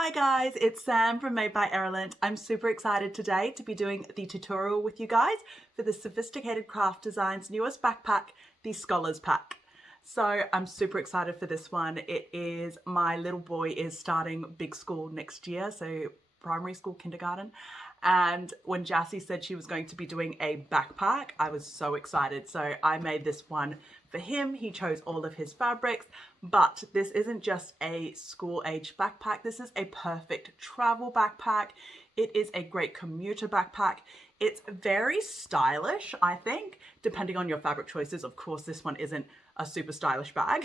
Hi guys, it's Sam from Made by Erilent. I'm super excited today to be doing the tutorial with you guys for the Sewfisticated Craft Designs newest backpack, the Scholars Pack. So I'm super excited for this one. My little boy is starting big school next year, so primary school, kindergarten. And when Jassy said she was going to be doing a backpack, I was so excited. So I made this one for him. He chose all of his fabrics, but this isn't just a school age backpack. This is a perfect travel backpack. It is a great commuter backpack. It's very stylish, I think, depending on your fabric choices. Of course, this one isn't a super stylish bag,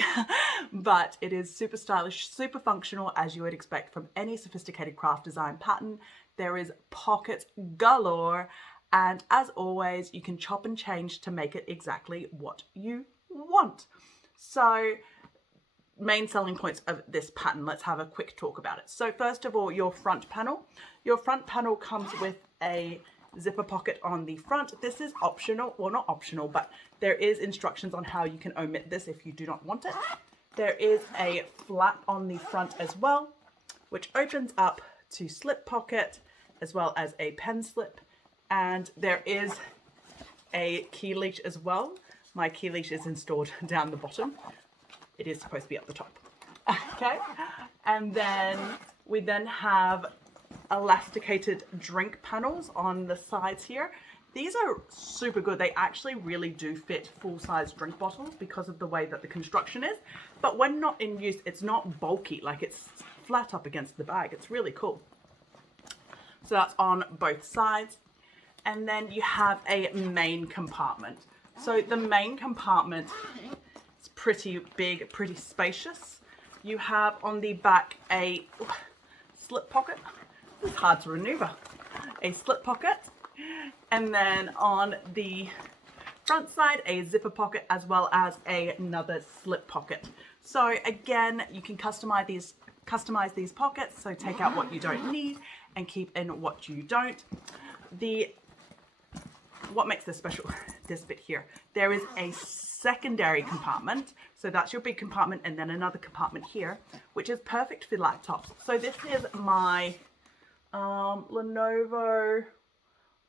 but it is super stylish, super functional, as you would expect from any sophisticated craft design pattern. There is pockets galore, and as always, you can chop and change to make it exactly what you want. So, main selling points of this pattern, let's have a quick talk about it. So first of all, your front panel. Your front panel comes with a zipper pocket on the front. This is optional, well, not optional, but there is instructions on how you can omit this if you do not want it. There is a flap on the front as well, which opens up to slip pocket as well as a pen slip, and there is a key leash as well. My key leash is installed down the bottom. It is supposed to be up the top. Okay, and then we have elasticated drink panels on the sides here. These are super good. They actually really do fit full-size drink bottles because of the way that the construction is. But when not in use, it's not bulky, like it's flat up against the bag. It's really cool. So that's on both sides. And then you have a main compartment. So the main compartment is pretty big, pretty spacious. You have on the back a slip pocket. It's hard to maneuver. A slip pocket. And then on the front side, a zipper pocket as well as another slip pocket. So again, you can customize these pockets. So take out what you don't need and keep in what you don't. What makes this special, this bit here, there is a secondary compartment. So that's your big compartment, and then another compartment here, which is perfect for laptops. So this is my Lenovo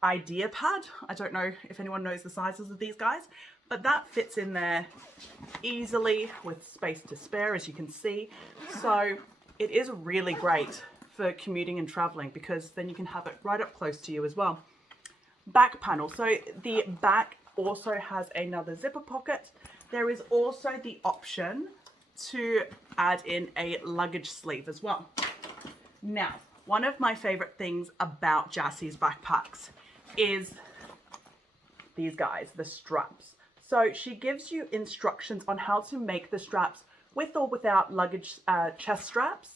IdeaPad. I don't know if anyone knows the sizes of these guys, but that fits in there easily with space to spare, as you can see. So it is really great for commuting and traveling because then you can have it right up close to you as well. Back panel. So the back also has another zipper pocket. There is also the option to add in a luggage sleeve as well. Now, one of my favorite things about Jassy's backpacks is these guys, the straps. So she gives you instructions on how to make the straps with or without luggage chest straps.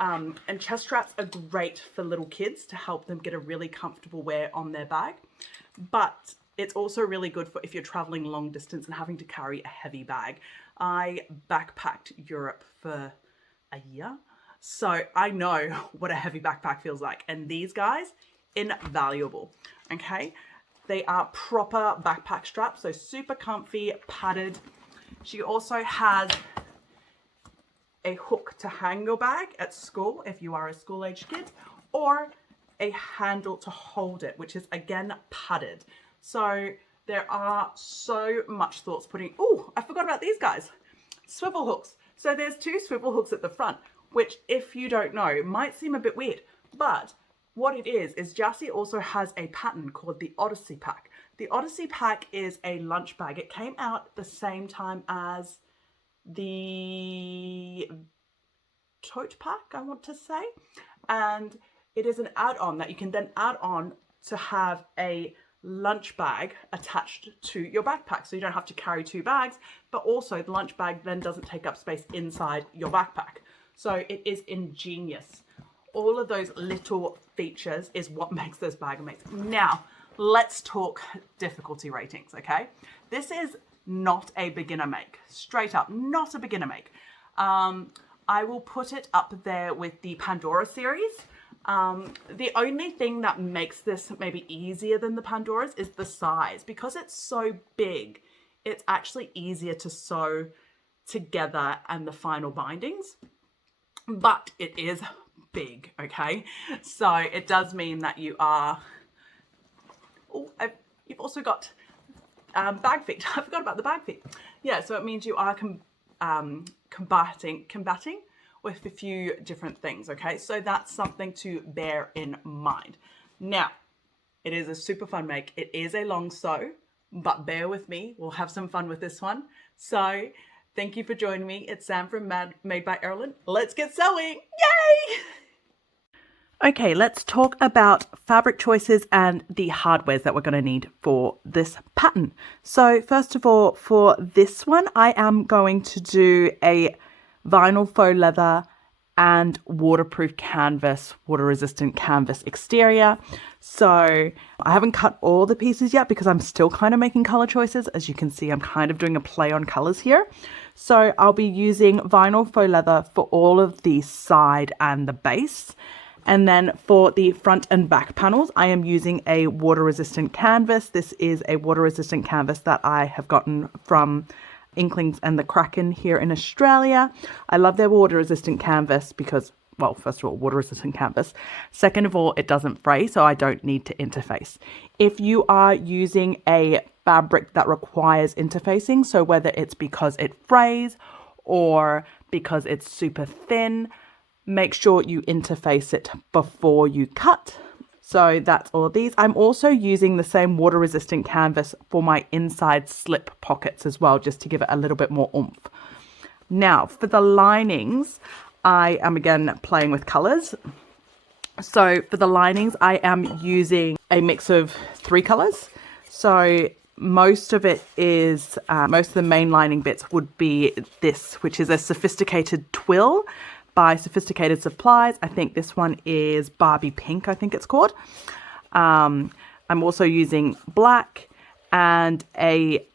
And chest straps are great for little kids to help them get a really comfortable wear on their bag. But it's also really good for if you're traveling long distance and having to carry a heavy bag. I backpacked Europe for a year, so I know what a heavy backpack feels like. And these guys, invaluable, okay? They are proper backpack straps, so super comfy, padded. She also has a hook to hang your bag at school if you are a school-aged kid, or a handle to hold it, which is again padded. So there are so much thoughts putting. Oh, I forgot about these guys. Swivel hooks. So there's two swivel hooks at the front, which if you don't know, might seem a bit weird, but what it is Jassy also has a pattern called the Odyssey Pack. The Odyssey Pack is a lunch bag. It came out the same time as the tote pack, I want to say, and it is an add-on that you can then add on to have a lunch bag attached to your backpack, so you don't have to carry two bags, but also the lunch bag then doesn't take up space inside your backpack. So it is ingenious. All of those little features is what makes this bag amazing. Now let's talk difficulty ratings. Okay, this is not a beginner make, straight up, not a beginner make. I will put it up there with the Pandora series. The only thing that makes this maybe easier than the Pandoras is the size. Because it's so big, it's actually easier to sew together and the final bindings. But it is big, okay? So it does mean that you are, you've also got bag feet. I forgot about the bag feet. Yeah, so it means you are combating with a few different things, okay? So that's something to bear in mind. Now, it is a super fun make. It is a long sew, but bear with me. We'll have some fun with this one. So thank you for joining me. It's Sam from Made by Erlen. Let's get sewing. Yay! Okay, let's talk about fabric choices and the hardwares that we're going to need for this pattern. So first of all, for this one, I am going to do a vinyl faux leather and waterproof canvas, water resistant canvas exterior. So I haven't cut all the pieces yet because I'm still kind of making color choices. As you can see, I'm kind of doing a play on colors here. So I'll be using vinyl faux leather for all of the side and the base. And then for the front and back panels, I am using a water resistant canvas. This is a water resistant canvas that I have gotten from Inklings and the Kraken here in Australia. I love their water resistant canvas because, well, first of all, water resistant canvas. Second of all, it doesn't fray, so I don't need to interface. If you are using a fabric that requires interfacing, so whether it's because it frays or because it's super thin, make sure you interface it before you cut. So that's all of these. I'm also using the same water resistant canvas for my inside slip pockets as well, just to give it a little bit more oomph. Now for the linings, I am again playing with colors. So for the linings, I am using a mix of 3 colors. So most of it is, most of the main lining bits would be this, which is a Sewfisticated Twill by Sewfisticated Supplies. I think this one is Barbie Pink, I think it's called. I'm also using black and a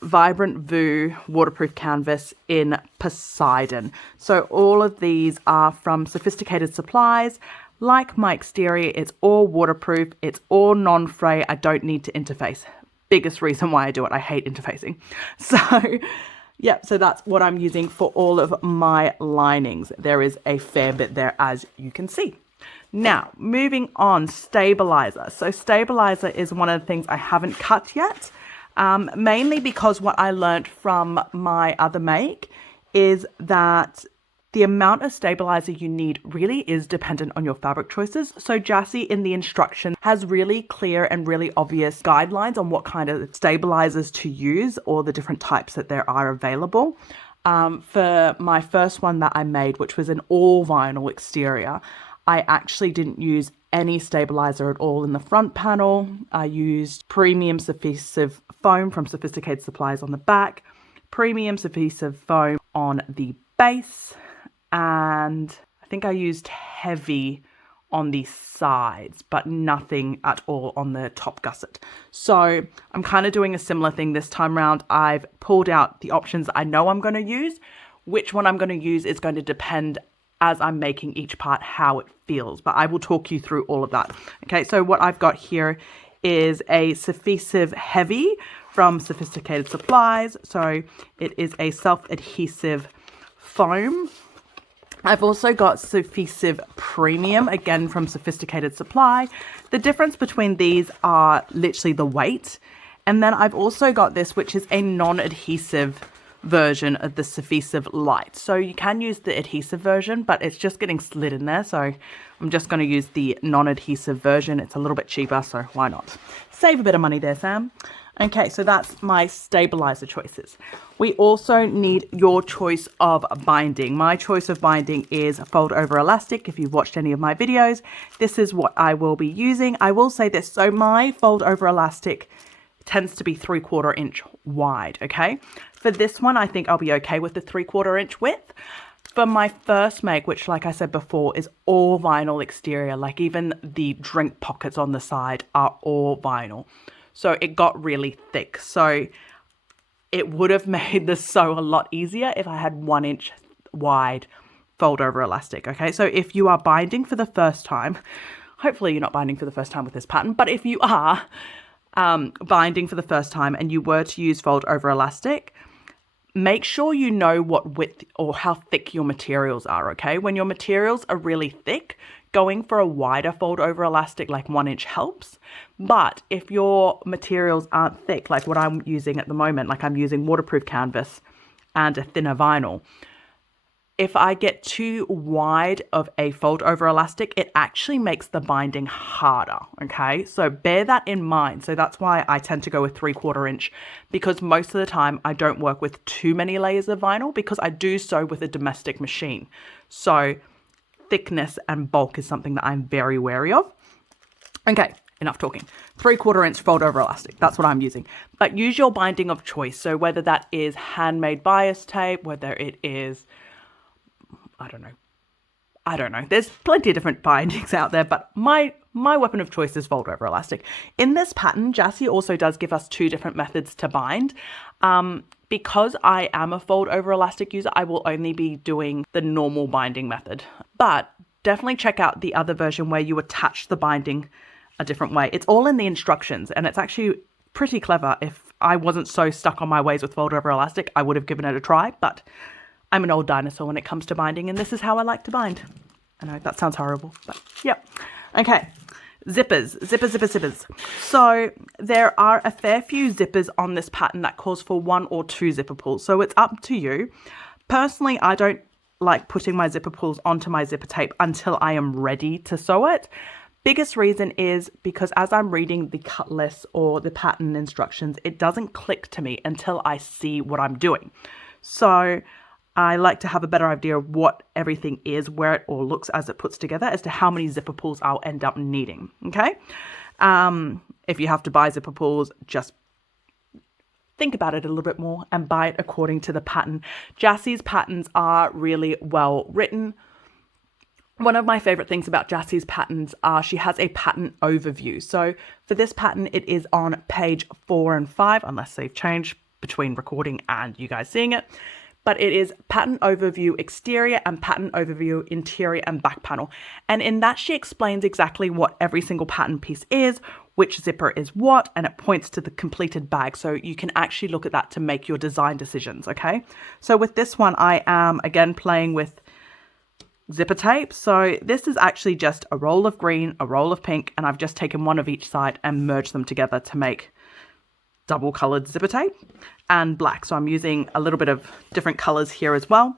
Vibrant Vu waterproof canvas in Poseidon. So all of these are from Sewfisticated Supplies. Like my exterior, it's all waterproof, it's all non-fray. I don't need to interface. Biggest reason why I do it. I hate interfacing. So yeah, so that's what I'm using for all of my linings. There is a fair bit there, as you can see. Now, moving on, stabilizer. So stabilizer is one of the things I haven't cut yet, mainly because what I learned from my other make is that the amount of stabilizer you need really is dependent on your fabric choices. So Jassy in the instructions has really clear and really obvious guidelines on what kind of stabilizers to use or the different types that there are available. For my first one that I made, which was an all vinyl exterior, I actually didn't use any stabilizer at all in the front panel. I used premium adhesive foam from Sewfisticated Supplies on the back, premium adhesive foam on the base, and I think I used heavy on the sides, but nothing at all on the top gusset. So I'm kind of doing a similar thing this time around. I've pulled out the options I know I'm going to use. Which one I'm going to use is going to depend as I'm making each part how it feels, but I will talk you through all of that. Okay, so what I've got here is a Sewfisticated Heavy from Sewfisticated Supplies. So it is a self-adhesive foam. I've also got Sewfisticated Premium, again from Sewfisticated Supply. The difference between these are literally the weight. And then I've also got this, which is a non-adhesive version of the Sewfisticated Light. So you can use the adhesive version, but it's just getting slid in there. So I'm just going to use the non-adhesive version. It's a little bit cheaper, so why not? Save a bit of money there, Sam. Okay, so that's my stabilizer choices. We also need your choice of binding. My choice of binding is fold over elastic. If you've watched any of my videos, this is what I will be using. I will say this, so my fold over elastic tends to be 3/4 inch wide, okay? For this one, I think I'll be okay with the 3/4 inch width. For my first make, which like I said before, is all vinyl exterior, like even the drink pockets on the side are all vinyl. So it got really thick. So it would have made the sew a lot easier if I had 1 inch wide fold over elastic. Okay, so if you are binding for the first time, hopefully you're not binding for the first time with this pattern, but if you are binding for the first time and you were to use fold over elastic, make sure you know what width or how thick your materials are, okay? When your materials are really thick, going for a wider fold over elastic like 1 inch helps. But if your materials aren't thick, like what I'm using at the moment, like I'm using waterproof canvas and a thinner vinyl, if I get too wide of a fold over elastic, it actually makes the binding harder, okay? So bear that in mind. So that's why I tend to go with 3/4 inch, because most of the time I don't work with too many layers of vinyl because I do so with a domestic machine. So thickness and bulk is something that I'm very wary of. Okay, enough talking. 3/4 inch fold over elastic, that's what I'm using. But use your binding of choice. So whether that is handmade bias tape, whether it is, I don't know. There's plenty of different bindings out there, but my weapon of choice is fold over elastic. In this pattern, Jassy also does give us 2 different methods to bind. Because I am a fold over elastic user, I will only be doing the normal binding method. But definitely check out the other version where you attach the binding a different way. It's all in the instructions, and it's actually pretty clever. If I wasn't so stuck on my ways with fold over elastic, I would have given it a try, but I'm an old dinosaur when it comes to binding, and this is how I like to bind. I know that sounds horrible, but yep. Okay, zippers. So there are a fair few zippers on this pattern that calls for 1 or 2 zipper pulls, so it's up to you. Personally, I don't like putting my zipper pulls onto my zipper tape until I am ready to sew it. Biggest reason is because as I'm reading the cut list or the pattern instructions, it doesn't click to me until I see what I'm doing. So I like to have a better idea of what everything is, where it all looks as it puts together, as to how many zipper pulls I'll end up needing, okay? If you have to buy zipper pulls, just think about it a little bit more and buy it according to the pattern. Jassy's patterns are really well written. One of my favorite things about Jassy's patterns are she has a pattern overview. So for this pattern, it is on page 4 and 5, unless they've changed between recording and you guys seeing it. But it is pattern overview exterior and pattern overview interior and back panel. And in that, she explains exactly what every single pattern piece is, which zipper is what, and it points to the completed bag. So you can actually look at that to make your design decisions, okay? So with this one, I am again playing with zipper tape. So this is actually just a roll of green, a roll of pink, and I've just taken one of each side and merged them together to make double colored zipper tape and black. So I'm using a little bit of different colors here as well.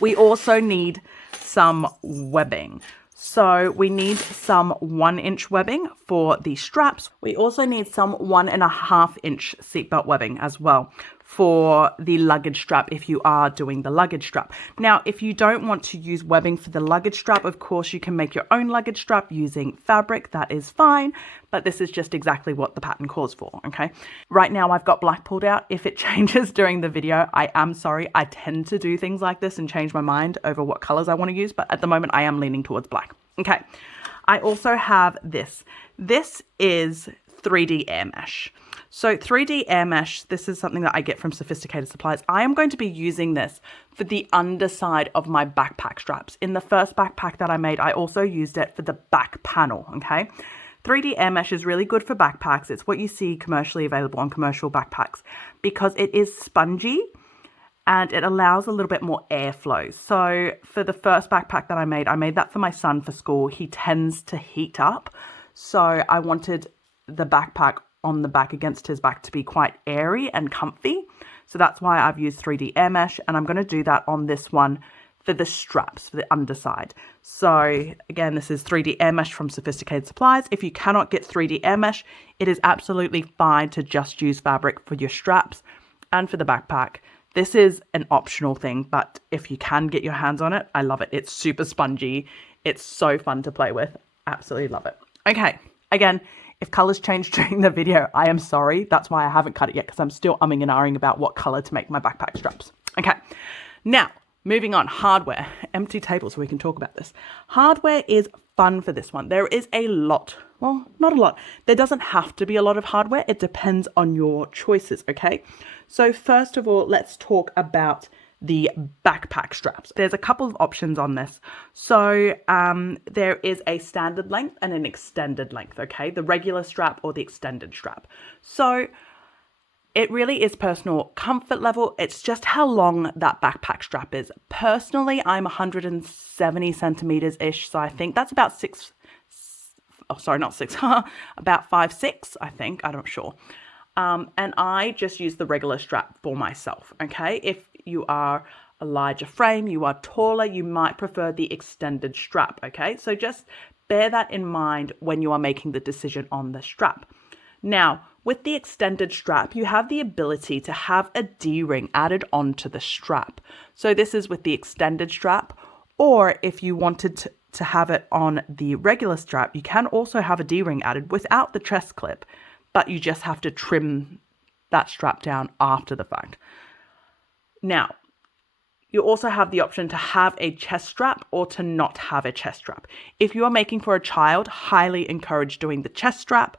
We also need some webbing. So we need some 1 inch webbing for the straps. We also need some 1.5 inch seatbelt webbing as well for the luggage strap if you are doing the luggage strap. Now, if you don't want to use webbing for the luggage strap, of course you can make your own luggage strap using fabric. That is fine, but this is just exactly what the pattern calls for, okay? Right now I've got black pulled out. If it changes during the video, I am sorry. I tend to do things like this and change my mind over what colors I want to use, but at the moment I am leaning towards black. Okay, I also have this. This is 3D air mesh. So 3D air mesh, this is something that I get from Sewfisticated Supplies. I am going to be using this for the underside of my backpack straps. In the first backpack that I made, I also used it for the back panel, okay? 3D air mesh is really good for backpacks. It's what you see commercially available on commercial backpacks because it is spongy and it allows a little bit more airflow. So for the first backpack that I made that for my son for school. He tends to heat up. So I wanted the backpack on the back against his back to be quite airy and comfy. So that's why I've used 3D air mesh, and I'm going to do that on this one for the straps, for the underside. So again, this is 3D air mesh from Sewfisticated Supplies. If you cannot get 3D air mesh, it is absolutely fine to just use fabric for your straps and for the backpack. This is an optional thing, but if you can get your hands on it, I love it. It's super spongy. It's so fun to play with. Absolutely love it. Okay, again, if colors change during the video, I am sorry. That's why I haven't cut it yet, because I'm still umming and ahhing about what color to make my backpack straps. Okay, now moving on, hardware. Empty table so we can talk about this. Hardware is fun for this one. There is a lot. Well, not a lot. There doesn't have to be a lot of hardware. It depends on your choices, okay? So first of all, let's talk about the backpack straps. There's a couple of options on this. So there is a standard length and an extended length, okay? The regular strap or the extended strap. So It really is personal comfort level. It's just how long that backpack strap is. Personally, I'm 170 centimeters-ish, so I think that's about about 5'6", I think. I'm not sure. And I just use the regular strap for myself, okay? If you are a larger frame, you are taller, you might prefer the extended strap, okay? So just bear that in mind when you are making the decision on the strap. Now, with the extended strap, you have the ability to have a D-ring added onto the strap. So this is with the extended strap, or if you wanted to have it on the regular strap, you can also have a D-ring added without the chest clip, but you just have to trim that strap down after the fact. Now, you also have the option to have a chest strap or to not have a chest strap. If you are making for a child, highly encourage doing the chest strap.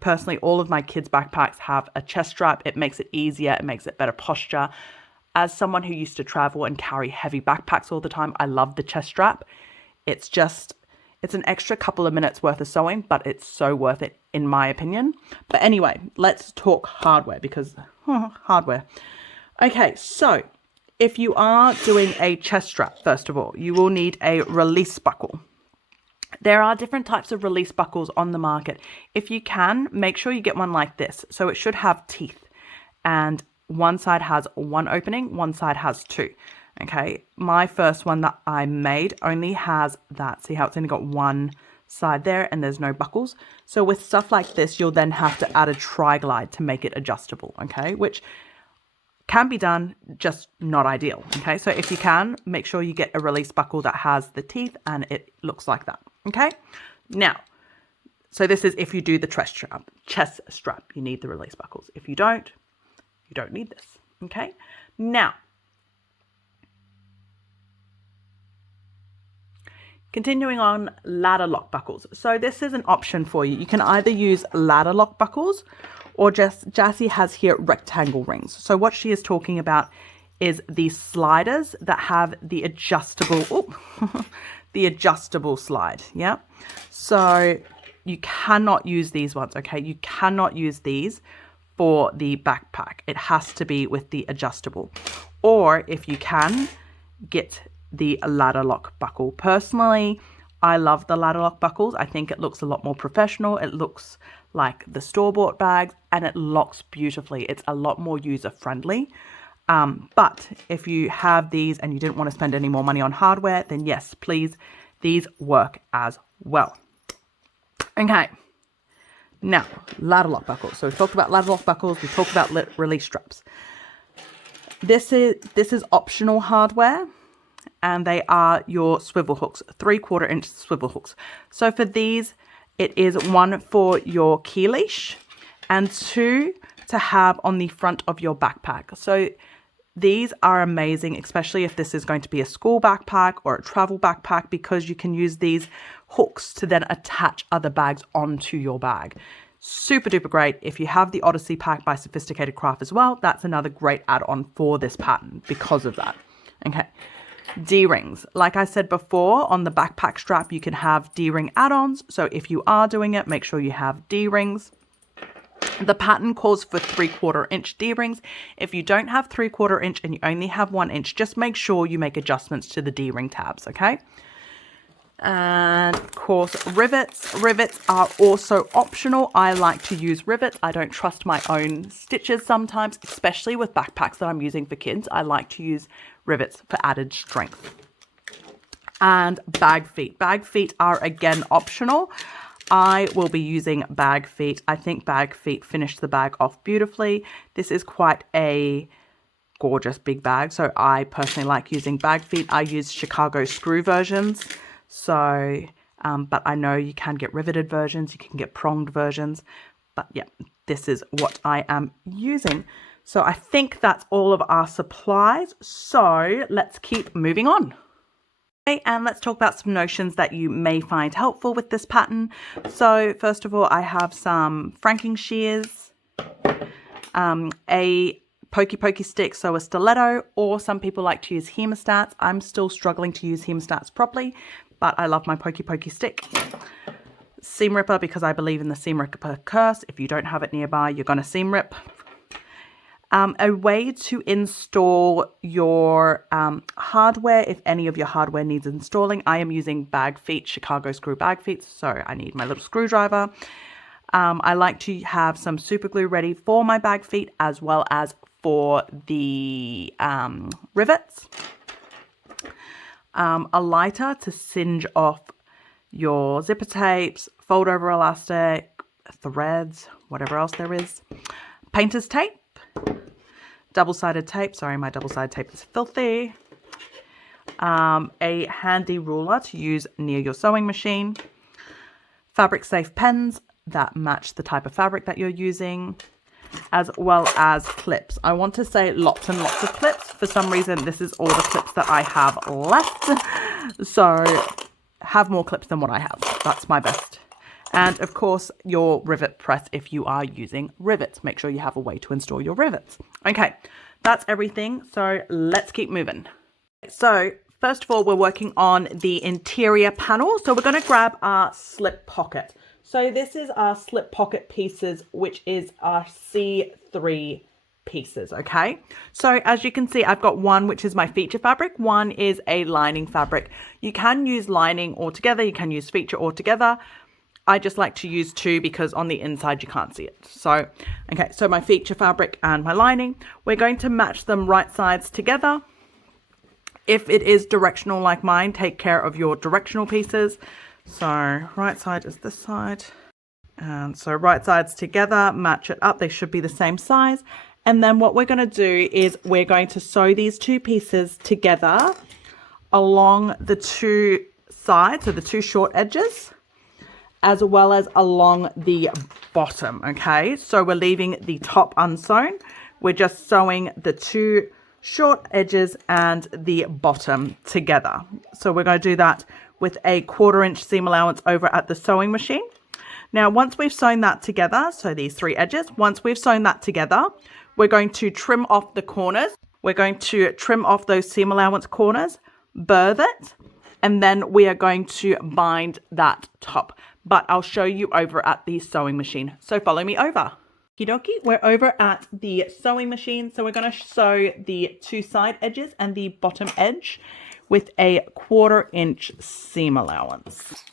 Personally, all of my kids' backpacks have a chest strap. It makes it easier. It makes it better posture. As someone who used to travel and carry heavy backpacks all the time, I love the chest strap. It's an extra couple of minutes worth of sewing, but it's so worth it in my opinion. But anyway, let's talk hardware because hardware. Okay, so if you are doing a chest strap, first of all, you will need a release buckle. There are different types of release buckles on the market. If you can, make sure you get one like this. So it should have teeth, and one side has one opening, one side has two. Okay, my first one that I made only has that. See how it's only got one side there and there's no buckles. So with stuff like this, you'll then have to add a tri-glide to make it adjustable, okay, which can be done, just not ideal. Okay, so if you can, make sure you get a release buckle that has the teeth and it looks like that. Okay, now, so this is if you do the chest strap, you need the release buckles. If you don't need this. Okay, now, continuing on, ladder lock buckles. So this is an option for you. You can either use ladder lock buckles or just Jassy has here rectangle rings. So what she is talking about is the sliders that have the adjustable, the adjustable slide. Yeah. So you cannot use these ones. Okay. You cannot use these for the backpack. It has to be with the adjustable, or if you can, get the ladder lock buckle. Personally, I love the ladder lock buckles. I think it looks a lot more professional. It looks like the store-bought bags and it locks beautifully. It's a lot more user-friendly. But if you have these and you didn't want to spend any more money on hardware, then yes, please, these work as well. Okay. Now, ladder lock buckles. So we've talked about ladder lock buckles. We've talked about release straps. This is optional hardware, and they are your swivel hooks, 3/4 inch swivel hooks. So for these, it is one for your key leash and two to have on the front of your backpack. So these are amazing, especially if this is going to be a school backpack or a travel backpack, because you can use these hooks to then attach other bags onto your bag. Super duper great. If you have the Odyssey pack by Sewfisticated Craft as well, that's another great add-on for this pattern because of that. Okay. D-rings. Like I said before, on the backpack strap, you can have D-ring add-ons. So if you are doing it, make sure you have D-rings. The pattern calls for 3/4 inch D-rings. If you don't have 3/4 inch and you only have 1 inch, just make sure you make adjustments to the D-ring tabs, okay? And of course, rivets. Rivets are also optional. I like to use rivets. I don't trust my own stitches sometimes, especially with backpacks that I'm using for kids. I like to use rivets for added strength. And bag feet. Bag feet are again optional. I will be using bag feet. I think bag feet finish the bag off beautifully. This is quite a gorgeous big bag, so I personally like using bag feet. I use Chicago screw versions. So, but I know you can get riveted versions, you can get pronged versions, but yeah, this is what I am using. So I think that's all of our supplies. So let's keep moving on. Okay, and let's talk about some notions that you may find helpful with this pattern. So first of all, I have some franking shears, a pokey stick, so a stiletto, or some people like to use hemostats. I'm still struggling to use hemostats properly, but I love my pokey stick. Seam ripper, because I believe in the seam ripper curse. If you don't have it nearby, you're going to seam rip. A way to install your hardware, if any of your hardware needs installing. I am using bag feet, Chicago screw bag feet, so I need my little screwdriver. I like to have some super glue ready for my bag feet as well as for the rivets. A lighter to singe off your zipper tapes, fold over elastic, threads, whatever else there is. Painter's tape. Double-sided tape. Sorry, my double-sided tape is filthy. A handy ruler to use near your sewing machine. Fabric-safe pens that match the type of fabric that you're using, as well as clips. I want to say lots and lots of clips. For some reason, this is all the clips that I have left. So have more clips than what I have. That's my best. And of course, your rivet press if you are using rivets. Make sure you have a way to install your rivets. Okay, that's everything. So let's keep moving. So first of all, we're working on the interior panel. So we're going to grab our slip pocket. So this is our slip pocket pieces, which is our C3 pieces, okay? So as you can see, I've got one which is my feature fabric, one is a lining fabric. You can use lining altogether, you can use feature altogether. I just like to use two because on the inside you can't see it. So, okay, so my feature fabric and my lining, we're going to match them right sides together. If it is directional like mine, take care of your directional pieces. So right side is this side. And so right sides together, match it up. They should be the same size. And then what we're going to do is we're going to sew these two pieces together along the two sides, so the two short edges, as well as along the bottom, okay? So we're leaving the top unsewn. We're just sewing the two short edges and the bottom together. So we're going to do that with a 1/4 inch seam allowance over at the sewing machine. Now, once we've sewn that together, so these three edges, once we've sewn that together, we're going to trim off the corners. We're going to trim off those seam allowance corners, birth it, and then we are going to bind that top. But I'll show you over at the sewing machine. So follow me over. Okie dokie, we're over at the sewing machine. So we're going to sew the two side edges and the bottom edge with a 1/4 inch seam allowance.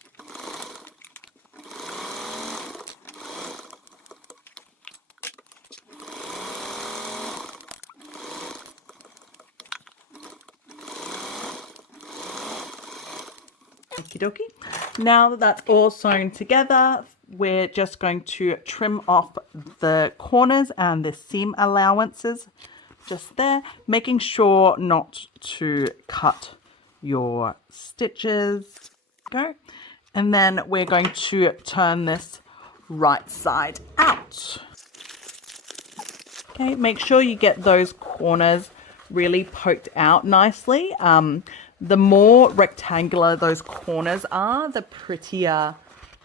Okie dokie. Now that that's all sewn together, we're just going to trim off the corners and the seam allowances just there, making sure not to cut your stitches. Go. And then we're going to turn this right side out. Okay, make sure you get those corners really poked out nicely. The more rectangular those corners are, the prettier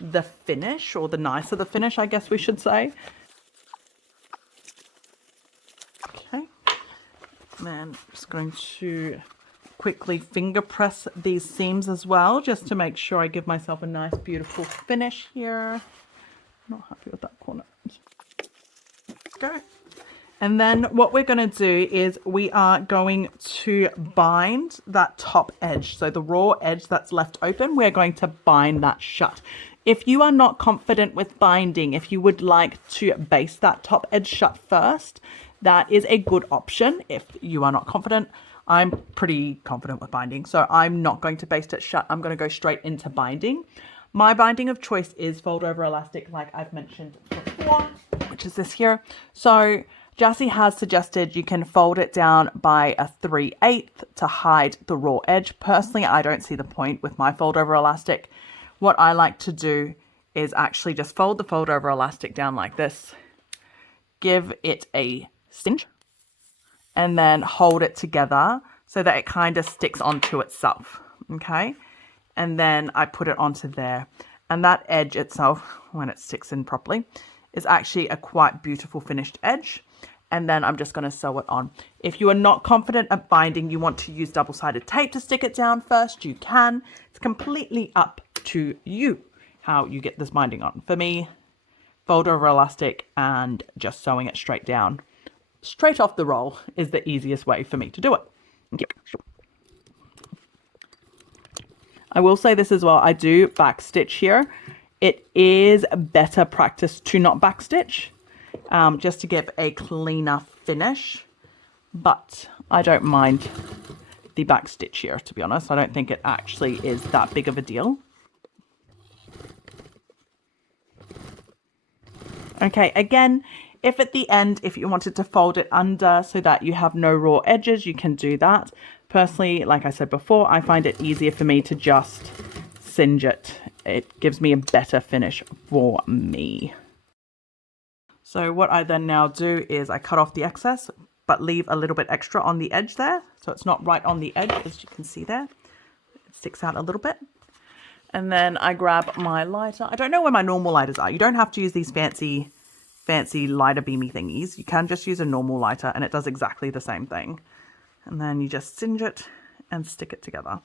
the finish, or the nicer the finish, I guess we should say. Okay, and then I'm just going to quickly finger press these seams as well, just to make sure I give myself a nice, beautiful finish here. Not happy with that corner. Let's go. And then what we're going to do is we are going to bind that top edge. So the raw edge that's left open, we're going to bind that shut. If you are not confident with binding, if you would like to baste that top edge shut first, that is a good option. If you are not confident, I'm pretty confident with binding, so I'm not going to baste it shut. I'm going to go straight into binding. My binding of choice is fold over elastic, like I've mentioned before, which is this here. So Jassy has suggested you can fold it down by a 3/8 to hide the raw edge. Personally, I don't see the point with my fold over elastic. What I like to do is actually just fold the fold over elastic down like this, give it a cinch, and then hold it together so that it kind of sticks onto itself, okay? And then I put it onto there. And that edge itself, when it sticks in properly, is actually a quite beautiful finished edge. And then I'm just going to sew it on. If you are not confident at binding, you want to use double-sided tape to stick it down first, you can. It's completely up to you how you get this binding on. For me, fold over elastic and just sewing it straight down straight off the roll is the easiest way for me to do it. I will say this as well, I do backstitch here. It is better practice to not backstitch, just to give a cleaner finish, but I don't mind the backstitch here, to be honest. I don't think it actually is that big of a deal. Okay, again, if at the end, if you wanted to fold it under so that you have no raw edges, you can do that. Personally, like I said before, I find it easier for me to just singe it. It gives me a better finish for me. So what I then now do is I cut off the excess, but leave a little bit extra on the edge there. So it's not right on the edge, as you can see there. It sticks out a little bit. And then I grab my lighter. I don't know where my normal lighters are. You don't have to use these fancy lighter beamy thingies. You can just use a normal lighter and it does exactly the same thing. And then you just singe it and stick it together.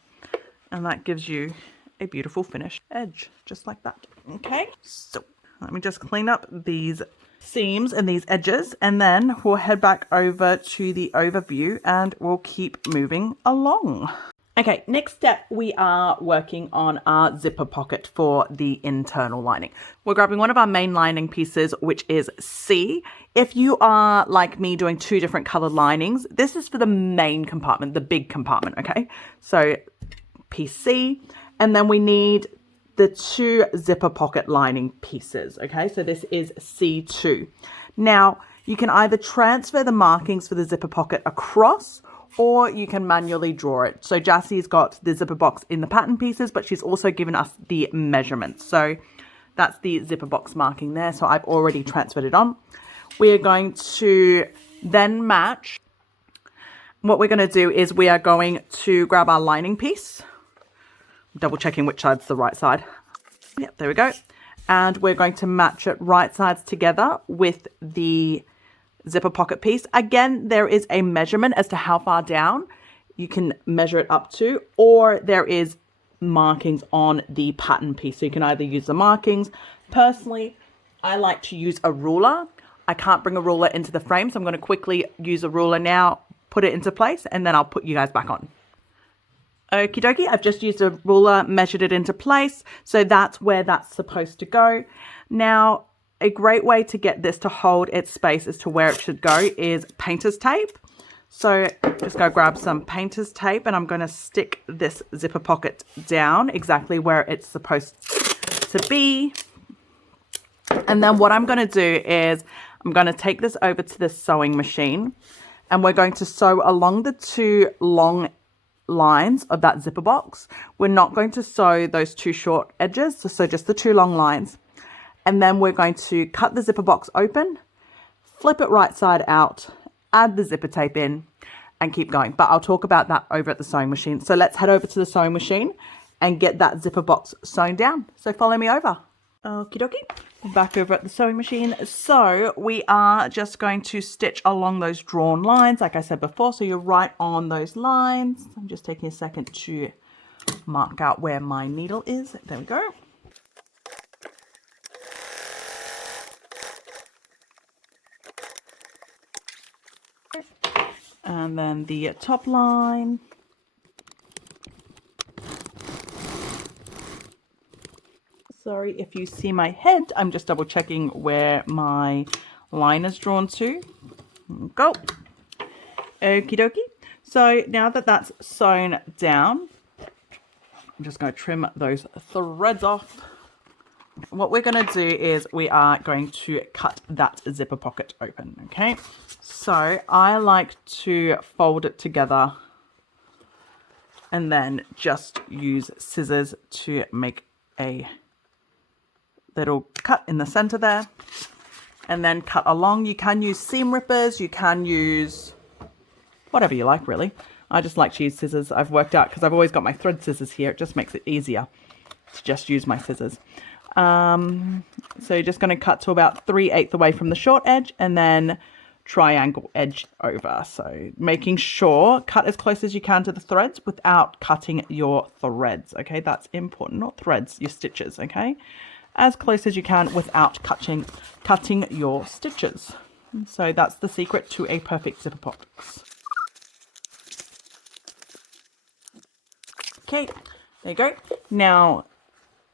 And that gives you a beautiful finished edge, just like that. Okay, so let me just clean up these seams and these edges, and then we'll head back over to the overview and we'll keep moving along. Okay, next step, we are working on our zipper pocket for the internal lining. We're grabbing one of our main lining pieces, which is C. If you are like me doing two different colored linings, this is for the main compartment, the big compartment, okay? So piece C, and then we need the two zipper pocket lining pieces, okay? So this is C2. Now, you can either transfer the markings for the zipper pocket across, or you can manually draw it. So Jassie's got the zipper box in the pattern pieces, but she's also given us the measurements. So that's the zipper box marking there. So I've already transferred it on. We are going to then match. What we're going to do is we are going to grab our lining piece. Double checking which side's the right side. Yep, there we go. And we're going to match it right sides together with the zipper pocket piece. Again, there is a measurement as to how far down you can measure it up to, or there is markings on the pattern piece. So you can either use the markings. Personally, I like to use a ruler. I can't bring a ruler into the frame, so I'm going to quickly use a ruler now, put it into place, and then I'll put you guys back on. Okie dokie, I've just used a ruler, measured it into place. So that's where that's supposed to go. Now, a great way to get this to hold its space as to where it should go is painter's tape. So just go grab some painter's tape and I'm going to stick this zipper pocket down exactly where it's supposed to be. And then what I'm going to do is I'm going to take this over to the sewing machine and we're going to sew along the two long lines of that zipper box. We're not going to sew those two short edges, so just the two long lines. And then we're going to cut the zipper box open, flip it right side out, add the zipper tape in, and keep going. But I'll talk about that over at the sewing machine. So let's head over to the sewing machine and get that zipper box sewn down. So follow me over. Okie dokie. Back over at the sewing machine. So we are just going to stitch along those drawn lines, like I said before. So you're right on those lines. I'm just taking a second to mark out where my needle is. There we go. And then the top line. Sorry if you see my head, I'm just double checking where my line is drawn to. Go. Okie dokie. So now that that's sewn down, I'm just going to trim those threads off. What we're going to do is we are going to cut that zipper pocket open, okay? So I like to fold it together and then just use scissors to make a little cut in the center there and then cut along. You can use seam rippers, you can use whatever you like really. I just like to use scissors. I've worked out because I've always got my thread scissors here. It just makes it easier to just use my scissors. So you're just going to cut to about 3/8 away from the short edge and then triangle edge over. So making sure cut as close as you can to the threads without cutting your threads. Okay, that's important. Not threads, your stitches. Okay, as close as you can without cutting your stitches. So that's the secret to a perfect zipper box. Okay, there you go. Now,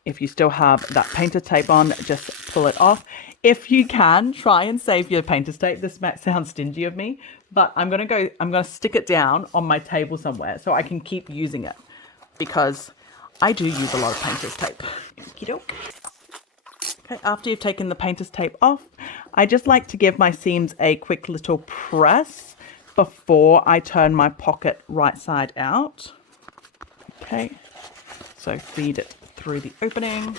if you still have that painter's tape on, just pull it off. If you can, try and save your painter's tape. This might sound stingy of me, but I'm gonna stick it down on my table somewhere so I can keep using it, because I do use a lot of painter's tape. Okay, after you've taken the painter's tape off, I just like to give my seams a quick little press before I turn my pocket right side out. Okay, so feed it through the opening.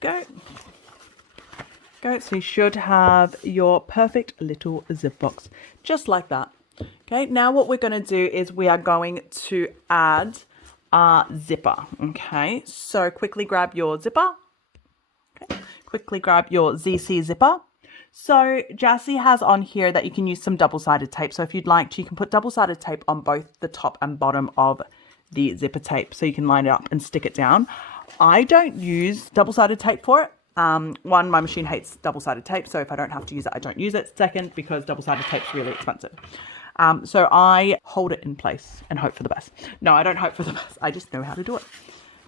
Go. So you should have your perfect little zip box, just like that. Okay, now what we're going to do is we are going to add our zipper. Okay, so quickly grab your zipper. Okay, quickly grab your ZC zipper. So Jassy has on here that you can use some double-sided tape. So if you'd like to, you can put double-sided tape on both the top and bottom of the zipper tape so you can line it up and stick it down. I don't use double-sided tape for it. One, my machine hates double-sided tape, so if I don't have to use it, I don't use it. Second, because double-sided tape's really expensive. So I hold it in place and hope for the best. No, I don't hope for the best. I just know how to do it.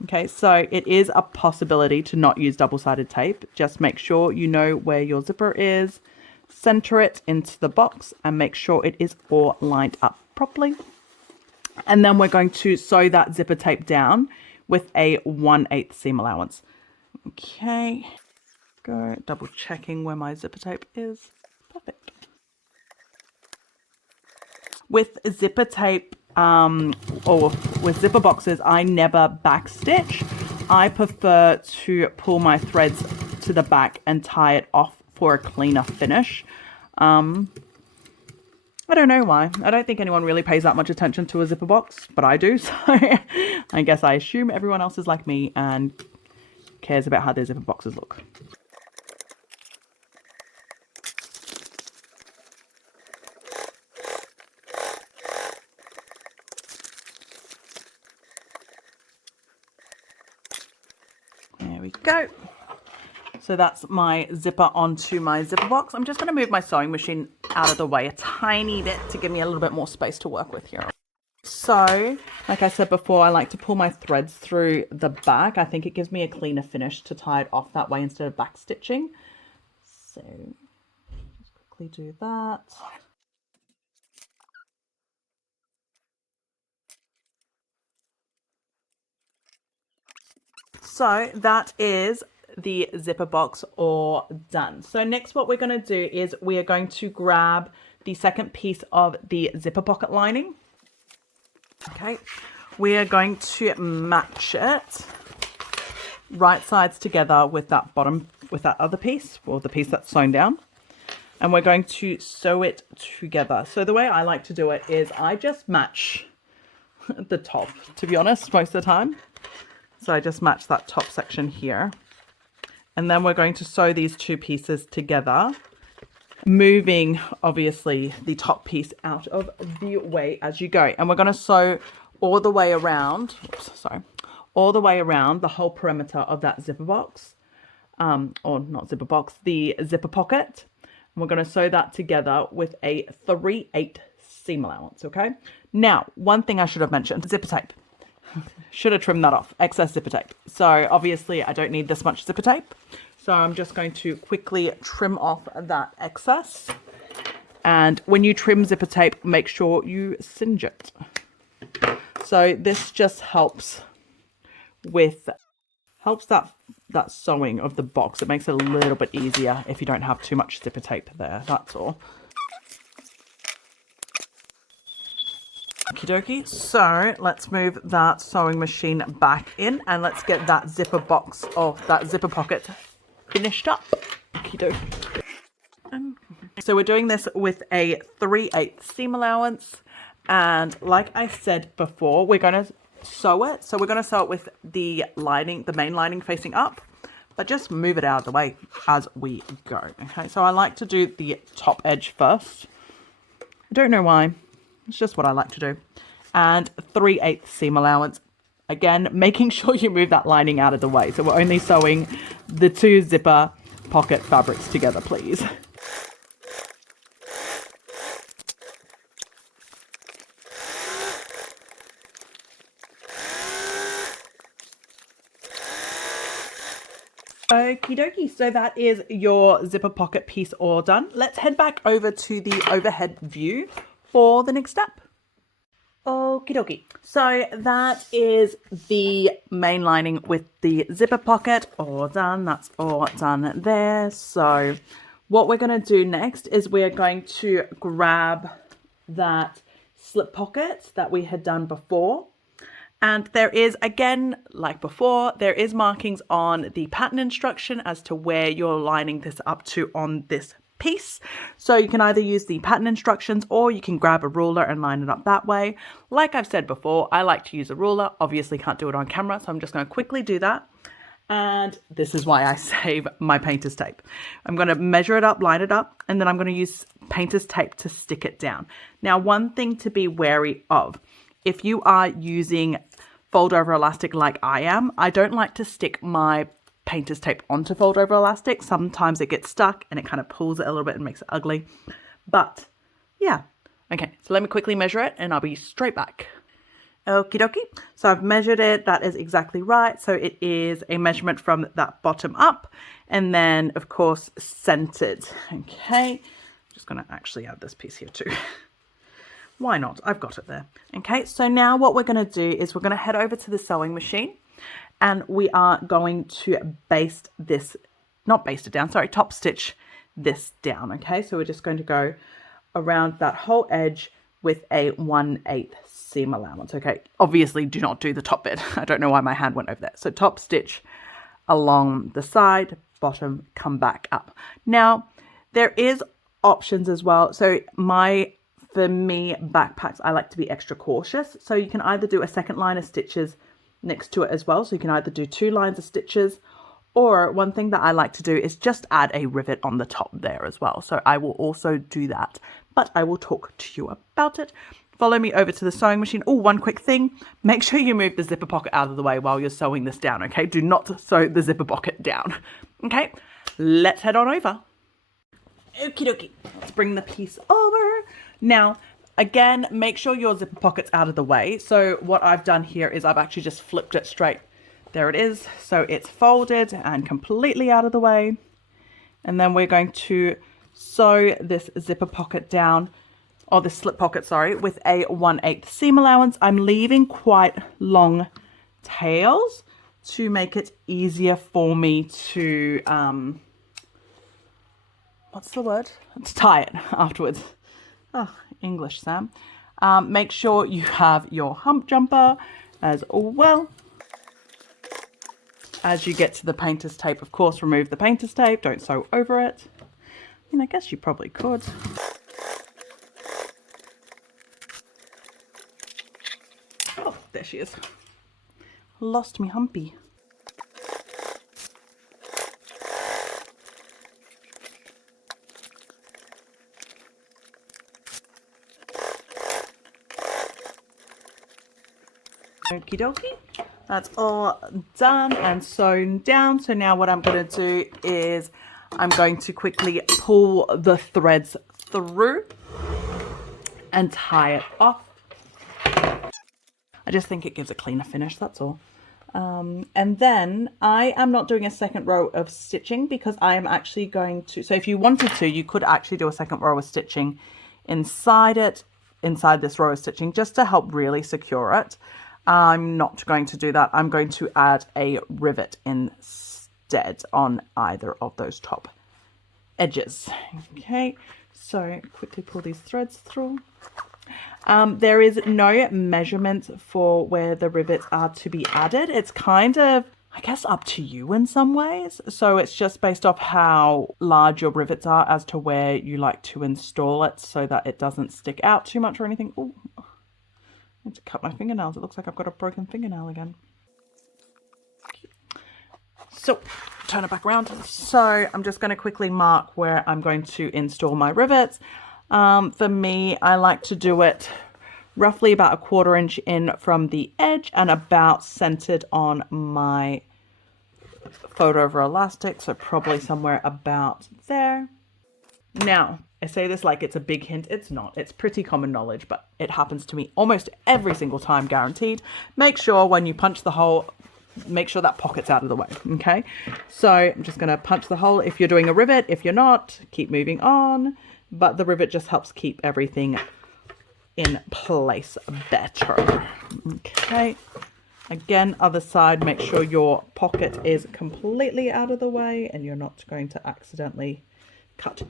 Okay, so it is a possibility to not use double-sided tape. Just make sure you know where your zipper is, center it into the box, and make sure it is all lined up properly. And then we're going to sew that zipper tape down with a 1/8 seam allowance. Okay, go double checking where my zipper tape is. Perfect. With zipper tape, or with zipper boxes, I never backstitch. I prefer to pull my threads to the back and tie it off for a cleaner finish. I don't know why. I don't think anyone really pays that much attention to a zipper box, but I do. So I guess I assume everyone else is like me and cares about how their zipper boxes look. There we go. So that's my zipper onto my zipper box. I'm just going to move my sewing machine out of the way a tiny bit to give me a little bit more space to work with here. So, like I said before, I like to pull my threads through the back. I think it gives me a cleaner finish to tie it off that way instead of back stitching. So, just quickly do that. So that is the zipper box all done. So next what we're going to do is we are going to grab the second piece of the zipper pocket lining. Okay, we are going to match it right sides together with that bottom, with that other piece, or the piece that's sewn down. And we're going to sew it together. So the way I like to do it is I just match the top, to be honest, most of the time. So I just match that top section here. And then we're going to sew these two pieces together, moving obviously the top piece out of the way as you go. And we're going to sew all the way around, all the way around the whole perimeter of that zipper box, or not zipper box, the zipper pocket. And we're going to sew that together with a 3/8 seam allowance, okay? Now, one thing I should have mentioned, zipper tape. Should have trimmed that off, excess zipper tape. So obviously I don't need this much zipper tape. So I'm just going to quickly trim off that excess. And when you trim zipper tape, make sure you singe it. So this just helps with, that sewing of the box. It makes it a little bit easier if you don't have too much zipper tape there, that's all. Okie dokie, so let's move that sewing machine back in and let's get that zipper box, or that zipper pocket, finished up. Okie dokie. So we're doing this with a 3/8 seam allowance, and like I said before, we're going to sew it. So we're going to sew it with the lining, the main lining facing up, but just move it out of the way as we go. Okay, so I like to do the top edge first. I don't know why. It's just what I like to do. And 3/8 seam allowance Again, making sure you move that lining out of the way. So we're only sewing the 2 zipper pocket fabrics together, please. Okie dokie, so that is your zipper pocket piece all done. Let's head back over to the overhead view for the next step. Okie dokie, so that is the main lining with the zipper pocket all done. That's all done there. So what we're going to do next is we're going to grab that slip pocket that we had done before. And there is, again, like before, there is markings on the pattern instruction as to where you're lining this up to on this piece. So you can either use the pattern instructions or you can grab a ruler and line it up that way. Like I've said before, I like to use a ruler. Obviously can't do it on camera, so I'm just going to quickly do that. And this is why I save my painter's tape. I'm going to measure it up, line it up, and then I'm going to use painter's tape to stick it down. Now, one thing to be wary of, if you are using fold over elastic like I am, I don't like to stick my painter's tape onto fold over elastic. Sometimes it gets stuck and it kind of pulls it a little bit and makes it ugly. But yeah, okay, so let me quickly measure it and I'll be straight back. Okie dokie, so I've measured it, that is exactly right. So it is a measurement from that bottom up and then of course centered. Okay, I'm just gonna actually add this piece here too. Why not? I've got it there. Okay, so now what we're going to do is we're going to head over to the sewing machine and we are going to top stitch this down. Okay, so we're just going to go around that whole edge with a 1/8 seam allowance. Okay, obviously do not do the top bit. I don't know why my hand went over there. So top stitch along the side, bottom, come back up. Now, there is options as well. So for me, backpacks, I like to be extra cautious. So you can either do a second line of stitches next to it as well. So you can either do 2 lines of stitches, or one thing that I like to do is just add a rivet on the top there as well. So I will also do that, but I will talk to you about it. Follow me over to the sewing machine. Oh, one quick thing. Make sure you move the zipper pocket out of the way while you're sewing this down, okay? Do not sew the zipper pocket down. Okay, let's head on over. Okie dokie. Let's bring the piece over. Now, again, make sure your zipper pocket's out of the way. So what I've done here is I've actually just flipped it straight. There it is. So it's folded and completely out of the way. And then we're going to sew this zipper pocket down, or this slip pocket, sorry, with a 1/8 seam allowance. I'm leaving quite long tails to make it easier for me to, to tie it afterwards. Oh, English, Sam. Make sure you have your hump jumper as well. As you get to the painter's tape, of course, remove the painter's tape. Don't sew over it. I mean, I guess you probably could. Oh, there she is. Lost me humpy. Okie dokie, that's all done and sewn down. So now what I'm going to do is I'm going to quickly pull the threads through and tie it off. I just think it gives a cleaner finish, that's all. And then I am not doing a second row of stitching because I am actually going to, so if you wanted to, you could actually do a second row of stitching inside this row of stitching just to help really secure it. I'm not going to do that. I'm going to add a rivet instead on either of those top edges. Okay, so quickly pull these threads through. There is no measurement for where the rivets are to be added. It's kind of, I guess, up to you in some ways. So it's just based off how large your rivets are as to where you like to install it so that it doesn't stick out too much or anything. Ooh. I need to cut my fingernails. It looks like I've got a broken fingernail again. So, turn it back around. So, I'm just going to quickly mark where I'm going to install my rivets. For me, I like to do it roughly about 1/4 inch in from the edge and about centered on my fold over elastic, so probably somewhere about there. Now, I say this like it's a big hint. It's not. It's pretty common knowledge, but it happens to me almost every single time, guaranteed. Make sure when you punch the hole, make sure that pocket's out of the way, okay? So I'm just going to punch the hole if you're doing a rivet. If you're not, keep moving on. But the rivet just helps keep everything in place better. Okay. Again, other side, make sure your pocket is completely out of the way and you're not going to accidentally cut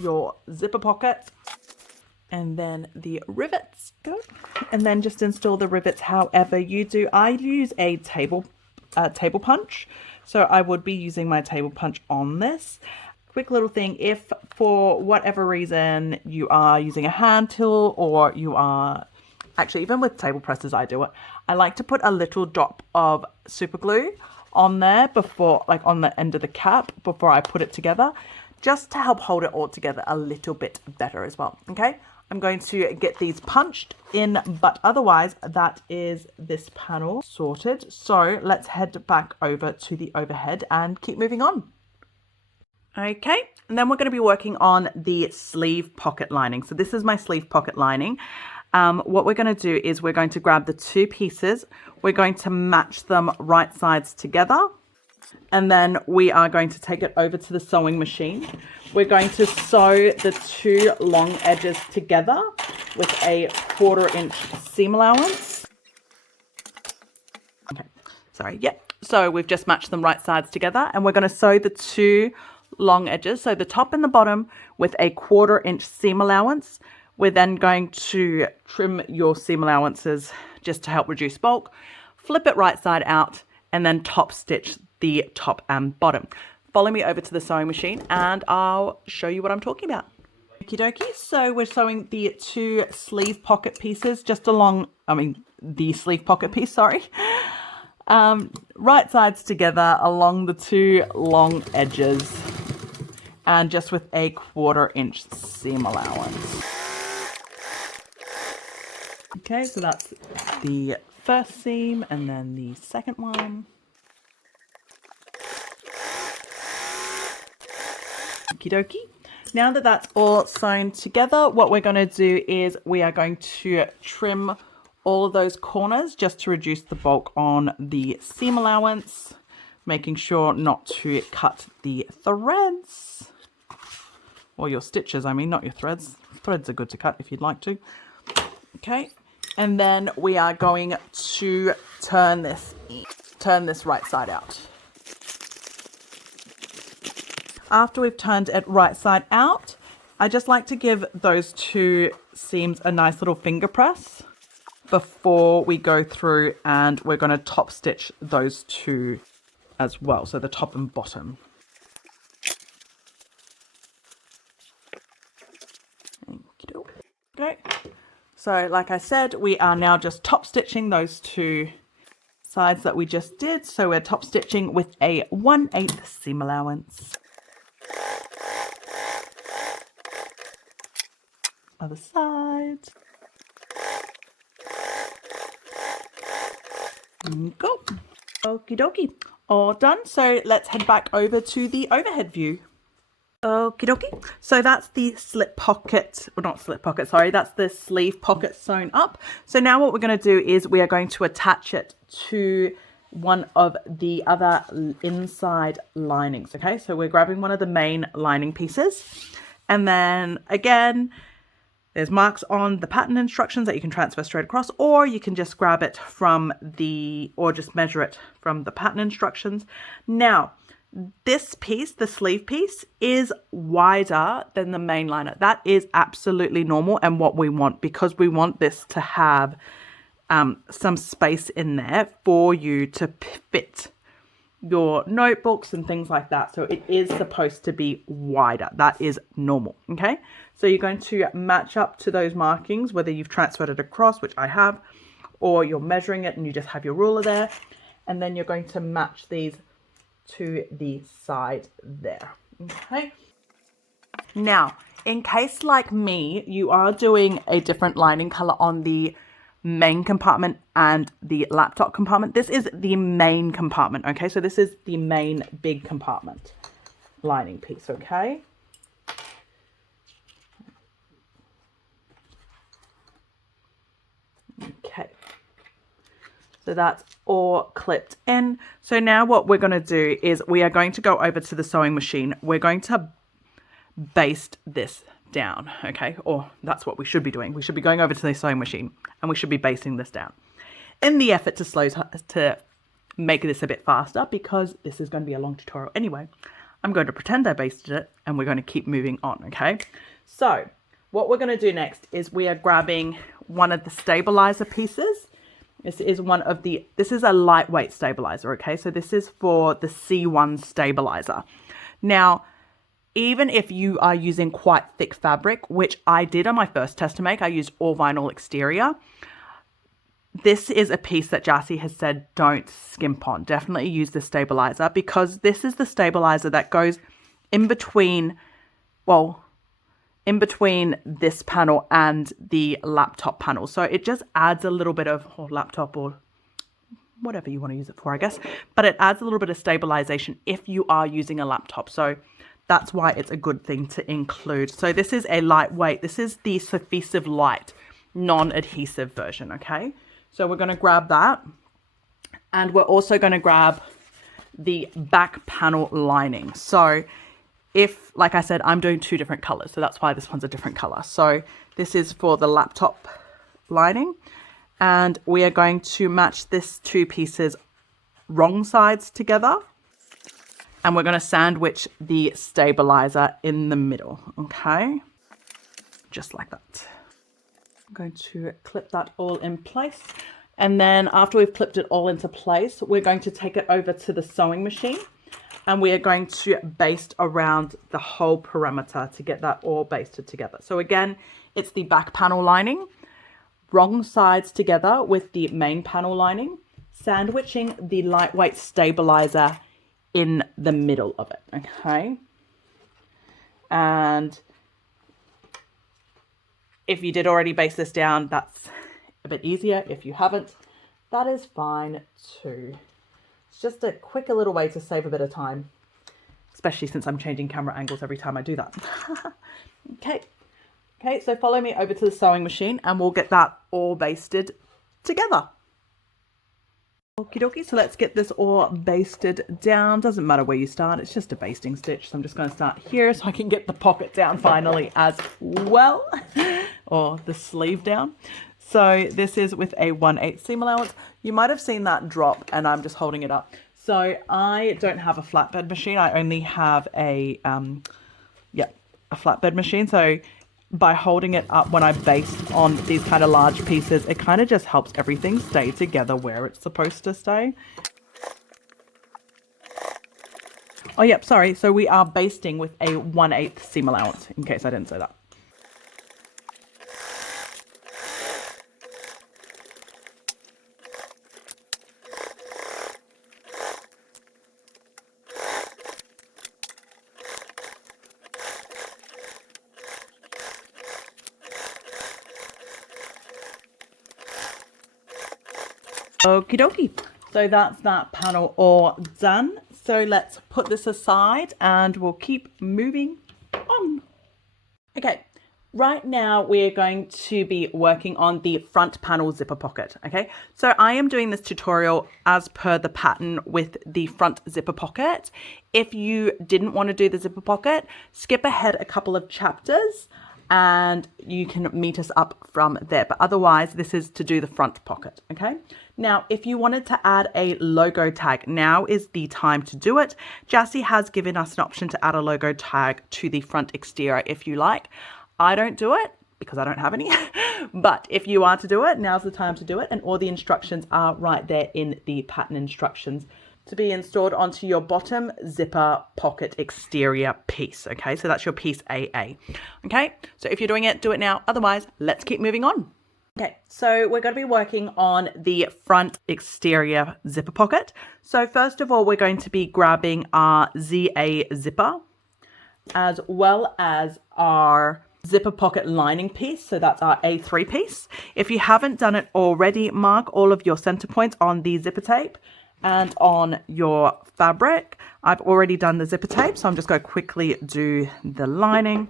your zipper pocket. And then the rivets go. And then just install the rivets however you do. I use a table punch. So I would be using my table punch on this. Quick little thing, if for whatever reason you are using a hand tool or you are, actually even with table presses I do it, I like to put a little drop of super glue on there before, like on the end of the cap before I put it together, just to help hold it all together a little bit better as well, okay? I'm going to get these punched in, but otherwise that is this panel sorted. So let's head back over to the overhead and keep moving on. Okay, and then we're going to be working on the sleeve pocket lining. So this is my sleeve pocket lining. What we're going to do is we're going to grab the two pieces. We're going to match them right sides together. And then we are going to take it over to the sewing machine. We're going to sew the two long edges together with a 1/4 inch seam allowance. Okay, sorry, yep. So we've just matched them right sides together and we're going to sew the two long edges, so the top and the bottom, with a 1/4 inch seam allowance. We're then going to trim your seam allowances just to help reduce bulk, flip it right side out, and then top stitch the top and bottom. Follow me over to the sewing machine and I'll show you what I'm talking about. Okie dokie, so we're sewing the two sleeve pocket pieces just along, the sleeve pocket piece, sorry. Right sides together along the two long edges and just with a 1/4 inch seam allowance. Okay, so that's the first seam and then the second one. Okie dokie. Now that that's all sewn together, what we're going to do is we are going to trim all of those corners just to reduce the bulk on the seam allowance, making sure not to cut the threads, or your stitches, not your threads. Threads are good to cut if you'd like to. Okay, and then we are going to turn this right side out. After we've turned it right side out, I just like to give those two seams a nice little finger press before we go through, and we're going to top stitch those two as well, so the top and bottom. Okay, so like I said, we are now just top stitching those two sides that we just did. So we're top stitching with a 1/8 seam allowance. Other side. Go. Okie dokie. All done. So let's head back over to the overhead view. Okie dokie. So that's the slip pocket, well, not slip pocket, sorry, that's the sleeve pocket sewn up. So now what we're going to do is we are going to attach it to one of the other inside linings. Okay, so we're grabbing one of the main lining pieces, and then again, there's marks on the pattern instructions that you can transfer straight across, or you can just grab it from or just measure it from the pattern instructions. Now, this piece, the sleeve piece, is wider than the main liner. That is absolutely normal and what we want, because we want this to have some space in there for you to fit your notebooks and things like that. So it is supposed to be wider. That is normal. Okay, so you're going to match up to those markings, whether you've transferred it across, which I have, or you're measuring it and you just have your ruler there, and then you're going to match these to the side there. Okay, now in case like me, you are doing a different lining color on the main compartment and the laptop compartment. This is the main compartment, okay? So this is the main big compartment lining piece, okay? Okay. So that's all clipped in. So now what we're going to do is we are going to go over to the sewing machine. We're going to baste this down, okay? Or that's what we should be doing. We should be going over to the sewing machine and we should be basting this down in the effort to make this a bit faster, because this is going to be a long tutorial anyway. I'm going to pretend I basted it and we're going to keep moving on, okay? So what we're going to do next is we are grabbing one of the stabilizer pieces. This is a lightweight stabilizer, okay? So this is for the C1 stabilizer. Now, even if you are using quite thick fabric, which I did on my first test to make, I used all vinyl exterior. This is a piece that Jassy has said don't skimp on. Definitely use the stabilizer, because this is the stabilizer that goes in between, well, in between this panel and the laptop panel. So it just adds a little bit of, or laptop or whatever you want to use it for, I guess. But it adds a little bit of stabilization if you are using a laptop. So that's why it's a good thing to include. So this is a lightweight, this is the Sewfisticated Light non-adhesive version, okay? So we're going to grab that. And we're also going to grab the back panel lining. So if, like I said, I'm doing two different colors, so that's why this one's a different color. So this is for the laptop lining, and we are going to match this two pieces wrong sides together, and we're going to sandwich the stabilizer in the middle, okay? Just like that. I'm going to clip that all in place, and then after we've clipped it all into place, we're going to take it over to the sewing machine. And we are going to baste around the whole perimeter to get that all basted together. So again, it's the back panel lining, wrong sides together with the main panel lining, sandwiching the lightweight stabilizer in the middle of it, okay? And if you did already baste this down, that's a bit easier. If you haven't, that is fine too. It's just a quicker little way to save a bit of time, especially since I'm changing camera angles every time I do that. Okay, so follow me over to the sewing machine and we'll get that all basted together. Okie dokie, so let's get this all basted down. Doesn't matter where you start, it's just a basting stitch. So I'm just going to start here so I can get the pocket down finally as well, or the sleeve down. So this is with a 1/8 seam allowance. You might have seen that drop and I'm just holding it up. So I don't have a flatbed machine. I only have a flatbed machine. So by holding it up when I baste on these kind of large pieces, it kind of just helps everything stay together where it's supposed to stay. Oh, yep, sorry. So we are basting with a 1/8 seam allowance, in case I didn't say that. Okie dokie. So that's that panel all done. So let's put this aside and we'll keep moving on. Okay, right now we're going to be working on the front panel zipper pocket. Okay, so I am doing this tutorial as per the pattern with the front zipper pocket. If you didn't want to do the zipper pocket, skip ahead a couple of chapters and you can meet us up from there. But otherwise, this is to do the front pocket, okay? Now, if you wanted to add a logo tag, now is the time to do it. Jassy has given us an option to add a logo tag to the front exterior if you like. I don't do it because I don't have any, but if you are to do it, now's the time to do it. And all the instructions are right there in the pattern instructions to be installed onto your bottom zipper pocket exterior piece. Okay, so that's your piece AA. Okay, so if you're doing it, do it now. Otherwise, let's keep moving on. Okay, so we're going to be working on the front exterior zipper pocket. So first of all, we're going to be grabbing our ZA zipper as well as our zipper pocket lining piece. So that's our A3 piece. If you haven't done it already, mark all of your center points on the zipper tape and on your fabric. I've already done the zipper tape, so I'm just going to quickly do the lining.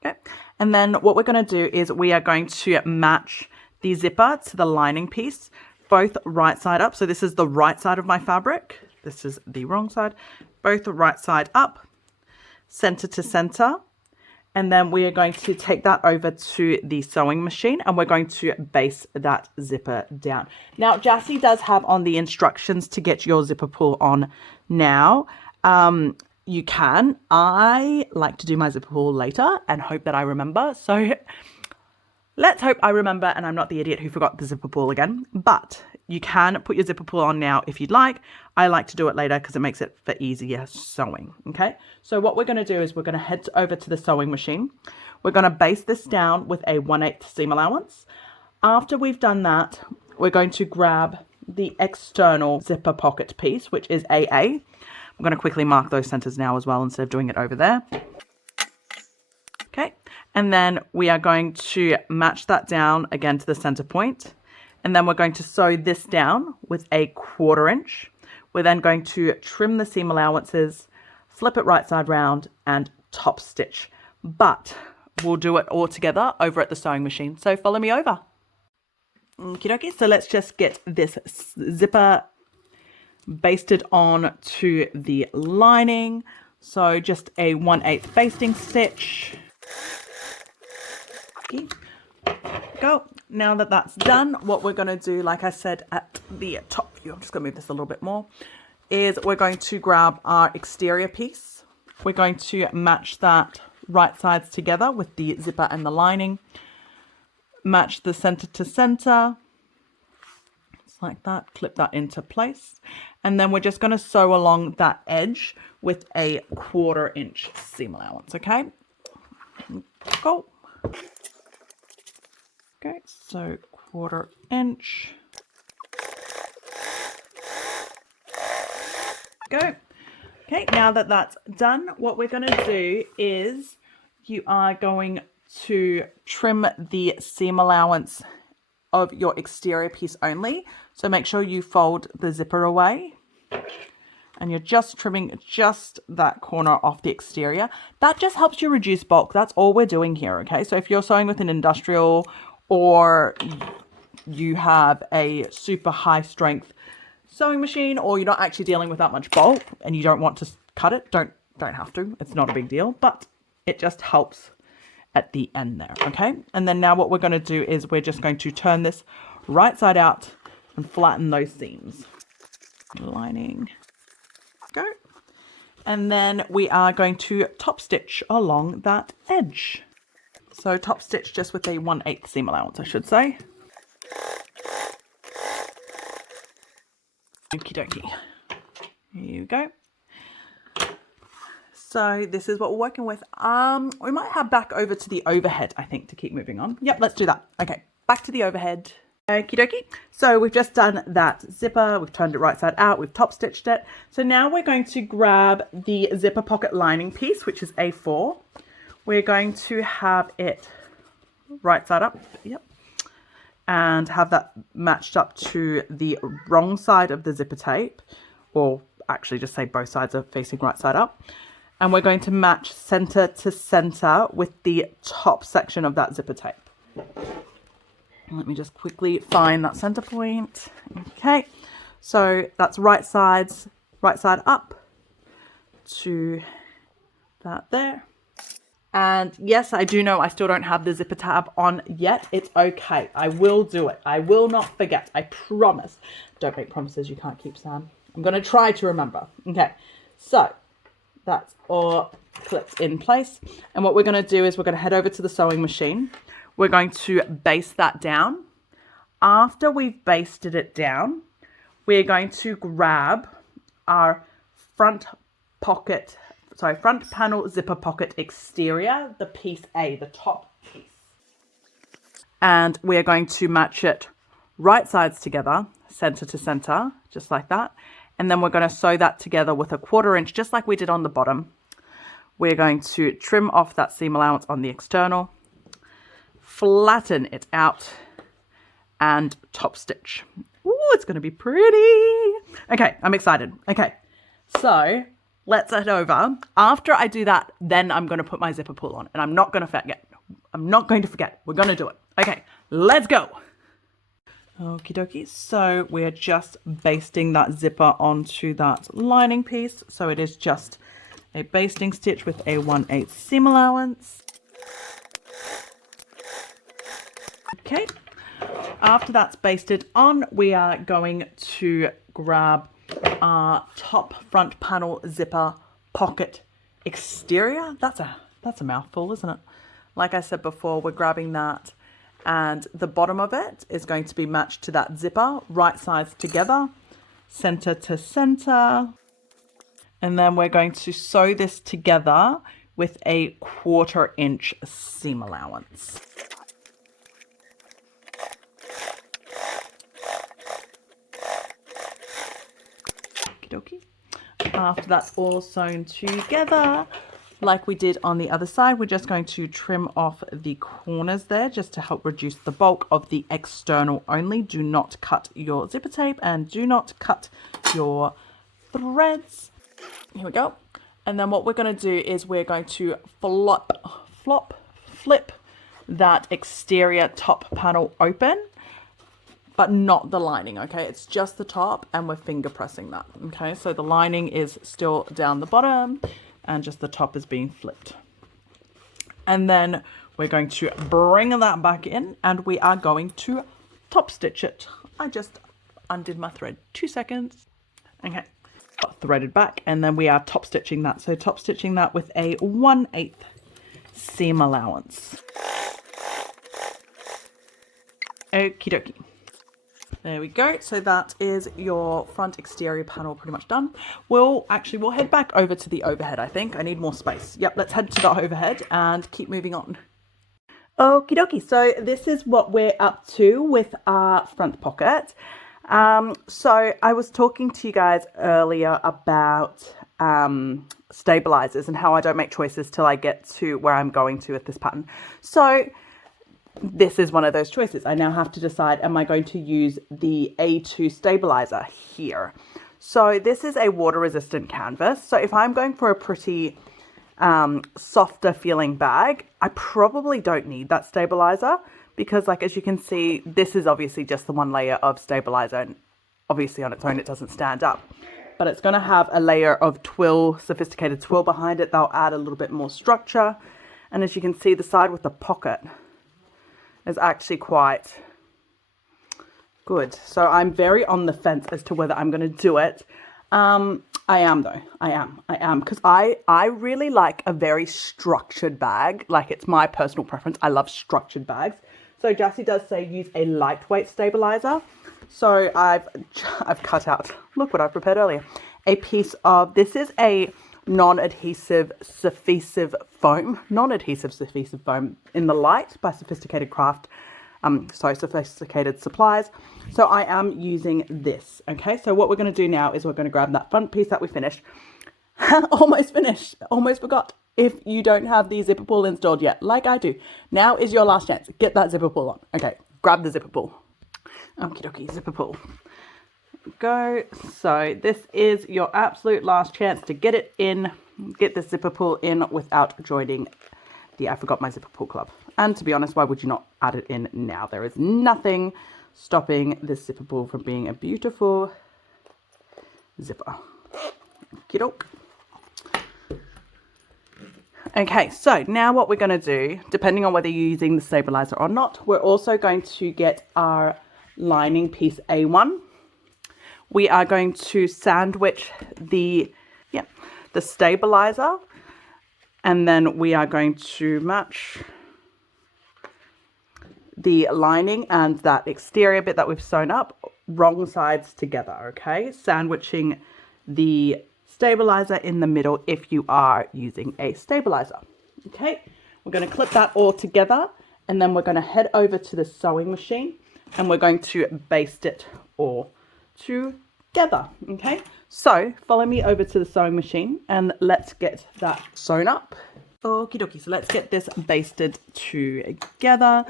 Okay, and then what we're going to do is we are going to match the zipper to the lining piece, both right side up. So this is the right side of my fabric. This is the wrong side. Both the right side up, center to center. And then we are going to take that over to the sewing machine and we're going to base that zipper down. Now, Jassy does have on the instructions to get your zipper pull on now. You can. I like to do my zipper pull later and hope that I remember. So let's hope I remember and I'm not the idiot who forgot the zipper pull again. But you can put your zipper pull on now if you'd like. I like to do it later because it makes it for easier sewing. Okay, so what we're going to do is we're going to head over to the sewing machine. We're going to base this down with a 1/8 seam allowance. After we've done that, we're going to grab the external zipper pocket piece, which is AA. I'm going to quickly mark those centers now as well instead of doing it over there. Okay, and then we are going to match that down again to the center point. And then we're going to sew this down with a 1/4 inch. We're then going to trim the seam allowances, flip it right side round and top stitch. But we'll do it all together over at the sewing machine. So follow me over. Okie dokie. So let's just get this zipper basted on to the lining. So just a 1/8 basting stitch. Okay. Go. Now that that's done, what we're going to do, like I said at the top view, I'm just going to move this a little bit more, is we're going to grab our exterior piece. We're going to match that right sides together with the zipper and the lining. Match the center to center. Just like that. Clip that into place. And then we're just going to sew along that edge with a 1/4 inch seam allowance, okay? Go. Okay, so 1/4 inch. Go. Okay, now that that's done, what we're going to do is you are going to trim the seam allowance of your exterior piece only. So make sure you fold the zipper away. And you're just trimming just that corner off the exterior. That just helps you reduce bulk. That's all we're doing here, okay? So if you're sewing with an industrial or you have a super high strength sewing machine or you're not actually dealing with that much bulk and you don't want to cut it, don't have to. It's not a big deal, but it just helps at the end there, okay? And then now what we're going to do is we're just going to turn this right side out and flatten those seams. Lining. Go. And then we are going to top stitch along that edge. So top stitch just with a 1/8 seam allowance, I should say. Okie dokie. Here you go. So this is what we're working with. We might head back over to the overhead, I think, to keep moving on. Yep, let's do that. Okay, back to the overhead. Okie dokie. So we've just done that zipper. We've turned it right side out. We've top stitched it. So now we're going to grab the zipper pocket lining piece, which is A4. We're going to have it right side up. Yep. And have that matched up to the wrong side of the zipper tape, or actually just say both sides are facing right side up. And we're going to match center to center with the top section of that zipper tape. Let me just quickly find that center point. Okay, so that's right side up to that there. And yes, I do know I still don't have the zipper tab on yet. It's okay. I will do it. I will not forget. I promise. Don't make promises you can't keep, Sam. I'm going to try to remember. Okay, so that's all clipped in place. And what we're going to do is we're going to head over to the sewing machine. We're going to baste that down. After we've basted it down, we're going to grab our front panel zipper pocket exterior, the piece A, the top piece. And we're going to match it right sides together, center to center, just like that. And then we're going to sew that together with a 1/4 inch, just like we did on the bottom. we're going to trim off that seam allowance on the external, flatten it out, and top stitch. Ooh, it's going to be pretty. Okay, I'm excited. Okay, so let's head over. After I do that, then I'm going to put my zipper pull on, and I'm not going to forget. I'm not going to forget. We're going to do it. Okay, let's go. Okie dokie. So we're just basting that zipper onto that lining piece. So it is just a basting stitch with a 1/8 seam allowance. Okay. After that's basted on, we are going to grab our top front panel zipper pocket exterior. That's a mouthful, isn't it? Like I said before, we're grabbing that, and the bottom of it is going to be matched to that zipper, right sides together, center to center. And then we're going to sew this together with a 1/4 inch seam allowance. Okie dokie. After that's all sewn together, like we did on the other side, we're just going to trim off the corners there just to help reduce the bulk of the external only. Do not cut your zipper tape and do not cut your threads. Here we go. And then what we're going to do is we're going to flip that exterior top panel open, but not the lining, okay? It's just the top, and we're finger pressing that, okay? So the lining is still down the bottom and just the top is being flipped. And then we're going to bring that back in and we are going to top stitch it. I just undid my thread. 2 seconds. Okay. Threaded back, and then we are top stitching that. So top stitching that with a 1/8 seam allowance. Okie dokie. There we go. So that is your front exterior panel pretty much done. We'll head back over to the overhead, I think. I need more space. Yep, let's head to the overhead and keep moving on. Okie dokie. So this is what we're up to with our front pocket. So I was talking to you guys earlier about stabilizers and how I don't make choices till I get to where I'm going to with this pattern. So this is one of those choices. I now have to decide, am I going to use the A2 stabilizer here? So this is a water resistant canvas. So if I'm going for a pretty softer feeling bag, I probably don't need that stabilizer. Because like, as you can see, this is obviously just the one layer of stabilizer, and obviously on its own, it doesn't stand up, but it's going to have a layer of twill, sophisticated twill behind it. They'll add a little bit more structure. And as you can see, the side with the pocket is actually quite good. So I'm very on the fence as to whether I'm going to do it. I am though. I am. Because I really like a very structured bag. Like, it's my personal preference. I love structured bags. So Jassy does say use a lightweight stabilizer. So I've cut out, look what I prepared earlier, a piece of, this is a non-adhesive Sewfisticated foam, in the light by Sewfisticated Sophisticated Supplies. So I am using this, okay? So what we're going to do now is we're going to grab that front piece that we finished. Almost finished, almost forgot. If you don't have the zipper pull installed yet, like I do, now is your last chance. Get that zipper pull on. Okay, grab the zipper pull. Okie dokie, zipper pull. Go. So this is your absolute last chance to get it in, get the zipper pull in without joining the I forgot my zipper pull club. And to be honest, why would you not add it in now? There is nothing stopping this zipper pull from being a beautiful zipper. Okie doke. Okay, so now what we're going to do, depending on whether you're using the stabilizer or not, we're also going to get our lining piece A1. We are going to sandwich the stabilizer, and then we are going to match the lining and that exterior bit that we've sewn up, wrong sides together, okay? Sandwiching the stabilizer in the middle if you are using a stabilizer. Okay, we're going to clip that all together, and then we're going to head over to the sewing machine and we're going to baste it all together. Okay, So follow me over to the sewing machine and let's get that sewn up. Okie dokie, so let's get this basted together.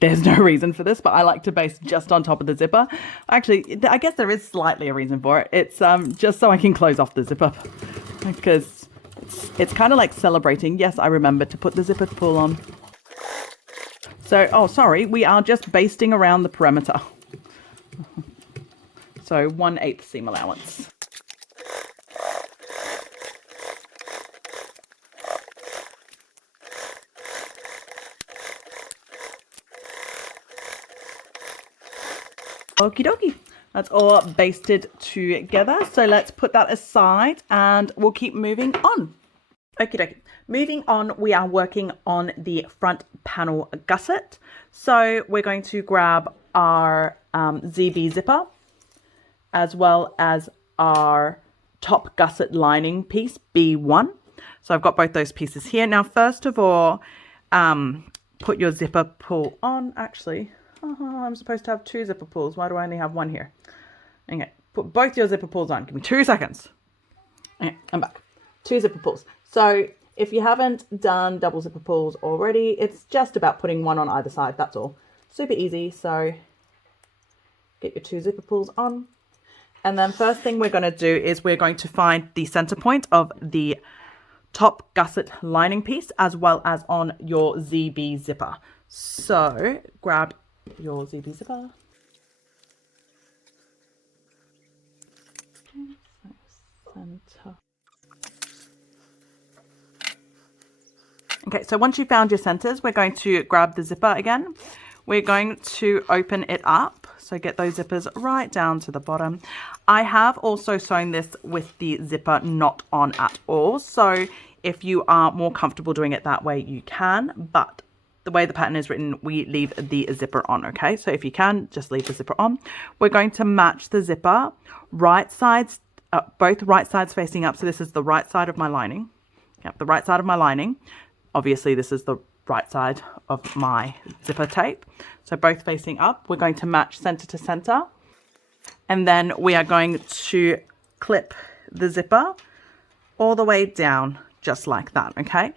There's no reason for this, but I like to baste just on top of the zipper. Actually, I guess there is slightly a reason for it. It's just so I can close off the zipper, because it's kind of like celebrating. Yes, I remember to put the zipper pull on. So, oh, sorry, we are just basting around the perimeter. So 1/8 seam allowance. Okie dokie. That's all basted together. So let's put that aside and we'll keep moving on. Okie dokie. Moving on, we are working on the front panel gusset. So we're going to grab our ZB zipper as well as our top gusset lining piece, B1. So I've got both those pieces here. Now, first of all, put your zipper pull on. Actually, I'm supposed to have 2 zipper pulls. Why do I only have 1 here? Okay, put both your zipper pulls on. Give me 2 seconds. Okay, I'm back. 2 zipper pulls. So if you haven't done double zipper pulls already, it's just about putting 1 on either side. That's all. Super easy. So get your 2 zipper pulls on. And then first thing we're going to do is we're going to find the center point of the top gusset lining piece as well as on your ZB zipper. So grab your ZB zipper. Center. Okay, so once you've found your centers, we're going to grab the zipper again. We're going to open it up. So get those zippers right down to the bottom. I have also sewn this with the zipper not on at all. So if you are more comfortable doing it that way, you can. But the way the pattern is written, we leave the zipper on, okay? So if you can, just leave the zipper on. We're going to match the zipper right sides, both right sides facing up. So this is the right side of my lining. Yep, the right side of my lining. Obviously, this is the right side of my zipper tape. So both facing up, we're going to match center to center. And then we are going to clip the zipper all the way down, just like that, okay?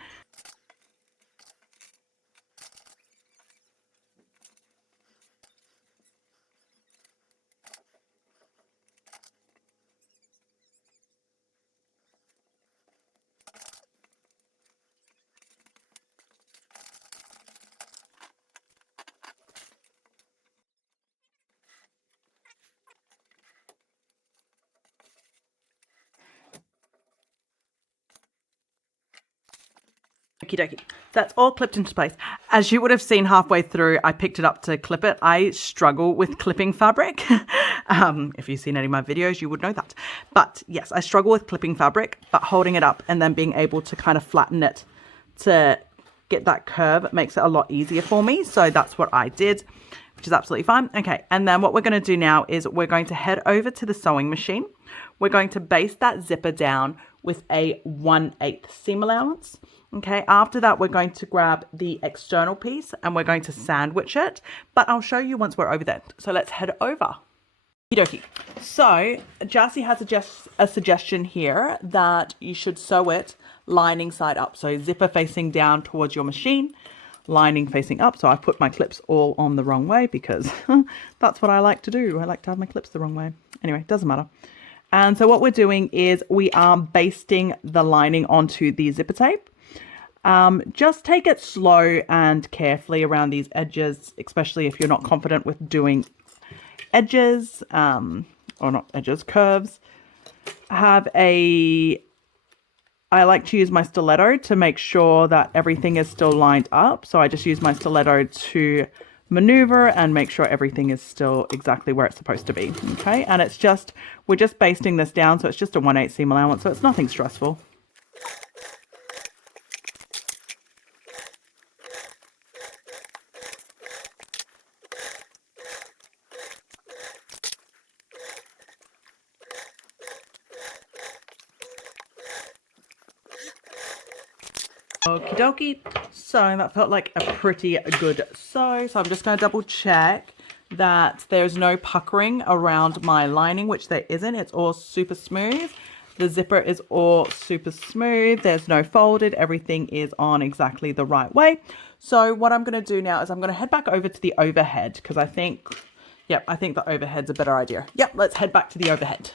Okie dokie. That's all clipped into place. As you would have seen halfway through, I picked it up to clip it. I struggle with clipping fabric. If you've seen any of my videos, you would know that. But yes, I struggle with clipping fabric, but holding it up and then being able to kind of flatten it to get that curve makes it a lot easier for me. So that's what I did, which is absolutely fine. Okay, and then what we're going to do now is we're going to head over to the sewing machine. We're going to baste that zipper down with a 1/8 seam allowance. Okay, after that, we're going to grab the external piece and we're going to sandwich it, but I'll show you once we're over there. So let's head over. Okie dokie. So Jassy has a suggestion here that you should sew it lining side up. So zipper facing down towards your machine, lining facing up. So I put my clips all on the wrong way because that's what I like to do. I like to have my clips the wrong way. Anyway, doesn't matter. And so what we're doing is we are basting the lining onto the zipper tape. Just take it slow and carefully around these edges, especially if you're not confident with doing edges, or not edges, curves. I like to use my stiletto to make sure that everything is still lined up. So I just use my stiletto to maneuver and make sure everything is still exactly where it's supposed to be. Okay, and we're just basting this down, so it's just a 1/8 seam allowance, so it's nothing stressful. Okie dokie. So that felt like a pretty good sew. So I'm just going to double check that there's no puckering around my lining, which there isn't. It's all super smooth. The zipper is all super smooth. There's no folded. Everything is on exactly the right way. So what I'm going to do now is I'm going to head back over to the overhead because I think the overhead's a better idea. Yep, let's head back to the overhead.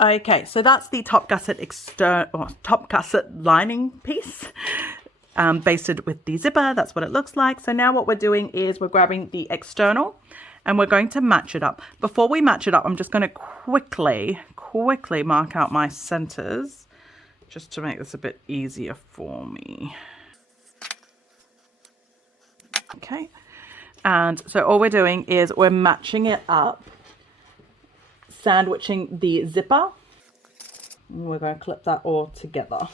Okay, so that's the top gusset lining piece. Basted with the zipper. That's what it looks like. So now what we're doing is we're grabbing the external and we're going to match it up. Before we match it up, I'm just going to quickly mark out my centers just to make this a bit easier for me. Okay, and so all we're doing is we're matching it up, sandwiching the zipper. And we're going to clip that all together.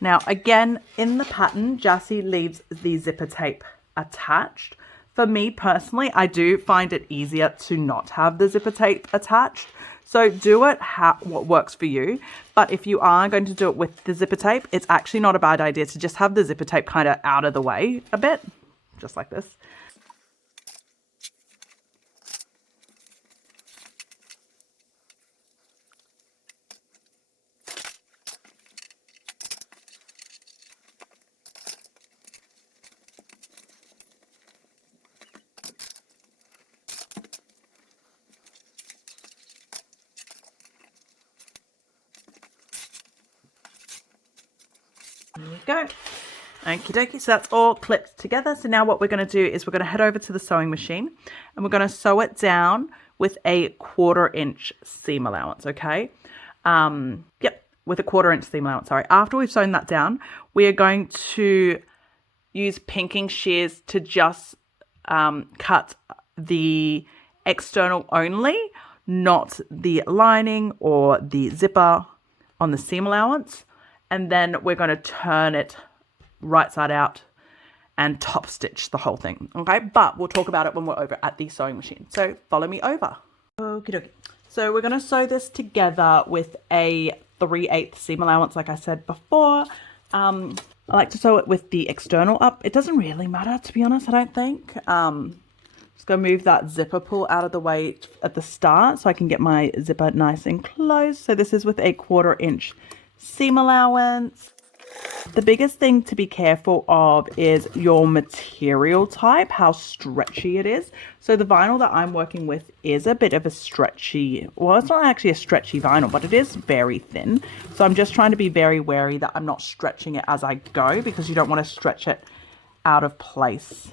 Now, again, in the pattern, Jassy leaves the zipper tape attached. For me personally, I do find it easier to not have the zipper tape attached. So do it what works for you. But if you are going to do it with the zipper tape, it's actually not a bad idea to just have the zipper tape kind of out of the way a bit, just like this. There we go. Okie dokie, so that's all clipped together. So now what we're going to do is we're going to head over to the sewing machine and we're going to sew it down with a 1/4 inch seam allowance, okay? With a 1/4 inch seam allowance, sorry. After we've sewn that down, we are going to use pinking shears to just cut the external only, not the lining or the zipper on the seam allowance. And then we're going to turn it right side out and top stitch the whole thing. Okay, but we'll talk about it when we're over at the sewing machine. So follow me over. Okie dokie. So we're going to sew this together with a 3/8 seam allowance, like I said before. I like to sew it with the external up. It doesn't really matter, to be honest, I don't think. Just going to move that zipper pull out of the way at the start so I can get my zipper nice and close. So this is with a 1/4 inch seam allowance. The biggest thing to be careful of is your material type, how stretchy it is. So the vinyl that I'm working with is a bit of a stretchy, well, it's not actually a stretchy vinyl, but it is very thin. So I'm just trying to be very wary that I'm not stretching it as I go because you don't want to stretch it out of place.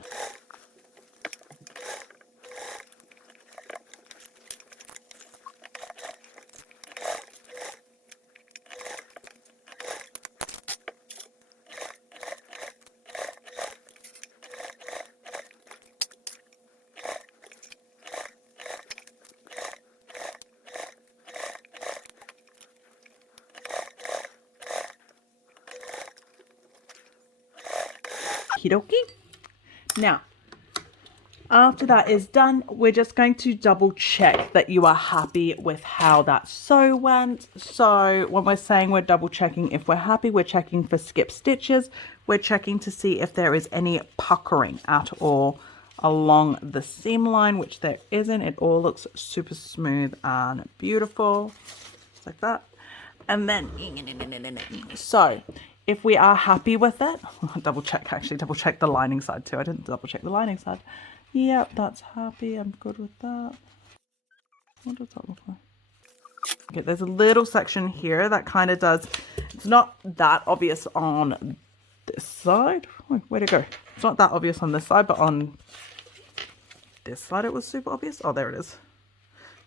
Okie dokie. Now, after that is done, we're just going to double check that you are happy with how that sew went. So when we're saying we're double checking if we're happy, we're checking for skip stitches. We're checking to see if there is any puckering at all along the seam line, which there isn't. It all looks super smooth and beautiful, just like that. And then, so if we are happy with it, double check the lining side too. I didn't double check the lining side. Yep, that's happy. I'm good with that. What does that look like? Okay, there's a little section here that kind of does, it's not that obvious on this side. Oh, where'd it go? It's not that obvious on this side, but on this side it was super obvious. Oh, there it is.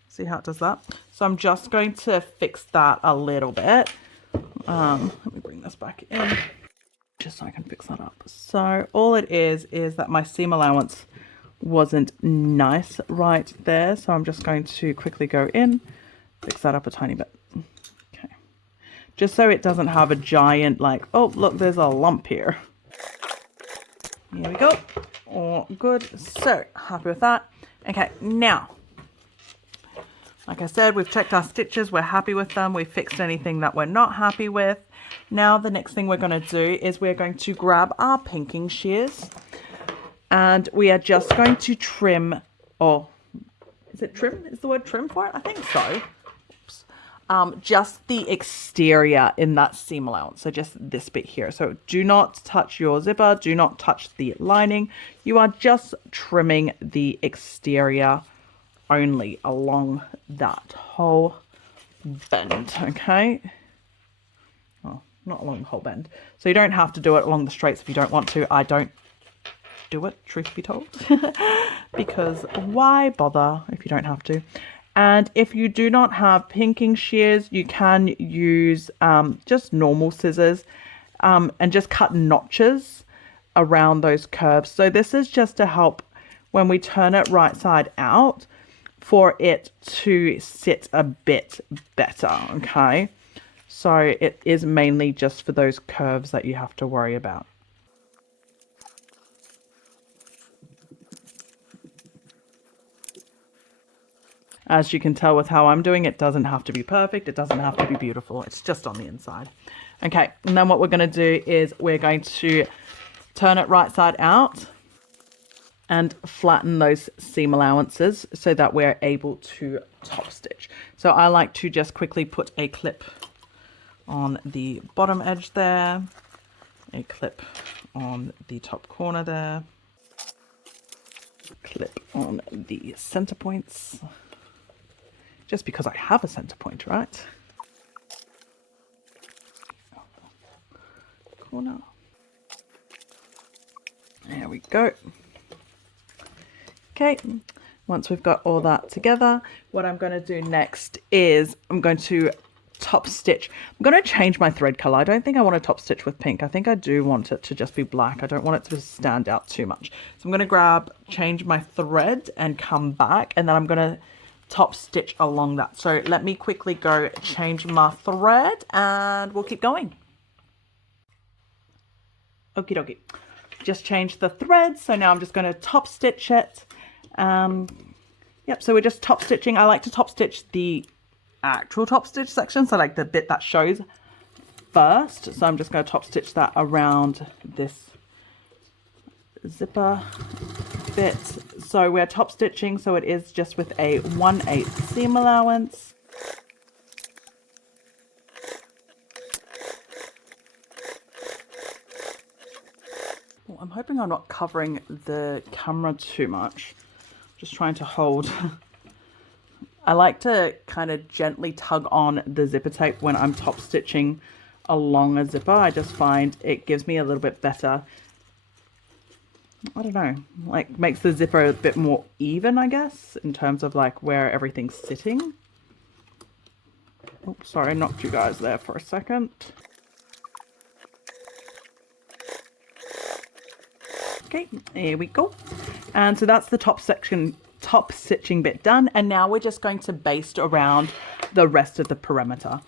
See how it does that? So I'm just going to fix that a little bit. Let me bring this back in just so I can fix that up. So all it is that my seam allowance wasn't nice right there. So I'm just going to quickly go in, fix that up a tiny bit. Okay. Just so it doesn't have a giant like, oh, look, there's a lump here. Here we go. All good. So happy with that. Okay, now, like I said, we've checked our stitches. We're happy with them. We've fixed anything that we're not happy with. Now the next thing we're going to do is we're going to grab our pinking shears. And we are just going to trim, or is it trim? Is the word trim for it? I think so. Just the exterior in that seam allowance. So just this bit here. So do not touch your zipper. Do not touch the lining. You are just trimming the exterior only along that whole bend. Okay. Oh, not along the whole bend. So you don't have to do it along the straights if you don't want to. I don't do it, truth be told, because why bother if you don't have to? And if you do not have pinking shears, you can use just normal scissors and just cut notches around those curves. So this is just to help when we turn it right side out for it to sit a bit better, okay? So it is mainly just for those curves that you have to worry about. As you can tell with how I'm doing, it doesn't have to be perfect. It doesn't have to be beautiful. It's just on the inside. Okay, and then what we're going to do is we're going to turn it right side out and flatten those seam allowances so that we're able to top stitch. So I like to just quickly put a clip on the bottom edge there, a clip on the top corner there, clip on the center points. Just because I have a center point, right? Corner. There we go. Okay, once we've got all that together, what I'm going to do next is I'm going to top stitch. I'm going to change my thread color. I don't think I want to top stitch with pink. I think I do want it to just be black. I don't want it to stand out too much. So I'm going to change my thread and come back, and then I'm going to top stitch along that. So let me quickly go change my thread and we'll keep going. Okie dokie. Just change the thread. So now I'm just going to top stitch it. Yep, so we're just top stitching. I like to top stitch the actual top stitch section, so like the bit that shows first. So I'm just going to top stitch that around this zipper bit. So we're top stitching, so it is just with a 1/8 seam allowance. Well, I'm hoping I'm not covering the camera too much. Just trying to hold. I like to kind of gently tug on the zipper tape when I'm top stitching along a zipper. I just find it gives me a little bit better, I don't know, like makes the zipper a bit more even, I guess, in terms of like where everything's sitting. Oh, sorry, I knocked you guys there for a second. Okay, here we go. And so that's the top stitching bit done. And now we're just going to baste around the rest of the perimeter.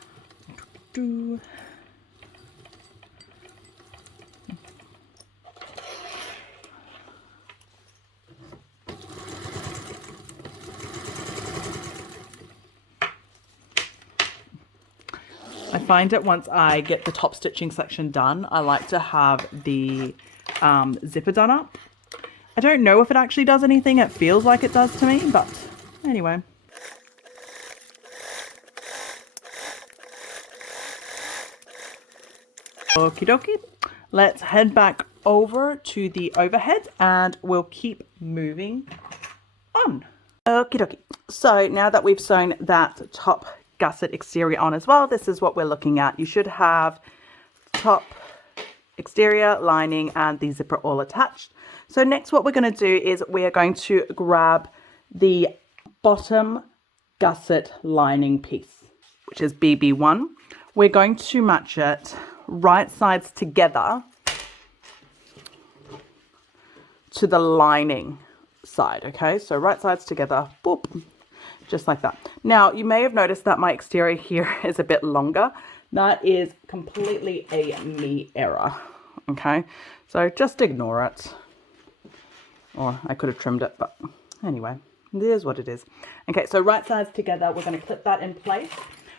I find that once I get the top stitching section done, I like to have the zipper done up. I don't know if it actually does anything. It feels like it does to me, but anyway. Okie dokie. Let's head back over to the overhead and we'll keep moving on. Okie dokie. So now that we've sewn that top gusset exterior on as well, this is what we're looking at. You should have top, exterior, lining, and the zipper all attached. So next what we're going to do is we are going to grab the bottom gusset lining piece, which is BB1. We're going to match it right sides together to the lining side. Okay, so right sides together, boop, just like that. Now you may have noticed that my exterior here is a bit longer. That is completely a me error. Okay, so just ignore it. Or I could have trimmed it, but anyway, it is what it is. Okay, so right sides together, we're going to clip that in place.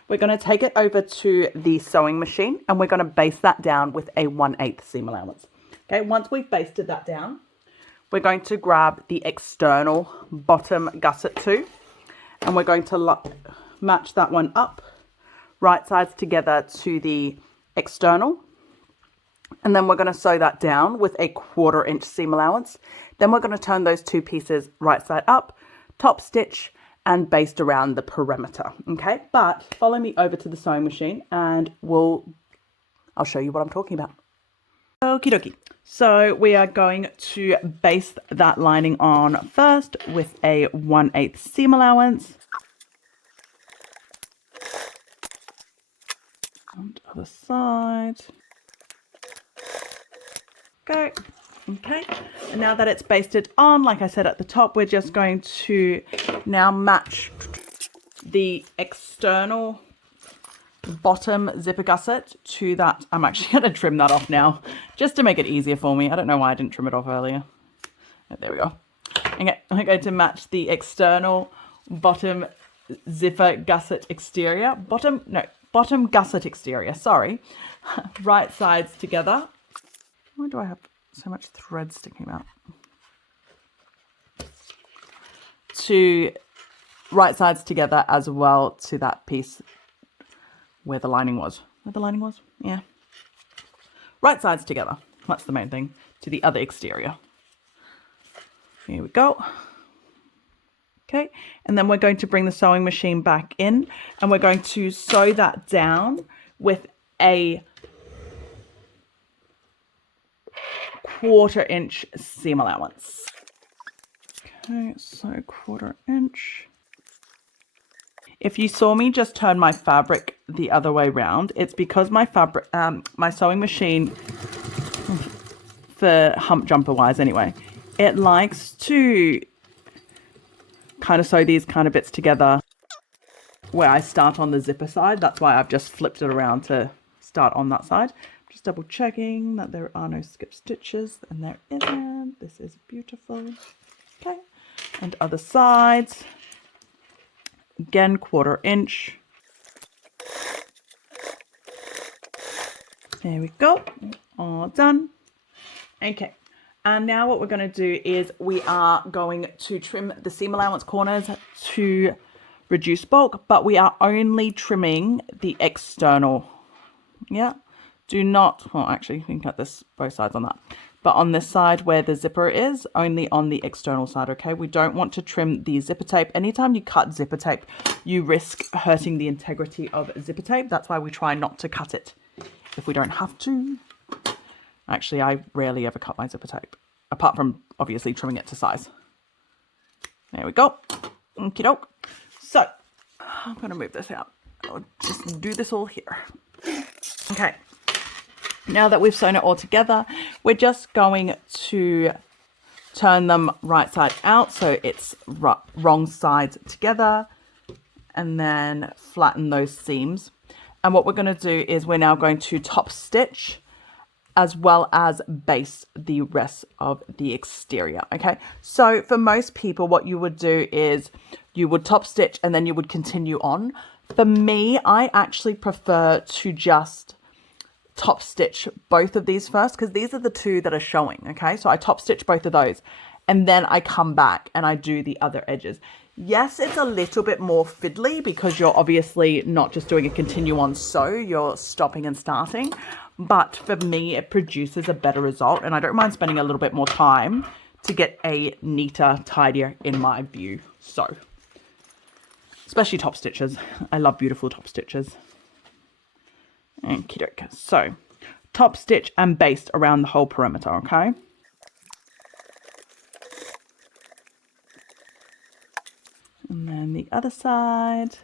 We're going to take it over to the sewing machine and we're going to baste that down with a 1/8 seam allowance. Okay, once we've basted that down, we're going to grab the external bottom gusset too, and we're going to match that one up, right sides together to the external. And then we're going to sew that down with a 1/4 inch seam allowance. Then we're going to turn those two pieces right side up, top stitch, and baste around the perimeter. Okay, but follow me over to the sewing machine and I'll show you what I'm talking about. Okie dokie. So we are going to baste that lining on first with a 1/8 seam allowance. And other side. Go. Okay, and now that it's basted on, like I said at the top, we're just going to now match the external bottom zipper gusset to that. I'm actually going to trim that off now just to make it easier for me. I don't know why I didn't trim it off earlier. Oh, there we go. Okay, I'm going to match the external bottom zipper gusset exterior. Bottom gusset exterior, sorry. Right sides together. Why do I have so much thread sticking out? To right sides together as well to that piece where the lining was. Where the lining was? Yeah. Right sides together. That's the main thing. To the other exterior. Here we go. Okay. And then we're going to bring the sewing machine back in and we're going to sew that down with a 1/4 inch seam allowance. Okay, so 1/4 inch. If you saw me just turn my fabric the other way round, it's because my fabric, my sewing machine, for hump jumper wise anyway, it likes to kind of sew these kind of bits together where I start on the zipper side. That's why I've just flipped it around to start on that side. Just double checking that there are no skip stitches, and there isn't. This is beautiful. Okay, and other sides. Again, 1/4 inch. There we go. All done. Okay, and now what we're going to do is we are going to trim the seam allowance corners to reduce bulk, but we are only trimming the external. Yeah. Do not, well, actually, you can cut this both sides on that. But on this side where the zipper is, only on the external side, okay? We don't want to trim the zipper tape. Anytime you cut zipper tape, you risk hurting the integrity of zipper tape. That's why we try not to cut it if we don't have to. Actually, I rarely ever cut my zipper tape, apart from obviously trimming it to size. There we go. Okie doke. So, I'm going to move this out. I'll just do this all here. Okay. Now that we've sewn it all together, we're just going to turn them right side out so it's wrong sides together, and then flatten those seams. And what we're going to do is we're now going to top stitch as well as baste the rest of the exterior. Okay, so for most people what you would do is you would top stitch and then you would continue on. For me, I actually prefer to just top stitch both of these first, because these are the two that are showing. Okay, so I top stitch both of those and then I come back and I do the other edges. Yes, it's a little bit more fiddly because you're obviously not just doing a continue on sew, you're stopping and starting, but for me it produces a better result, and I don't mind spending a little bit more time to get a neater, tidier in my view. So especially top stitches, I love beautiful top stitches. Okie doke. So top stitch and baste around the whole perimeter. Okay, and then the other side.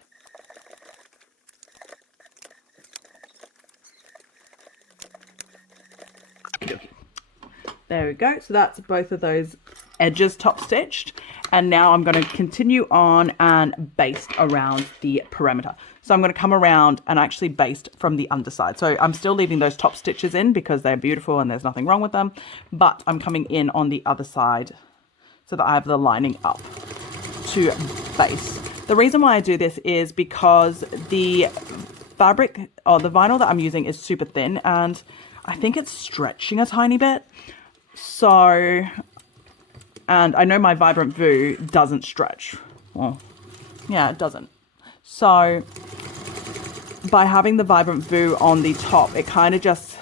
There we go. So that's both of those edges top stitched, and now I'm going to continue on and baste around the perimeter. So I'm going to come around and actually baste from the underside. So I'm still leaving those top stitches in because they're beautiful and there's nothing wrong with them, but I'm coming in on the other side so that I have the lining up to baste. The reason why I do this is because the fabric or the vinyl that I'm using is super thin and I think it's stretching a tiny bit. So And I know my Vibrant Voo doesn't stretch. Well, yeah, it doesn't. So by having the Vibrant Voo on the top, it kind of just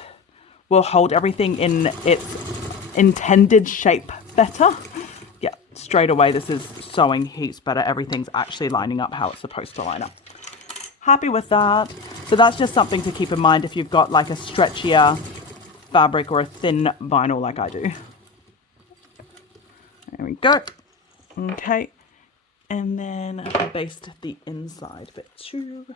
will hold everything in its intended shape better. Yeah, straight away this is sewing heaps better. Everything's actually lining up how it's supposed to line up. Happy with that. So that's just something to keep in mind if you've got like a stretchier fabric or a thin vinyl like I do. There we go. Okay. And then I baste the inside bit too.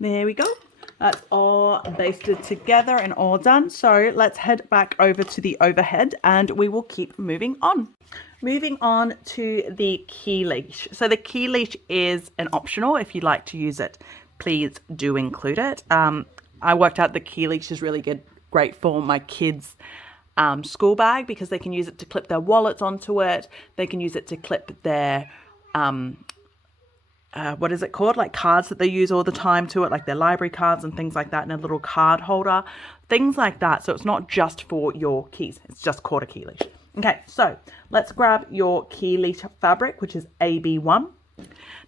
There we go. That's all basted together and all done. So let's head back over to the overhead and we will keep moving on. Moving on to the key leash. So the key leash is an optional. If you'd like to use it, please do include it. I worked out the key leash is really good, great for my kids' school bag because they can use it to clip their wallets onto it. They can use it to clip their what is it called? Like cards that they use all the time to it, like their library cards and things like that, and a little card holder, things like that. So it's not just for your keys, it's just called a key leash. Okay, so let's grab your key leash fabric, which is AB1.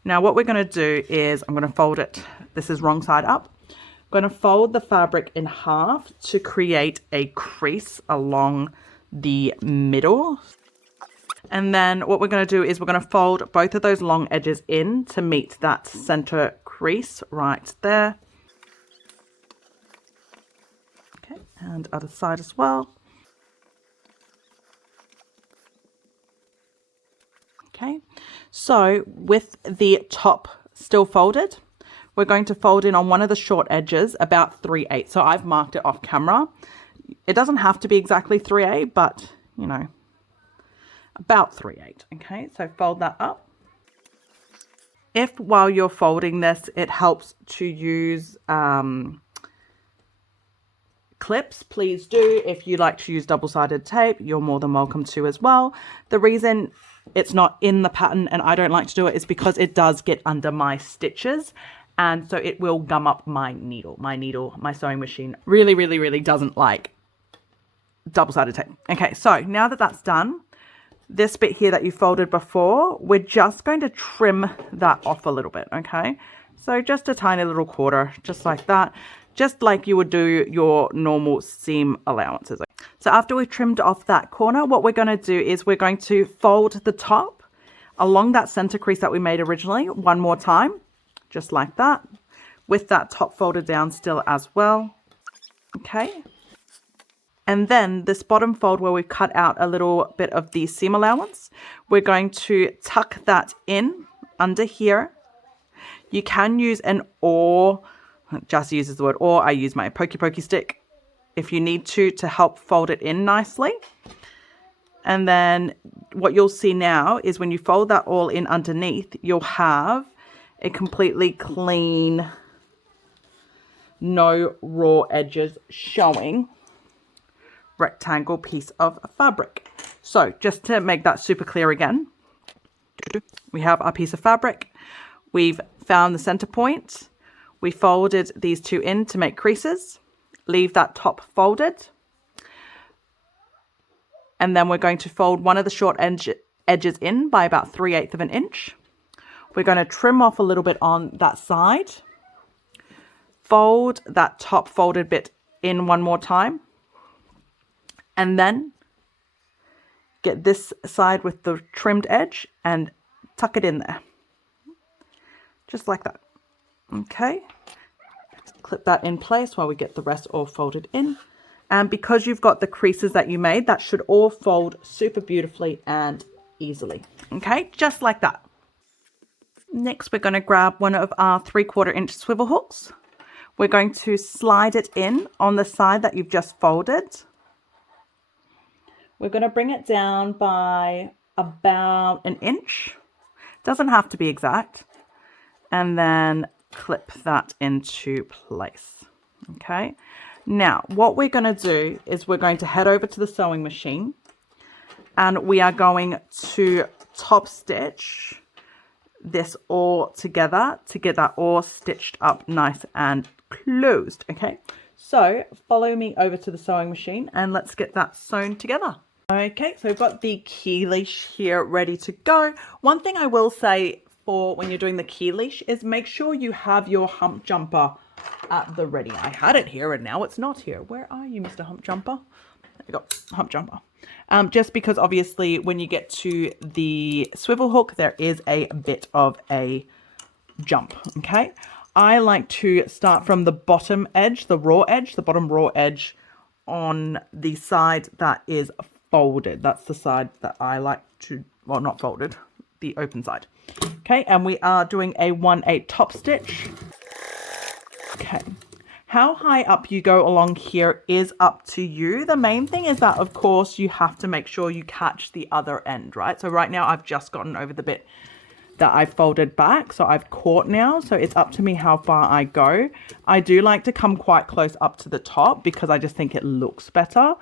Now what we're going to do is I'm going to fold it. This is wrong side up. I'm going to fold the fabric in half to create a crease along the middle. And then what we're going to do is we're going to fold both of those long edges in to meet that center crease right there. Okay, and other side as well. Okay, so with the top still folded, we're going to fold in on one of the short edges about 3/8. So I've marked it off camera. It doesn't have to be exactly 3/8, but you know, about 3/8. Okay, so fold that up. If while you're folding this, it helps to use clips, please do. If you like to use double-sided tape, you're more than welcome to as well. The reason it's not in the pattern and I don't like to do it is because it does get under my stitches, and so it will gum up my needle. My sewing machine really doesn't like double-sided tape. Okay, so now that that's done, this bit here that you folded before, we're just going to trim that off a little bit. Okay, so just a tiny little quarter, just like that, just like you would do your normal seam allowances. So after we've trimmed off that corner, what we're going to do is we're going to fold the top along that center crease that we made originally one more time, just like that, with that top folded down still as well. Okay. And then this bottom fold where we've cut out a little bit of the seam allowance, we're going to tuck that in under here. You can use an awl, just uses the word awl. I use my pokey stick if you need to help fold it in nicely. And then what you'll see now is when you fold that all in underneath, you'll have a completely clean, no raw edges showing rectangle piece of fabric. So just to make that super clear again, we have our piece of fabric. We've found the center point. We folded these two in to make creases. Leave that top folded. And then we're going to fold one of the short edges in by about 3/8 of an inch. We're going to trim off a little bit on that side. Fold that top folded bit in one more time. And then get this side with the trimmed edge and tuck it in there. Just like that. Okay. Clip that in place while we get the rest all folded in. And because you've got the creases that you made, that should all fold super beautifully and easily. Okay, just like that. Next, we're going to grab one of our 3/4 inch swivel hooks. We're going to slide it in on the side that you've just folded. We're going to bring it down by about an inch. Doesn't have to be exact. And then clip that into place. Okay. Now, what we're going to do is we're going to head over to the sewing machine and we are going to top stitch this all together to get that all stitched up nice and closed. Okay, so follow me over to the sewing machine and let's get that sewn together. Okay, so we've got the key leash here ready to go. One thing I will say for when you're doing the key leash is make sure you have your hump jumper at the ready. I had it here and now it's not here. Where are you, Mr. Hump Jumper? There you go, hump jumper. Just because obviously when you get to the swivel hook, there is a bit of a jump, okay? I like to start from the bottom edge, the bottom raw edge on the side that is folded. That's the side that I like to, well, not folded, the open side. Okay, and we are doing a 1/8 top stitch. Okay. How high up you go along here is up to you. The main thing is that, of course, you have to make sure you catch the other end, right? So right now I've just gotten over the bit that I folded back. So I've caught now. So it's up to me how far I go. I do like to come quite close up to the top because I just think it looks better.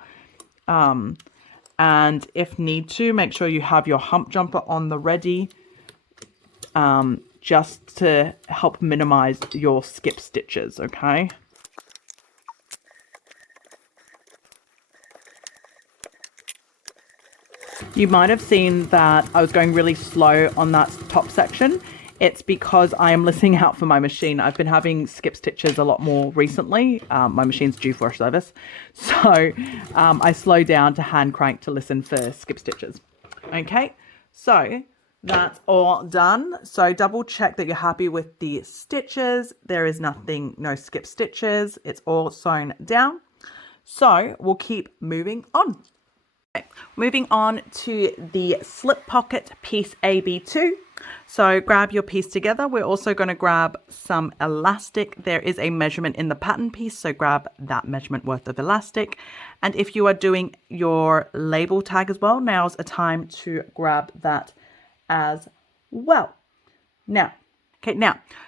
And if need to, make sure you have your hump jumper on the ready. Just to help minimize your skip stitches, okay? You might have seen that I was going really slow on that top section. It's because I am listening out for my machine. I've been having skip stitches a lot more recently. My machine's due for a service. So I slow down to hand crank to listen for skip stitches. Okay, so that's all done. So double check that you're happy with the stitches. There is nothing, no skip stitches. It's all sewn down. So we'll keep moving on. Okay, moving on to the slip pocket piece AB2. So grab your piece together. We're also going to grab some elastic. There is a measurement in the pattern piece, so grab that measurement worth of elastic. And if you are doing your label tag as well, now's a time to grab that as well. Now,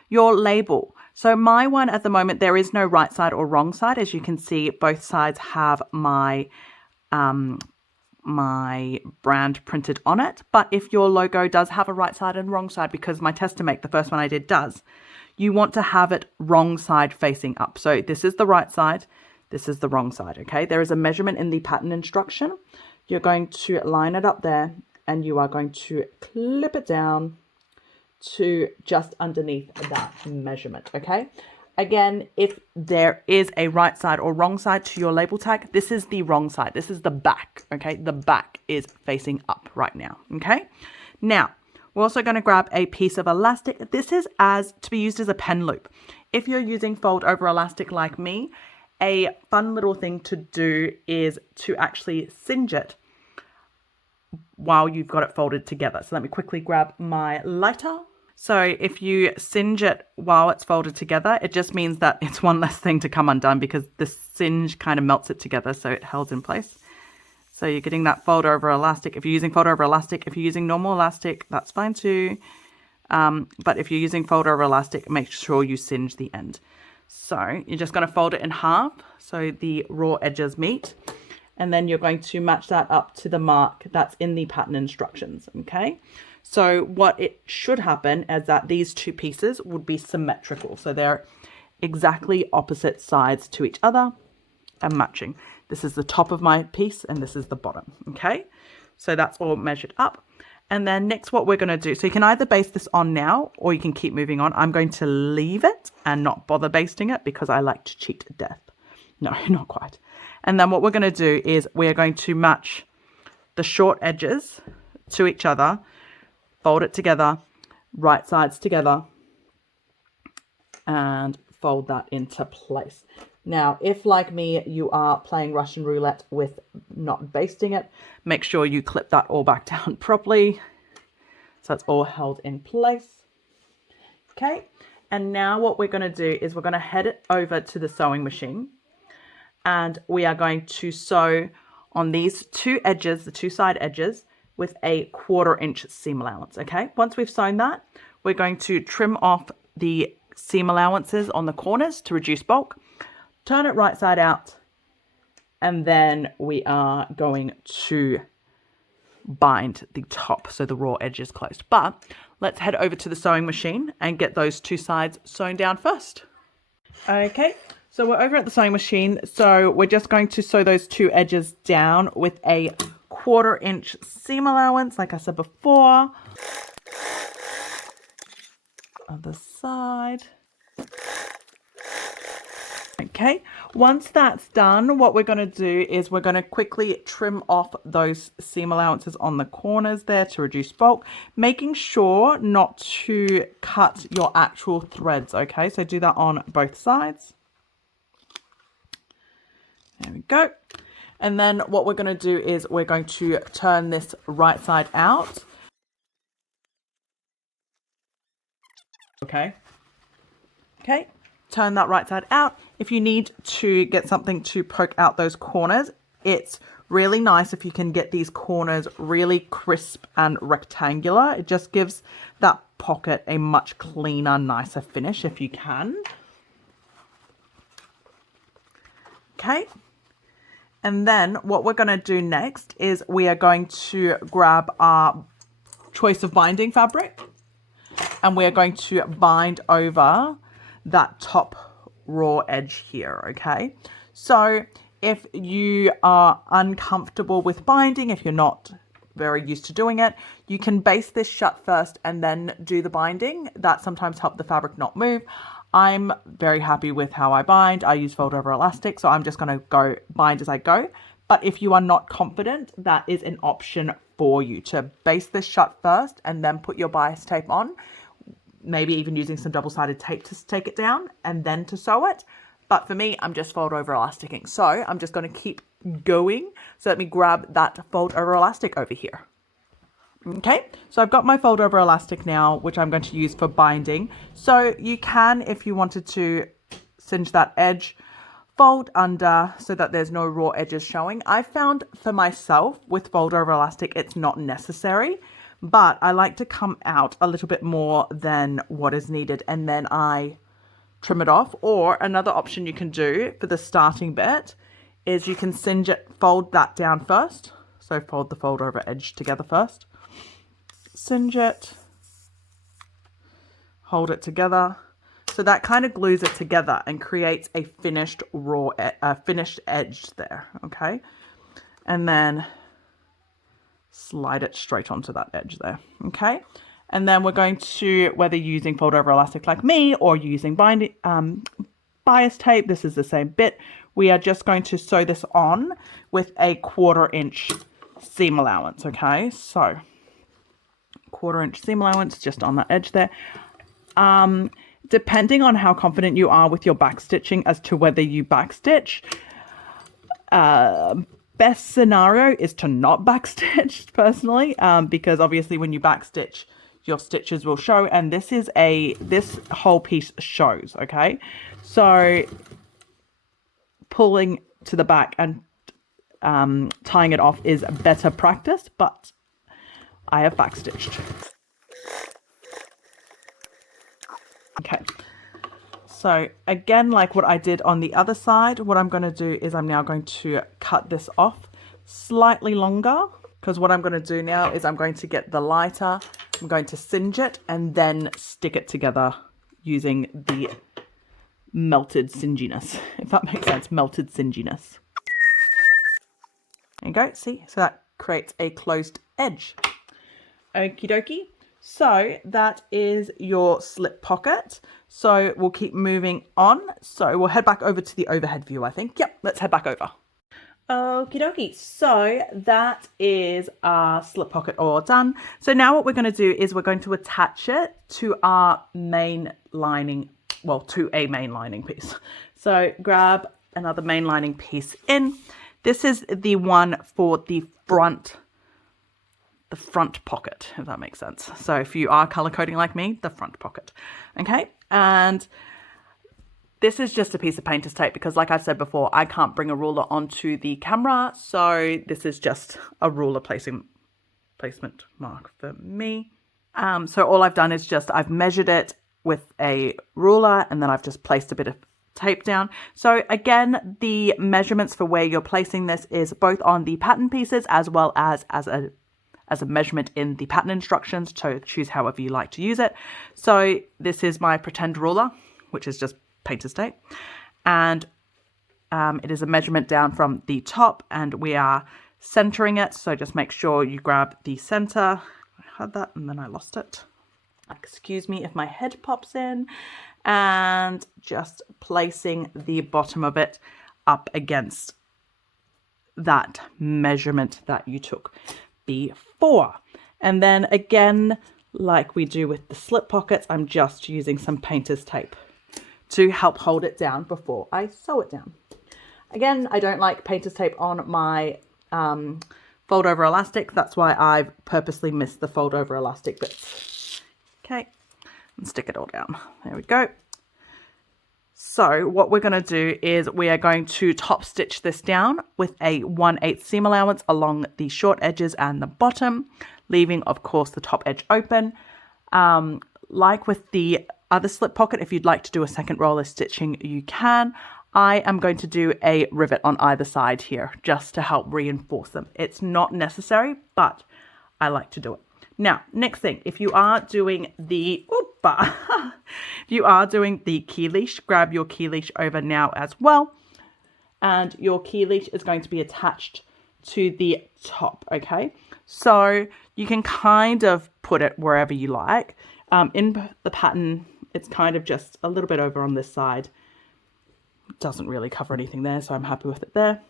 your label. So my one at the moment, there is no right side or wrong side. As you can see, both sides have my my brand printed on it. But if your logo does have a right side and wrong side, because my test to make, the first one I did, does, you want to have it wrong side facing up. So this is the right side, this is the wrong side, okay? There is a measurement in the pattern instruction. You're going to line it up there and you are going to clip it down to just underneath that measurement, okay? Again, if there is a right side or wrong side to your label tag, this is the wrong side. This is the back, okay? The back is facing up right now, okay? Now, we're also going to grab a piece of elastic. This is to be used as a pen loop. If you're using fold over elastic like me, a fun little thing to do is to actually singe it while you've got it folded together. So let me quickly grab my lighter. So if you singe it while it's folded together, it just means that it's one less thing to come undone because the singe kind of melts it together so it holds in place. So you're getting that fold over elastic. If you're using fold over elastic, if you're using normal elastic, that's fine too. But if you're using fold over elastic, make sure you singe the end. So you're just going to fold it in half so the raw edges meet. And then you're going to match that up to the mark that's in the pattern instructions, okay? So what it should happen is that these two pieces would be symmetrical. So they're exactly opposite sides to each other and matching. This is the top of my piece and this is the bottom, okay? So that's all measured up. And then next what we're going to do, so you can either baste this on now or you can keep moving on. I'm going to leave it and not bother basting it because I like to cheat death. No, not quite. And then what we're going to do is we're going to match the short edges to each other, fold it together, right sides together, and fold that into place. Now, if like me, you are playing Russian roulette with not basting it, make sure you clip that all back down properly so it's all held in place. Okay, and now what we're going to do is we're going to head it over to the sewing machine and we are going to sew on these two edges, the two side edges, with a 1/4 inch seam allowance, okay? Once we've sewn that, we're going to trim off the seam allowances on the corners to reduce bulk, turn it right side out, and then we are going to bind the top so the raw edge is closed. But let's head over to the sewing machine and get those two sides sewn down first. Okay, so we're over at the sewing machine. So we're just going to sew those two edges down with a 1/4 inch seam allowance, like I said before. Other side. Okay, once that's done, what we're going to do is we're going to quickly trim off those seam allowances on the corners there to reduce bulk, making sure not to cut your actual threads. Okay, so do that on both sides. There we go. And then what we're going to do is we're going to turn this right side out. Okay. Turn that right side out. If you need to get something to poke out those corners, it's really nice if you can get these corners really crisp and rectangular. It just gives that pocket a much cleaner, nicer finish if you can. Okay. And then what we're going to do next is we are going to grab our choice of binding fabric and we are going to bind over that top raw edge here. Okay, so if you are uncomfortable with binding, if you're not very used to doing it, you can base this shut first and then do the binding. That sometimes helps the fabric not move. I'm very happy with how I bind. I use fold over elastic, so I'm just going to go bind as I go. But if you are not confident, that is an option for you to base this shut first and then put your bias tape on. Maybe even using some double-sided tape to take it down and then to sew it. But for me, I'm just fold over elasticing. So I'm just going to keep going. So let me grab that fold over elastic over here. Okay, so I've got my fold over elastic now, which I'm going to use for binding. So you can, if you wanted to cinch that edge, fold under so that there's no raw edges showing. I found for myself with fold over elastic, it's not necessary. But I like to come out a little bit more than what is needed and then I trim it off. Or another option you can do for the starting bit is you can cinch it, fold that down first. So fold the fold over edge together first. Cinch it, hold it together. So that kind of glues it together and creates a finished finished edge there. Okay, and then slide it straight onto that edge there. Okay, and then we're going to, whether using fold over elastic like me or using binding bias tape, this is the same bit. We are just going to sew this on with a 1/4 inch seam allowance. Okay, so 1/4 inch seam allowance just on that edge there. Depending on how confident you are with your back stitching as to whether you backstitch, best scenario is to not backstitch personally, because obviously when you backstitch, your stitches will show, and this whole piece shows. Okay, so pulling to the back and tying it off is better practice, but I have backstitched. Okay, so again, like what I did on the other side, what I'm going to do is I'm now going to cut this off slightly longer, because what I'm going to do now is I'm going to get the lighter, I'm going to singe it and then stick it together using the melted singiness, if that makes sense, melted singiness. There you go, see, so that creates a closed edge. Okie dokie. So that is your slip pocket. So we'll keep moving on. So we'll head back over to the overhead view, I think. Yep, let's head back over. Okie dokie. So that is our slip pocket all done. So now what we're going to do is we're going to attach it to our main lining, well, to a main lining piece. So grab another main lining piece in. This is the one for the front pocket, if that makes sense. So if you are color coding like me, the front pocket. Okay, and this is just a piece of painter's tape because, like I said before, I can't bring a ruler onto the camera, so this is just a ruler placement mark for me. So all I've done is just I've measured it with a ruler and then I've just placed a bit of tape down. So again, the measurements for where you're placing this is both on the pattern pieces as well as a as a measurement in the pattern instructions, so choose however you like to use it. So this is my pretend ruler, which is just painter's tape, and it is a measurement down from the top, and we are centering it, so just make sure you grab the center. I had that and then I lost it. Excuse me if my head pops in. And just placing the bottom of it up against that measurement that you took before. And then again, like we do with the slip pockets, I'm just using some painter's tape to help hold it down before I sew it down. Again, I don't like painter's tape on my fold over elastic. That's why I've purposely missed the fold over elastic bits. Okay, and stick it all down. There we go. So what we're going to do is we are going to top stitch this down with a 1/8 seam allowance along the short edges and the bottom, leaving of course the top edge open. Like with the other slip pocket, if you'd like to do a second roll of stitching, you can. I am going to do a rivet on either side here just to help reinforce them. It's not necessary, but I like to do it. Now, next thing, if you are doing the key leash, grab your key leash over now as well. And your key leash is going to be attached to the top, okay? So you can kind of put it wherever you like. In the pattern, it's kind of just a little bit over on this side. It doesn't really cover anything there, so I'm happy with it there.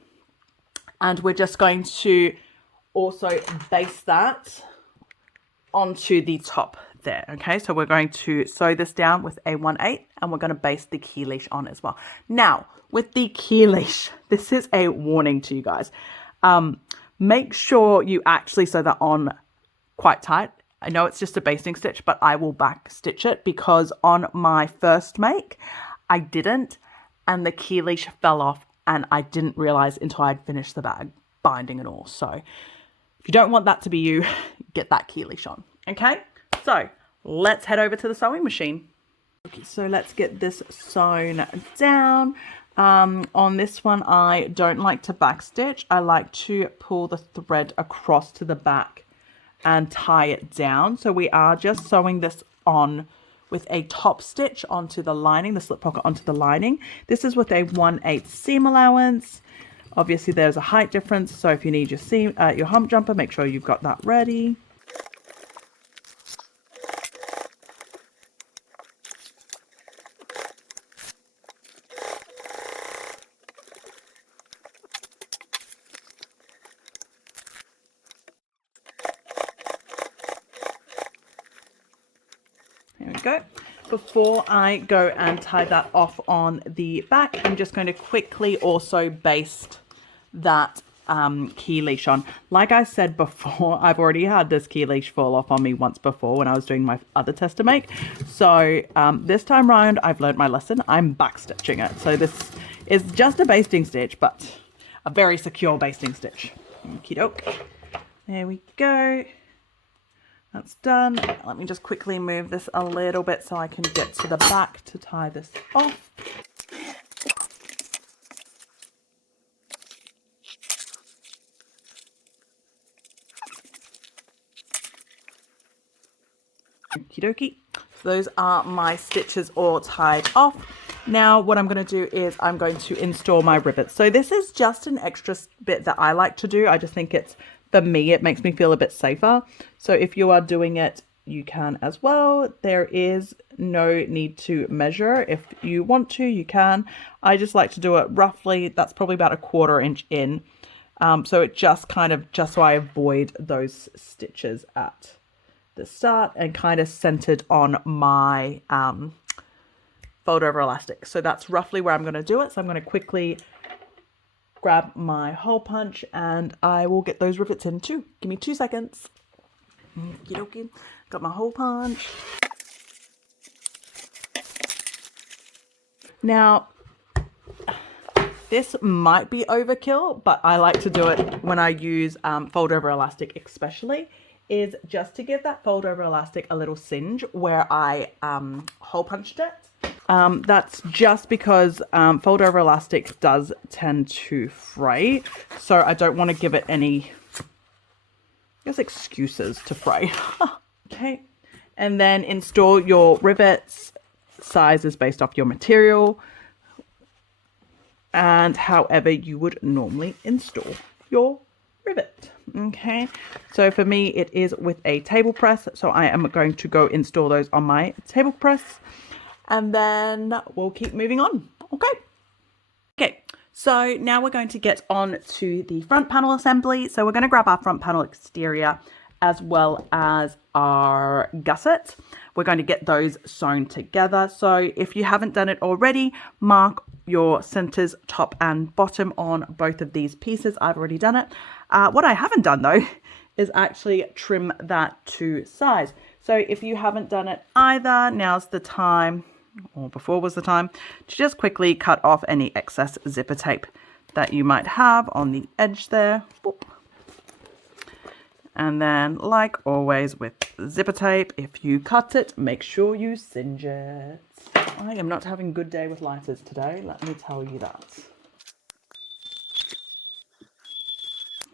And we're just going to also base that onto the top there. Okay, so we're going to sew this down with a 1/8 and we're going to base the key leash on as well. Now with the key leash, this is a warning to you guys. Make sure you actually sew that on quite tight. I know it's just a basting stitch, but I will back stitch it because on my first make I didn't, and the key leash fell off and I didn't realize until I'd finished the bag binding and all. So if you don't want that to be you, get that key leash on. Okay, so let's head over to the sewing machine. Okay, so let's get this sewn down. On this one, I don't like to back stitch. I like to pull the thread across to the back and tie it down. So we are just sewing this on with a top stitch onto the lining, the slip pocket onto the lining. This is with a 1/8 seam allowance. Obviously there's a height difference, so if you need your seam, your hump jumper, make sure you've got that ready. There we go. Before I go and tie that off on the back, I'm just going to quickly also baste that key leash on. Like I said before, I've already had this key leash fall off on me once before when I was doing my other tester make. So this time round, I've learned my lesson. I'm back stitching it. So this is just a basting stitch, but a very secure basting stitch. Okie doke. There we go. That's done. Let me just quickly move this a little bit so I can get to the back to tie this off. Okie dokie. So those are my stitches all tied off. Now what I'm going to do is I'm going to install my rivets. So this is just an extra bit that I like to do. I just think it's, for me, it makes me feel a bit safer. So if you are doing it, you can as well. There is no need to measure. If you want to, you can. I just like to do it roughly. That's probably about a 1/4 inch in. So it just kind of, just so I avoid those stitches at the start and kind of centered on my fold over elastic. So that's roughly where I'm going to do it. So I'm going to quickly grab my hole punch and I will get those rivets in too. Give me 2 seconds. Okie dokie. Got my hole punch. Now, this might be overkill, but I like to do it when I use fold over elastic especially, is just to give that fold over elastic a little singe where I hole punched it. That's just because fold over elastic does tend to fray, so I don't want to give it any guess excuses to fray. Okay, and then install your rivets. Size is based off your material and however you would normally install your rivet. Okay, so for me it is with a table press, so I am going to go install those on my table press, and then we'll keep moving on. Okay, so now we're going to get on to the front panel assembly. So we're going to grab our front panel exterior as well as our gusset. We're going to get those sewn together. So if you haven't done it already, mark your centers top and bottom on both of these pieces. I've already done it. What I haven't done though is actually trim that to size. So if you haven't done it either, now's the time, or before was the time, to just quickly cut off any excess zipper tape that you might have on the edge there. Boop. And then, like always with zipper tape, if you cut it, make sure you singe it. I am not having a good day with lighters today, let me tell you that.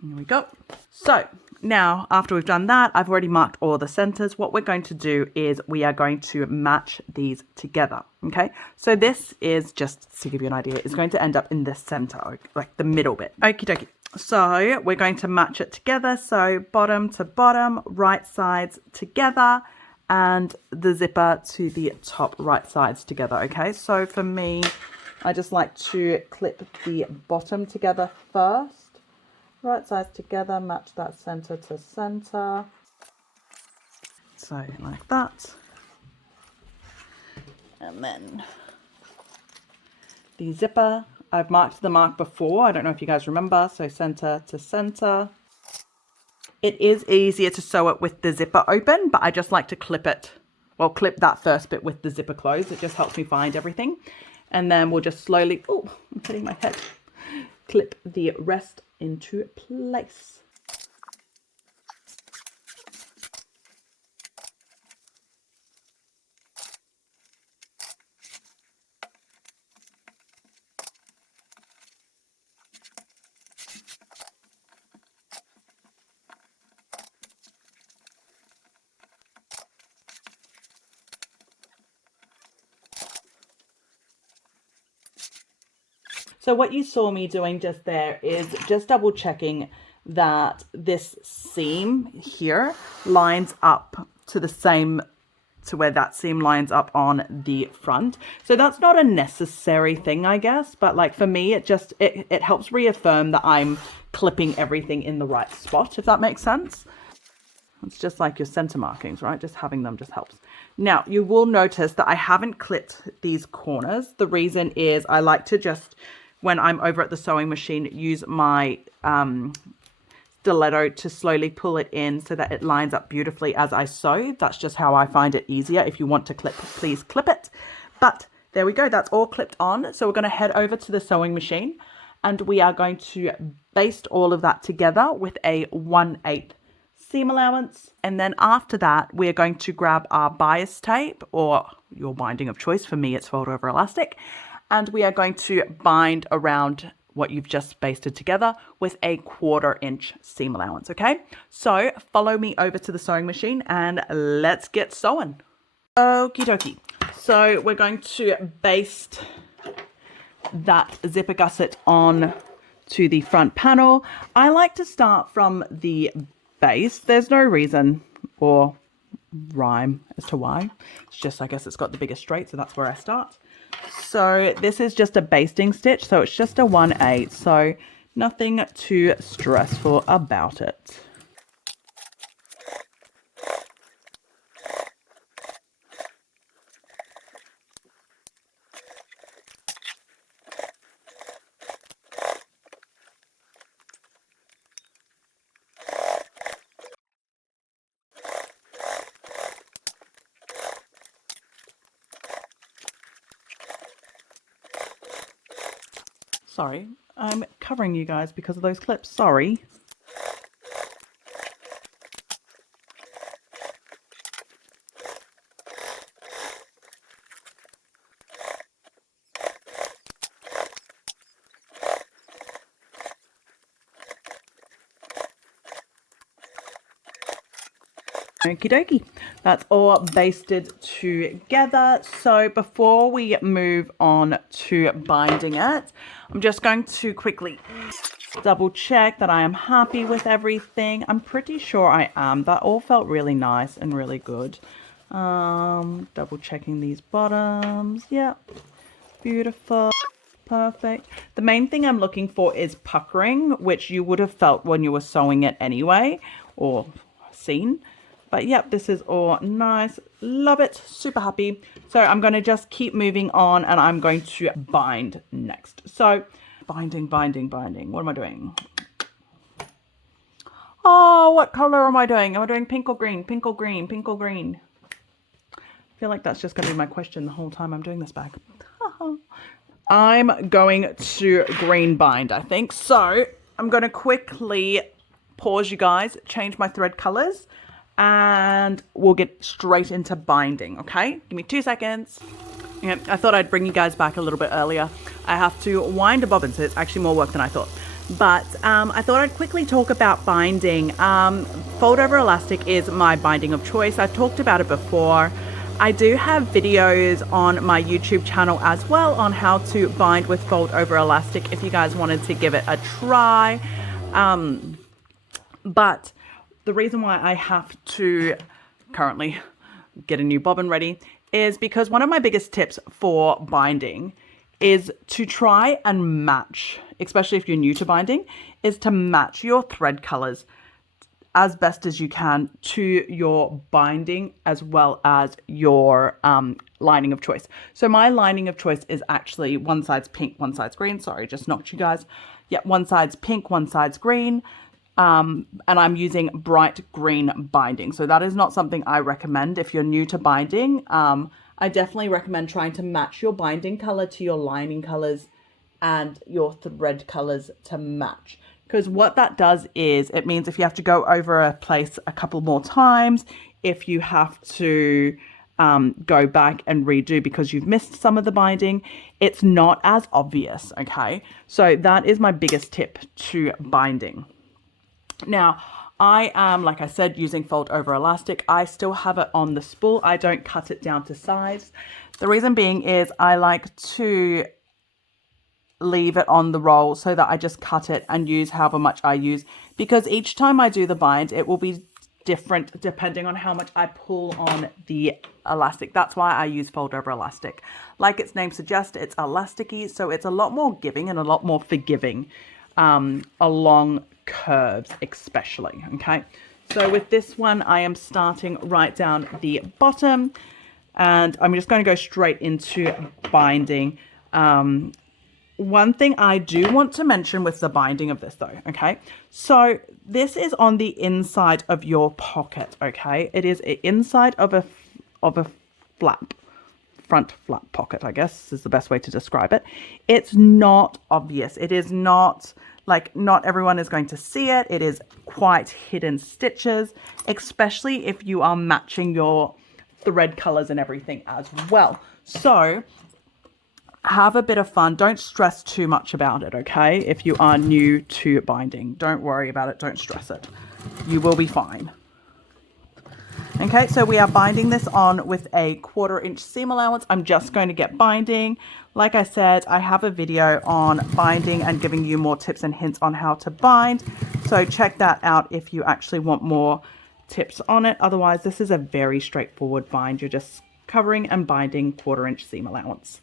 Here we go. So now, after we've done that, I've already marked all the centers. What we're going to do is we are going to match these together. Okay, so this is, just to give you an idea, is going to end up in the center, like the middle bit. Okie dokie. So we're going to match it together. So bottom to bottom, right sides together, and the zipper to the top right sides together. Okay, so for me, I just like to clip the bottom together first. Right sides together, match that center to center. So like that. And then the zipper, I've marked the mark before. I don't know if you guys remember. So center to center. It is easier to sew it with the zipper open, but I just like to clip it. Well, clip that first bit with the zipper closed. It just helps me find everything. And then we'll just slowly, oh, I'm hitting my head. Clip the rest into place. So what you saw me doing just there is just double checking that this seam here lines up to the same, to where that seam lines up on the front. So that's not a necessary thing, I guess, but like for me, it helps reaffirm that I'm clipping everything in the right spot, if that makes sense. It's just like your center markings, right? Just having them just helps. Now, you will notice that I haven't clipped these corners. The reason is I like to just, when I'm over at the sewing machine, use my stiletto to slowly pull it in so that it lines up beautifully as I sew. That's just how I find it easier. If you want to clip, please clip it. But there we go. That's all clipped on. So we're going to head over to the sewing machine and we are going to baste all of that together with a 1/8 seam allowance. And then after that, we're going to grab our bias tape, or your binding of choice. For me, it's fold over elastic. And we are going to bind around what you've just basted together with a 1/4 inch seam allowance. Okay, so follow me over to the sewing machine and let's get sewing. Okie dokie. So we're going to baste that zipper gusset on to the front panel. I like to start from the base. There's no reason or rhyme as to why. It's just, I guess it's got the biggest straight, so that's where I start. So this is just a basting stitch, so it's just a 1/8, so nothing too stressful about it. Sorry, I'm covering you guys because of those clips. Sorry. Okie dokie. That's all basted together. So before we move on to binding it, I'm just going to quickly double check that I am happy with everything. I'm pretty sure I am. That all felt really nice and really good. Double checking these bottoms. Yep. Beautiful. Perfect. The main thing I'm looking for is puckering, which you would have felt when you were sewing it anyway, or seen. But yep, this is all nice. Love it. Super happy. So I'm going to just keep moving on, and I'm going to bind next. So binding. What am I doing? Oh, what color am I doing? Am I doing pink or green? Pink or green? Pink or green? I feel like that's just going to be my question the whole time I'm doing this bag. I'm going to green bind, I think. So I'm going to quickly pause you guys, change my thread colors, and we'll get straight into binding, okay? Give me 2 seconds. Okay, I thought I'd bring you guys back a little bit earlier. I have to wind a bobbin, so it's actually more work than I thought. But I thought I'd quickly talk about binding. Fold over elastic is my binding of choice. I've talked about it before. I do have videos on my YouTube channel as well on how to bind with fold over elastic if you guys wanted to give it a try. But the reason why I have to currently get a new bobbin ready is because one of my biggest tips for binding is to try and match, especially if you're new to binding, is to match your thread colors as best as you can to your binding as well as your lining of choice. So my lining of choice is actually one side's pink, one side's green. Sorry, just knocked you guys. Yeah, one side's pink, one side's green. And I'm using bright green binding. So that is not something I recommend if you're new to binding. I definitely recommend trying to match your binding color to your lining colors and your thread colors to match. Because what that does is it means if you have to go over a place a couple more times, if you have to go back and redo because you've missed some of the binding, it's not as obvious, okay? So that is my biggest tip to binding. Now, I am, like I said, using fold over elastic. I still have it on the spool. I don't cut it down to size. The reason being is I like to leave it on the roll so that I just cut it and use however much I use, because each time I do the bind it will be different depending on how much I pull on the elastic. That's why I use fold over elastic. Like its name suggests, it's elasticy, so it's a lot more giving and a lot more forgiving along curves especially, okay? So with this one I am starting right down the bottom, and I'm just going to go straight into binding. One thing I do want to mention with the binding of this though, okay? So this is on the inside of your pocket, okay? It is inside of a flap, front flap pocket, I guess is the best way to describe it. It's not obvious. It is not, like, not everyone is going to see it. It is quite hidden stitches, especially if you are matching your thread colors and everything as well. So have a bit of fun. Don't stress too much about it, okay? If you are new to binding, don't worry about it. Don't stress it. You will be fine. Okay, so we are binding this on with a 1/4 inch seam allowance. I'm just going to get binding. Like I said, I have a video on binding and giving you more tips and hints on how to bind. So check that out if you actually want more tips on it. Otherwise, this is a very straightforward bind. You're just covering and binding 1/4 inch seam allowance.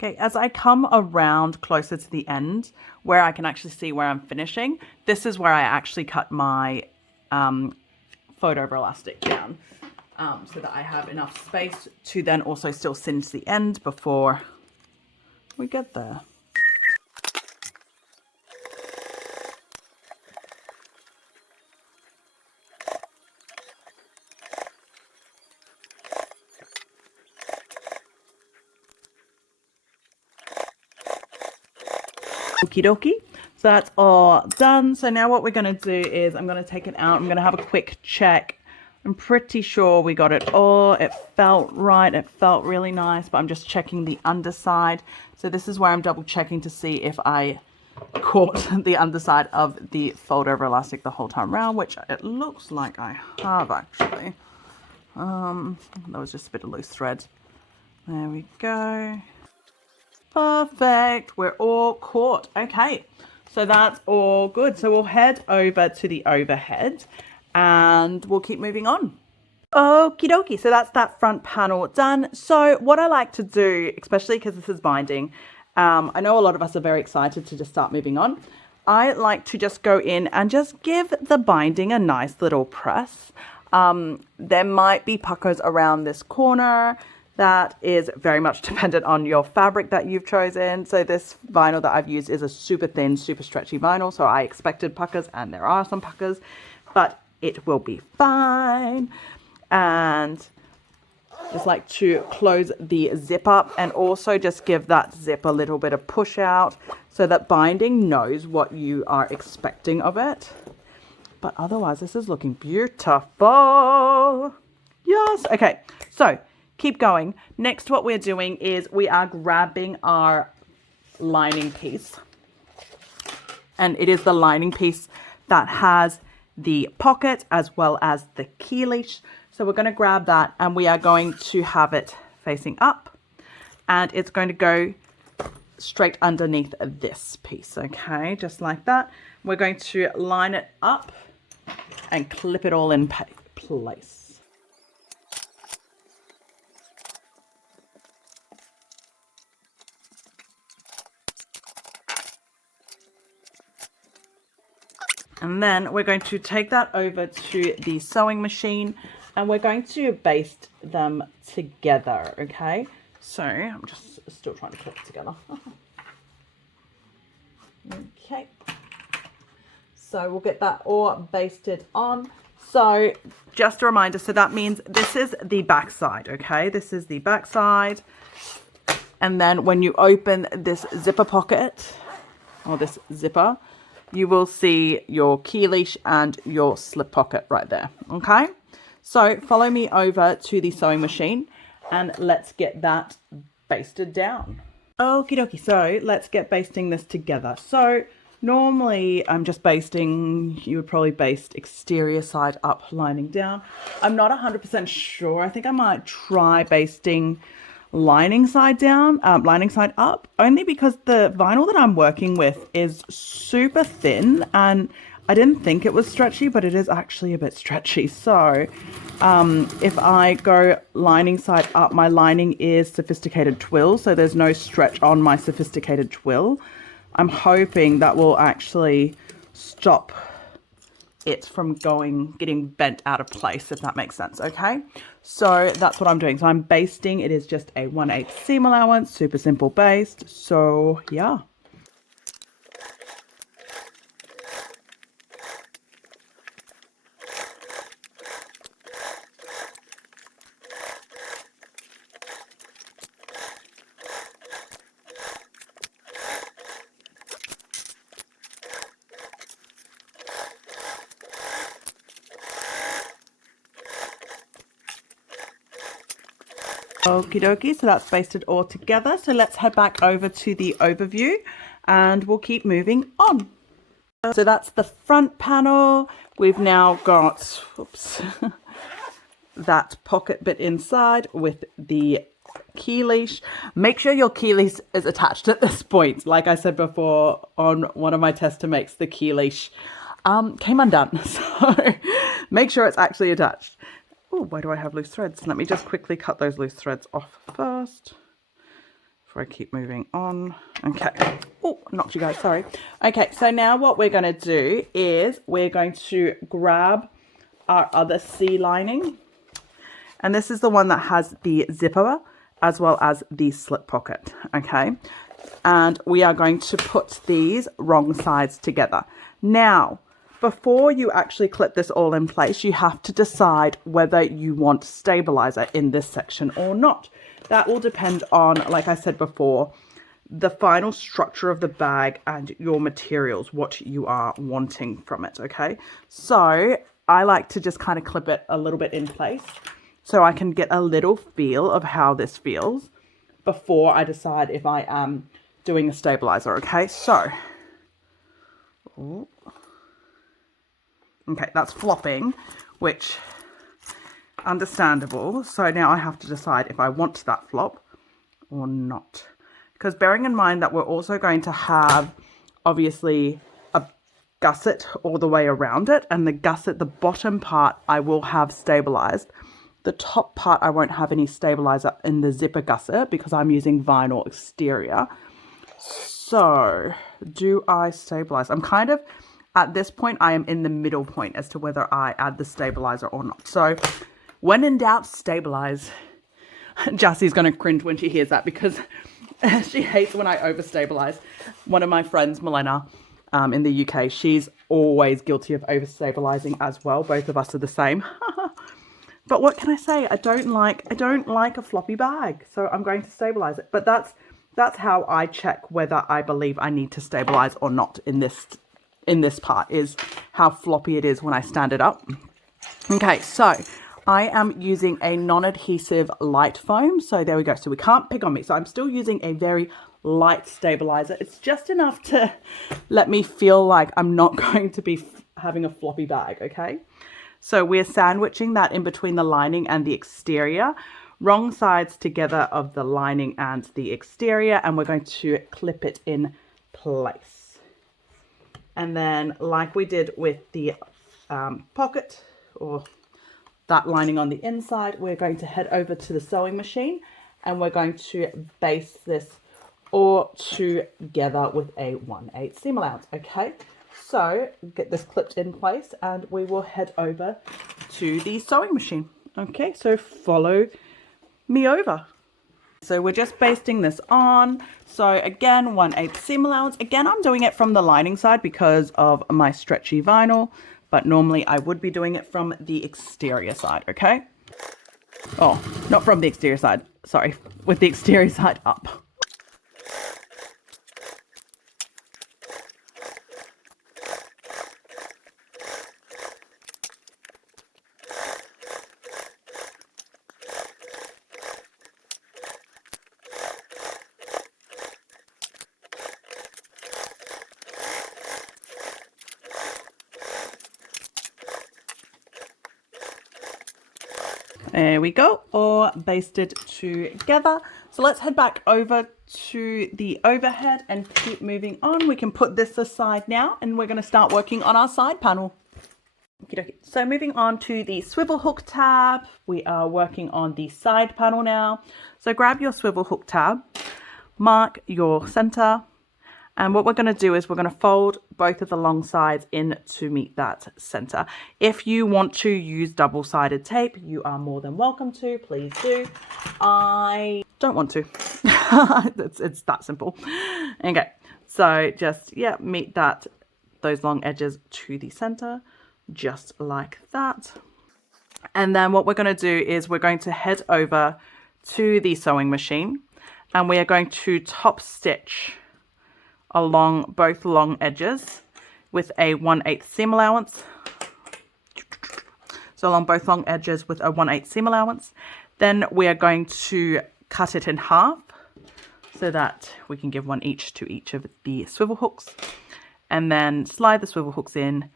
Okay, as I come around closer to the end, where I can actually see where I'm finishing, this is where I actually cut my fold over elastic down. so that I have enough space to then also still singe the end before we get there. Okie dokie. So that's all done. So now what we're going to do is I'm going to take it out. I'm going to have a quick check. I'm pretty sure we got it all. It felt right. It felt really nice, but I'm just checking the underside. So this is where I'm double checking to see if I caught the underside of the fold over elastic the whole time around, which it looks like I have actually. That was just a bit of loose thread. There we go. Perfect. We're all caught. Okay. So that's all good. So we'll head over to the overhead and we'll keep moving on. Okie dokie. So that's that front panel done. So what I like to do, especially because this is binding, I know a lot of us are very excited to just start moving on. I like to just go in and just give the binding a nice little press. There might be puckers around this corner. That is very much dependent on your fabric that you've chosen. So this vinyl that I've used is a super thin, super stretchy vinyl. So I expected puckers and there are some puckers, but it will be fine. And just like to close the zip up and also just give that zip a little bit of push out so that binding knows what you are expecting of it. But otherwise, this is looking beautiful. Yes. Okay. So keep going. Next, what we're doing is we are grabbing our lining piece. And it is the lining piece that has the pocket as well as the key leash. So we're going to grab that and we are going to have it facing up. And it's going to go straight underneath this piece. Okay, just like that. We're going to line it up and clip it all in place. And then we're going to take that over to the sewing machine and we're going to baste them together, okay? So I'm just still trying to clip it together. Okay. So we'll get that all basted on. So just a reminder, so that means this is the back side, okay? This is the back side. And then when you open this zipper pocket or this zipper, you will see your key leash and your slip pocket right there. Okay. So follow me over to the sewing machine and let's get that basted down. Okie dokie. So let's get basting this together. So normally I'm just basting, you would probably baste exterior side up, lining down. I'm not 100% sure. I think I might try basting lining side down, lining side up, only because the vinyl that I'm working with is super thin and I didn't think it was stretchy, but it is actually a bit stretchy. So if I go lining side up, my lining is sophisticated twill, so there's no stretch on my sophisticated twill. I'm hoping that will actually stop it from getting bent out of place, if that makes sense. Okay, so that's what I'm doing. So I'm basting. It is just a 1/8 seam allowance, super simple baste. So yeah. Okie dokie, so that's basted all together. So let's head back over to the overview and we'll keep moving on. So that's the front panel. We've now got, oops, that pocket bit inside with the key leash. Make sure your key leash is attached at this point. Like I said before, on one of my test to makes, the key leash came undone. So make sure it's actually attached. Oh, why do I have loose threads? Let me just quickly cut those loose threads off first before I keep moving on. Okay. Oh, knocked you guys, sorry. Okay, so now what we're going to do is we're going to grab our other C lining And this is the one that has the zipper as well as the slip pocket, okay? And we are going to put these wrong sides together. Now, before you actually clip this all in place, you have to decide whether you want stabilizer in this section or not. That will depend on, like I said before, the final structure of the bag and your materials, what you are wanting from it, okay? So I like to just kind of clip it a little bit in place so I can get a little feel of how this feels before I decide if I am doing a stabilizer, okay? So, okay, that's flopping, which understandable. So now I have to decide if I want that flop or not. Because bearing in mind that we're also going to have, obviously, a gusset all the way around it. And the gusset, the bottom part, I will have stabilized. The top part, I won't have any stabilizer in the zipper gusset because I'm using vinyl exterior. So, do I stabilize? I'm kind of, at this point, I am in the middle point as to whether I add the stabilizer or not. So, when in doubt, stabilize. Jassie's going to cringe when she hears that because she hates when I over-stabilize. One of my friends, Milena, in the UK, she's always guilty of over-stabilizing as well. Both of us are the same. But what can I say? I don't like a floppy bag, so I'm going to stabilize it. But that's how I check whether I believe I need to stabilize or not in this part, is how floppy it is when I stand it up. Okay, so I am using a non-adhesive light foam. So there we go. So we can't pick on me. So I'm still using a very light stabilizer. It's just enough to let me feel like I'm not going to be having a floppy bag, okay? So we're sandwiching that in between the lining and the exterior, wrong sides together of the lining and the exterior, and we're going to clip it in place. And then like we did with the pocket, or that lining on the inside, we're going to head over to the sewing machine and we're going to baste this all together with a 1/8 seam allowance, okay? So get this clipped in place and we will head over to the sewing machine. Okay, so follow me over. So we're just basting this on. So again, 1/8 seam allowance. Again, I'm doing it from the lining side because of my stretchy vinyl, but normally I would be doing it from the exterior side, okay? Oh, not from the exterior side, sorry, with the exterior side up. There we go, all basted together. So let's head back over to the overhead and keep moving on. We can put this aside now and we're going to start working on our side panel. Okay. So moving on to the swivel hook tab, we are working on the side panel now. So grab your swivel hook tab, mark your center, and what we're going to do is we're going to fold both of the long sides in to meet that center. If you want to use double-sided tape, you are more than welcome to. Please do. I don't want to. it's that simple. Okay, so just, yeah, meet those long edges to the center, just like that. And then what we're going to do is we're going to head over to the sewing machine and we are going to top stitch along both long edges with a 1/8 seam allowance. So along both long edges with a 1/8 seam allowance. Then we are going to cut it in half so that we can give one each to each of the swivel hooks, and then slide the swivel hooks in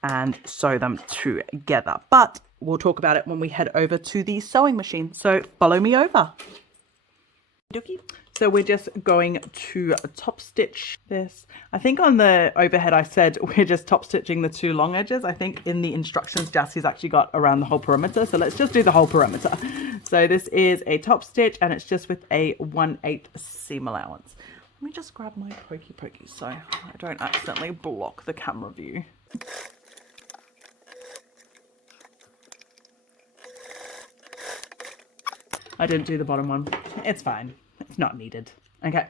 and sew them together. But we'll talk about it when we head over to the sewing machine. So follow me over. So we're just going to top stitch this. I think on the overhead I said we're just top stitching the two long edges. I think in the instructions Jassie's actually got around the whole perimeter. So let's just do the whole perimeter. So this is a top stitch and it's just with a 1/8 seam allowance. Let me just grab my pokey so I don't accidentally block the camera view. I didn't do the bottom one. It's fine. It's not needed. Okay.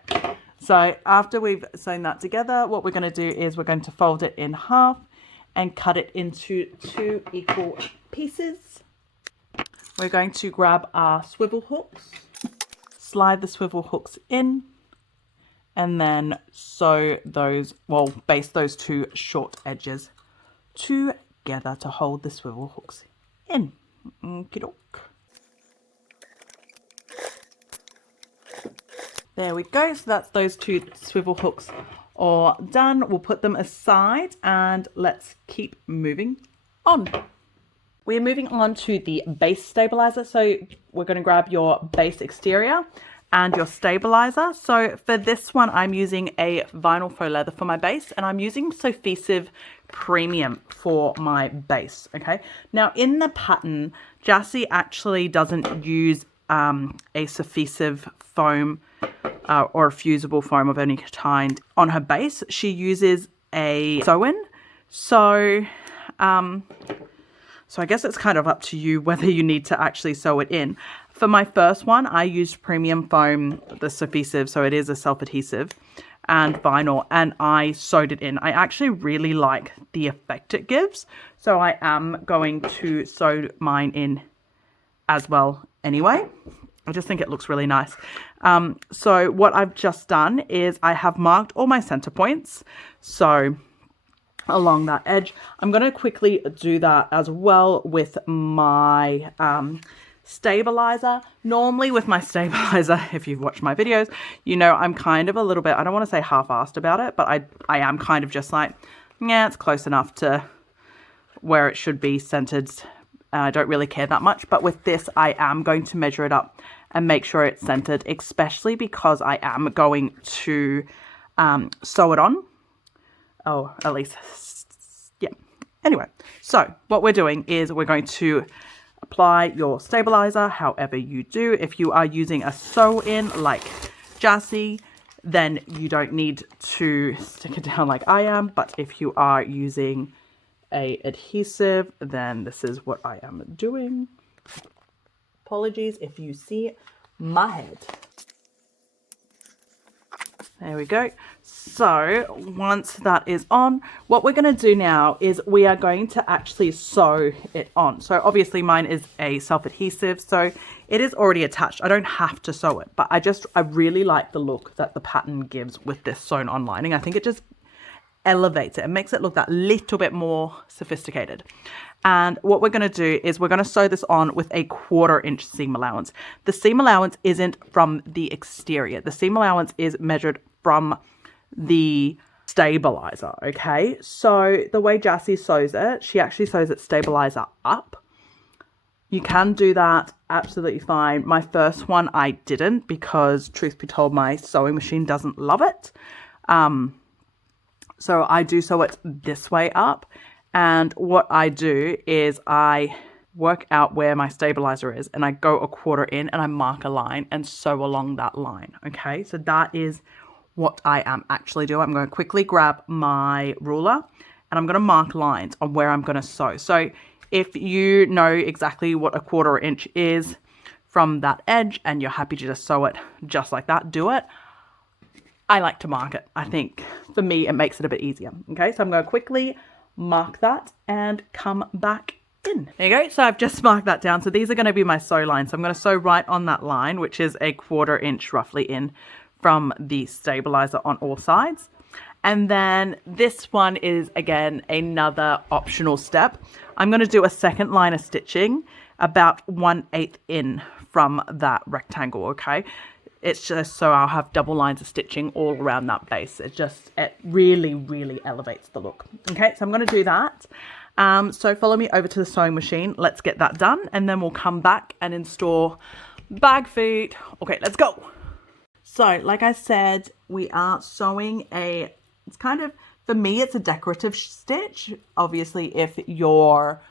So after we've sewn that together, what we're going to do is we're going to fold it in half and cut it into 2 equal pieces. We're going to grab our swivel hooks, slide the swivel hooks in, and then sew those, well, baste those 2 short edges together to hold the swivel hooks in. Okey-doke. There we go. So that's those 2 swivel hooks all done. We'll put them aside and let's keep moving on. We're moving on to the base stabilizer. So we're going to grab your base exterior and your stabilizer. So for this one, I'm using a vinyl faux leather for my base, and I'm using Sewfisticated Premium for my base. Okay. Now in the pattern, Jassy actually doesn't use a Sewfisticated foam or a fusible foam of any kind on her base. She uses a sew-in. So I guess it's kind of up to you whether you need to actually sew it in. For my first one, I used premium foam, the Sewfisticated, so it is a self-adhesive, and vinyl, and I sewed it in. I actually really like the effect it gives, so I am going to sew mine in as well anyway. I just think it looks really nice. So what I've just done is I have marked all my center points. So along that edge, I'm going to quickly do that as well with my stabilizer. Normally with my stabilizer, if you've watched my videos, you know I'm kind of a little bit, I don't want to say half-assed about it, but I am kind of just like, yeah, it's close enough to where it should be centered. I don't really care that much, but with this, I am going to measure it up and make sure it's centered, especially because I am going to sew it on. Oh, at least, yeah. Anyway, so what we're doing is we're going to apply your stabilizer however you do. If you are using a sew-in like Jassy, then you don't need to stick it down like I am. But if you are using a adhesive, then this is what I am doing. Apologies if you see my head. There we go. So once that is on, what we're going to do now is we are going to actually sew it on. So obviously mine is a self-adhesive, so it is already attached. I don't have to sew it, but I really like the look that the pattern gives with this sewn on lining. I think it just elevates it and makes it look that little bit more sophisticated. And what we're going to do is we're going to sew this on with a 1/4 inch seam allowance. The seam allowance isn't from the exterior. The seam allowance is measured from the stabilizer. Okay, so the way Jassy sews it, she actually sews it stabilizer up. You can do that absolutely fine. My first one I didn't, because truth be told, my sewing machine doesn't love it. So I do sew it this way up, and what I do is I work out where my stabilizer is and I go a 1/4 in and I mark a line and sew along that line. Okay, so that is what I am actually doing. I'm going to quickly grab my ruler and I'm going to mark lines on where I'm going to sew. So if you know exactly what a 1/4 inch is from that edge and you're happy to just sew it just like that, do it. I like to mark it. I think for me, it makes it a bit easier. Okay, so I'm going to quickly mark that and come back in. There you go. So I've just marked that down. So these are going to be my sew lines. So I'm going to sew right on that line, which is a 1/4 inch roughly in from the stabilizer on all sides. And then this one is, again, another optional step. I'm going to do a second line of stitching about 1/8 in from that rectangle, okay? It's just so I'll have double lines of stitching all around that base. It really, really elevates the look. Okay, so I'm going to do that. So follow me over to the sewing machine. Let's get that done, and then we'll come back and install bag feet. Okay, let's go. So like I said, we are sewing it's kind of, for me, it's a decorative stitch. Obviously, if you're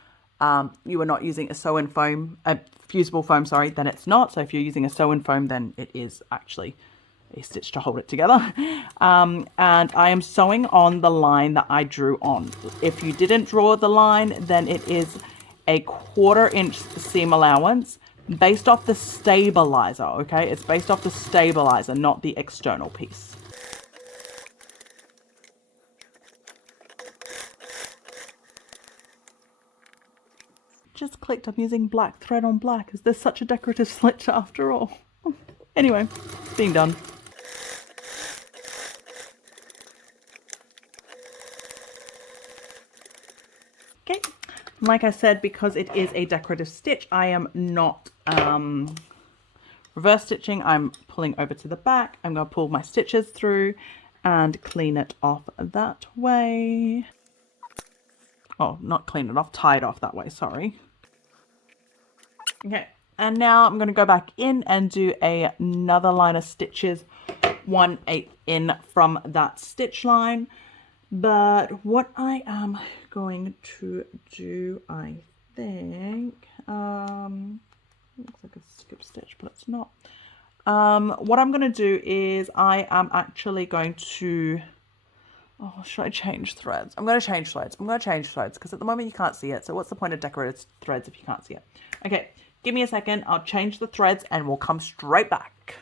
you are not using a sew-in foam, a fusible foam, sorry, then it's not. So if you're using a sew-in foam, then it is actually a stitch to hold it together. And I am sewing on the line that I drew on. If you didn't draw the line, then it is a 1/4 inch seam allowance based off the stabilizer, okay? It's based off the stabilizer, not the external piece. Just clicked, I'm using black thread on black. Is this such a decorative stitch after all? Anyway, it's being done. Okay, like I said, because it is a decorative stitch, I am not reverse stitching. I'm pulling over to the back. I'm going to pull my stitches through and clean it off that way. Oh, not clean it off, tie it off that way, sorry. Okay, and now I'm going to go back in and do another line of stitches, 1/8 in from that stitch line. But what I am going to do, I think, looks like a skip stitch, but it's not. What I'm going to do is I am actually going to, oh, should I change threads? I'm going to change threads. I'm going to change threads because at the moment you can't see it. So what's the point of decorated threads if you can't see it? Okay, give me a second. I'll change the threads and we'll come straight back.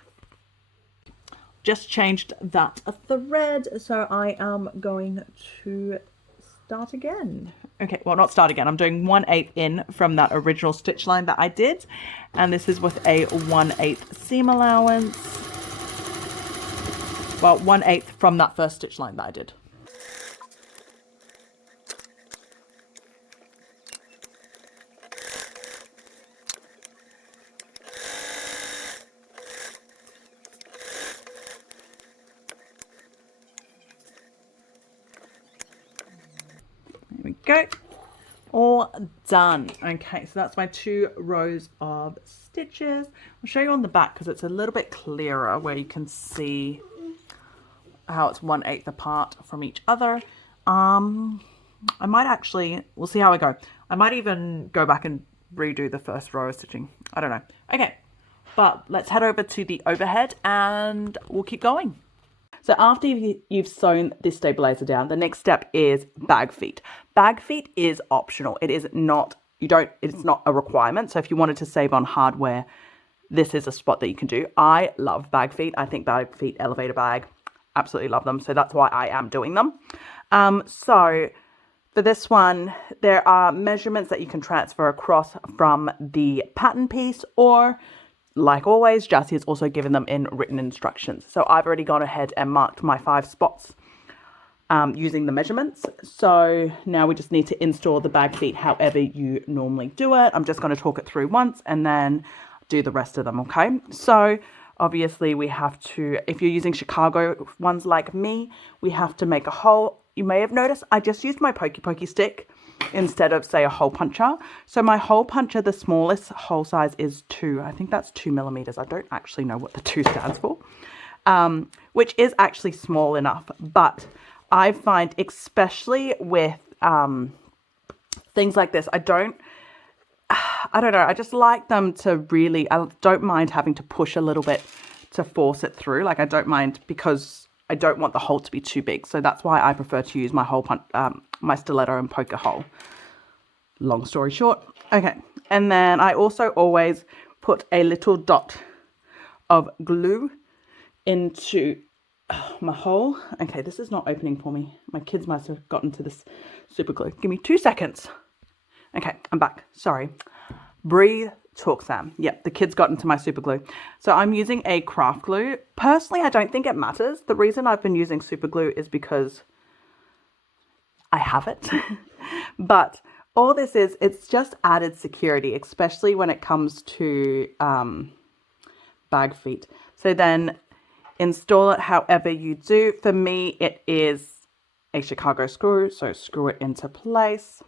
Just changed that thread, so I am going to start again. Okay, well, not start again. I'm doing 1/8 in from that original stitch line that I did, and this is with a 1/8 seam allowance. Well, 1/8 from that first stitch line that I did. Go, all done. Okay, so that's my 2 rows of stitches. I'll show you on the back because it's a little bit clearer where you can see how it's 1/8 apart from each other. I might actually, we'll see how I go. I might even go back and redo the first row of stitching. I don't know. Okay, but let's head over to the overhead and we'll keep going. So after you've sewn this stabilizer down, the next step is bag feet. Bag feet is optional. It is not, it's not a requirement. So if you wanted to save on hardware, this is a spot that you can do. I love bag feet. I think bag feet elevate a bag. Absolutely love them. So that's why I am doing them. So for this one, there are measurements that you can transfer across from the pattern piece, or like always, Jessie has also given them in written instructions. So I've already gone ahead and marked my 5 spots using the measurements. So now we just need to install the bag feet however you normally do it. I'm just going to talk it through once and then do the rest of them, okay? So obviously we have to, if you're using Chicago ones like me, we have to make a hole. You may have noticed I just used my pokey stick instead of, say, a hole puncher. So my hole puncher, the smallest hole size is 2. I think that's 2 millimeters. I don't actually know what the 2 stands for, which is actually small enough. But I find, especially with things like this, I don't know. I just like them to really, I don't mind having to push a little bit to force it through. Like I don't mind because I don't want the hole to be too big. So that's why I prefer to use my hole my stiletto and poke a hole. Long story short. Okay. And then I also always put a little dot of glue into my hole. Okay, this is not opening for me. My kids must have gotten to this super glue. Give me 2 seconds. Okay, I'm back. Sorry. Breathe, talk, Sam. Yep, the kids got into my super glue. So I'm using a craft glue. Personally, I don't think it matters. The reason I've been using super glue is because I have it. But all this is, it's just added security, especially when it comes to bag feet. So then install it however you do. For me, it is a Chicago screw, so screw it into place.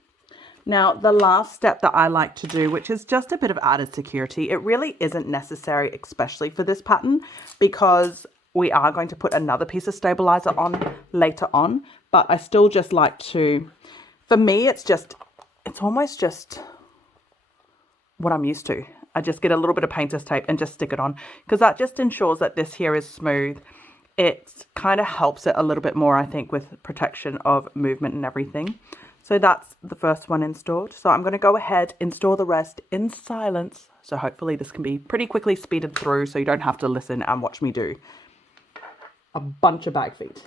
Now, the last step that I like to do, which is just a bit of added security, it really isn't necessary, especially for this pattern, because we are going to put another piece of stabilizer on later on, but I still just like to, for me, it's almost just what I'm used to. I just get a little bit of painter's tape and just stick it on, because that just ensures that this here is smooth. It kind of helps it a little bit more, I think, with protection of movement and everything. So that's the first one installed. So I'm going to go ahead, install the rest in silence. So hopefully this can be pretty quickly speeded through so you don't have to listen and watch me do a bunch of bag feet.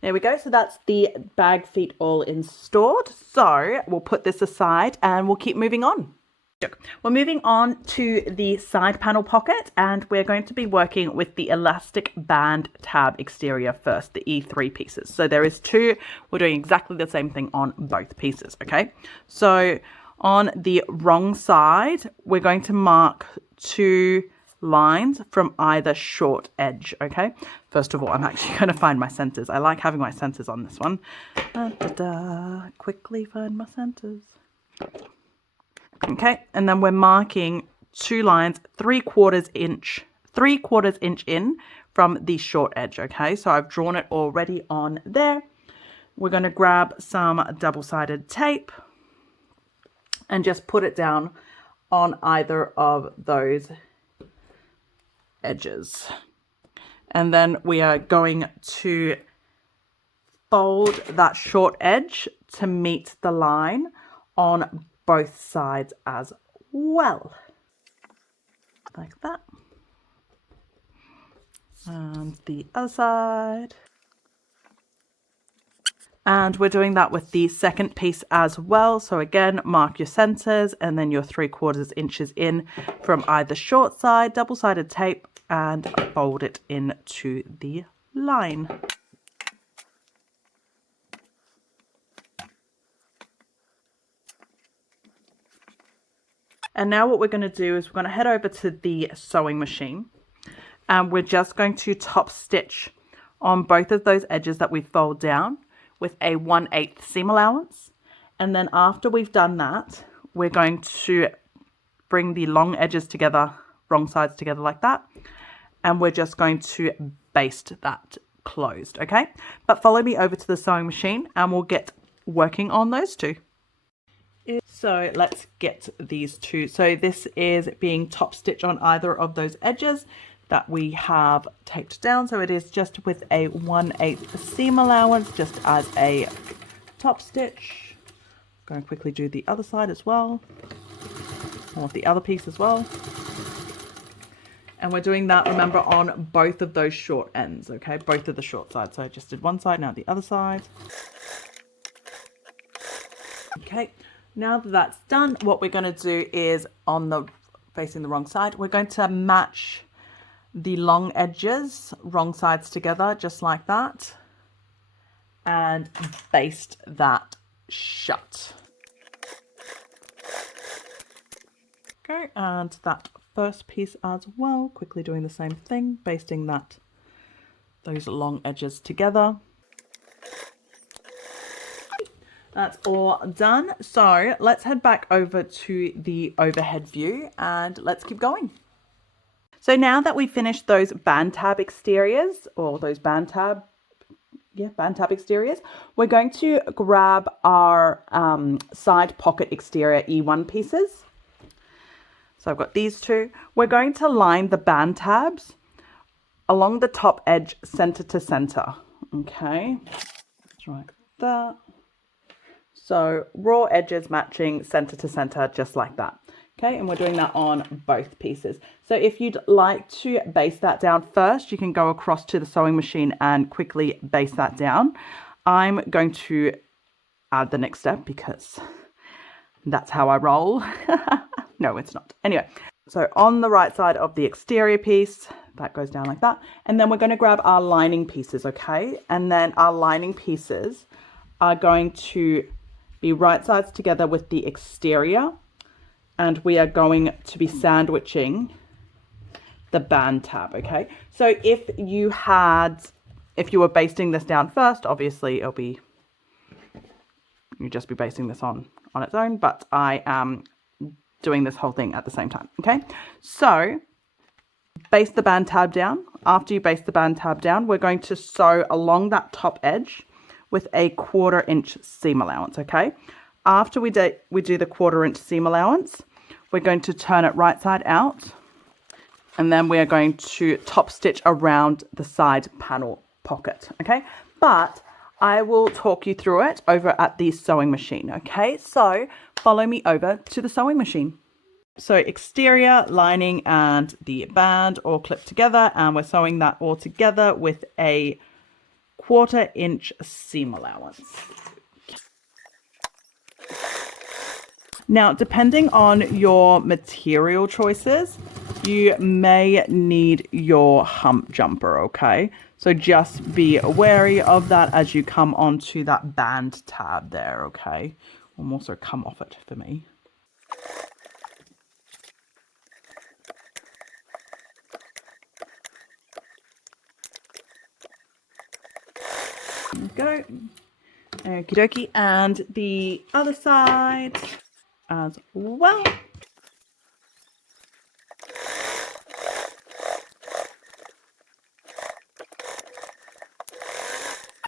There we go. So that's the bag feet all installed. So we'll put this aside and we'll keep moving on. We're moving on to the side panel pocket, and we're going to be working with the elastic band tab exterior first, the E3 pieces. So there is two. We're doing exactly the same thing on both pieces, okay? So on the wrong side, we're going to mark 2 lines from either short edge, okay? First of all, I'm actually going to find my centers. I like having my centers on this one. Quickly find my centers. Okay, and then we're marking 2 lines 3/4 inch in from the short edge, okay? So I've drawn it already on there. We're going to grab some double-sided tape and just put it down on either of those edges. And then we are going to fold that short edge to meet the line on both sides as well. Like that. And the other side. And we're doing that with the second piece as well. So again, mark your centers and then your 3/4 inches in from either short side, double-sided tape, and fold it into the line. And now what we're going to do is we're going to head over to the sewing machine, and we're just going to top stitch on both of those edges that we fold down with a 1/8 seam allowance. And then after we've done that, we're going to bring the long edges together, wrong sides together like that. And we're just going to baste that closed, okay? But follow me over to the sewing machine and we'll get working on those two. So let's get these two. So this is being top stitch on either of those edges that we have taped down. So it is just with a 1/8 seam allowance, just as a top stitch. I'm going to quickly do the other side as well, or the other piece as well. And we're doing that, remember, on both of those short ends, okay? Both of the short sides. So I just did one side, now the other side. Okay. Now that that's done, what we're going to do is facing the wrong side, we're going to match the long edges, wrong sides together, just like that, and baste that shut. Okay, and that first piece as well, quickly doing the same thing, basting those long edges together. That's all done. So let's head back over to the overhead view and let's keep going. So now that we've finished those band tab exteriors, or those band tab exteriors, we're going to grab our side pocket exterior E1 pieces. So I've got these two. We're going to line the band tabs along the top edge, center to center. Okay, just like that. So raw edges matching center to center, just like that. Okay, and we're doing that on both pieces. So if you'd like to baste that down first, you can go across to the sewing machine and quickly baste that down. I'm going to add the next step because that's how I roll. No, it's not. Anyway, so on the right side of the exterior piece, that goes down like that. And then we're going to grab our lining pieces, okay? And then our lining pieces are going to be right sides together with the exterior. And we are going to be sandwiching the band tab, okay? So if you were basting this down first, obviously you'd just be basting this on its own, but I am doing this whole thing at the same time, okay? So Baste the band tab down. After you baste the band tab down, we're going to sew along that top edge with a 1/4 inch seam allowance, okay? After we do the 1/4 inch seam allowance, we're going to turn it right side out, and then we are going to top stitch around the side panel pocket, okay? But I will talk you through it over at the sewing machine, okay? So follow me over to the sewing machine. So exterior, lining, and the band all clipped together, and we're sewing that all together with a 1/4 inch seam allowance. Now, depending on your material choices, you may need your hump jumper, okay? So just be wary of that as you come onto that band tab there, okay? Will also come off it for me. There we go. Okie dokie. And the other side as well.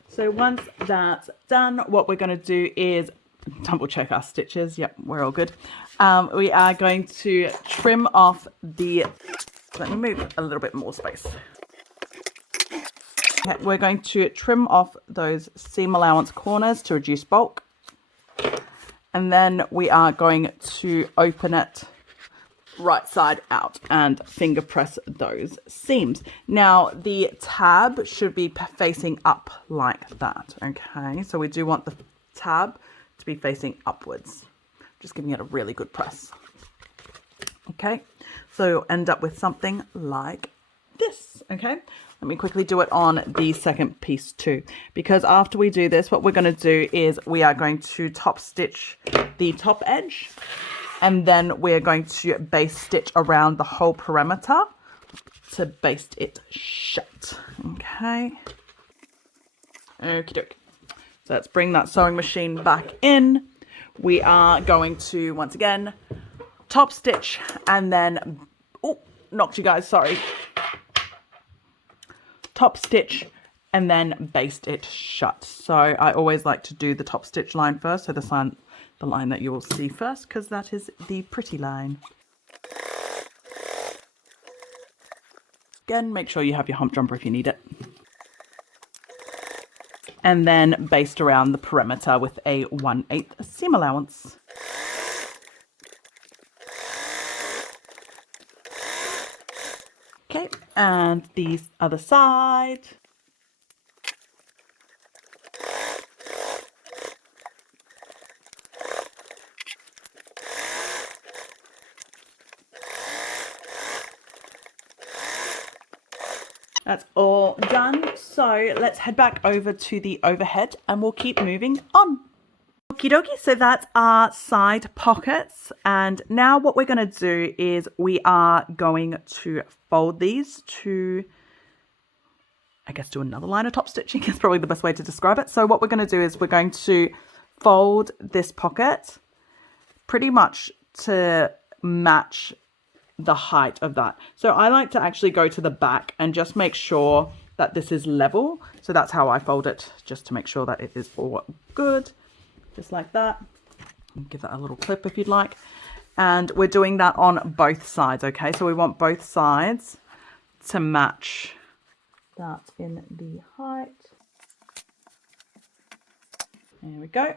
So once that's done, what we're going to do is double check our stitches. Yep, we're all good. We are going to trim off the, let me move a little bit more space. Okay, we're going to trim off those seam allowance corners to reduce bulk. And then we are going to open it right side out and finger press those seams. Now the tab should be facing up like that, okay? So we do want the tab to be facing upwards. Just giving it a really good press. Okay, so you'll end up with something like this, okay? Let me quickly do it on the second piece too, because after we do this, what we're going to do is we are going to top stitch the top edge, and then we're going to base stitch around the whole perimeter to baste it shut. Okay. Okie doke. So let's bring that sewing machine back in. We are going to, once again, top stitch and then, oh, knocked you guys, sorry. Top stitch and then baste it shut. So I always like to do the top stitch line first, so the line that you will see first, because that is the pretty line. Again, make sure you have your hump jumper if you need it. And then baste around the perimeter with a 1/8 seam allowance. Okay, and the other side. That's all done. So let's head back over to the overhead and we'll keep moving on. Okie dokie, so that's our side pockets. And now what we're going to do is we are going to fold these to, I guess, do another line of top stitching is probably the best way to describe it. So what we're going to do is we're going to fold this pocket pretty much to match the height of that. So I like to actually go to the back and just make sure that this is level. So that's how I fold it, just to make sure that it is all good. Just like that. Give that a little clip if you'd like. And we're doing that on both sides, okay? So we want both sides to match that in the height. There we go.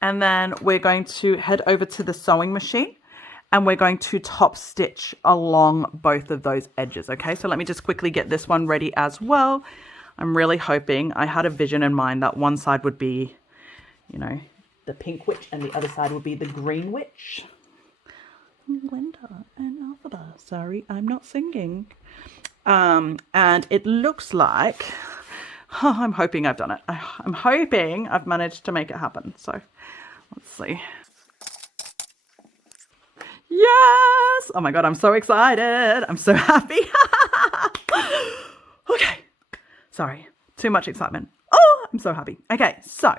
And then we're going to head over to the sewing machine and we're going to top stitch along both of those edges, okay? So let me just quickly get this one ready as well. I'm really hoping, I had a vision in mind that one side would be, you know, the pink witch and the other side would be the green witch. Linda and Alphaba, sorry, I'm not singing. And it looks like, oh, I'm hoping I've done it. I'm hoping I've managed to make it happen. So let's see. Yes! Oh my God, I'm so excited. I'm so happy. Okay. Sorry, too much excitement. Oh, I'm so happy. Okay, so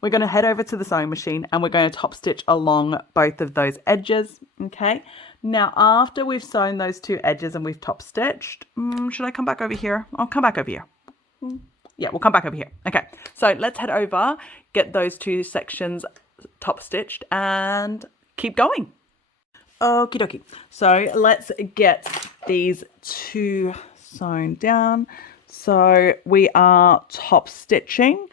we're going to head over to the sewing machine and we're going to top stitch along both of those edges. Okay. Now, after we've sewn those two edges and we've top stitched, should I come back over here? I'll come back over here. Yeah, we'll come back over here. Okay. So let's head over, get those two sections top stitched and keep going. Okie dokie. So let's get these two sewn down. So we are top stitching.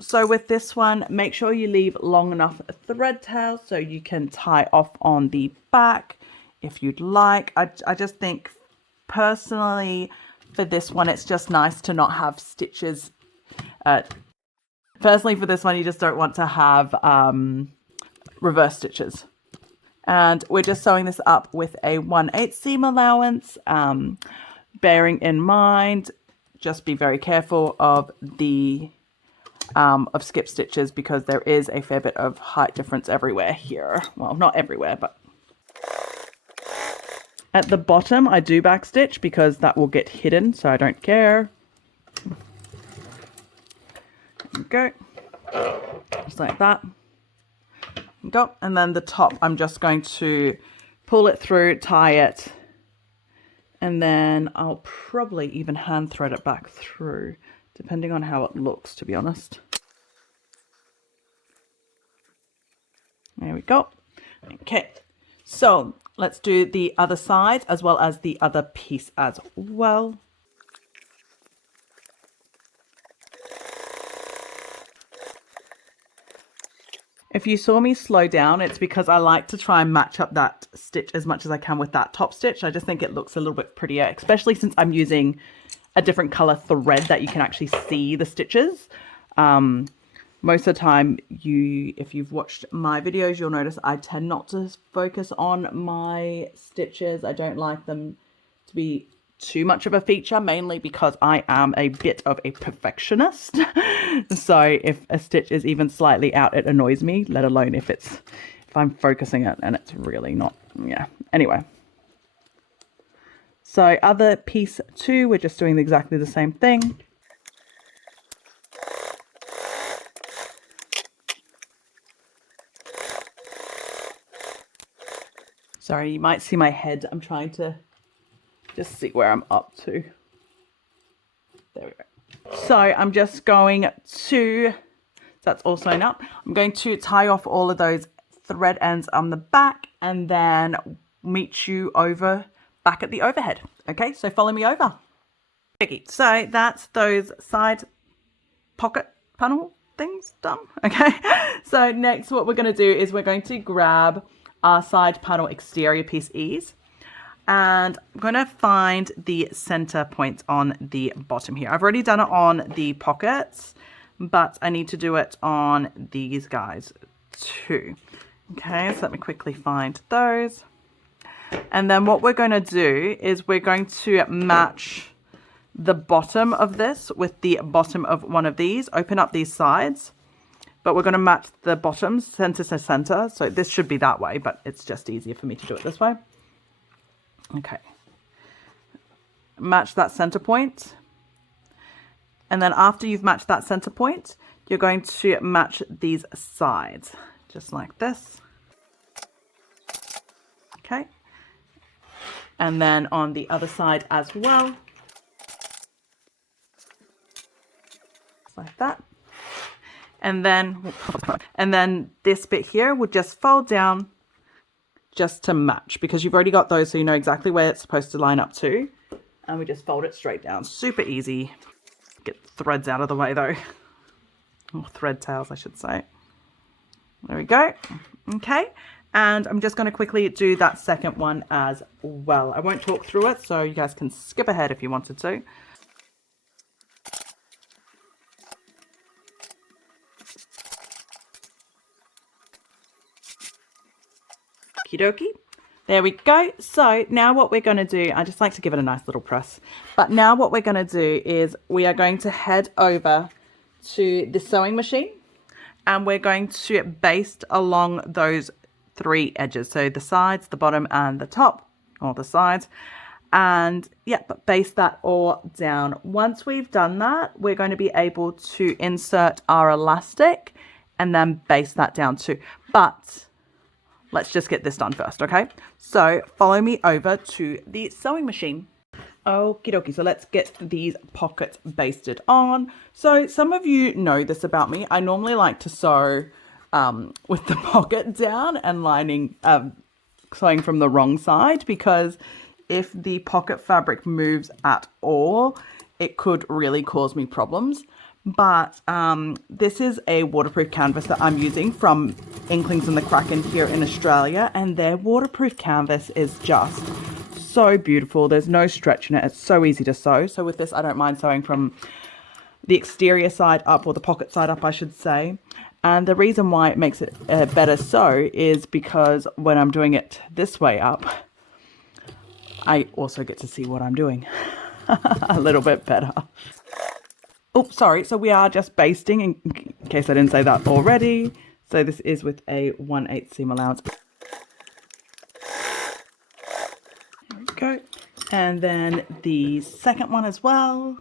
So with this one, make sure you leave long enough thread tail so you can tie off on the back if you'd like. I just think personally for this one, it's just nice to not have stitches. Personally for this one, you just don't want to have reverse stitches. And we're just sewing this up with a 1/8 seam allowance, bearing in mind, just be very careful of the of skip stitches because there is a fair bit of height difference everywhere here. Well, not everywhere, but at the bottom I do back stitch because that will get hidden, so I don't care. There we go, just like that. Go, and then the top I'm just going to pull it through, tie it, and then I'll probably even hand thread it back through depending on how it looks, to be honest. There we go. Okay, so let's do the other side as well as the other piece as well. If you saw me slow down, it's because I like to try and match up that stitch as much as I can with that top stitch. I just think it looks a little bit prettier, especially since I'm using a different color thread that you can actually see the stitches. Most of the time, if you've watched my videos, you'll notice I tend not to focus on my stitches. I don't like them to be too much of a feature, mainly because I am a bit of a perfectionist. So if a stitch is even slightly out, it annoys me, let alone if I'm focusing it and it's really not. Yeah, anyway. So other piece 2, we're just doing exactly the same thing. Sorry, you might see my head. I'm trying to just see where I'm up to. There we go. So I'm just going to, that's all sewn up. I'm going to tie off all of those thread ends on the back and then meet you over back at the overhead. Okay, so follow me over. Okay, so that's those side pocket panel things done. Okay, so next what we're going to do is we're going to grab our side panel exterior piece ease. And I'm going to find the center point on the bottom here. I've already done it on the pockets, but I need to do it on these guys too. Okay, so let me quickly find those. And then what we're going to do is we're going to match the bottom of this with the bottom of one of these. Open up these sides, but we're going to match the bottoms center to center. So this should be that way, but it's just easier for me to do it this way. Okay, match that center point, and then after you've matched that center point, you're going to match these sides just like this. Okay, and then on the other side as well, just like that. And then this bit here would just fold down just to match, because you've already got those, so you know exactly where it's supposed to line up to. And we just fold it straight down. Super easy. Get threads out of the way though. Or thread tails, I should say. There we go. Okay. And I'm just going to quickly do that second one as well. I won't talk through it, so you guys can skip ahead if you wanted to. Okie dokie. There we go. So now what we're going to do, I just like to give it a nice little press. But now what we're going to do is we are going to head over to the sewing machine and we're going to baste along those 3 edges. So the sides, the bottom and the top, or the sides. and yeah, but baste that all down. Once we've done that, we're going to be able to insert our elastic and then baste that down too. But let's just get this done first, okay? So follow me over to the sewing machine. Okie dokie, so let's get these pockets basted on. So some of you know this about me. I normally like to sew with the pocket down and lining, sewing from the wrong side, because if the pocket fabric moves at all, it could really cause me problems. But this is a waterproof canvas that I'm using from Inklings and the Kraken here in Australia, and their waterproof canvas is just so beautiful. There's no stretch in it. It's so easy to sew. So with this, I don't mind sewing from the exterior side up, or the pocket side up, I should say. And the reason why it makes it a better sew is because when I'm doing it this way up, I also get to see what I'm doing a little bit better. Oh, sorry. So we are just basting, in case I didn't say that already. So this is with a 1/8 seam allowance. There we go. And then the second one as well.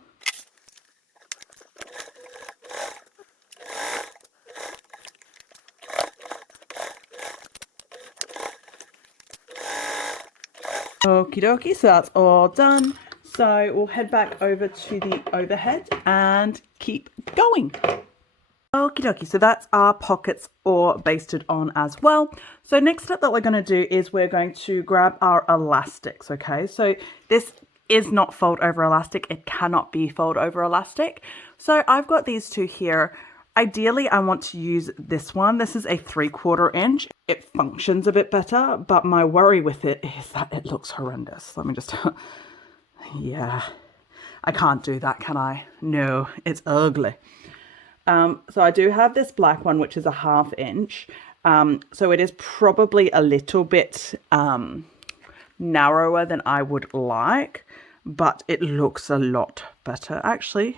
Okie dokie, so that's all done. So we'll head back over to the overhead and keep going. Okie dokie, so that's our pockets all basted on as well. So next step that we're going to do is we're going to grab our elastics, okay? So this is not fold over elastic. It cannot be fold over elastic. So I've got these two here. Ideally, I want to use this one. This is a 3/4 inch. It functions a bit better, but my worry with it is that it looks horrendous. Let me just... Yeah, I can't do that, can I? No, it's ugly. So I do have this black one, which is a 1/2 inch. So it is probably a little bit narrower than I would like, but it looks a lot better. Actually,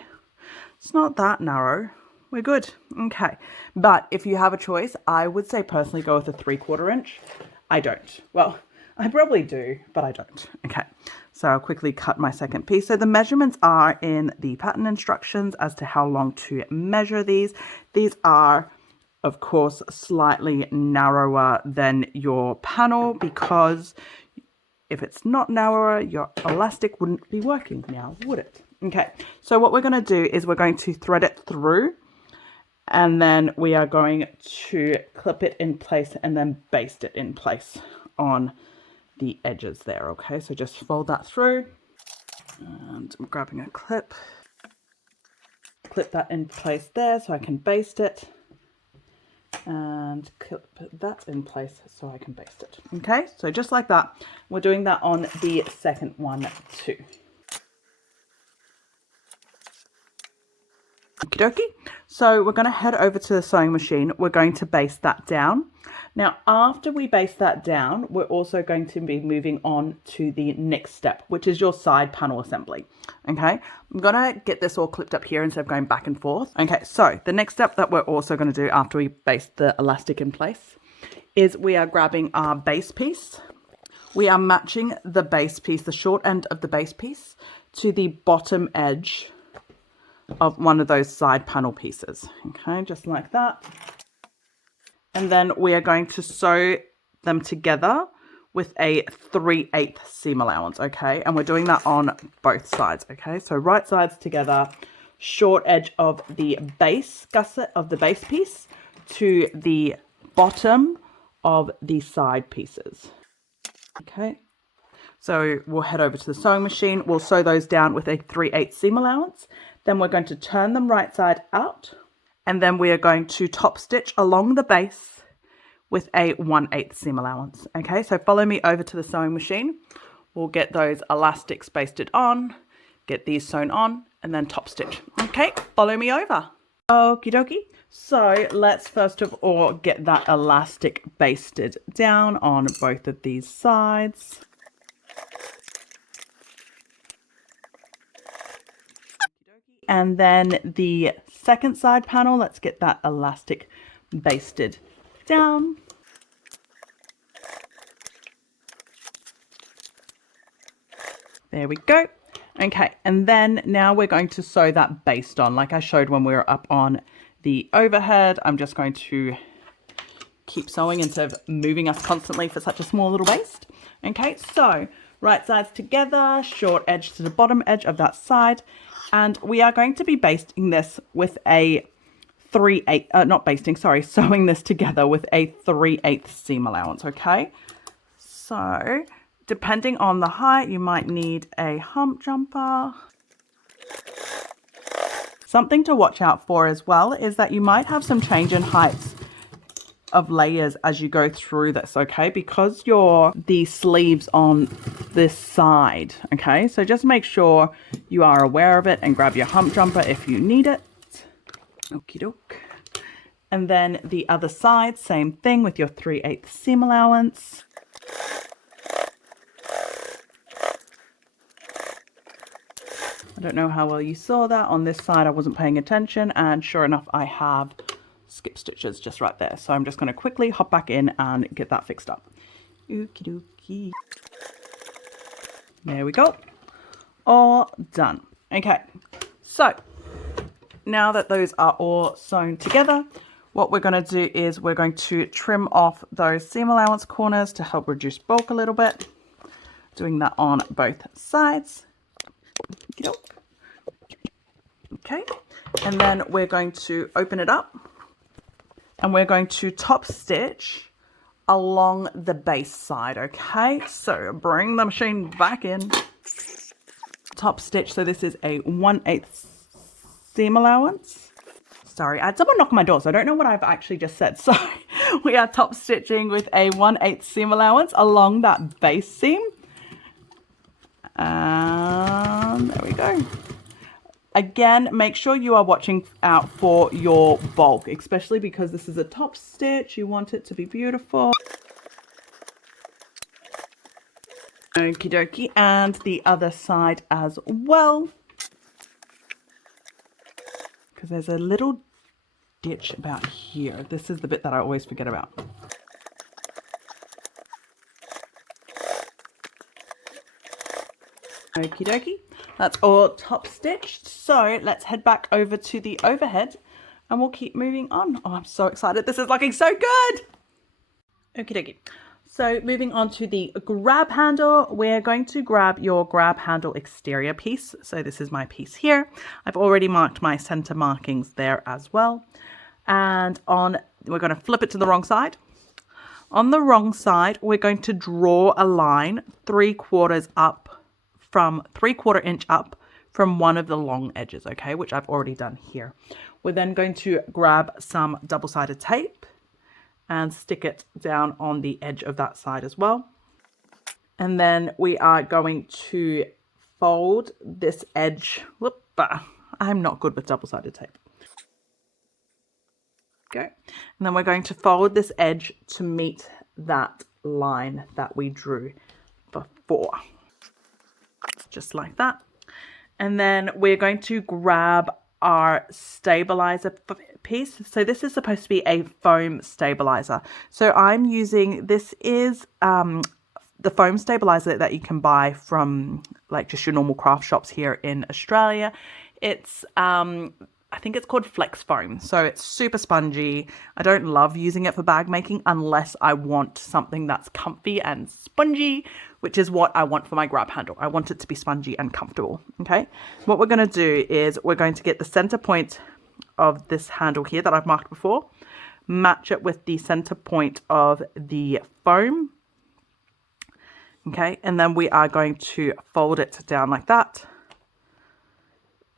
it's not that narrow. We're good. Okay. But if you have a choice, I would say personally go with a 3/4 inch. I don't. Well, I probably do, but I don't. Okay. So I'll quickly cut my second piece. So the measurements are in the pattern instructions as to how long to measure these. These are, of course, slightly narrower than your panel, because if it's not narrower, your elastic wouldn't be working now, would it? Okay. So what we're going to do is we're going to thread it through, and then we are going to clip it in place and then baste it in place on the edges there. Okay, so just fold that through, and I'm grabbing a clip that in place there so I can baste it, and clip that in place so I can baste it. Okay, so just like that. We're doing that on the second one too. Okie dokie. So we're going to head over to the sewing machine. We're going to baste that down. Now, after we baste that down, we're also going to be moving on to the next step, which is your side panel assembly. Okay, I'm going to get this all clipped up here instead of going back and forth. Okay, so the next step that we're also going to do after we baste the elastic in place is we are grabbing our base piece. We are matching the base piece, the short end of the base piece, to the bottom edge of one of those side panel pieces. Okay, just like that. And then we are going to sew them together with a 3/8 seam allowance. Okay, and we're doing that on both sides. Okay, so right sides together, short edge of the base gusset of the base piece to the bottom of the side pieces. Okay, so we'll head over to the sewing machine. We'll sew those down with a 3/8 seam allowance. Then we're going to turn them right side out, and then we are going to top stitch along the base with a 1/8 seam allowance. Okay, so follow me over to the sewing machine. We'll get those elastics basted on, get these sewn on, and then top stitch. Okay, follow me over. Okie dokie. So let's first of all get that elastic basted down on both of these sides. And then the second side panel, let's get that elastic basted down. There we go. Okay, and then now we're going to sew that baste on. Like I showed when we were up on the overhead, I'm just going to keep sewing instead of moving us constantly for such a small little baste. Okay, so right sides together, short edge to the bottom edge of that side. And we are going to be basting this with a sewing this together with a 3/8 seam allowance, okay? So depending on the height, you might need a hump jumper. Something to watch out for as well is that you might have some change in heights of layers as you go through this, okay? Because the sleeves on this side, okay? So just make sure you are aware of it and grab your hump jumper if you need it. Okie doke. And then the other side, same thing with your 3/8 seam allowance. I don't know how well you saw that. On this side, I wasn't paying attention, and sure enough, I have skip stitches just right there. So I'm just going to quickly hop back in and get that fixed up. Okie dokie. There we go. All done. Okay, so now that those are all sewn together, what we're going to do is we're going to trim off those seam allowance corners to help reduce bulk a little bit. Doing that on both sides. Okay, and then we're going to open it up and we're going to top stitch along the base side. Okay, so bring the machine back in. Top stitch, so this is a 1/8 seam allowance. Sorry, I had someone knock on my door, so I don't know what I've actually just said. So we are top stitching with a 1/8 seam allowance along that base seam. And there we go. Again, make sure you are watching out for your bulk, especially because this is a top stitch. You want it to be beautiful. Okie dokie, and the other side as well. Because there's a little ditch about here. This is the bit that I always forget about. Okie dokie, that's all top stitched. So let's head back over to the overhead and we'll keep moving on. Oh, I'm so excited. This is looking so good. Okie dokie. So moving on to the grab handle, we're going to grab your grab handle exterior piece. So this is my piece here. I've already marked my center markings there as well. And we're going to flip it to the wrong side. On the wrong side, we're going to draw a line 3/4 up from 3/4 inch up from one of the long edges, okay, which I've already done here. We're then going to grab some double-sided tape and stick it down on the edge of that side as well. And then we are going to fold this edge. Whoop, I'm not good with double-sided tape. Go. And then we're going to fold this edge to meet that line that we drew before. Just like that. And then we're going to grab our stabilizer piece. So this is supposed to be a foam stabilizer. So I'm using, this is the foam stabilizer that you can buy from like just your normal craft shops here in Australia. It's I think it's called Flex Foam. So it's super spongy. I don't love using it for bag making unless I want something that's comfy and spongy, which is what I want for my grab handle. I want it to be spongy and comfortable, okay? What we're gonna do is we're going to get the center point of this handle here that I've marked before, match it with the center point of the foam, okay? And then we are going to fold it down like that,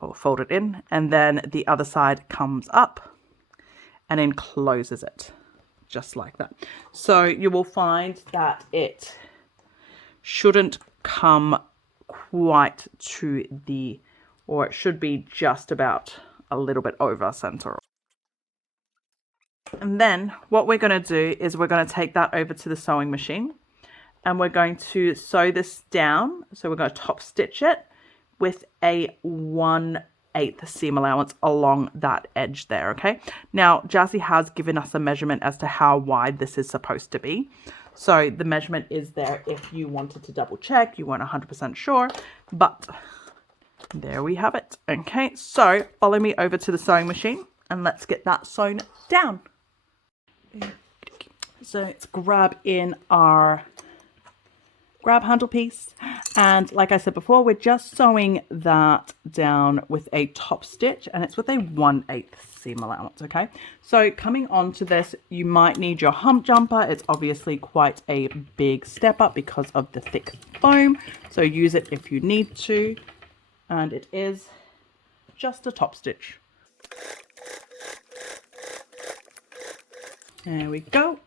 or fold it in, and then the other side comes up and then closes it just like that. So you will find that it shouldn't come quite to the, or it should be just about a little bit over center. And then what we're going to do is we're going to take that over to the sewing machine and we're going to sew this down. So we're going to top stitch it with a 1/8 seam allowance along that edge there, okay? Now, Jazzy has given us a measurement as to how wide this is supposed to be. So the measurement is there if you wanted to double check, you weren't 100% sure, but there we have it. Okay, so follow me over to the sewing machine and let's get that sewn down. So let's grab in our grab handle piece, and like I said before, we're just sewing that down with a top stitch, and it's with a 1/8 seam allowance. Okay, so coming on to this, you might need your hump jumper. It's obviously quite a big step up because of the thick foam, so use it if you need to, and it is just a top stitch. There we go.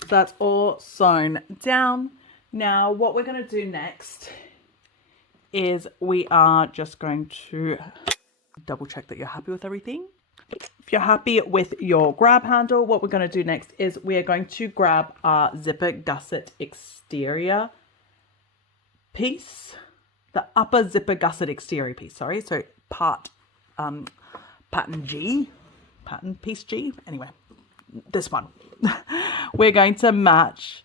So that's all sewn down. Now what we're going to do next is we are just going to double check that you're happy with everything. If you're happy with your grab handle, what we're going to do next is we are going to grab our zipper gusset exterior piece, the upper zipper gusset exterior piece, sorry, so pattern piece G, anyway, this one. We're going to match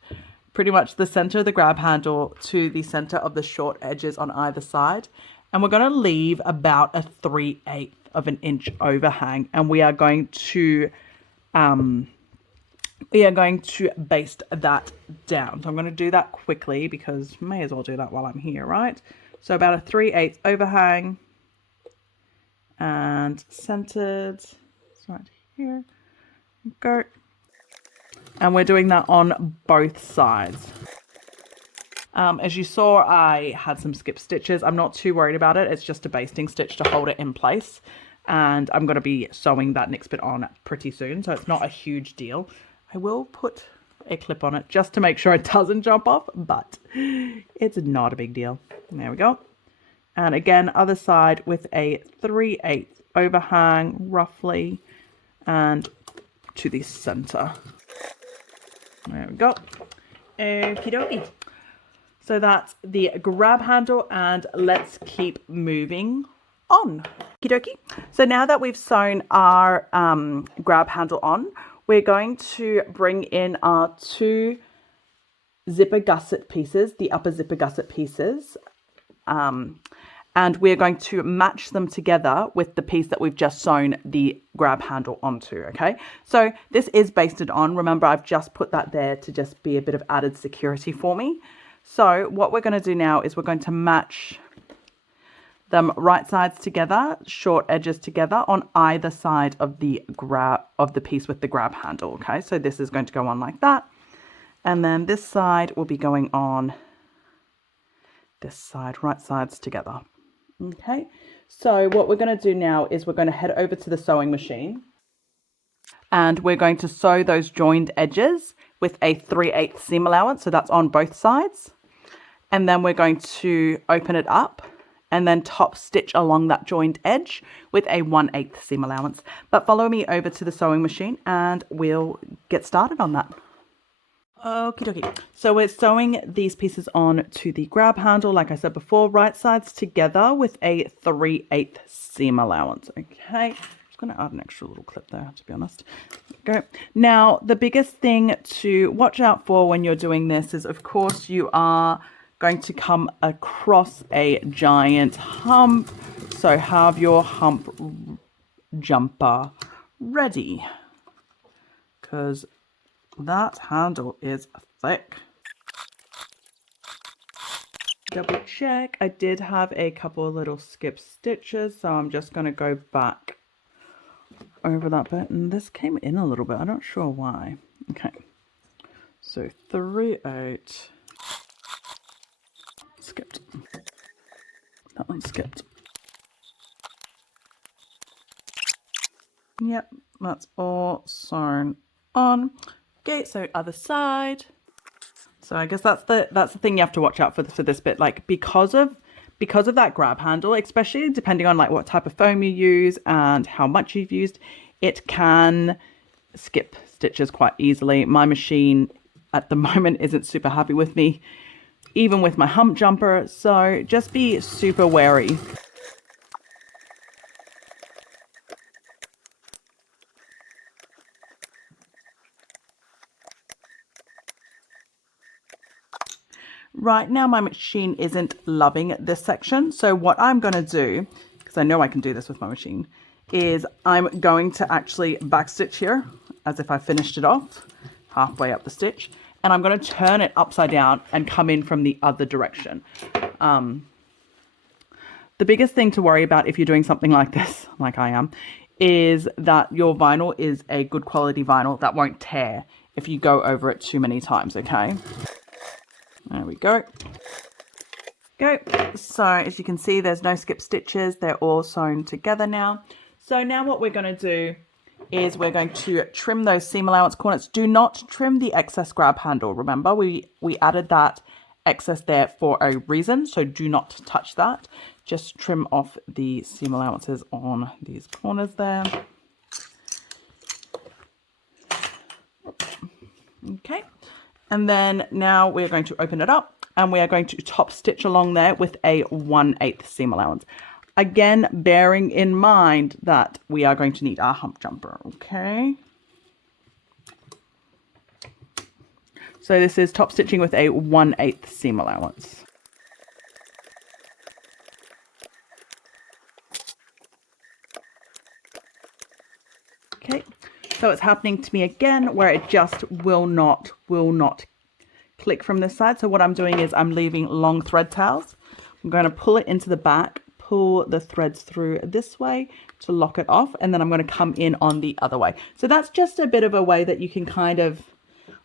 pretty much the center of the grab handle to the center of the short edges on either side. And we're going to leave about a 3/8 of an inch overhang. And we are going to baste that down. So I'm going to do that quickly because may as well do that while I'm here, right? So about a 3/8 overhang and centered. It's right here. Go. And we're doing that on both sides. As you saw, I had some skip stitches. I'm not too worried about it. It's just a basting stitch to hold it in place. And I'm going to be sewing that next bit on pretty soon, so it's not a huge deal. I will put a clip on it just to make sure it doesn't jump off, but it's not a big deal. There we go. And again, other side with a 3/8 overhang, roughly, and to the center. There we go. Okie dokie. So that's the grab handle, and let's keep moving on. Okie dokie. So now that we've sewn our grab handle on, we're going to bring in our 2 zipper gusset pieces, the upper zipper gusset pieces, and we're going to match them together with the piece that we've just sewn the grab handle onto, okay? So this is basted on. Remember, I've just put that there to just be a bit of added security for me. So what we're going to do now is we're going to match them right sides together, short edges together on either side of the piece with the grab handle, okay? So this is going to go on like that. And then this side will be going on this side, right sides together. Okay, so what we're going to do now is we're going to head over to the sewing machine, and we're going to sew those joined edges with a 3/8 seam allowance, so that's on both sides. And then we're going to open it up and then top stitch along that joined edge with a 1/8 seam allowance. But follow me over to the sewing machine and we'll get started on that. Okie dokie. So we're sewing these pieces on to the grab handle, like I said before, right sides together with a 3/8 seam allowance. Okay, I'm just going to add an extra little clip there, to be honest. Go. Now, the biggest thing to watch out for when you're doing this is, of course, you are going to come across a giant hump. So have your hump jumper ready, because that handle is thick. Double check. I did have a couple of little skip stitches, so I'm just going to go back over that bit. And this came in a little bit. I'm not sure why. Okay. So 3/8. Skipped. That one skipped. Yep, that's all sewn on. Okay, so other side. So I guess that's the thing you have to watch out for this bit, like because of that grab handle, especially depending on like what type of foam you use and how much you've used, it can skip stitches quite easily. My machine at the moment isn't super happy with me, even with my hump jumper, so just be super wary. Right now my machine isn't loving this section. So what I'm going to do, because I know I can do this with my machine, is I'm going to actually backstitch here as if I finished it off halfway up the stitch. And I'm going to turn it upside down and come in from the other direction. The biggest thing to worry about if you're doing something like this, like I am, is that your vinyl is a good quality vinyl that won't tear if you go over it too many times, okay? There we go. So as you can see, there's no skip stitches. They're all sewn together now. So now what we're going to do is we're going to trim those seam allowance corners. Do not trim the excess grab handle. Remember, we added that excess there for a reason, so do not touch that. Just trim off the seam allowances on these corners there. Okay, and then now we're going to open it up and we are going to top stitch along there with a 1/8 seam allowance. Again, bearing in mind that we are going to need our hump jumper, okay? So this is top stitching with a 1/8 seam allowance. Okay, so it's happening to me again where it just will not click from this side. So what I'm doing is I'm leaving long thread tails. I'm going to pull it into the back, pull the threads through this way to lock it off, and then I'm going to come in on the other way. So that's just a bit of a way that you can kind of,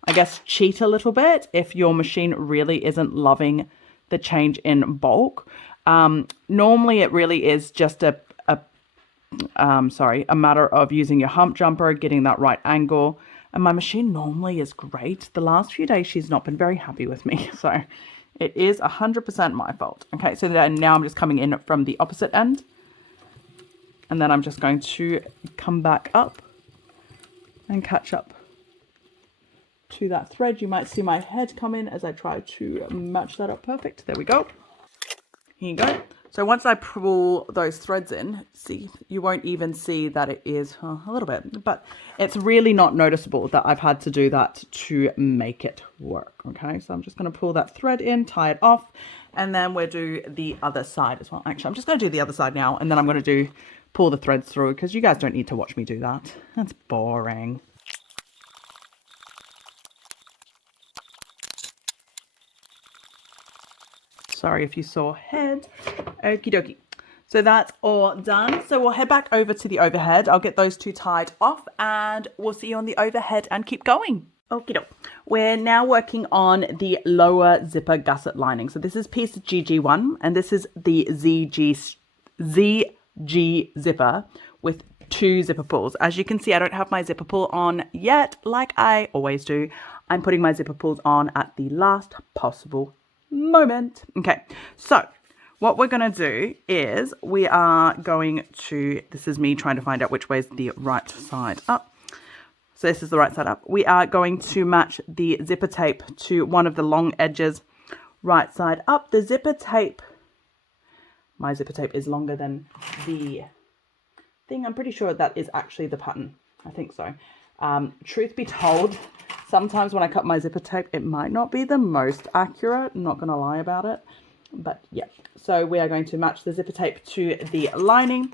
I guess, cheat a little bit if your machine really isn't loving the change in bulk. Normally it really is just a matter of using your hump jumper, getting that right angle. And my machine normally is great. The last few days she's not been very happy with me. So it is 100% my fault. Okay, so then now I'm just coming in from the opposite end. And then I'm just going to come back up and catch up to that thread. You might see my head come in as I try to match that up perfect. There we go. Here you go. So once I pull those threads in, see, you won't even see that it is a little bit, but it's really not noticeable that I've had to do that to make it work. Okay, so I'm just going to pull that thread in, tie it off, and then we'll do the other side as well. Actually, I'm just going to do the other side now, and then I'm going to pull the threads through because you guys don't need to watch me do that. That's boring. Sorry if you saw head. Okie dokie. So that's all done. So we'll head back over to the overhead. I'll get those two tied off and we'll see you on the overhead and keep going. Okie doke. We're now working on the lower zipper gusset lining. So this is piece GG1 and this is the ZG zipper with 2 zipper pulls. As you can see, I don't have my zipper pull on yet, like I always do. I'm putting my zipper pulls on at the last possible moment. Okay, so what we're going to do is we are going to, this is me trying to find out which way is the right side up. So this is the right side up. We are going to match the zipper tape to one of the long edges, right side up. The zipper tape, my zipper tape is longer than the thing. I'm pretty sure that is actually the pattern. I think so. Truth be told, sometimes when I cut my zipper tape, it might not be the most accurate. I'm not going to lie about it. But yeah, so we are going to match the zipper tape to the lining.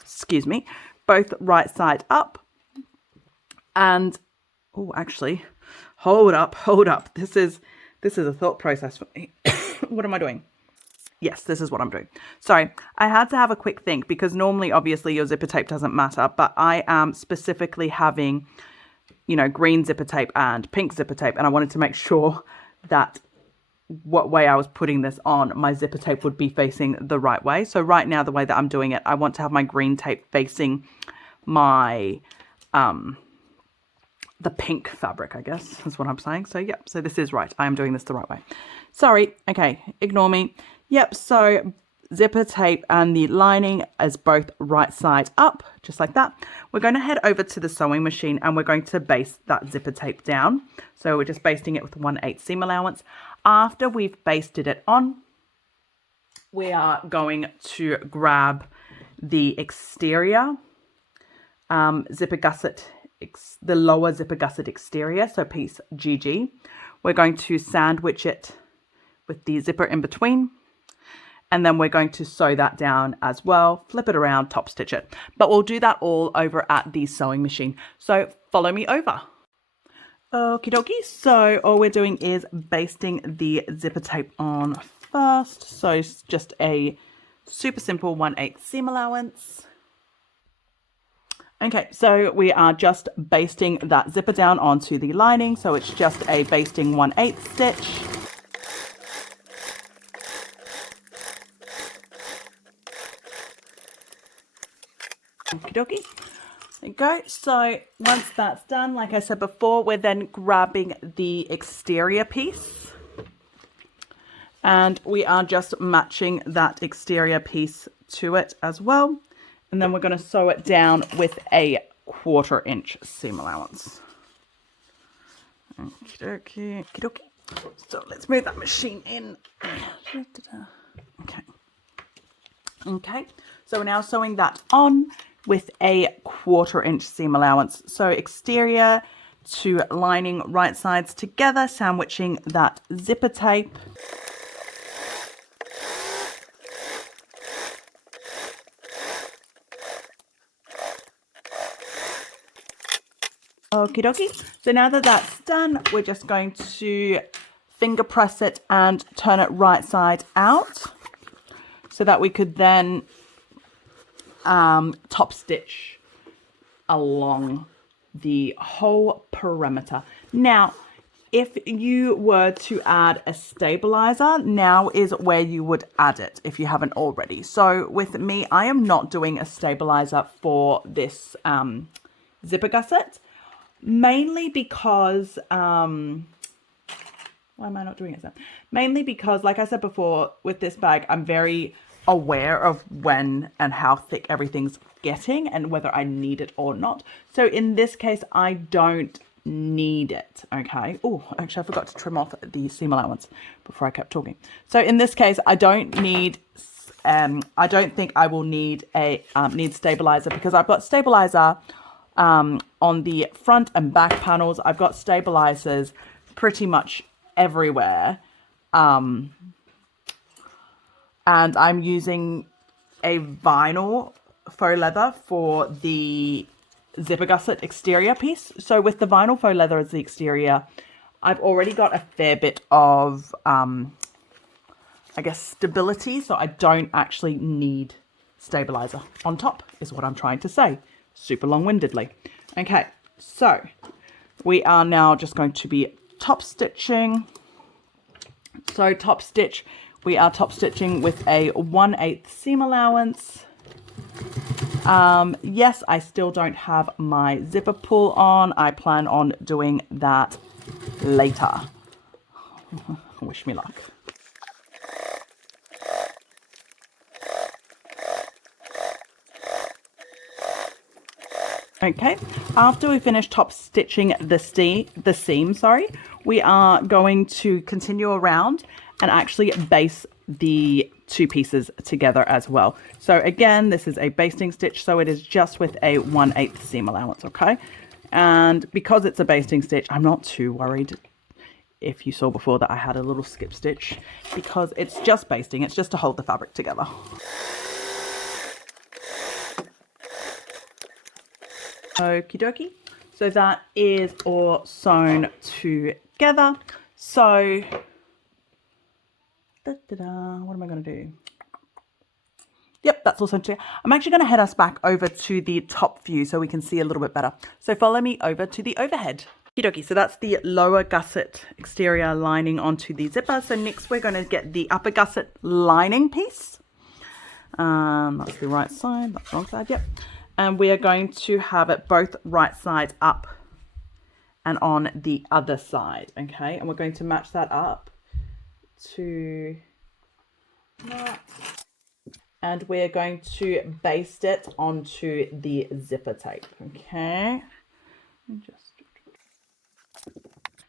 Excuse me. Both right side up. And, oh, actually, hold up. This is a thought process for me. What am I doing? Yes, this is what I'm doing. Sorry, I had to have a quick think because normally, obviously, your zipper tape doesn't matter. But I am specifically having, you know, green zipper tape and pink zipper tape. And I wanted to make sure that what way I was putting this on, my zipper tape would be facing the right way. So right now, the way that I'm doing it, I want to have my green tape facing my, the pink fabric, I guess is what I'm saying. So yep, so this is right. I am doing this the right way. Sorry, okay, ignore me. Yep, so zipper tape and the lining is both right side up, just like that. We're going to head over to the sewing machine and we're going to baste that zipper tape down. So we're just basting it with 1/8 seam allowance. After we've basted it on, we are going to grab the exterior zipper gusset, the lower zipper gusset exterior, so piece GG. We're going to sandwich it with the zipper in between. And then we're going to sew that down as well, flip it around, top stitch it. But we'll do that all over at the sewing machine. So follow me over. Okie dokie, so all we're doing is basting the zipper tape on first. So it's just a super simple 1/8 seam allowance. Okay, so we are just basting that zipper down onto the lining. So it's just a basting 1/8 stitch. Okie dokie. There you go. So once that's done, like I said before, we're then grabbing the exterior piece. And we are just matching that exterior piece to it as well. And then we're going to sew it down with a 1/4 inch seam allowance. Okie dokie. Okie dokie. So let's move that machine in. Okay. Okay. So we're now sewing that on with a 1/4 inch seam allowance. So exterior to lining, right sides together, sandwiching that zipper tape. Okie dokie. So now that that's done, we're just going to finger press it and turn it right side out so that we could then top stitch along the whole perimeter. Now, if you were to add a stabilizer, now is where you would add it if you haven't already. So with me, I am not doing a stabilizer for this zipper gusset, mainly because why am I not doing it then? Mainly because, like I said before, with this bag, I'm very aware of when and how thick everything's getting and whether I need it or not. So in this case, I don't need it. Okay. Oh, actually, I forgot to trim off the seam allowance before I kept talking. So in this case, I don't need. I don't think I will need a need stabilizer because I've got stabilizer on the front and back panels. I've got stabilizers pretty much everywhere. And I'm using a vinyl faux leather for the zipper gusset exterior piece. So with the vinyl faux leather as the exterior, I've already got a fair bit of, I guess, stability. So I don't actually need stabilizer on top is what I'm trying to say. Super long-windedly. Okay, so we are now just going to be top stitching. So top stitch, we are top stitching with a 1/8 seam allowance. Yes, I still don't have my zipper pull on. I plan on doing that later. Wish me luck. Okay, after we finish top stitching the seam, we are going to continue around and actually base the two pieces together as well. So again, this is a basting stitch, so it is just with a 1/8 seam allowance, okay? And because it's a basting stitch, I'm not too worried if you saw before that I had a little skip stitch because it's just basting, it's just to hold the fabric together. Okie dokie. So that is all sewn together. So, what am I going to do? Yep, that's all sewn together. I'm actually going to head us back over to the top view so we can see a little bit better. So follow me over to the overhead. Okie dokie. So that's the lower gusset exterior lining onto the zipper. So next we're going to get the upper gusset lining piece. That's the right side. That's the wrong side. Yep. And we are going to have it both right sides up and on the other side, okay? And we're going to match that up to that. And we're going to baste it onto the zipper tape, okay?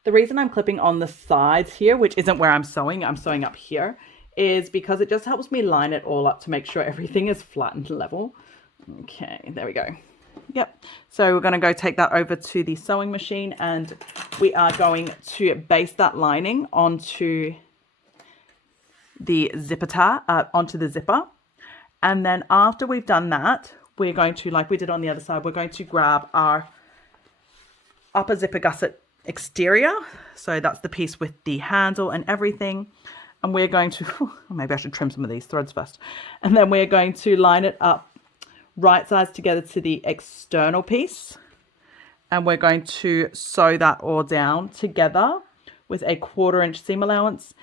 The reason I'm clipping on the sides here, which isn't where I'm sewing up here, is because it just helps me line it all up to make sure everything is flat and level. Okay, there we go. Yep. So we're going to go take that over to the sewing machine and we are going to baste that lining onto the zipper onto the zipper. And then after we've done that, we're going to, like we did on the other side, we're going to grab our upper zipper gusset exterior. So that's the piece with the handle and everything. And we're going to, maybe I should trim some of these threads first. And then we're going to line it up right sides together to the external piece. And we're going to sew that all down together with a 1/4 inch seam allowance,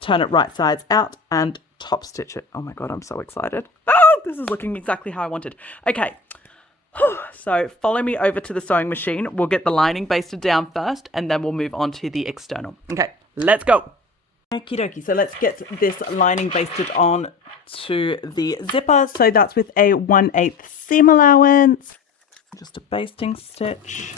turn it right sides out and top stitch it. Oh my God, I'm so excited. Oh, this is looking exactly how I wanted. Okay. So follow me over to the sewing machine. We'll get the lining basted down first and then we'll move on to the external. Okay, let's go. Okie dokie, so let's get this lining basted on to the zipper. So that's with a 1/8 seam allowance, just a basting stitch.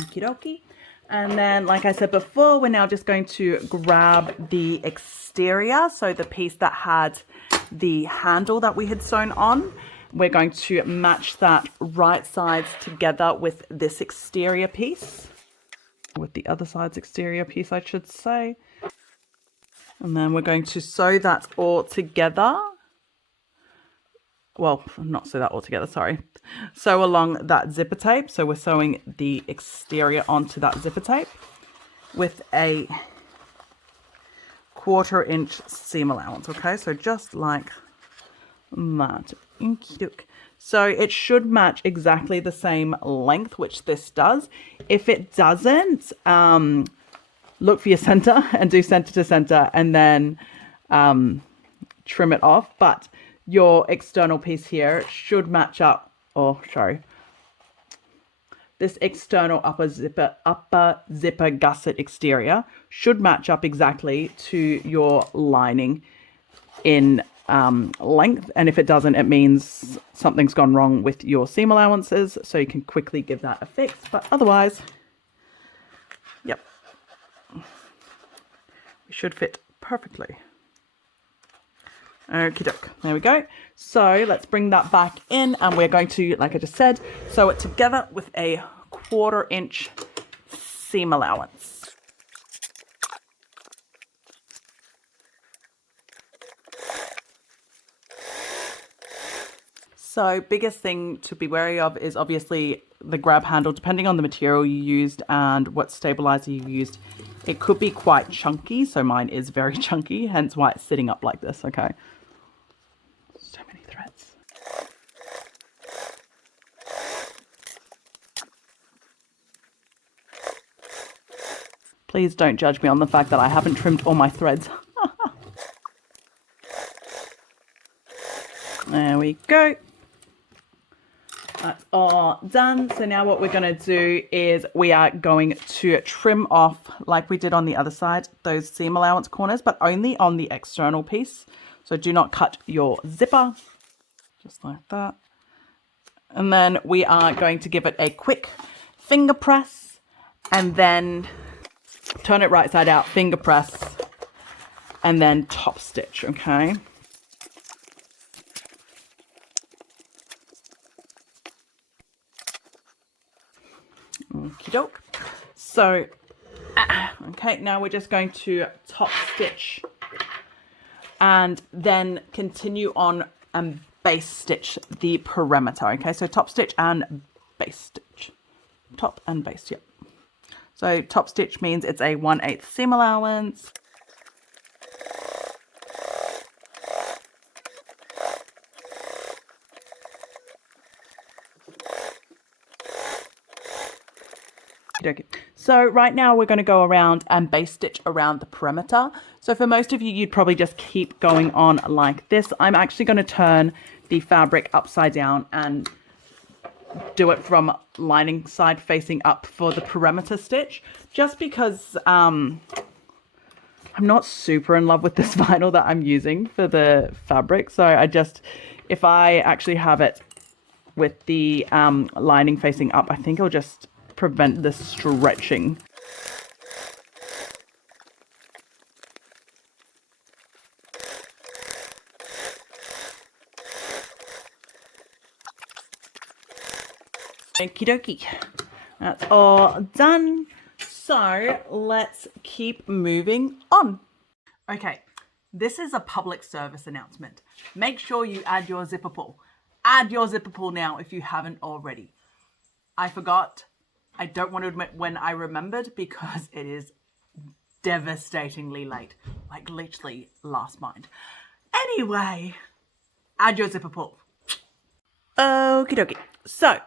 Okie dokie. And then, like I said before, we're now just going to grab the exterior. So the piece that had the handle that we had sewn on, we're going to match that right sides together with this exterior piece, with the other side's exterior piece, I should say. And then we're going to sew that all together. Well, not sew that all together, sorry. Sew along that zipper tape. So we're sewing the exterior onto that zipper tape with a 1/4 inch seam allowance. Okay, so just like that. So it should match exactly the same length, which this does. If it doesn't, look for your center and do center to center and then trim it off. But your external piece here should match up, this external upper zipper gusset exterior should match up exactly to your lining in length. And if it doesn't, it means something's gone wrong with your seam allowances. So you can quickly give that a fix. But otherwise, yep, we should fit perfectly. Okie doke, there we go. So let's bring that back in and we're going to, like I just said, sew it together with a 1/4 inch seam allowance. So biggest thing to be wary of is obviously the grab handle. Depending on the material you used and what stabilizer you used, it could be quite chunky. So mine is very chunky, hence why it's sitting up like this, okay? So many threads. Please don't judge me on the fact that I haven't trimmed all my threads. There we go. That's all done. So now what we're going to do is we are going to trim off, like we did on the other side, those seam allowance corners, but only on the external piece. So do not cut your zipper, just like that. And then we are going to give it a quick finger press and then turn it right side out, finger press, and then top stitch, okay? Okie doke. So, okay, now we're just going to top stitch and then continue on and base stitch the perimeter. Okay, so top stitch and base stitch. Top and base, yep. So top stitch means it's a 1/8 seam allowance. So right now we're going to go around and base stitch around the perimeter. So for most of you, you'd probably just keep going on like this. I'm actually going to turn the fabric upside down and do it from lining side facing up for the perimeter stitch, just because I'm not super in love with this vinyl that I'm using for the fabric. So if I actually have it with the lining facing up, I think it'll just prevent the stretching. Okie dokie. That's all done. So let's keep moving on. Okay, this is a public service announcement. Make sure you add your zipper pull. Add your zipper pull now if you haven't already. I forgot. I don't want to admit when I remembered because it is devastatingly late. Like literally last mind. Anyway, add your zipper pull. Okie dokie. So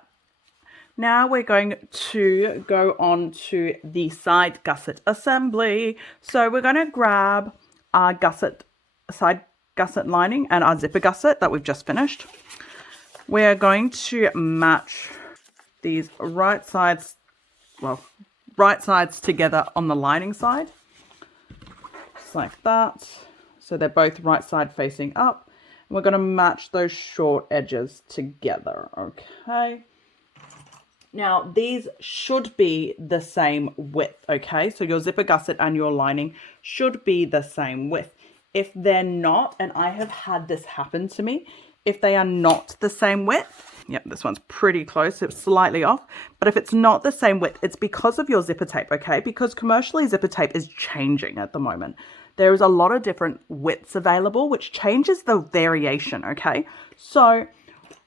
now we're going to go on to the side gusset assembly. So we're going to grab our side gusset lining and our zipper gusset that we've just finished. We're going to match these right sides together on the lining side. Just like that. So they're both right side facing up. And we're going to match those short edges together, okay? Now, these should be the same width, okay? So your zipper gusset and your lining should be the same width. If they're not, and I have had this happen to me, if they are not the same width, yep, this one's pretty close, it's slightly off, but if it's not the same width, it's because of your zipper tape, okay? Because commercially, zipper tape is changing at the moment. There is a lot of different widths available, which changes the variation, okay? So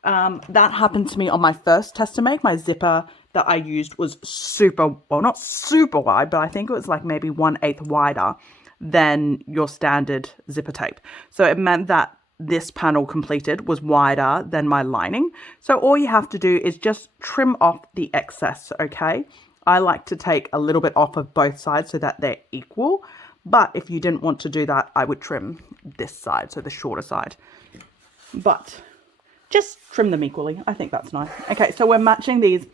that happened to me on my first test to make. My zipper that I used was super, well, not super wide, but I think it was like maybe 1/8 wider than your standard zipper tape. So it meant that this panel completed was wider than my lining. So all you have to do is just trim off the excess, okay? I like to take a little bit off of both sides so that they're equal. But if you didn't want to do that, I would trim this side, so the shorter side. But just trim them equally. I think that's nice. Okay, so we're matching these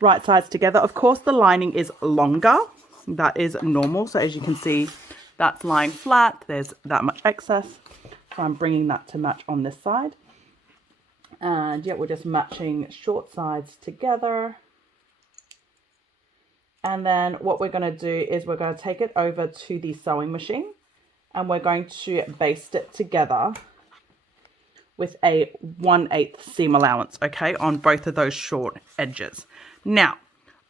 right sides together. Of course, the lining is longer. That is normal. So as you can see, that's lying flat. There's that much excess. So I'm bringing that to match on this side. And yeah, we're just matching short sides together. And then what we're going to do is we're going to take it over to the sewing machine and we're going to baste it together with a 1/8 seam allowance, okay, on both of those short edges. Now,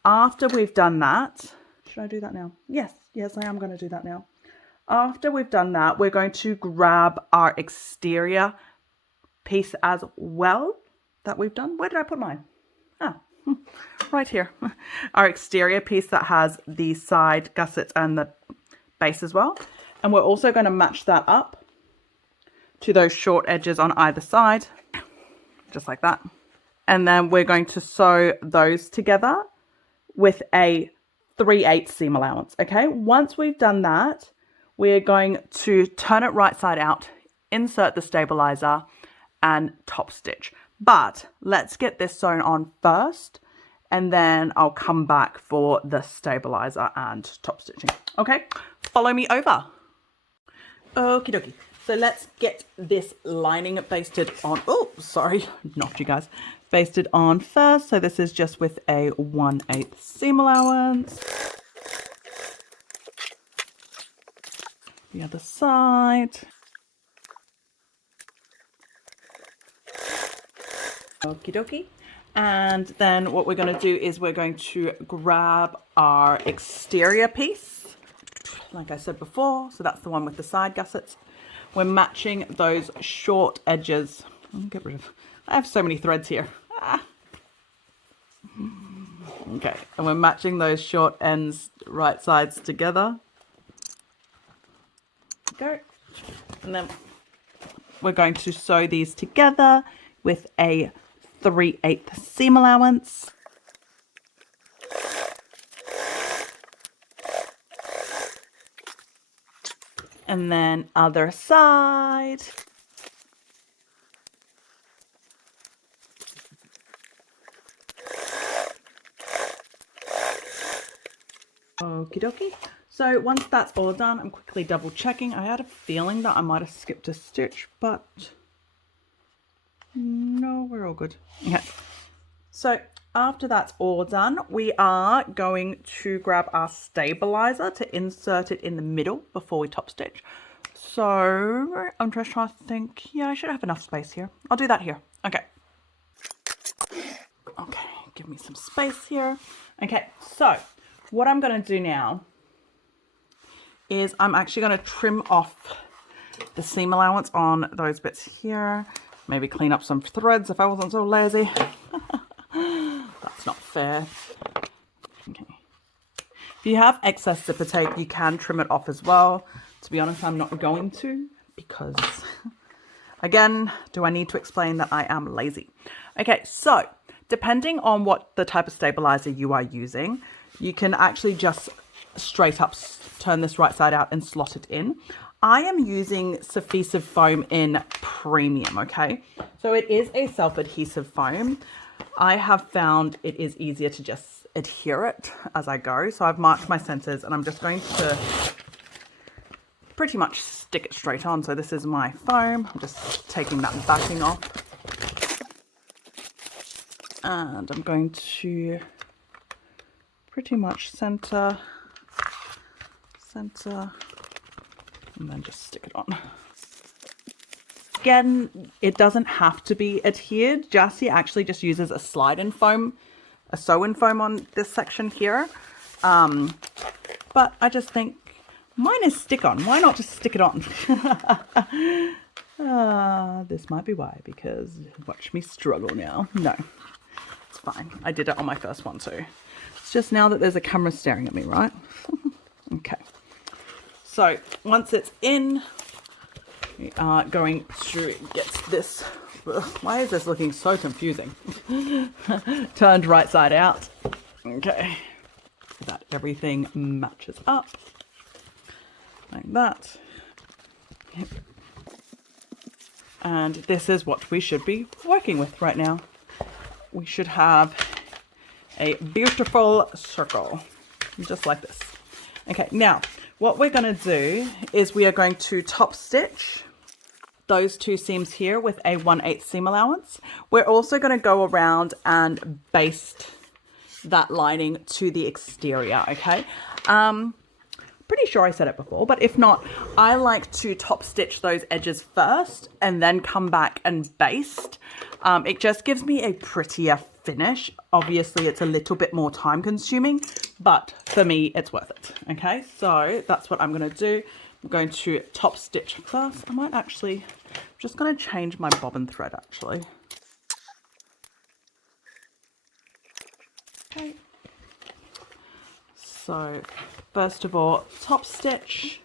after we've done that, should I do that now? Yes, I am going to do that now. After we've done that, we're going to grab our exterior piece as well that we've done. Where did I put mine? Ah, right here. Our exterior piece that has the side gussets and the base as well. And we're also going to match that up to those short edges on either side, just like that. And then we're going to sew those together with a 3/8 seam allowance, okay? Once we've done that, we're going to turn it right side out, insert the stabilizer, and top stitch. But let's get this sewn on first, and then I'll come back for the stabilizer and top stitching. Okay, follow me over. Okie dokie. So let's get this lining basted on. Oh, sorry, knocked you guys. Basted on first. So this is just with a 1/8 seam allowance. The other side. Okie dokie. And then what we're going to do is we're going to grab our exterior piece, like I said before. So that's the one with the side gussets. We're matching those short edges. Get rid of. I have so many threads here. Ah. Okay, and we're matching those short ends, right sides together. Go. And then we're going to sew these together with a 3/8 seam allowance. And then other side. Okie dokie. So once that's all done, I'm quickly double checking. I had a feeling that I might have skipped a stitch, but no, we're all good. Okay. So after that's all done, we are going to grab our stabilizer to insert it in the middle before we top stitch. So I'm just trying to think. Yeah, I should have enough space here. I'll do that here. Okay. Okay, give me some space here. Okay, so what I'm going to do now is I'm actually going to trim off the seam allowance on those bits here. Maybe clean up some threads if I wasn't so lazy. That's not fair. Okay. If you have excess zipper tape, you can trim it off as well. To be honest, I'm not going to because, again, do I need to explain that I am lazy? Okay, so depending on what the type of stabilizer you are using, you can actually just straight up turn this right side out and slot it in. I am using Sewfisticated foam in premium, okay? So it is a self-adhesive foam. I have found it is easier to just adhere it as I go. So I've marked my centers and I'm just going to pretty much stick it straight on. So this is my foam. I'm just taking that backing off. And I'm going to pretty much center, and then just stick it on. Again, it doesn't have to be adhered. Jassy actually just uses a slide-in foam, a sew-in foam on this section here. But I just think mine is stick-on. Why not just stick it on? This might be why, because watch me struggle now. No, it's fine. I did it on my first one too. It's just now that there's a camera staring at me, right? Okay. So once it's in, we are going to get this. Why is this looking so confusing? Turned right side out. Okay. So that everything matches up. Like that. Yep. And this is what we should be working with right now. We should have a beautiful circle, just like this. Okay, now what we're going to do is we are going to top stitch those two seams here with a 1/8 seam allowance. We're also going to go around and baste that lining to the exterior, okay? Pretty sure I said it before, but if not, I like to top stitch those edges first and then come back and baste. It just gives me a prettier finish. Obviously, it's a little bit more time consuming, but for me, it's worth it. Okay, so that's what I'm going to do. I'm going to top stitch first. I might actually, I'm just going to change my bobbin thread actually. Okay. So first of all, top stitch.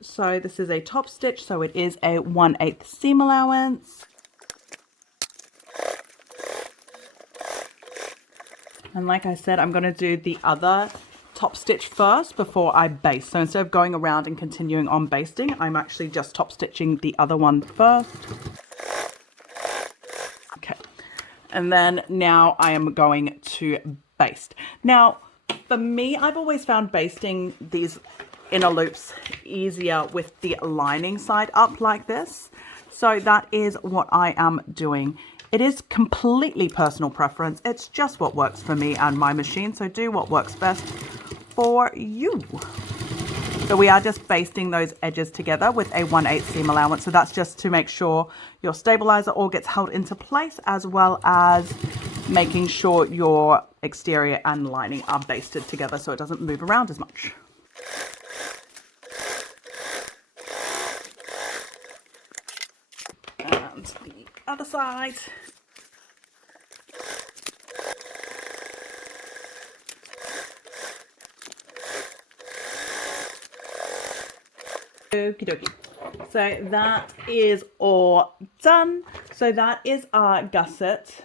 So this is a top stitch, so it is a 1/8 seam allowance. And like I said, I'm going to do the other top stitch first before I baste. So instead of going around and continuing on basting, I'm actually just top stitching the other one first. Okay. And then now I am going to baste. Now, for me, I've always found basting these inner loops easier with the lining side up like this. So that is what I am doing. It is completely personal preference. It's just what works for me and my machine. So do what works best for you. So we are just basting those edges together with a 1/8 seam allowance. So that's just to make sure your stabilizer all gets held into place, as well as making sure your exterior and lining are basted together so it doesn't move around as much. And the other side. Okie dokie. So that is all done. So that is our gusset.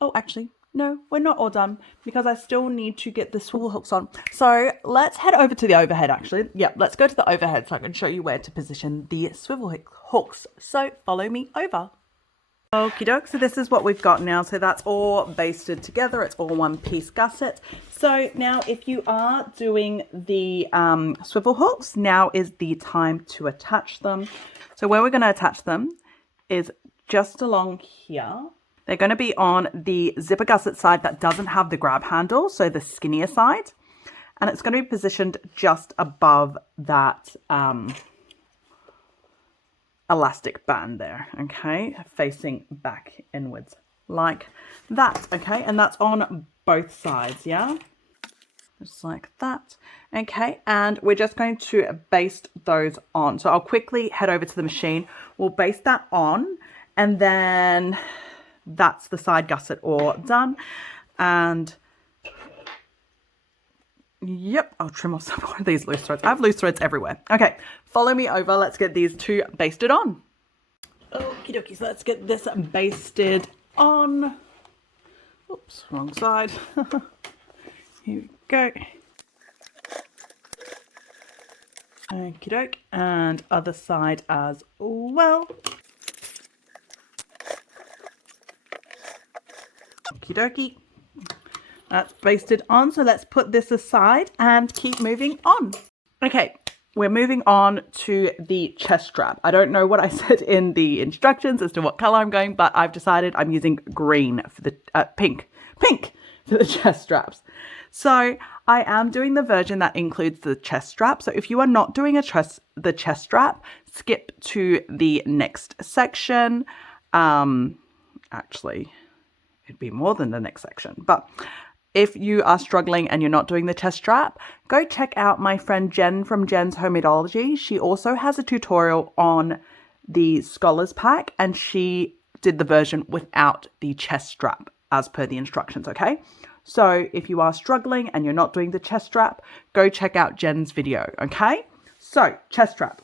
Oh, actually, no, we're not all done because I still need to get the swivel hooks on. So let's head over to the overhead actually. Yeah, let's go to the overhead so I can show you where to position the swivel hooks. So follow me over. Okie doke, so this is what we've got now. So that's all basted together. It's all one piece gusset. So now if you are doing the swivel hooks, now is the time to attach them. So where we're going to attach them is just along here. They're going to be on the zipper gusset side that doesn't have the grab handle, so the skinnier side. And it's going to be positioned just above that elastic band there, okay, facing back inwards like that. Okay, and that's on both sides, yeah, just like that. Okay, and we're just going to baste those on. So I'll quickly head over to the machine. We'll baste that on, and then that's the side gusset all done. And yep, I'll trim off some more of these loose threads. I have loose threads everywhere. Okay, follow me over. Let's get these two basted on. Okie dokie, so let's get this basted on. Oops, wrong side. Here we go. Okie doke, and other side as well. Okie dokie. That's basted on, so let's put this aside and keep moving on. Okay, we're moving on to the chest strap. I don't know what I said in the instructions as to what color I'm going, but I've decided I'm using green for the pink for the chest straps. So I am doing the version that includes the chest strap. So if you are not doing the chest strap, skip to the next section. Actually, it'd be more than the next section, but if you are struggling and you're not doing the chest strap, go check out my friend Jen from Jen's Homidology. She also has a tutorial on the Scholars Pack, and she did the version without the chest strap as per the instructions, okay? So if you are struggling and you're not doing the chest strap, go check out Jen's video, okay? So, chest strap.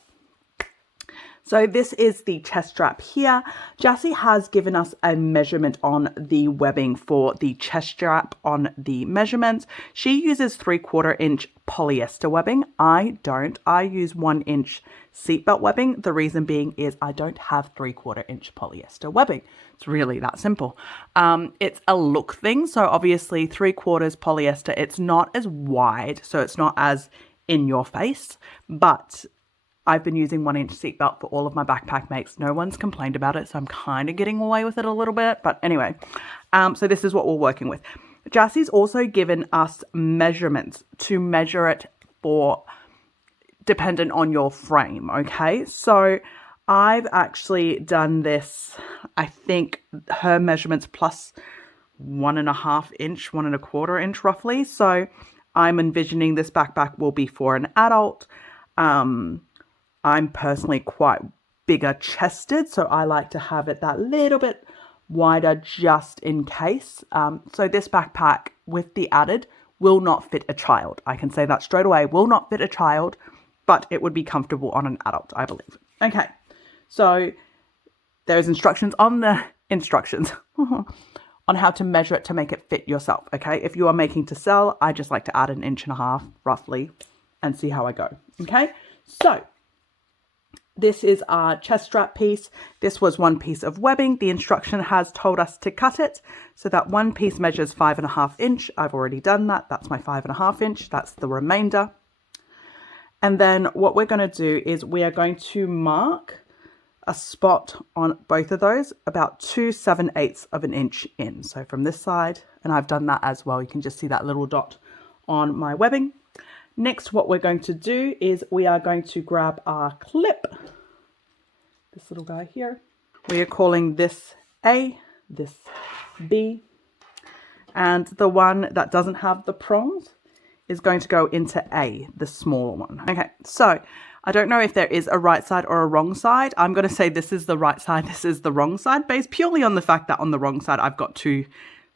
So this is the chest strap here. Jessie has given us a measurement on the webbing for the chest strap on the measurements. She uses 3/4 inch polyester webbing. I don't. I use 1 inch seatbelt webbing. The reason being is I don't have 3/4 inch polyester webbing. It's really that simple. It's a look thing. So obviously 3/4 polyester, it's not as wide, so it's not as in your face, but I've been using 1 inch seatbelt for all of my backpack mates. No one's complained about it, so I'm kind of getting away with it a little bit. But anyway, so this is what we're working with. Jassie's also given us measurements to measure it for dependent on your frame, okay? So I've actually done this, I think her measurements plus 1.5 inch, 1.25 inch roughly. So I'm envisioning this backpack will be for an adult. I'm personally quite bigger chested, so I like to have it that little bit wider just in case. So this backpack with the added will not fit a child. I can say that straight away, will not fit a child, but it would be comfortable on an adult, I believe. Okay, so there's instructions on the instructions on how to measure it to make it fit yourself, okay? If you are making to sell, I just like to add 1.5 inches roughly and see how I go, okay? So this is our chest strap piece. This was 1 piece of webbing. The instruction has told us to cut it. So that 1 piece measures 5.5 inch. I've already done that. That's my 5.5 inch. That's the remainder. And then what we're going to do is we are going to mark a spot on both of those about 2 7/8 of an inch in. So from this side, and I've done that as well. You can just see that little dot on my webbing. Next, what we're going to do is we are going to grab our clip, this little guy here. We are calling this A, this B, and the one that doesn't have the prongs is going to go into A, the smaller one. Okay, so I don't know if there is a right side or a wrong side. I'm going to say this is the right side, this is the wrong side, based purely on the fact that on the wrong side I've got two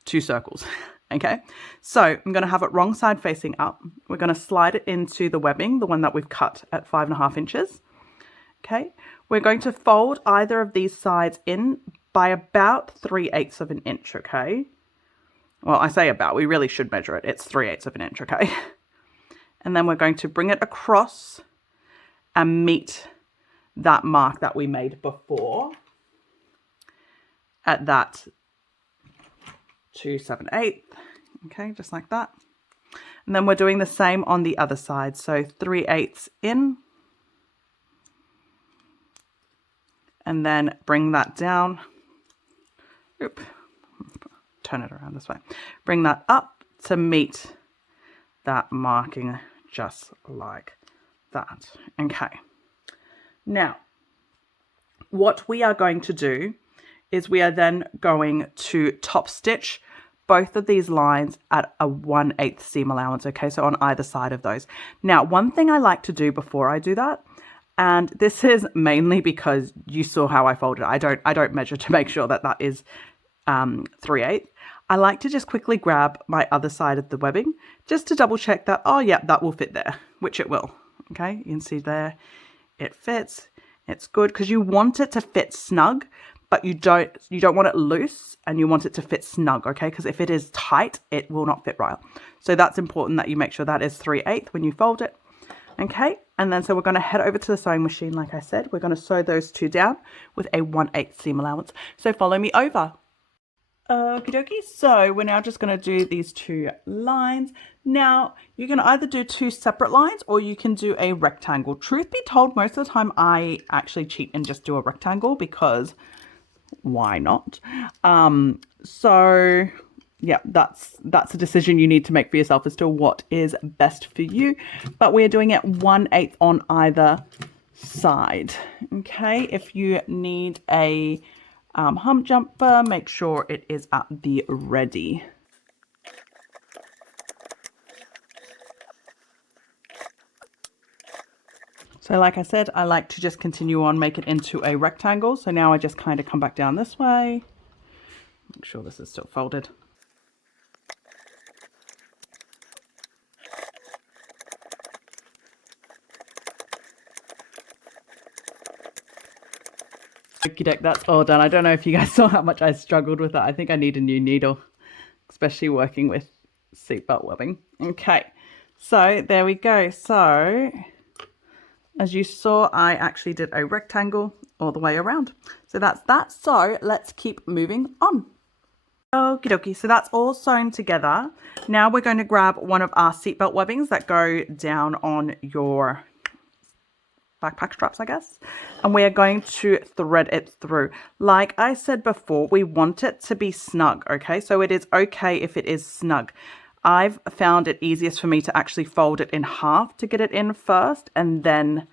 circles. Okay, so I'm going to have it wrong side facing up. We're going to slide it into the webbing, the one that we've cut at 5.5 inches. Okay, we're going to fold either of these sides in by about 3/8 of an inch, okay? Well, I say about, we really should measure it. It's 3/8 of an inch, okay? And then we're going to bring it across and meet that mark that we made before at that 2 7/8, okay, just like that. And then we're doing the same on the other side. So 3/8 in, and then bring that down. Oop, turn it around this way. Bring that up to meet that marking just like that. Okay. Now, what we are going to do is we are then going to top stitch both of these lines at a 1/8 seam allowance, okay, so on either side of those. Now, one thing I like to do before I do that, and this is mainly because you saw how I folded it. I don't measure to make sure that that is 3/8. I like to just quickly grab my other side of the webbing just to double check that, oh yeah, that will fit there, which it will. Okay, you can see there, it fits. It's good because you want it to fit snug, but you don't want it loose, and you want it to fit snug, okay? Because if it is tight, it will not fit right. So that's important that you make sure that is 3/8 when you fold it. Okay, and then so we're going to head over to the sewing machine. Like I said, we're going to sew those two down with a 1/8 seam allowance. So follow me over. Okie dokie, so we're now just going to do these two lines. Now, you can either do two separate lines or you can do a rectangle. Truth be told, most of the time I actually cheat and just do a rectangle because why not? So yeah, that's a decision you need to make for yourself as to what is best for you. But we're doing it 1/8 on either side. Okay, if you need a hump jumper, make sure it is at the ready. So like I said, I like to just continue on, make it into a rectangle. So now I just kind of come back down this way. Make sure this is still folded. Okie doke, that's all done. I don't know if you guys saw how much I struggled with that. I think I need a new needle, especially working with seatbelt webbing. Okay, so there we go. So as you saw, I actually did a rectangle all the way around. So that's that. So let's keep moving on. Okie dokie, so that's all sewn together. Now we're going to grab one of our seatbelt webbings that go down on your backpack straps, I guess, and we are going to thread it through. Like I said before, we want it to be snug, okay? So it is okay if it is snug. I've found it easiest for me to actually fold it in half to get it in first and then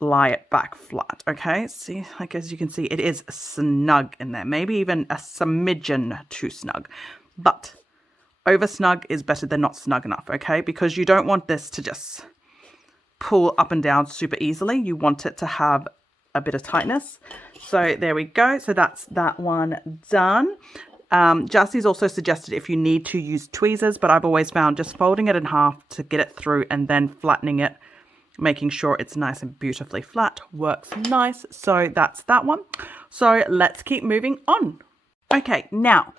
lie it back flat, okay? See, like as you can see, it is snug in there, maybe even a smidgen too snug, but over snug is better than not snug enough, okay? Because you don't want this to just pull up and down super easily. You want it to have a bit of tightness. So there we go. So that's that one done. Jesse's also suggested if you need to use tweezers, but I've always found just folding it in half to get it through and then flattening it, making sure it's nice and beautifully flat, works nice. So that's that one. So let's keep moving on. Okay, now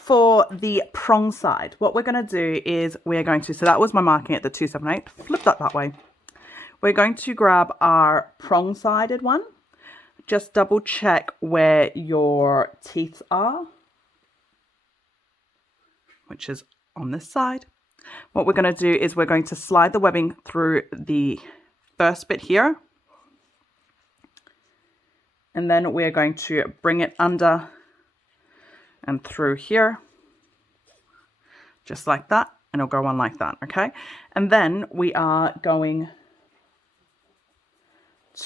for the prong side, what we're going to do is we're going to, so that was my marking at the 2/7/8, flip that way. We're going to grab our prong-sided one. Just double check where your teeth are, which is on this side. What we're going to do is we're going to slide the webbing through the first bit here. And then we're going to bring it under and through here. Just like that. And it'll go on like that, okay? And then we are going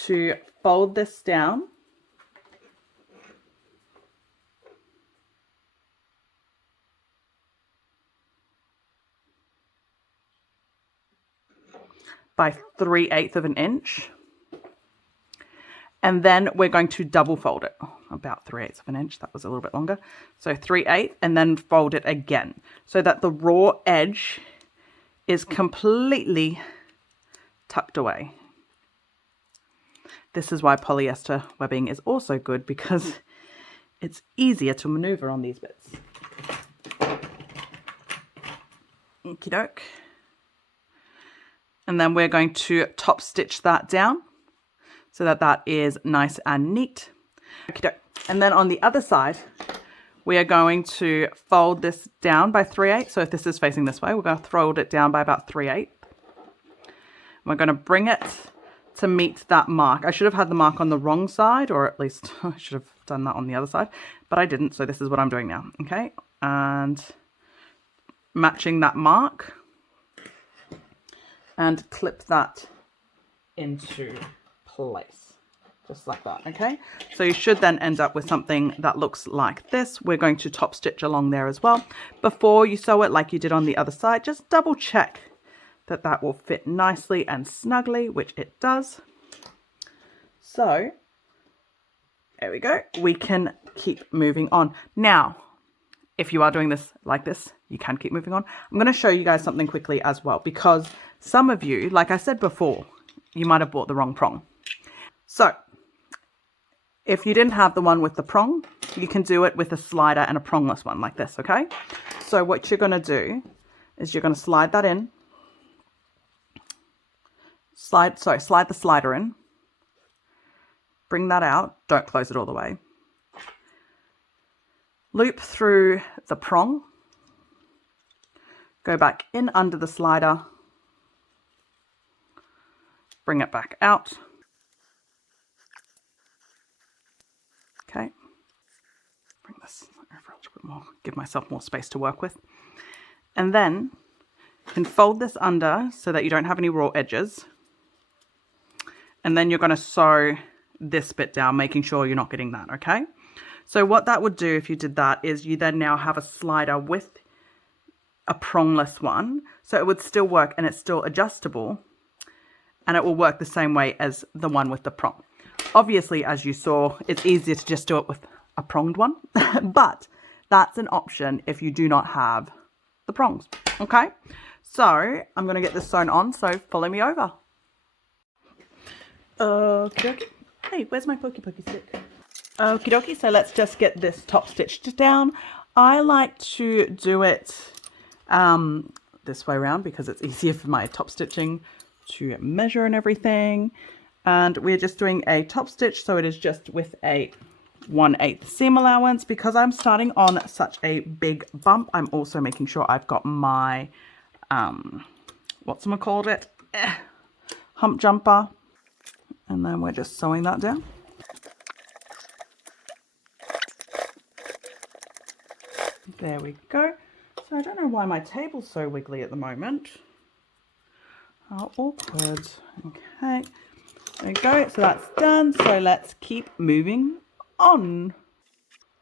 to fold this down by 3/8 of an inch, and then we're going to double fold it about 3/8 of an inch. That was a little bit longer. So 3/8, and then fold it again so that the raw edge is completely tucked away. This is why polyester webbing is also good, because it's easier to maneuver on these bits. Okie doke. And then we're going to top stitch that down so that that is nice and neat. Okie doke. And then on the other side, we are going to fold this down by 3/8. So if this is facing this way, we're going to fold it down by about 3/8. We're going to bring it to meet that mark. I should have had the mark on the wrong side, or at least I should have done that on the other side, but I didn't. So this is what I'm doing now. Okay. And matching that mark and clip that into place. just like that. Okay, so you should then end up with something that looks like this. We're going to top stitch along there as well. Before you sew it like you did on the other side, just double check that that will fit nicely and snugly, which it does. So there we go. We can keep moving on. Now, if you are doing this like this, you can keep moving on. I'm going to show you guys something quickly as well, because some of you, like I said before, you might have bought the wrong prong. So if you didn't have the one with the prong, you can do it with a slider and a prongless one like this, okay? So what you're going to do is you're going to slide that in. Slide the slider in. Bring that out. Don't close it all the way. Loop through the prong. Go back in under the slider. Bring it back out. Okay. Bring this over a little bit more. Give myself more space to work with. And then you can fold this under so that you don't have any raw edges. And then you're going to sew this bit down, making sure you're not getting that, okay? So what that would do if you did that is you then now have a slider with a prongless one. So it would still work and it's still adjustable. And it will work the same way as the one with the prong. Obviously, as you saw, it's easier to just do it with a pronged one. But that's an option if you do not have the prongs, okay? So I'm going to get this sewn on, so follow me over. Okie dokie. Hey, where's my pokey stick? Okie dokie, so let's just get this top stitched down. I like to do it this way around because it's easier for my top stitching to measure and everything. And we're just doing a top stitch, so it is just with a 1/8 seam allowance. Because I'm starting on such a big bump, I'm also making sure I've got my whatchamacallit, hump jumper. And then we're just sewing that down. There we go. So I don't know why my table's so wiggly at the moment. How awkward. Okay. There we go. So that's done. So let's keep moving on.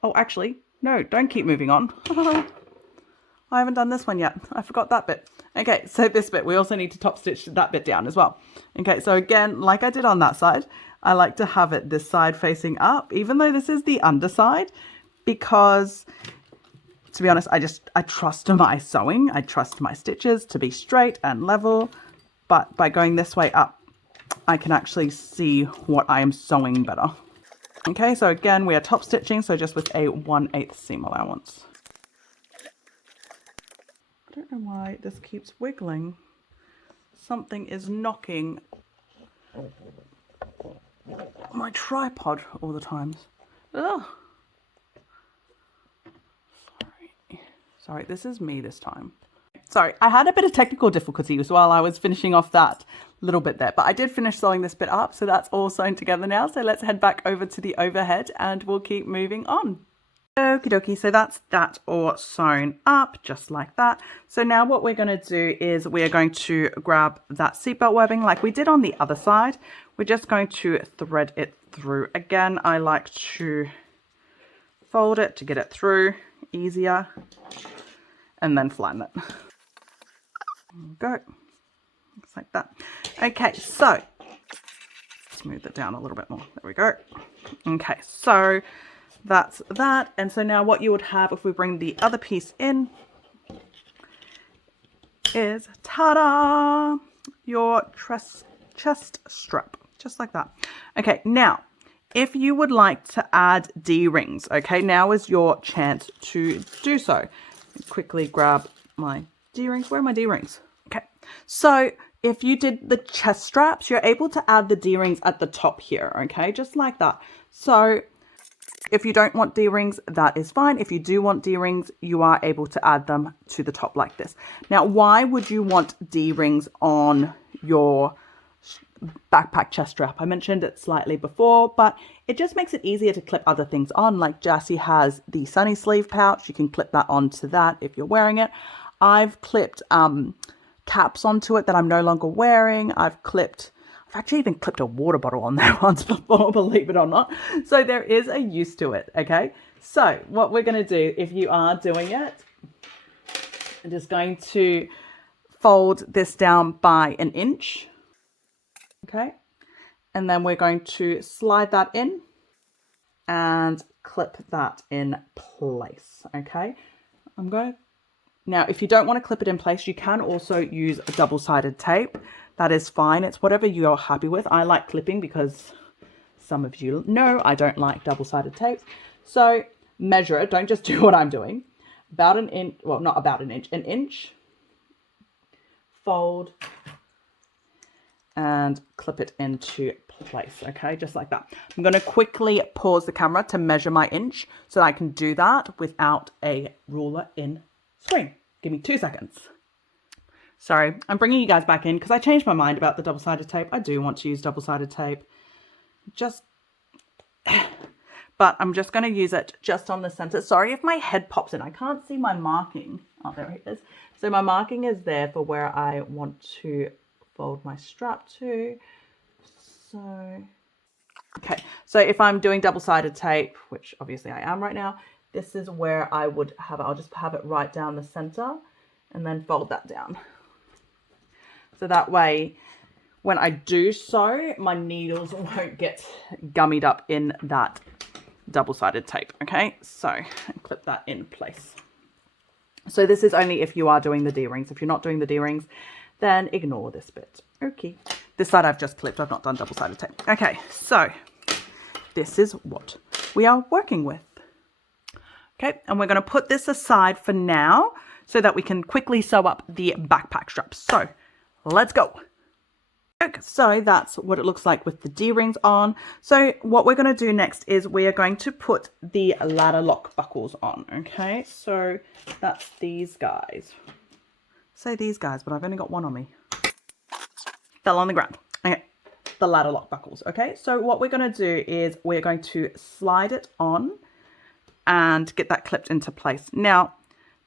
Oh, actually, no, don't keep moving on. I haven't done this one yet. I forgot that bit. Okay, so this bit, we also need to top stitch that bit down as well. Okay, so again, like I did on that side, I like to have it this side facing up, even though this is the underside, because to be honest, I trust my sewing. I trust my stitches to be straight and level, but by going this way up, I can actually see what I am sewing better. Okay, so again, we are top stitching, so just with a 1/8 seam allowance. I don't know why this keeps wiggling. Something is knocking my tripod all the time. Ugh. Sorry, this is me this time. Sorry, I had a bit of technical difficulties while I was finishing off that little bit there, but I did finish sewing this bit up, so that's all sewn together now. So let's head back over to the overhead and we'll keep moving on. Okie dokie, so that's that all sewn up just like that. So now what we're going to do is we are going to grab that seatbelt webbing like we did on the other side. We're just going to thread it through. Again, I like to fold it to get it through easier and then flatten it. There we go. Looks like that. Okay, so smooth it down a little bit more. There we go. Okay, so that's that. And so now what you would have if we bring the other piece in is, ta-da, your chest strap, just like that. Okay, now if you would like to add D-rings, okay, now is your chance to do so. Quickly grab my D-rings. Where are my D-rings? Okay, so if you did the chest straps, you're able to add the D-rings at the top here, okay, just like that. So if you don't want D-rings, that is fine. If you do want D-rings, you are able to add them to the top like this. Now, why would you want D-rings on your backpack chest strap? I mentioned it slightly before, but it just makes it easier to clip other things on. Like Jassy has the sunny sleeve pouch. You can clip that onto that if you're wearing it. I've clipped caps onto it that I'm no longer wearing. I've I've actually even clipped a water bottle on there once before, believe it or not. So there is a use to it, okay? So what we're going to do, if you are doing it, I'm just going to fold this down by 1 inch, okay? And then we're going to slide that in and clip that in place, okay? Now, if you don't want to clip it in place, you can also use a double-sided tape. That is fine. It's whatever you're happy with. I like clipping because some of you know I don't like double-sided tapes. So measure it. Don't just do what I'm doing. About 1 inch, well, not about 1 inch, 1 inch. Fold and clip it into place, okay? Just like that. I'm going to quickly pause the camera to measure my inch so that I can do that without a ruler in screen. Give me 2 seconds. Sorry, I'm bringing you guys back in because I changed my mind about the double-sided tape. I do want to use double-sided tape. But I'm just going to use it just on the center. Sorry if my head pops in. I can't see my marking. Oh, there it is. So my marking is there for where I want to fold my strap to. So, okay. So if I'm doing double-sided tape, which obviously I am right now, this is where I would have it. I'll just have it right down the center and then fold that down. So that way, when I do sew, my needles won't get gummied up in that double-sided tape, okay? So clip that in place. So this is only if you are doing the D-rings. If you're not doing the D-rings, then ignore this bit. Okay. This side I've just clipped. I've not done double-sided tape. Okay, so this is what we are working with. Okay, and we're going to put this aside for now so that we can quickly sew up the backpack straps. So let's go. Okay, so that's what it looks like with the D-rings on. So what we're going to do next is we are going to put the ladder lock buckles on. Okay, so that's these guys. Say these guys, but I've only got one on me. Fell on the ground. Okay, the ladder lock buckles. Okay, so what we're going to do is we're going to slide it on and get that clipped into place. Now,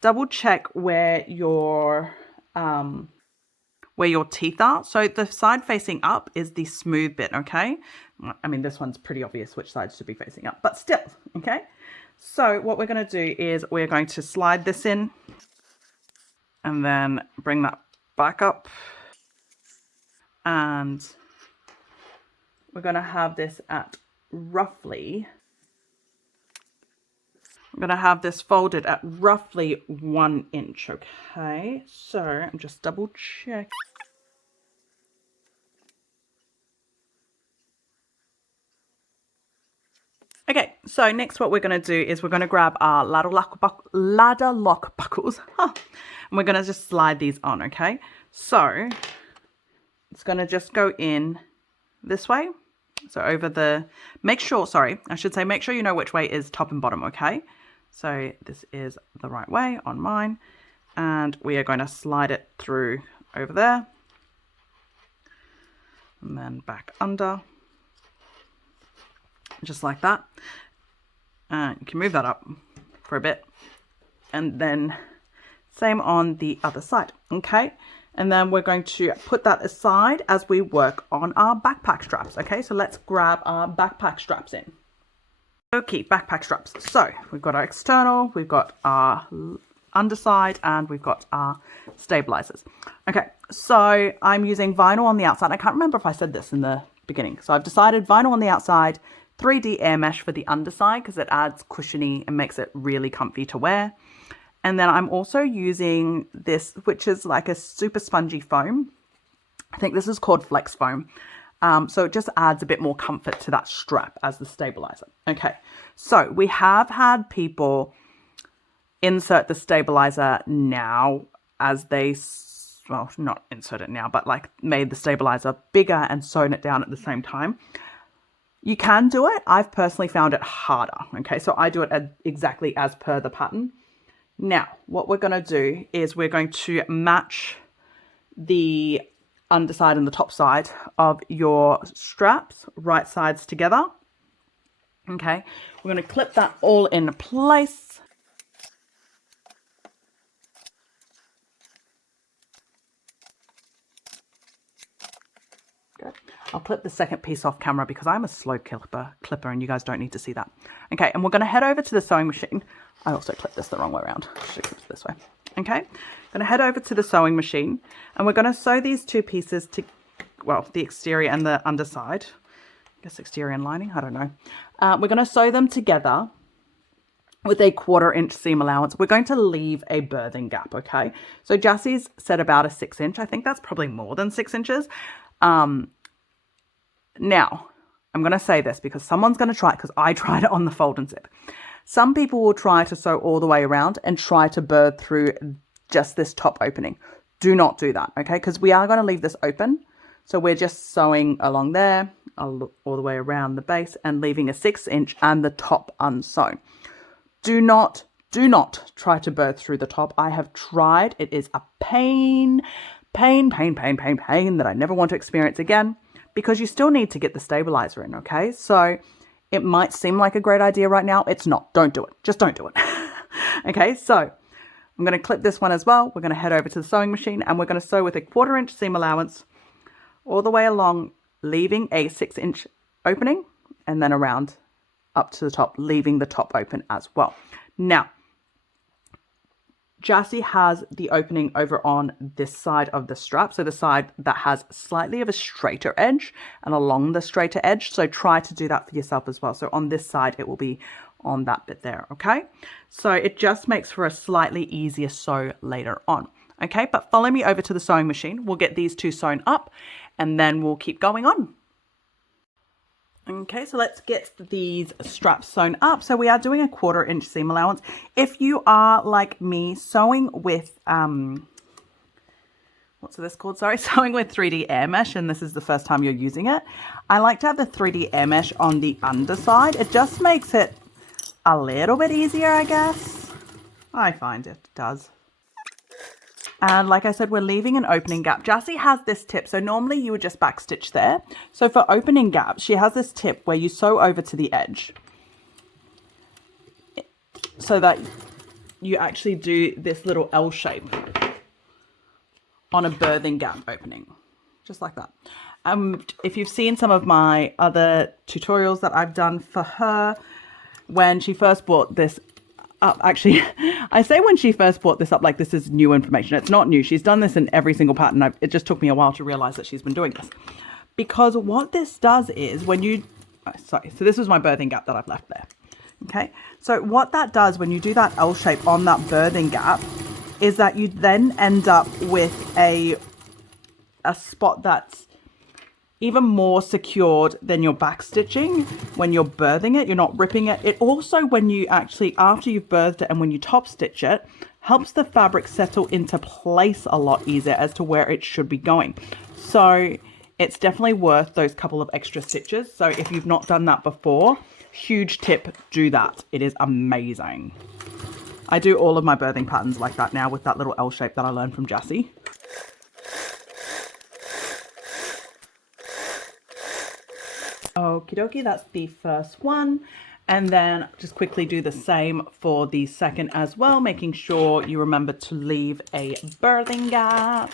double check where your teeth are. So the side facing up is the smooth bit, okay? I mean, this one's pretty obvious which side should be facing up, but still, okay? So what we're going to do is we're going to slide this in and then bring that back up. And we're going to have this at roughly, I'm going to have this folded at roughly 1 inch, okay? So I'm just double check. Okay, so next what we're going to do is we're going to grab our ladder lock buckles and we're going to just slide these on, okay? So it's going to just go in this way. So over the, make sure you know which way is top and bottom, okay? So this is the right way on mine. And we are going to slide it through over there. And then back under. Just like that. And you can move that up for a bit. And then same on the other side, okay? And then we're going to put that aside as we work on our backpack straps, okay? So let's grab our backpack straps in. Okay, backpack straps. So we've got our external, we've got our underside, and we've got our stabilizers. Okay, so I'm using vinyl on the outside. I can't remember if I said this in the beginning. So I've decided vinyl on the outside, 3D air mesh for the underside because it adds cushiony and makes it really comfy to wear. And then I'm also using this, which is like a super spongy foam. I think this is called Flex Foam. So it just adds a bit more comfort to that strap as the stabilizer. Okay, so we have had people insert the stabilizer now as they, well, not insert it now, but like made the stabilizer bigger and sewn it down at the same time. You can do it. I've personally found it harder. Okay, so I do it exactly as per the pattern. Now, what we're going to do is we're going to match the underside and the top side of your straps, right sides together. Okay, we're going to clip that all in place. Good. I'll clip the second piece off camera because I'm a slow clipper and you guys don't need to see that. Okay, and we're going to head over to the sewing machine. I also clipped this the wrong way around. Should clip it this way. Okay, going to head over to the sewing machine and we're going to sew these two pieces to, well, the exterior and the underside. I guess exterior and lining, I don't know. We're going to sew them together with a 1/4 inch seam allowance. We're going to leave a birthing gap, okay? So Jassie's said about a 6 inch. I think that's probably more than 6 inches. Now, I'm going to say this because someone's going to try it, because I tried it on the fold and zip. Some people will try to sew all the way around and try to birth through just this top opening. Do not do that, okay? Because we are going to leave this open. So we're just sewing along there, all the way around the base and leaving a 6 inch and the top unsewn. Do not try to birth through the top. I have tried. It is a pain that I never want to experience again, because you still need to get the stabilizer in, okay? So it might seem like a great idea right now. It's not. Don't do it. Just don't do it. Okay, so I'm going to clip this one as well. We're going to head over to the sewing machine and we're going to sew with a 1/4 inch seam allowance all the way along, leaving a 6 inch opening, and then around up to the top, leaving the top open as well. Now, Jassie has the opening over on this side of the strap, so the side that has slightly of a straighter edge and along the straighter edge. So try to do that for yourself as well. So on this side, it will be on that bit there, okay? So it just makes for a slightly easier sew later on, okay? But follow me over to the sewing machine. We'll get these two sewn up and then we'll keep going on. Okay, so let's get these straps sewn up. So we are doing a 1/4 inch seam allowance. If you are like me, sewing with, what's this called? Sorry, sewing with 3D air mesh, and this is the first time you're using it, I like to have the 3D air mesh on the underside. It just makes it a little bit easier, I guess. I find it does. And like I said, we're leaving an opening gap. Jassie has this tip. So normally you would just backstitch there. So for opening gaps, she has this tip where you sew over to the edge so that you actually do this little L shape on a birthing gap opening, just like that. If you've seen some of my other tutorials that I've done for her, when she first bought this up, actually, I say when she first brought this up like this is new information. It's not new. She's done this in every single pattern. It just took me a while to realize that she's been doing this. Because what this does is when you, so this was my birthing gap that I've left there. Okay, so what that does when you do that L shape on that birthing gap is that you then end up with a spot that's even more secured than your back stitching when you're birthing it. You're not ripping it. It also, when you actually, after you've birthed it and when you top stitch it, helps the fabric settle into place a lot easier as to where it should be going. So it's definitely worth those couple of extra stitches. So if you've not done that before, huge tip, do that. It is amazing. I do all of my birthing patterns like that now with that little L shape that I learned from Jassie. Okie dokie, that's the first one. And then just quickly do the same for the second as well, making sure you remember to leave a birthing gap.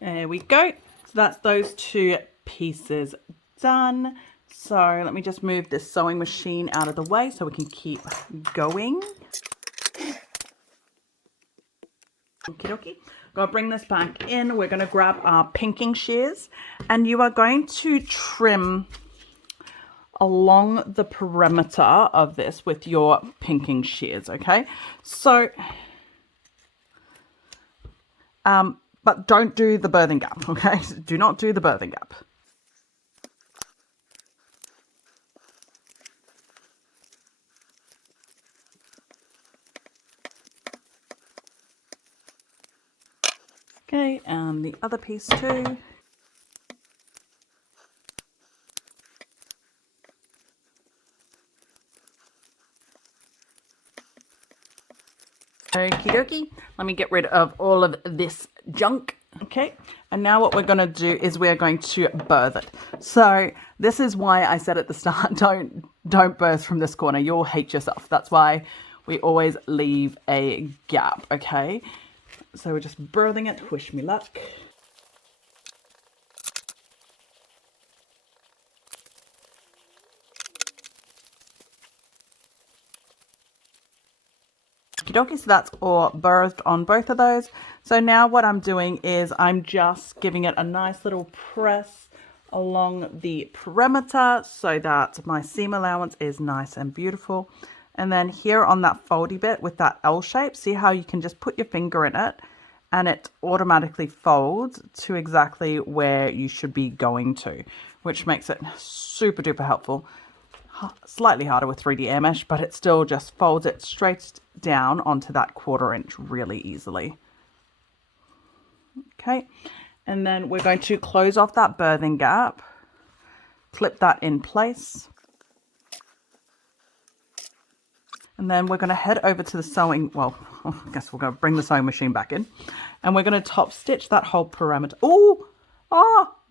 There we go. So that's those two pieces done. So let me just move this sewing machine out of the way so we can keep going. Okie dokie. Gonna bring this back in. We're gonna grab our pinking shears and you are going to trim along the perimeter of this with your pinking shears, okay? So, but don't do the birthing gap, okay? Do not do the birthing gap. Okay, and the other piece too. Okie dokie. Let me get rid of all of this junk. Okay, and now what we're going to do is we're going to birth it. So this is why I said at the start, don't birth from this corner. You'll hate yourself. That's why we always leave a gap, okay? So we're just birthing it. Wish me luck. Okie, so that's all birthed on both of those. So now what I'm doing is I'm just giving it a nice little press along the perimeter so that my seam allowance is nice and beautiful. And then here on that foldy bit with that L shape, see how you can just put your finger in it and it automatically folds to exactly where you should be going to, which makes it super duper helpful. Slightly harder with 3D air mesh, but it still just folds it straight down onto that 1/4 inch really easily. Okay, and then we're going to close off that birthing gap, clip that in place, and then we're going to head over to the sewing, well, I guess we're going to bring the sewing machine back in, and we're going to top stitch that whole perimeter. Oh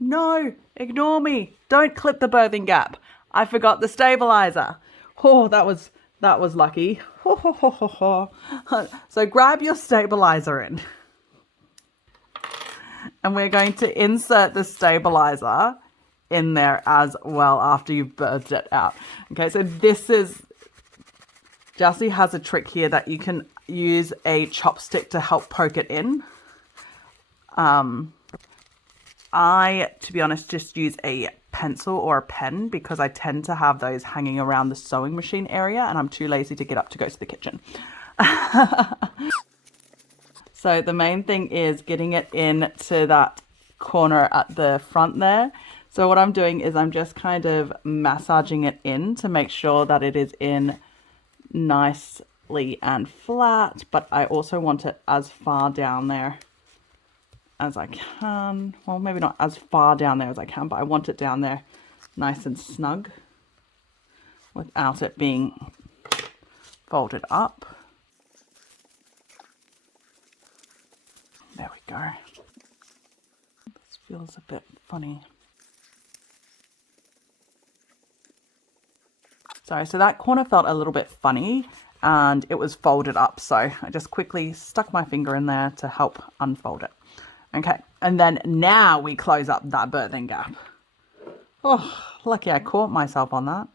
no, ignore me, don't clip the birthing gap. I forgot the stabilizer. Oh, that was lucky. So grab your stabilizer in. And we're going to insert the stabilizer in there as well after you've birthed it out. Okay, so this is, Jessie has a trick here that you can use a chopstick to help poke it in. I, to be honest, just use a pencil or a pen because I tend to have those hanging around the sewing machine area and I'm too lazy to get up to go to the kitchen. So the main thing is getting it into that corner at the front there. So what I'm doing is I'm just kind of massaging it in to make sure that it is in nicely and flat, but I also want it as far down there as I can. Well, maybe not as far down there as I can, but I want it down there nice and snug without it being folded up. There we go. This feels a bit funny. Sorry, so that corner felt a little bit funny and it was folded up. So I just quickly stuck my finger in there to help unfold it. Okay, and then now we close up that birthing gap. Oh, lucky I caught myself on that.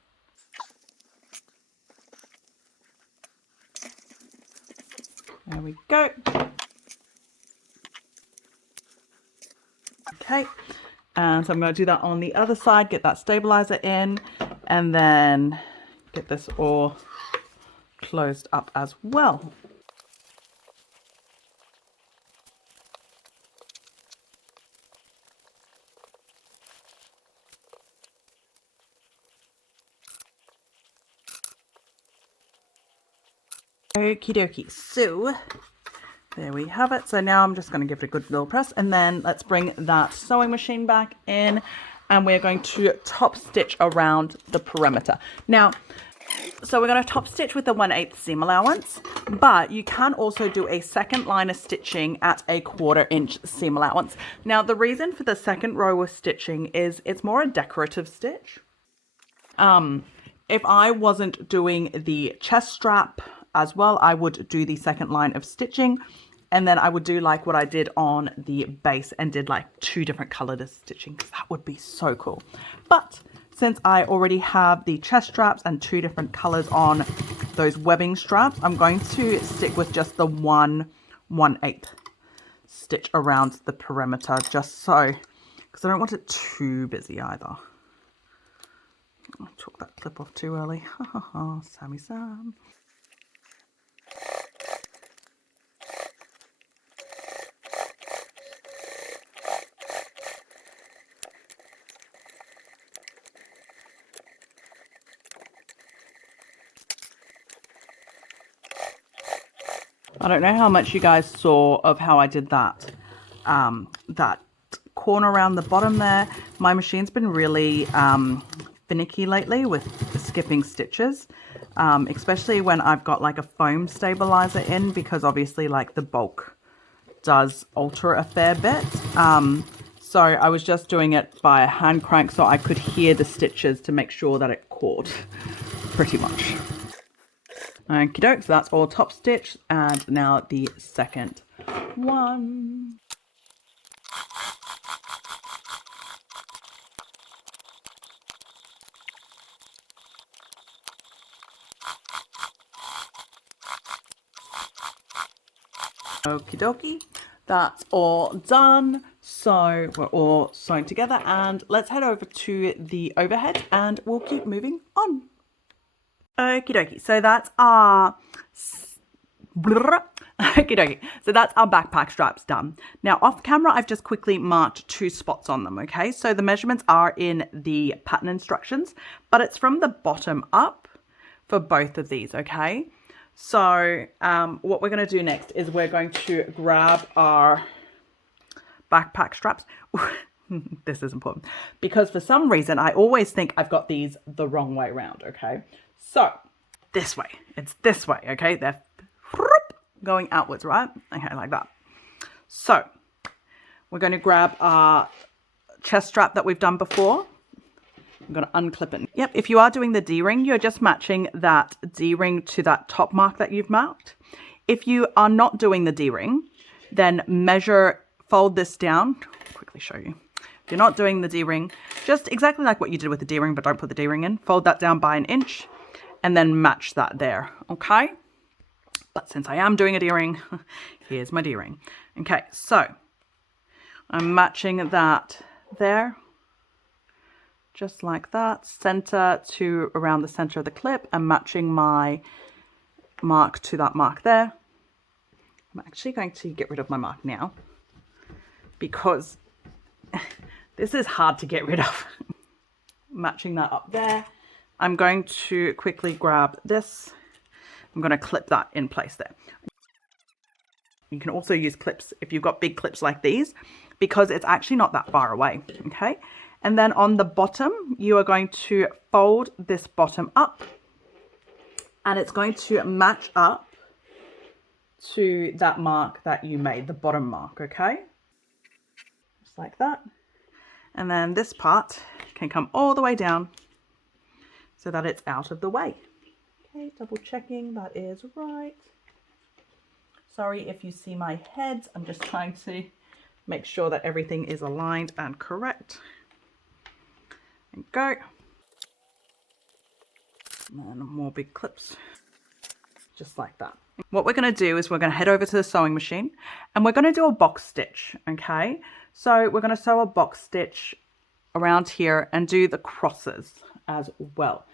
There we go. Okay, and so I'm going to do that on the other side, get that stabilizer in, and then get this all closed up as well. Okie dokie, so there we have it. So now I'm just going to give it a good little press and then let's bring that sewing machine back in and we're going to top stitch around the perimeter. Now, so we're going to top stitch with the 1/8 seam allowance, but you can also do a second line of stitching at a 1/4 inch seam allowance. Now, the reason for the second row of stitching is it's more a decorative stitch. If I wasn't doing the chest strap as well, I would do the second line of stitching and then I would do like what I did on the base and did like 2 different colored stitching because that would be so cool. But since I already have the chest straps and 2 different colors on those webbing straps, I'm going to stick with just the 1/8 stitch around the perimeter just so, because I don't want it too busy either. I took that clip off too early. Ha ha ha, Sammy Sam. I don't know how much you guys saw of how I did that, that corner around the bottom there. My machine's been really finicky lately with skipping stitches, especially when I've got like a foam stabilizer in, because obviously like the bulk does alter a fair bit. So I was just doing it by a hand crank so I could hear the stitches to make sure that it caught pretty much. Okie doke, so that's all top stitch, and now the second one. Okie dokie, that's all done. So we're all sewn together, and let's head over to the overhead and we'll keep moving on. Okie dokie, so that's our okie dokie, so that's our backpack straps done. Now off camera, I've just quickly marked 2 spots on them, okay? So the measurements are in the pattern instructions, but it's from the bottom up for both of these, okay? So what we're going to do next is we're going to grab our backpack straps. This is important because for some reason I always think I've got these the wrong way around, okay? So this way, it's this way, okay? They're going outwards, right? Okay, like that. So we're going to grab our chest strap that we've done before. I'm going to unclip it. Yep, if you are doing the D-ring, you're just matching that D-ring to that top mark that you've marked. If you are not doing the D-ring, then measure, fold this down. I'll quickly show you. If you're not doing the D-ring, just exactly like what you did with the D-ring, but don't put the D-ring in. Fold that down by 1 inch and then match that there, okay? But since I am doing a D-ring, here's my D-ring. Okay, so I'm matching that there. Just like that, center to around the center of the clip, and matching my mark to that mark there. I'm actually going to get rid of my mark now because this is hard to get rid of. Matching that up there. I'm going to quickly grab this. I'm going to clip that in place there. You can also use clips if you've got big clips like these, because it's actually not that far away, okay? And then on the bottom, you are going to fold this bottom up, and it's going to match up to that mark that you made, the bottom mark, okay? Just like that. And then this part can come all the way down so that it's out of the way. Okay, double checking that is right. Sorry if you see my head, I'm just trying to make sure that everything is aligned and correct. And go. And more big clips, just like that. What we're going to do is we're going to head over to the sewing machine and we're going to do a box stitch, okay? So we're going to sew a box stitch around here and do the crosses as well.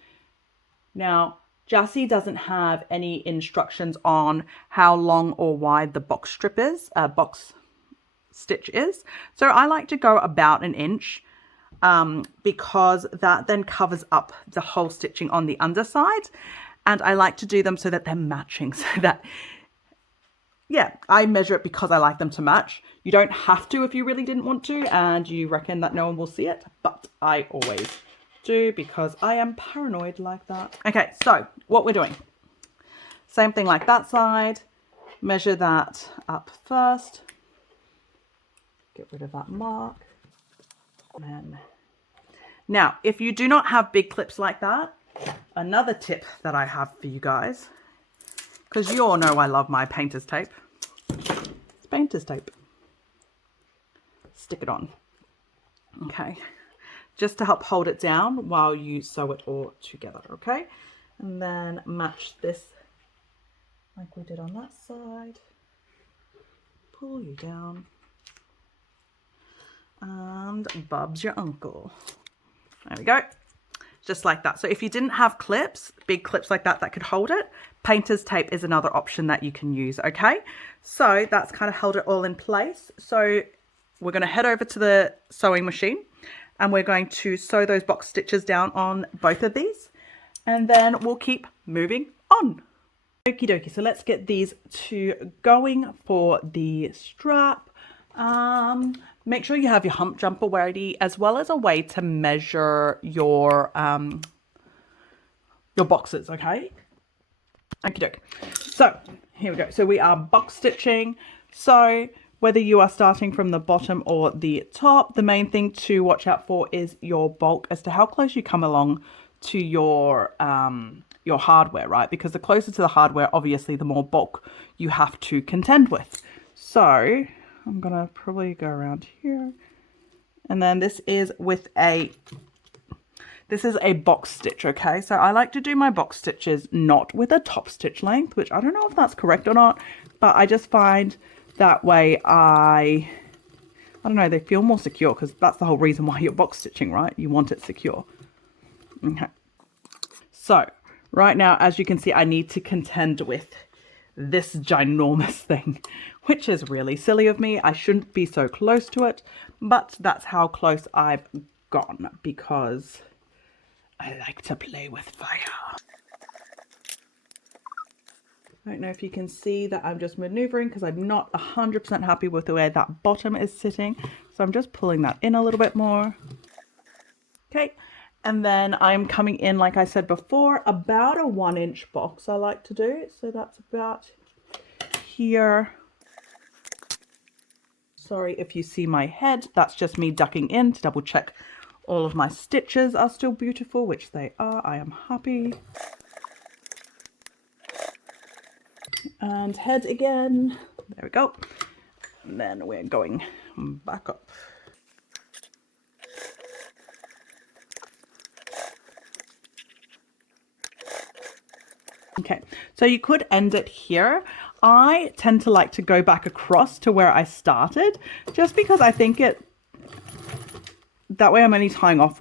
Now, Jassy doesn't have any instructions on how long or wide the box strip is, box stitch is. So I like to go about 1 inch. Because that then covers up the whole stitching on the underside, and I like to do them so that they're matching, so that, yeah, I measure it because I like them to match. You don't have to if you really didn't want to and you reckon that no one will see it, but I always do because I am paranoid like that. Okay, so what we're doing, same thing like that side, measure that up first, get rid of that mark. And now, if you do not have big clips like that, another tip that I have for you guys, because you all know I love my painter's tape. It's painter's tape. Stick it on. Okay. Just to help hold it down while you sew it all together, okay? And then match this like we did on that side. Pull you down. And Bob's your uncle. There we go. Just like that. So if you didn't have clips, big clips like that could hold it, painter's tape is another option that you can use, okay? So that's kind of held it all in place. So we're going to head over to the sewing machine and we're going to sew those box stitches down on both of these, and then we'll keep moving on. Okie dokie, so let's get these two going for the strap. make sure you have your hump jumper ready, as well as a way to measure your boxes, okay? Okie doke. So here we go. So we are box stitching. So whether you are starting from the bottom or the top, the main thing to watch out for is your bulk as to how close you come along to your hardware, right? Because the closer to the hardware, obviously, the more bulk you have to contend with. So I'm gonna probably go around here, and then this is a box stitch, okay? So I like to do my box stitches not with a top stitch length, which I don't know if that's correct or not, but I just find that way I don't know, they feel more secure, because that's the whole reason why you're box stitching, right? You want it secure. Okay. So right now, as you can see, I need to contend with this ginormous thing, which is really silly of me. I shouldn't be so close to it, but that's how close I've gone, because I like to play with fire. I don't know if you can see that I'm just maneuvering because I'm not 100% happy with the way that bottom is sitting. So I'm just pulling that in a little bit more. Okay, and then I'm coming in, like I said before, about a 1-inch box I like to do. So that's about here. Sorry if you see my head, that's just me ducking in to double check all of my stitches are still beautiful, which they are. I am happy. And head again. There we go. And then we're going back up. Okay, so you could end it here. I tend to like to go back across to where I started, just because I think that way I'm only tying off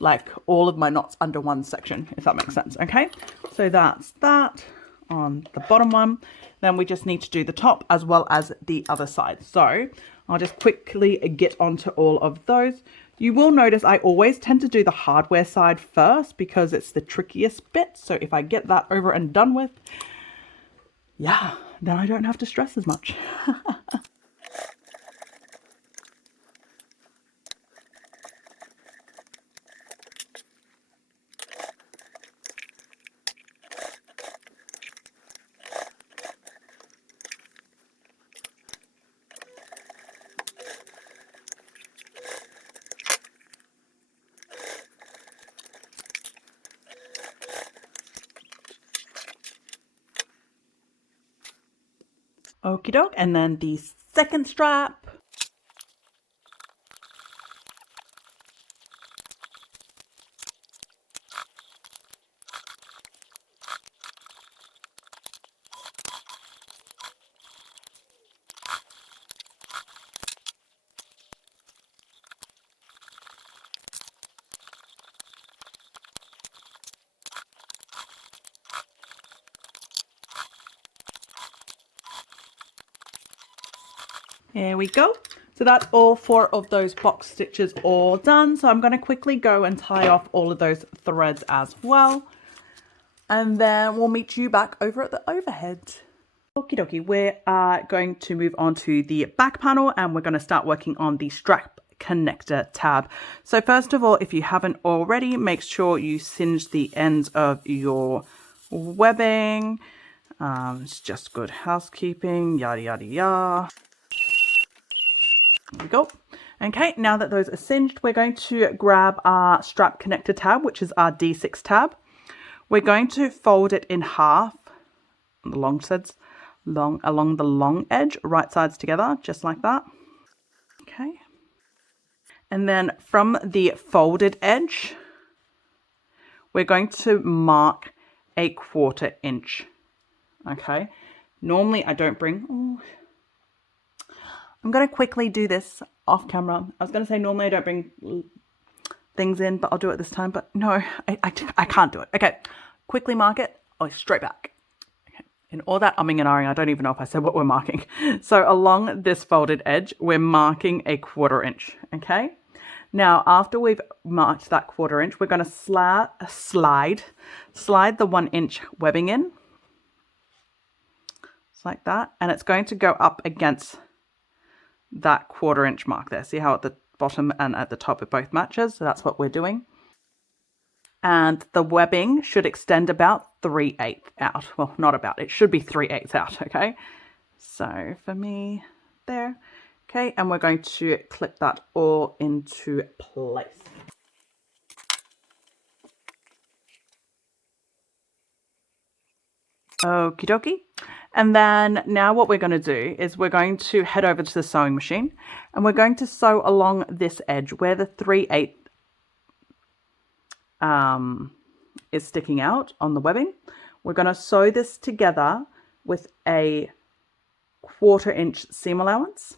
like all of my knots under one section, if that makes sense. Okay, so that's that on the bottom one. Then we just need to do the top as well as the other side. So I'll just quickly get onto all of those. You will notice I always tend to do the hardware side first because it's the trickiest bit. So if I get that over and done with, yeah, then I don't have to stress as much. Okie doke, and then the second strap. There we go. So that's all 4 of those box stitches all done. So I'm going to quickly go and tie off all of those threads as well. And then we'll meet you back over at the overhead. Okie dokie, we are going to move on to the back panel, and we're going to start working on the strap connector tab. So first of all, if you haven't already, make sure you singe the ends of your webbing. It's just good housekeeping, yada yada yada. There we go. Okay, now that those are singed, we're going to grab our strap connector tab, which is our D6 tab. We're going to fold it in half on the long sides, along the long edge, right sides together, just like that. Okay. And then from the folded edge, we're going to mark a 1/4 inch. Okay. Normally I don't bring... Oh, I'm going to quickly do this off camera. I was going to say normally I don't bring things in, but I'll do it this time. But no, I can't do it. Okay, quickly mark it. Oh, straight back. Okay. In all that umming and ahhing, I don't even know if I said what we're marking. So along this folded edge, we're marking a 1/4 inch. Okay. Now, after we've marked that 1/4 inch, we're going to slide the 1 inch webbing in. Just like that. And it's going to go up against that 1/4 inch mark there. See how at the bottom and at the top it both matches? So that's what we're doing. And the webbing should extend about 3/8 out. Well, not about, it should be 3/8 out, okay? So for me, there. Okay, and we're going to clip that all into place. Okie dokie. And then now what we're going to do is we're going to head over to the sewing machine and we're going to sew along this edge where the 3/8 is sticking out on the webbing. We're going to sew this together with a 1/4 inch seam allowance.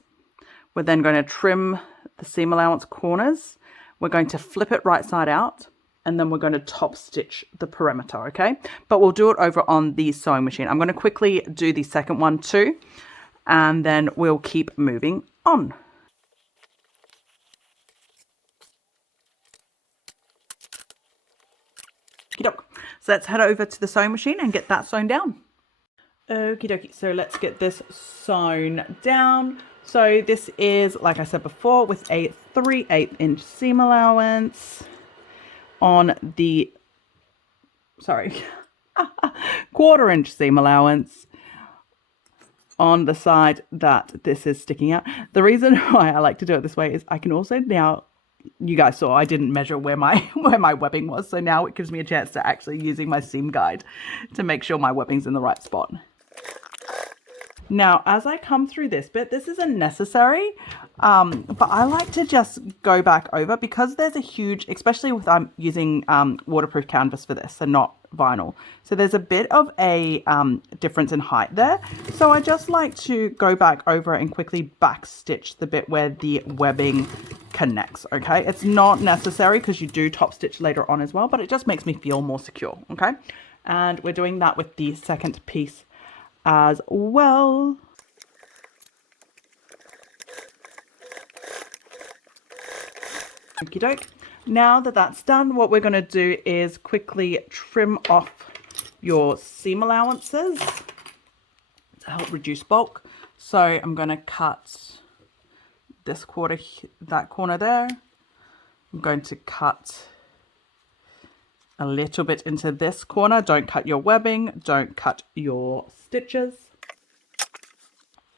We're then going to trim the seam allowance corners. We're going to flip it right side out, and then we're going to top stitch the perimeter, okay? But we'll do it over on the sewing machine. I'm going to quickly do the second one too, and then we'll keep moving on. So let's head over to the sewing machine and get that sewn down. Okie dokie, so let's get this sewn down. So this is, like I said before, with a 3/8 inch seam allowance on the, sorry, 1/4 inch seam allowance on the side that this is sticking out. The reason why I like to do it this way is I can also now, you guys saw I didn't measure where my webbing was, so now it gives me a chance to actually using my seam guide to make sure my webbing's in the right spot. Now, as I come through this bit, this isn't necessary, but I like to just go back over because there's a huge, especially with I'm using waterproof canvas for this and not vinyl. So there's a bit of a difference in height there. So I just like to go back over and quickly back stitch the bit where the webbing connects, okay? It's not necessary because you do top stitch later on as well, but it just makes me feel more secure, okay? And we're doing that with the second piece as well. Okie doke. Now that that's done, what we're going to do is quickly trim off your seam allowances to help reduce bulk. So I'm going to cut this quarter, that corner there. I'm going to cut a little bit into this corner. Don't cut your webbing, don't cut your stitches.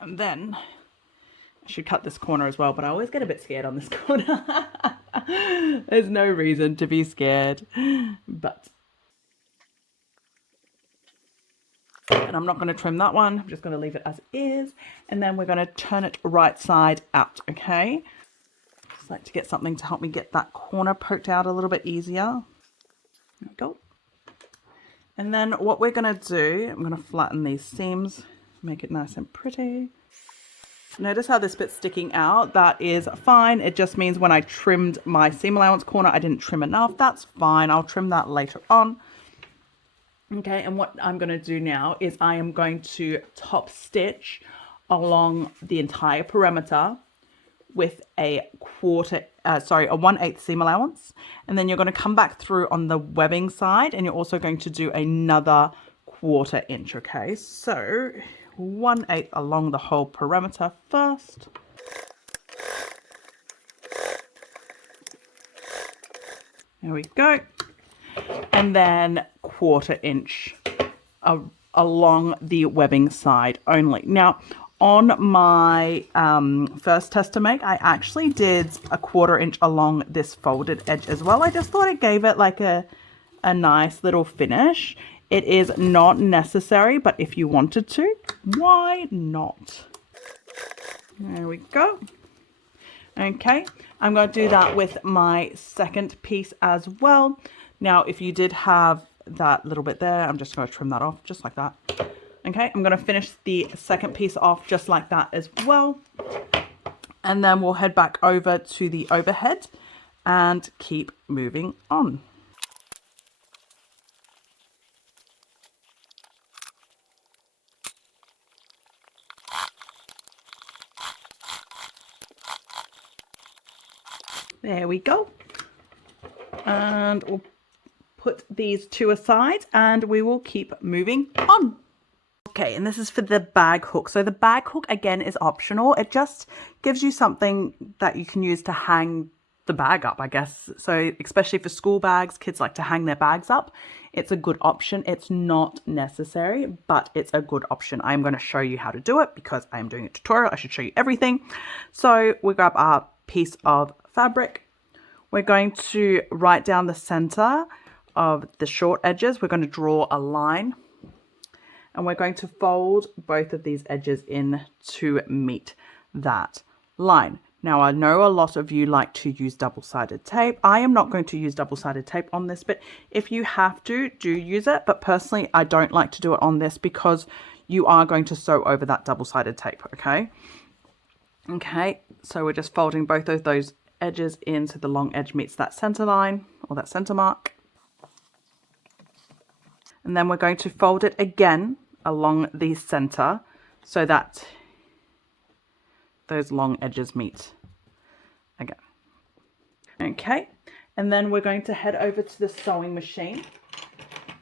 And then I should cut this corner as well, but I always get a bit scared on this corner. There's no reason to be scared, but. And I'm not going to trim that one. I'm just going to leave it as is. And then we're going to turn it right side out, okay? Just like to get something to help me get that corner poked out a little bit easier. There we go. And then what we're going to do, I'm going to flatten these seams, make it nice and pretty. Notice how this bit's sticking out. That is fine. It just means when I trimmed my seam allowance corner, I didn't trim enough. That's fine. I'll trim that later on. Okay, and what I'm going to do now is I am going to top stitch along the entire perimeter with a 1/8 seam allowance, and then you're going to come back through on the webbing side, and you're also going to do another 1/4 inch. Okay, so 1/8 along the whole perimeter first. There we go. And then 1/4 inch along the webbing side only. Now, on my first test to make, I actually did a 1/4 inch along this folded edge as well. I just thought it gave it like a nice little finish. It is not necessary, but if you wanted to, why not? There we go. Okay, I'm going to do that with my second piece as well. Now, if you did have that little bit there, I'm just going to trim that off just like that. Okay, I'm going to finish the second piece off just like that as well. And then we'll head back over to the overhead and keep moving on. There we go. And we'll put these two aside and we will keep moving on. Okay, and this is for the bag hook. So the bag hook, again, is optional. It just gives you something that you can use to hang the bag up, I guess. So especially for school bags, kids like to hang their bags up. It's a good option. It's not necessary, but it's a good option. I'm going to show you how to do it because I am doing a tutorial. I should show you everything. So we grab our piece of fabric. We're going to write down the center of the short edges. We're going to draw a line. And we're going to fold both of these edges in to meet that line. Now, I know a lot of you like to use double-sided tape. I am not going to use double-sided tape on this, but if you have to, do use it. But personally, I don't like to do it on this because you are going to sew over that double-sided tape, okay? Okay, so we're just folding both of those edges in so the long edge meets that center line or that center mark. And then we're going to fold it again along the center so that those long edges meet again. Okay, and then we're going to head over to the sewing machine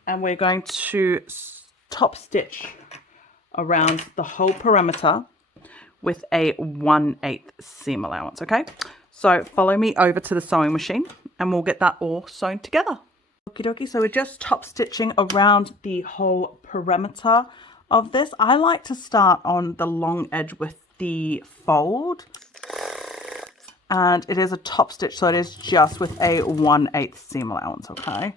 and we're going to top stitch around the whole perimeter with a 1/8 seam allowance. Okay, so follow me over to the sewing machine and we'll get that all sewn together. Okie dokie, so we're just top stitching around the whole perimeter of this. I like to start on the long edge with the fold, and it is a top stitch, so it is just with a 1/8 seam allowance, okay?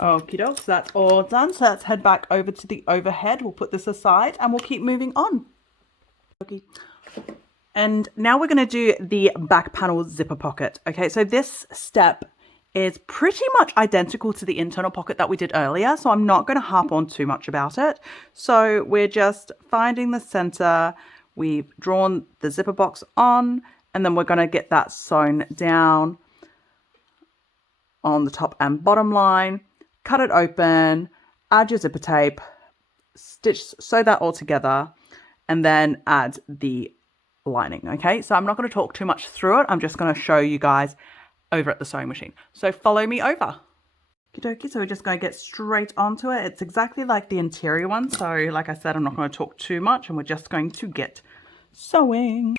Okie doke, so that's all done. So let's head back over to the overhead. We'll put this aside and we'll keep moving on. Okay. And now we're going to do the back panel zipper pocket. Okay, so this step is pretty much identical to the internal pocket that we did earlier, so I'm not going to harp on too much about it. So we're just finding the center, we've drawn the zipper box on, and then we're going to get that sewn down on the top and bottom line, cut it open, add your zipper tape, sew that all together, and then add the lining. Okay, so I'm not going to talk too much through it. I'm just going to show you guys over at the sewing machine. So follow me over. Okie dokie, so we're just going to get straight onto it. It's exactly like the interior one. So like I said, I'm not going to talk too much and we're just going to get sewing.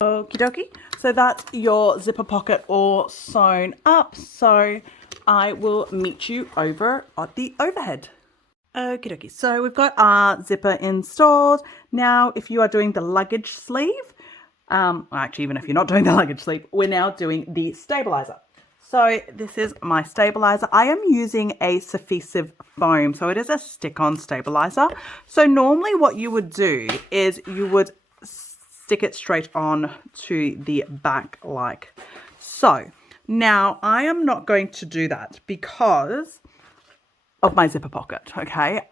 Okie dokie, so that's your zipper pocket all sewn up, so I will meet you over at the overhead. Okie dokie, so we've got our zipper installed. Now if you are doing the luggage sleeve, actually even if you're not doing the luggage sleeve, we're now doing the stabilizer. So this is my stabilizer. I am using a Sewfisticated foam, so it is a stick-on stabilizer. So normally what you would do is you would stick it straight on to the back like so. Now I am not going to do that because of my zipper pocket, okay?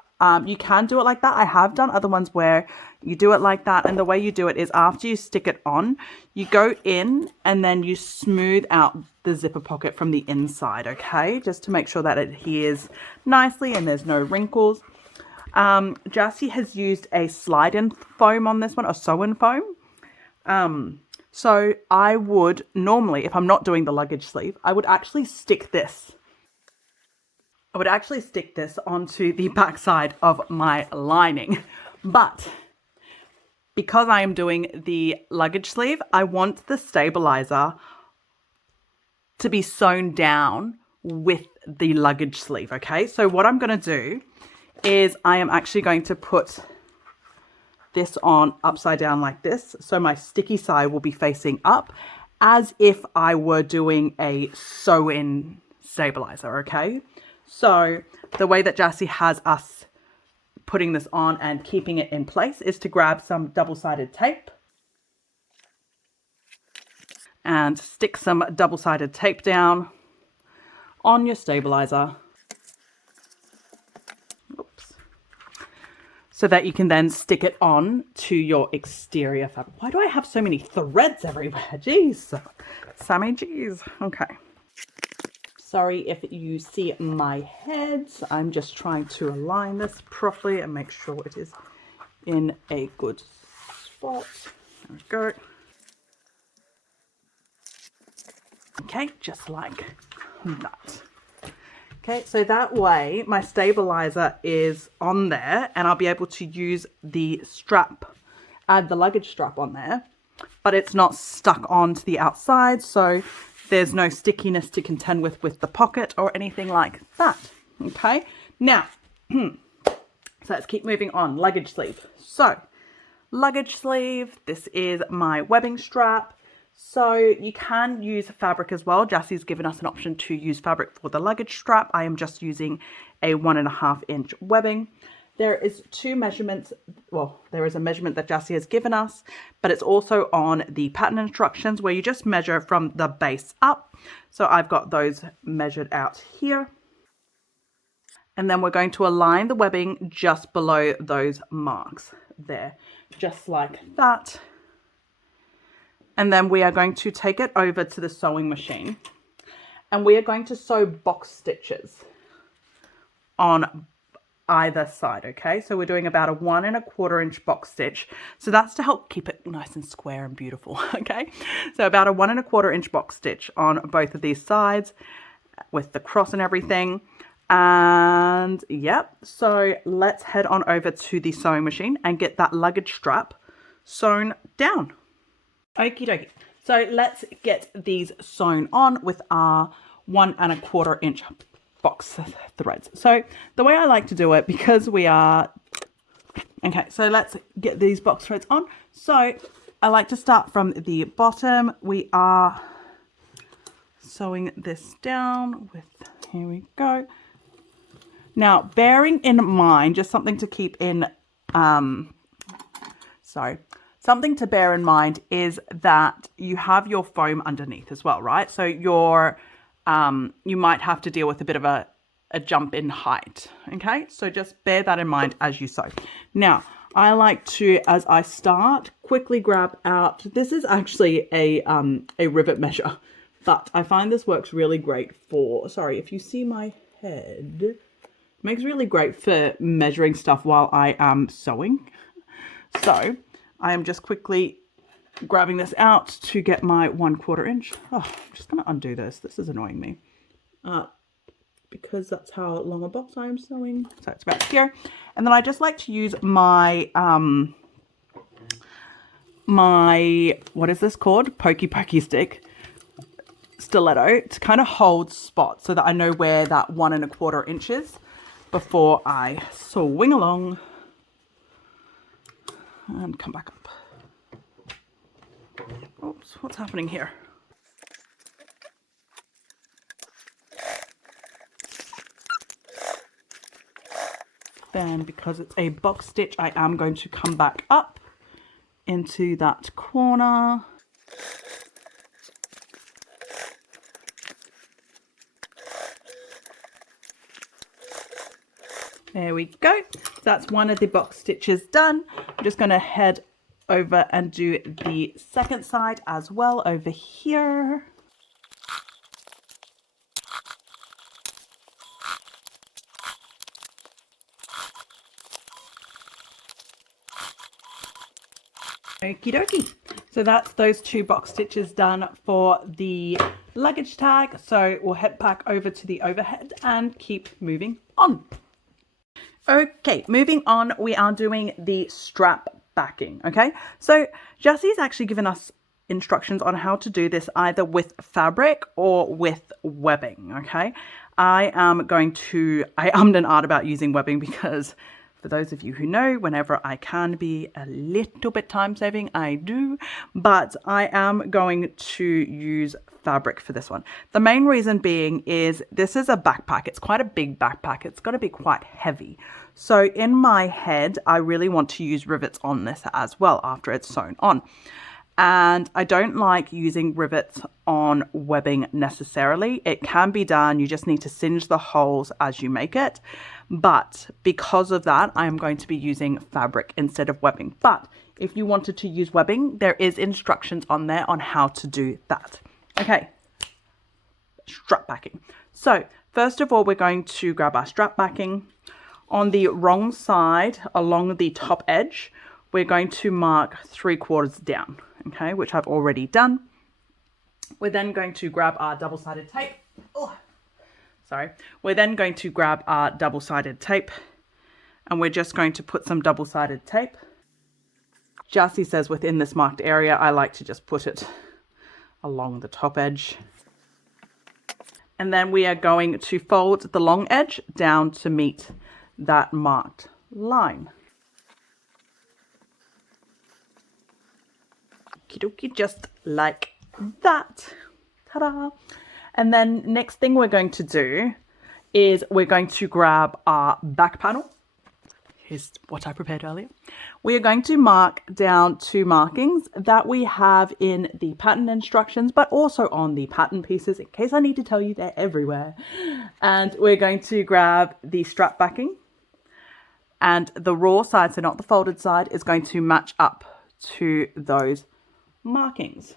You can do it like that. I have done other ones where you do it like that, and the way you do it is after you stick it on, you go in and then you smooth out the zipper pocket from the inside, okay? Just to make sure that it adheres nicely and there's no wrinkles. Jassy has used a slide-in foam on this one, or sew-in foam. So I would normally, if I'm not doing the luggage sleeve, I would actually stick this. I would actually stick this onto the back side of my lining. But because I am doing the luggage sleeve, I want the stabilizer to be sewn down with the luggage sleeve, okay? So what I'm going to do is I am actually going to put this on upside down like this. So my sticky side will be facing up as if I were doing a sew-in stabilizer, okay? So the way that Jassy has us putting this on and keeping it in place is to grab some double-sided tape and stick some double-sided tape down on your stabilizer. Oops. So that you can then stick it on to your exterior fabric. Why do I have so many threads everywhere? Jeez. Sammy, jeez. Okay. Sorry if you see my head. I'm just trying to align this properly and make sure it is in a good spot. There we go. Okay, just like that. Okay, so that way my stabilizer is on there and I'll be able to use the strap, add the luggage strap on there, but it's not stuck onto the outside, so there's no stickiness to contend with the pocket or anything like that. Okay, now, so let's keep moving on. Luggage sleeve. So, luggage sleeve, this is my webbing strap. So you can use fabric as well. Jassy's given us an option to use fabric for the luggage strap. I am just using a 1.5 inch webbing. There is two measurements. Well, there is a measurement that Jassy has given us, but it's also on the pattern instructions where you just measure from the base up. So I've got those measured out here. And then we're going to align the webbing just below those marks there, just like that. And then we are going to take it over to the sewing machine and we are going to sew box stitches on either side. Okay, so we're doing about a 1.25 inch box stitch. So that's to help keep it nice and square and beautiful. Okay, so about a 1.25 inch box stitch on both of these sides with the cross and everything. And yep, so let's head on over to the sewing machine and get that luggage strap sewn down. Okie dokie. So let's get these sewn on with our 1.25 inch box threads. So the way I like to do it, because we are, okay, so let's get these box threads on. So I like to start from the bottom. We are sewing this down with, here we go. Now, bearing in mind, just something to keep in, something to bear in mind is that you have your foam underneath as well, right? So your, you might have to deal with a bit of a jump in height, okay? So just bear that in mind as you sew. Now, I like to, as I start, quickly grab out, this is actually a rivet measure, but I find this works really great for, sorry, if you see my head, it makes really great for measuring stuff while I am sewing. So I am just quickly grabbing this out to get my 1/4 inch. Oh, I'm just going to undo this. This is annoying me. Because that's how long a box I am sewing. So it's about here. And then I just like to use my, what is this called? Pokey stick. Stiletto to kind of hold spots so that I know where that 1.25 inch is before I swing along and come back up. Oops, what's happening here? Then, because it's a box stitch, I am going to come back up into that corner. There we go. That's one of the box stitches done. I'm just going to head over and do the second side as well over here. Okie dokie. So that's those two box stitches done for the luggage tag. So we'll head back over to the overhead and keep moving on. Okay, moving on, we are doing the strap backing, okay? So Jassy's actually given us instructions on how to do this either with fabric or with webbing, okay? I ummed and ahed about using webbing because for those of you who know, whenever I can be a little bit time saving, I do, but I am going to use fabric for this one. The main reason being is this is a backpack. It's quite a big backpack. It's going to be quite heavy. So in my head, I really want to use rivets on this as well after it's sewn on. And I don't like using rivets on webbing necessarily. It can be done. You just need to singe the holes as you make it. But because of that, I am going to be using fabric instead of webbing. But if you wanted to use webbing, there is instructions on there on how to do that. Okay, strap backing. So first of all, we're going to grab our strap backing. On the wrong side, along the top edge, we're going to mark 3/4 down, okay, which I've already done. We're then going to grab our double-sided tape. We're then going to grab our double-sided tape, and we're just going to put some double-sided tape. Jassy says within this marked area, I like to just put it along the top edge. And then we are going to fold the long edge down to meet that marked line. Okie dokie, just like that. Ta-da! And then next thing we're going to do is we're going to grab our back panel. Here's what I prepared earlier. We are going to mark down 2 markings that we have in the pattern instructions, but also on the pattern pieces in case I need to tell you they're everywhere. And we're going to grab the strap backing, and the raw side, so not the folded side, is going to match up to those markings.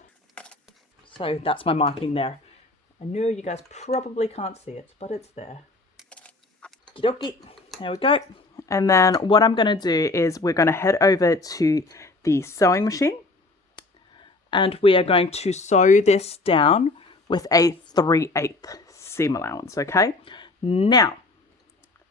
So that's my marking there. I know you guys probably can't see it, but it's there. Okie dokie, there we go. And then what I'm going to do is we're going to head over to the sewing machine, and we are going to sew this down with a 3/8 seam allowance, okay? Now,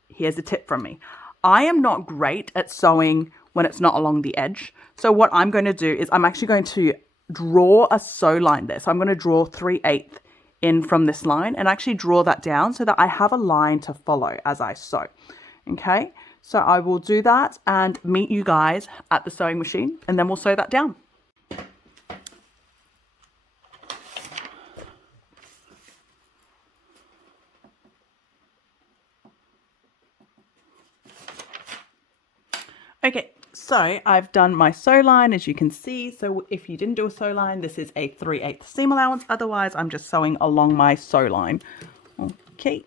here's a tip from me. I am not great at sewing when it's not along the edge. So what I'm going to do is I'm actually going to draw a sew line there. So I'm going to draw 3/8 in from this line and actually draw that down so that I have a line to follow as I sew. Okay, so I will do that and meet you guys at the sewing machine, and then we'll sew that down. Okay, so I've done my sew line, as you can see. So if you didn't do a sew line, this is a 3/8 seam allowance. Otherwise, I'm just sewing along my sew line. Okay.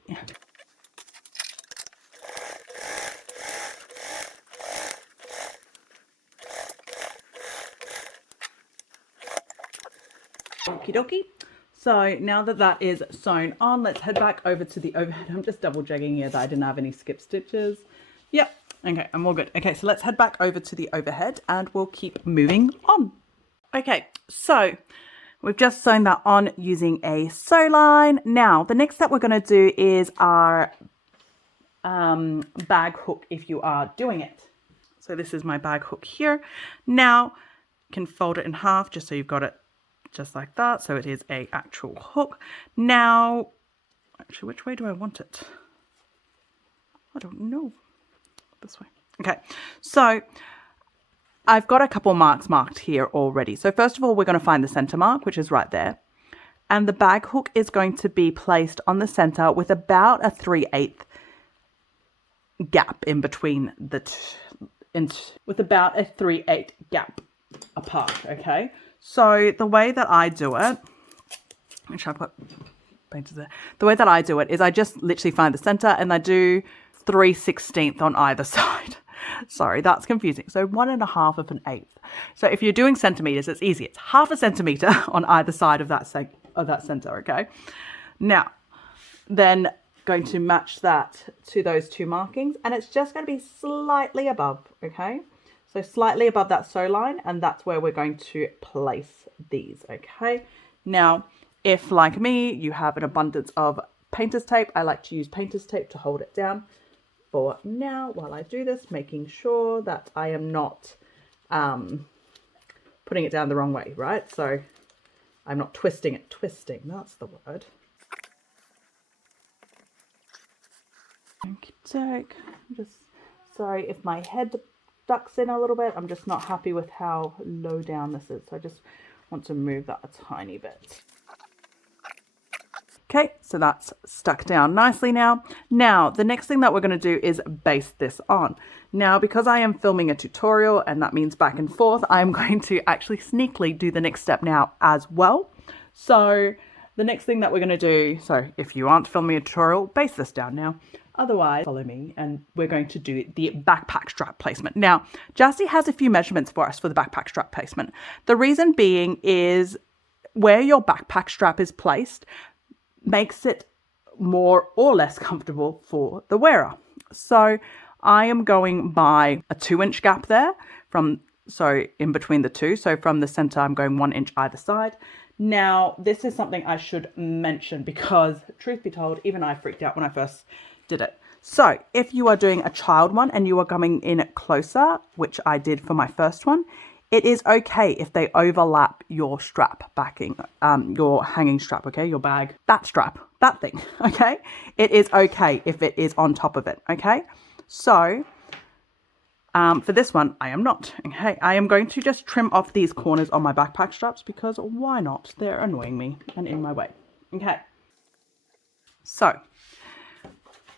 Okie dokie. So now that that is sewn on, let's head back over to the overhead. I'm just double checking here that I didn't have any skip stitches. Yep. Okay, I'm all good. Okay, so let's head back over to the overhead and we'll keep moving on. Okay, so we've just sewn that on using a sew line. Now, the next step we're going to do is our bag hook if you are doing it. So this is my bag hook here. Now, you can fold it in half just so you've got it just like that. So it is a actual hook. Now, actually, which way do I want it? I don't know. This way. Okay, so I've got a couple marks marked here already. So first of all, we're going to find the center mark, which is right there. And the bag hook is going to be placed on the center with about a 3/8 gap in between with about a 3/8 gap apart, okay? So the way that I do it, which I've got painted there, the way that I do it is I just literally find the center and I do 3/16 on either side. Sorry, that's confusing. So 1.5 of an eighth. So if you're doing centimeters, it's easy. It's 1/2 centimeter on either side of that center. Okay. Now, then going to match that to those 2 markings, and it's just going to be slightly above. Okay. So slightly above that sew line, and that's where we're going to place these. Okay. Now, if like me, you have an abundance of painter's tape, I like to use painter's tape to hold it down. For now, while I do this, making sure that I am not putting it down the wrong way, right? So I'm not twisting it. Twisting, that's the word. I'm just sorry if my head ducks in a little bit. I'm just not happy with how low down this is. So I just want to move that a tiny bit. Okay, so that's stuck down nicely now. Now, the next thing that we're going to do is baste this on. Now, because I am filming a tutorial and that means back and forth, I'm going to actually sneakily do the next step now as well. So the next thing that we're going to do, so if you aren't filming a tutorial, baste this down now. Otherwise, follow me and we're going to do the backpack strap placement. Now, Jassy has a few measurements for us for the backpack strap placement. The reason being is where your backpack strap is placed makes it more or less comfortable for the wearer. So I am going by a 2-inch gap there so in between the two. So from the center, I'm going 1 inch either side. Now, this is something I should mention because truth be told, even I freaked out when I first did it. So if you are doing a child one and you are coming in closer, which I did for my first one, it is okay if they overlap your strap backing, your hanging strap, okay? Your bag, that strap, that thing, okay? It is okay if it is on top of it, okay? So for this one, I am not, okay? I am going to just trim off these corners on my backpack straps because why not? They're annoying me and in my way, okay? So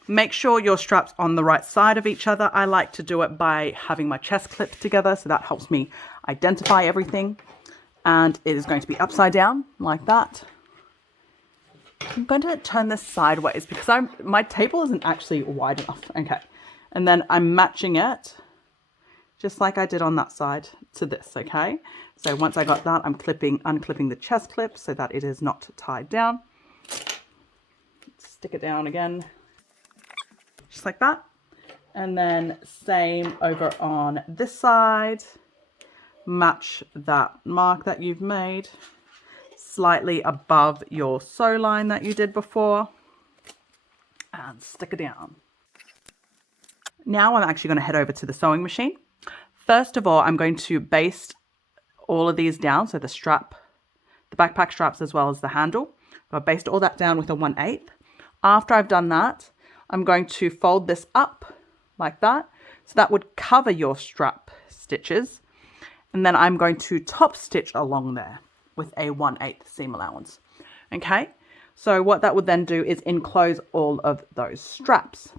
make sure your straps on the right side of each other. I like to do it by having my chest clipped together, so that helps me identify everything. And it is going to be upside down like that. I'm going to turn this sideways because my table isn't actually wide enough. Okay. And then I'm matching it just like I did on that side to this, okay? So once I got that, I'm unclipping the chest clip so that it is not tied down. Stick it down again. Just like that. And then same over on this side. Match that mark that you've made slightly above your sew line that you did before. And stick it down. Now I'm actually going to head over to the sewing machine. First of all, I'm going to baste all of these down. So the strap, the backpack straps, as well as the handle. I'll baste all that down with a 1/8. After I've done that, I'm going to fold this up like that. So that would cover your strap stitches. And then I'm going to top stitch along there with a 1/8 seam allowance. Okay. So what that would then do is enclose all of those straps.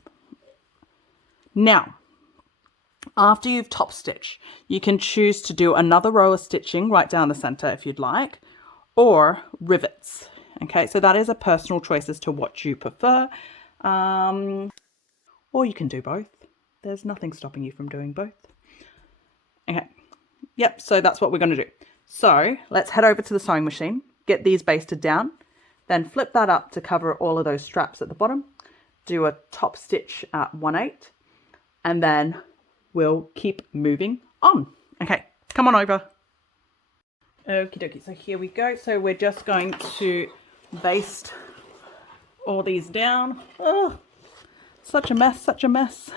Now, after you've top stitched, you can choose to do another row of stitching right down the center if you'd like, or rivets. Okay, so that is a personal choice as to what you prefer. Or you can do both. There's nothing stopping you from doing both. Okay, yep, so that's what we're going to do. So let's head over to the sewing machine, get these basted down, then flip that up to cover all of those straps at the bottom, do a top stitch at 1/8, and then we'll keep moving on. Okay, come on over. Okie dokie, so here we go. So we're just going to baste all these down. Oh, such a mess, such a mess.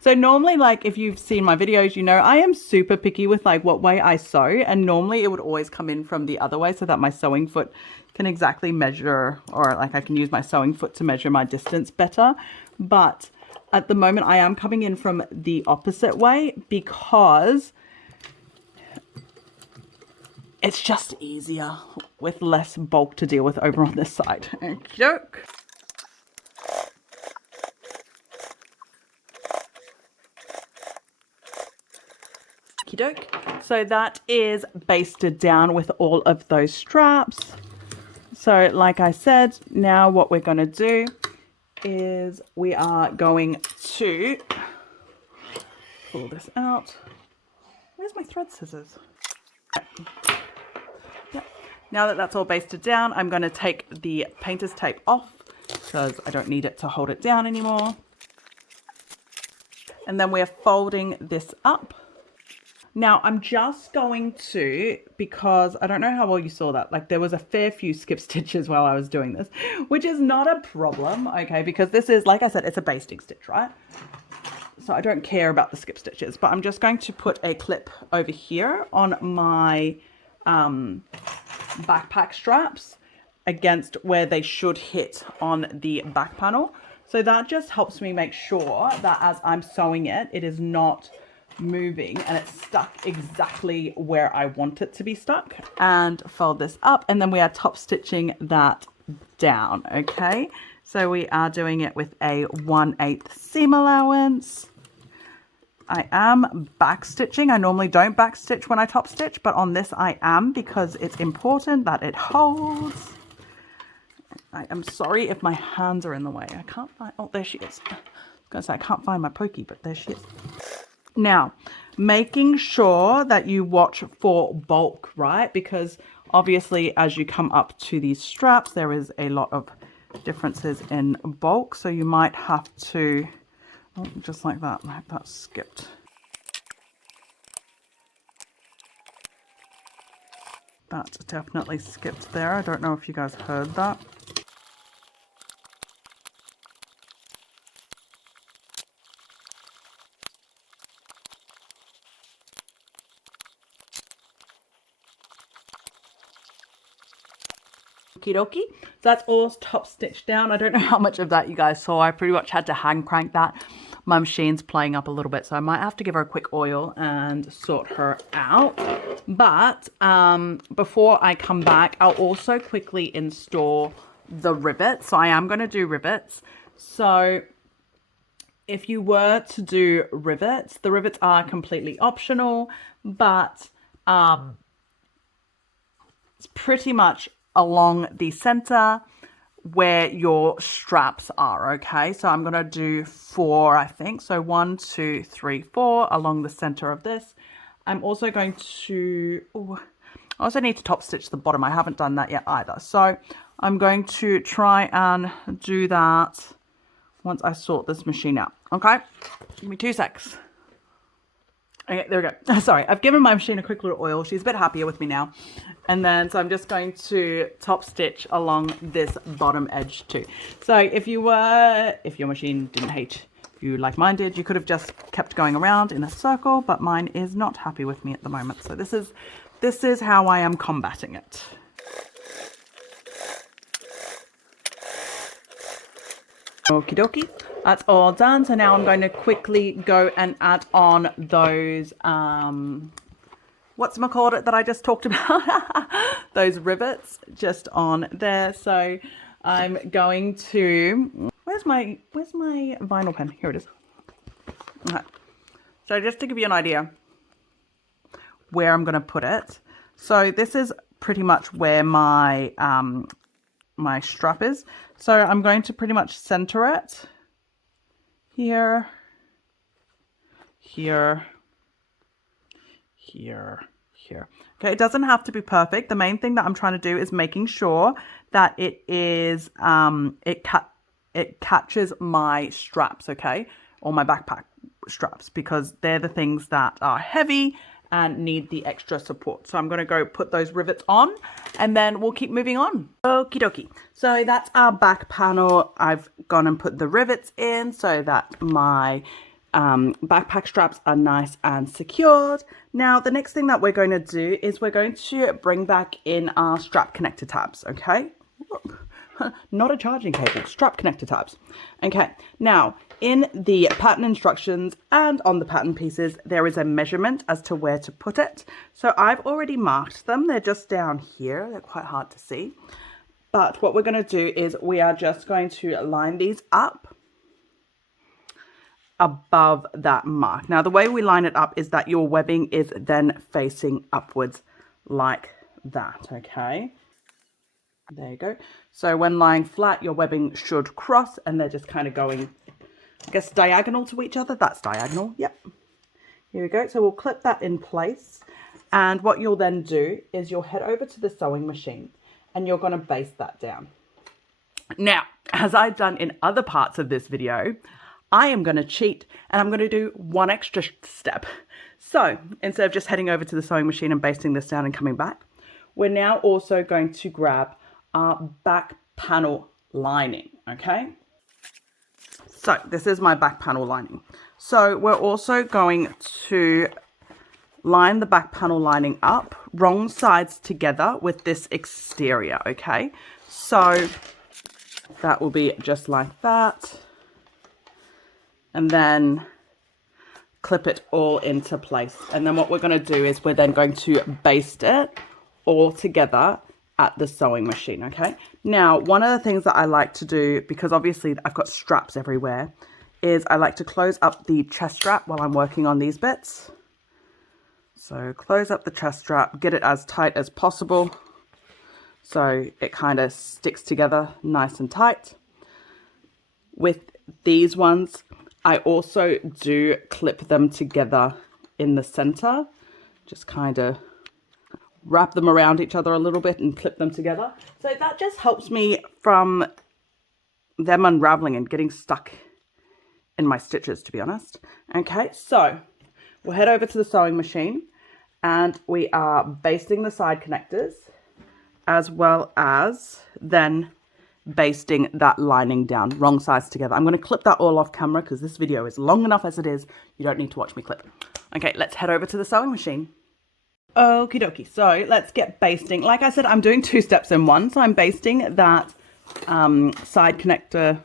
So normally, like if you've seen my videos, you know I am super picky with like what way I sew, and normally it would always come in from the other way so that my sewing foot can exactly measure, or like I can use my sewing foot to measure my distance better. But at the moment I am coming in from the opposite way because it's just easier with less bulk to deal with over on this side. Okey-doke. Okey-doke. So that is basted down with all of those straps. So like I said, now what we're going to do is we are going to pull this out. Where's my thread scissors? Yep. Now that that's all basted down, I'm going to take the painter's tape off because I don't need it to hold it down anymore. And then we're folding this up. Now I'm just going to, because I don't know how well you saw that, like there was a fair few skip stitches while I was doing this, which is not a problem, okay, because this is, like I said, it's a basting stitch, right? So I don't care about the skip stitches, but I'm just going to put a clip over here on my backpack straps against where they should hit on the back panel. So that just helps me make sure that as I'm sewing it, it is not moving and it's stuck exactly where I want it to be stuck. And fold this up, and then we are top stitching that down. Okay, so we are doing it with a 1/8 seam allowance. I am back stitching. I normally don't back stitch when I top stitch, but on this I am, because it's important that it holds. I am sorry if my hands are in the way. I can't find, oh, there she is. I was gonna say I can't find my pokey, but there she is. Now, making sure that you watch for bulk, right? Because obviously as you come up to these straps, there is a lot of differences in bulk. So you might have to, oh, just like that, that skipped. That definitely skipped there. I don't know if you guys heard that. Okie dokie. So that's all top stitched down. I don't know how much of that you guys saw. I pretty much had to hand crank that. My machine's playing up a little bit, so I might have to give her a quick oil and sort her out. But before I come back, I'll also quickly install the rivets. So I am going to do rivets. So if you were to do rivets, the rivets are completely optional, but it's pretty much along the center where your straps are. Okay, so I'm gonna do 4, I think. So 1, 2, 3, 4 along the center of this. I'm also going to, I also need to top stitch the bottom. I haven't done that yet either. So I'm going to try and do that once I sort this machine out. Okay, give me 2 secs. Okay, there we go. Sorry, I've given my machine a quick little oil. She's a bit happier with me now. And then, so I'm just going to top stitch along this bottom edge too. So if your machine didn't hate you like mine did, you could have just kept going around in a circle, but mine is not happy with me at the moment. So this is how I am combating it. Okie dokie, that's all done. So now I'm going to quickly go and add on those, whatchamacallit that I just talked about, those rivets just on there. So I'm going to, where's my vinyl pen? Here it is. Okay. So just to give you an idea where I'm going to put it. So this is pretty much where my, my strap is. So I'm going to pretty much center it here, here, here, here. Okay, it doesn't have to be perfect. The main thing that I'm trying to do is making sure that it is, it catches my straps, okay, or my backpack straps, because they're the things that are heavy and need the extra support. So I'm going to go put those rivets on and then we'll keep moving on. Okie dokie. So that's our back panel. I've gone and put the rivets in so that my backpack straps are nice and secured. Now the next thing that we're going to do is we're going to bring back in our strap connector tabs, okay? Not a charging cable, strap connector tabs. Okay, now in the pattern instructions and on the pattern pieces, there is a measurement as to where to put it. So I've already marked them. They're just down here. They're quite hard to see. But what we're going to do is we are just going to line these up above that mark. Now, the way we line it up is that your webbing is then facing upwards like that, okay? There you go. So when lying flat, your webbing should cross and they're just kind of going, I guess, diagonal to each other. That's diagonal. Yep. Here we go. So we'll clip that in place. And what you'll then do is you'll head over to the sewing machine and you're going to baste that down. Now, as I've done in other parts of this video, I am going to cheat and I'm going to do one extra step. So instead of just heading over to the sewing machine and basting this down and coming back, we're now also going to grab our back panel lining, okay? So this is my back panel lining. So we're also going to line the back panel lining up, wrong sides together with this exterior, okay? So that will be just like that. and then clip it all into place. And then what we're going to do is we're then going to baste it all together at the sewing machine. Okay, now one of the things that I like to do, because obviously I've got straps everywhere, is I like to close up the chest strap while I'm working on these bits. So close up the chest strap, get it as tight as possible so it kind of sticks together nice and tight. With these ones, I also do clip them together in the center, just kind of wrap them around each other a little bit and clip them together. So that just helps me from them unraveling and getting stuck in my stitches, to be honest. Okay, so we'll head over to the sewing machine and we are basting the side connectors as well as then basting that lining down, wrong sides together. I'm going to clip that all off camera because this video is long enough as it is. You don't need to watch me clip. Okay, let's head over to the sewing machine. Okie dokie, so let's get basting. Like I said, I'm doing 2 steps in one. So I'm basting that side connector.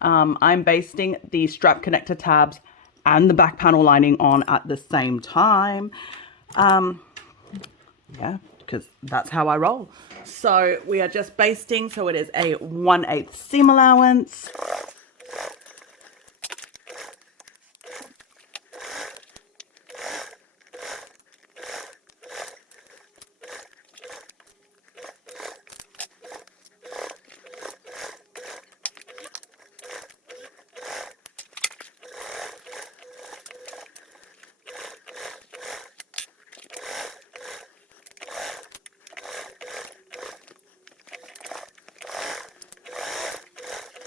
I'm basting the strap connector tabs and the back panel lining on at the same time. Yeah, because that's how I roll. So we are just basting. So it is a 1/8 seam allowance.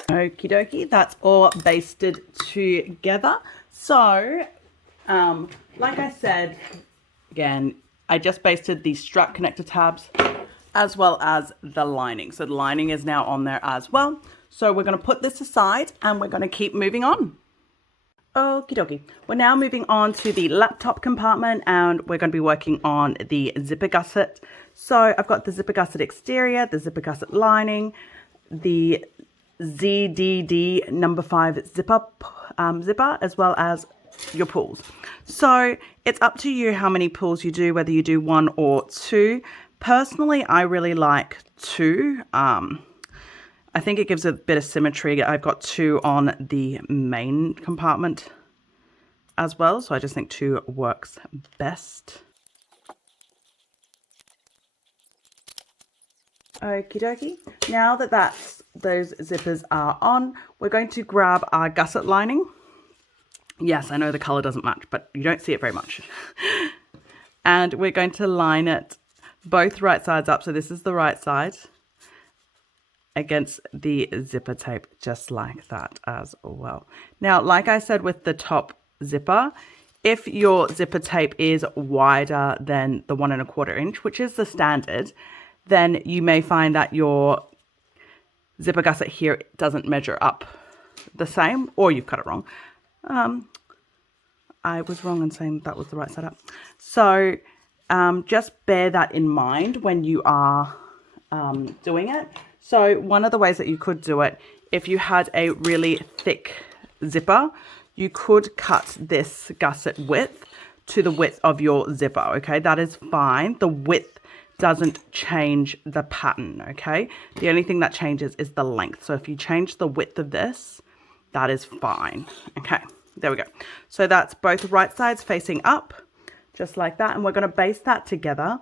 Okie dokie, that's all basted together. So, like I said, again, I just basted the strap connector tabs as well as the lining. So the lining is now on there as well. So we're going to put this aside and we're going to keep moving on. Okie dokie. We're now moving on to the laptop compartment and we're going to be working on the zipper gusset. So I've got the zipper gusset exterior, the zipper gusset lining, the ZDD number 5 zipper, as well as your pulls. So it's up to you how many pulls you do, whether you do 1 or 2. Personally, I really like 2. I think it gives a bit of symmetry. I've got 2 on the main compartment as well, so I just think 2 works best. Okie dokie. Now that those zippers are on, we're going to grab our gusset lining. Yes, I know the color doesn't match, but you don't see it very much. And we're going to line it both right sides up. So this is the right side against the zipper tape, just like that as well. Now, like I said with the top zipper, if your zipper tape is wider than the 1 1/4 inch, which is the standard, then you may find that your zipper gusset here doesn't measure up the same, or you've cut it wrong. I was wrong in saying that was the right setup. So just bear that in mind when you are doing it. So one of the ways that you could do it, if you had a really thick zipper, you could cut this gusset width to the width of your zipper, okay? That is fine. The width doesn't change the pattern, okay? The only thing that changes is the length. So if you change the width of this, that is fine. Okay, there we go. So that's both right sides facing up, just like that. And we're going to baste that together.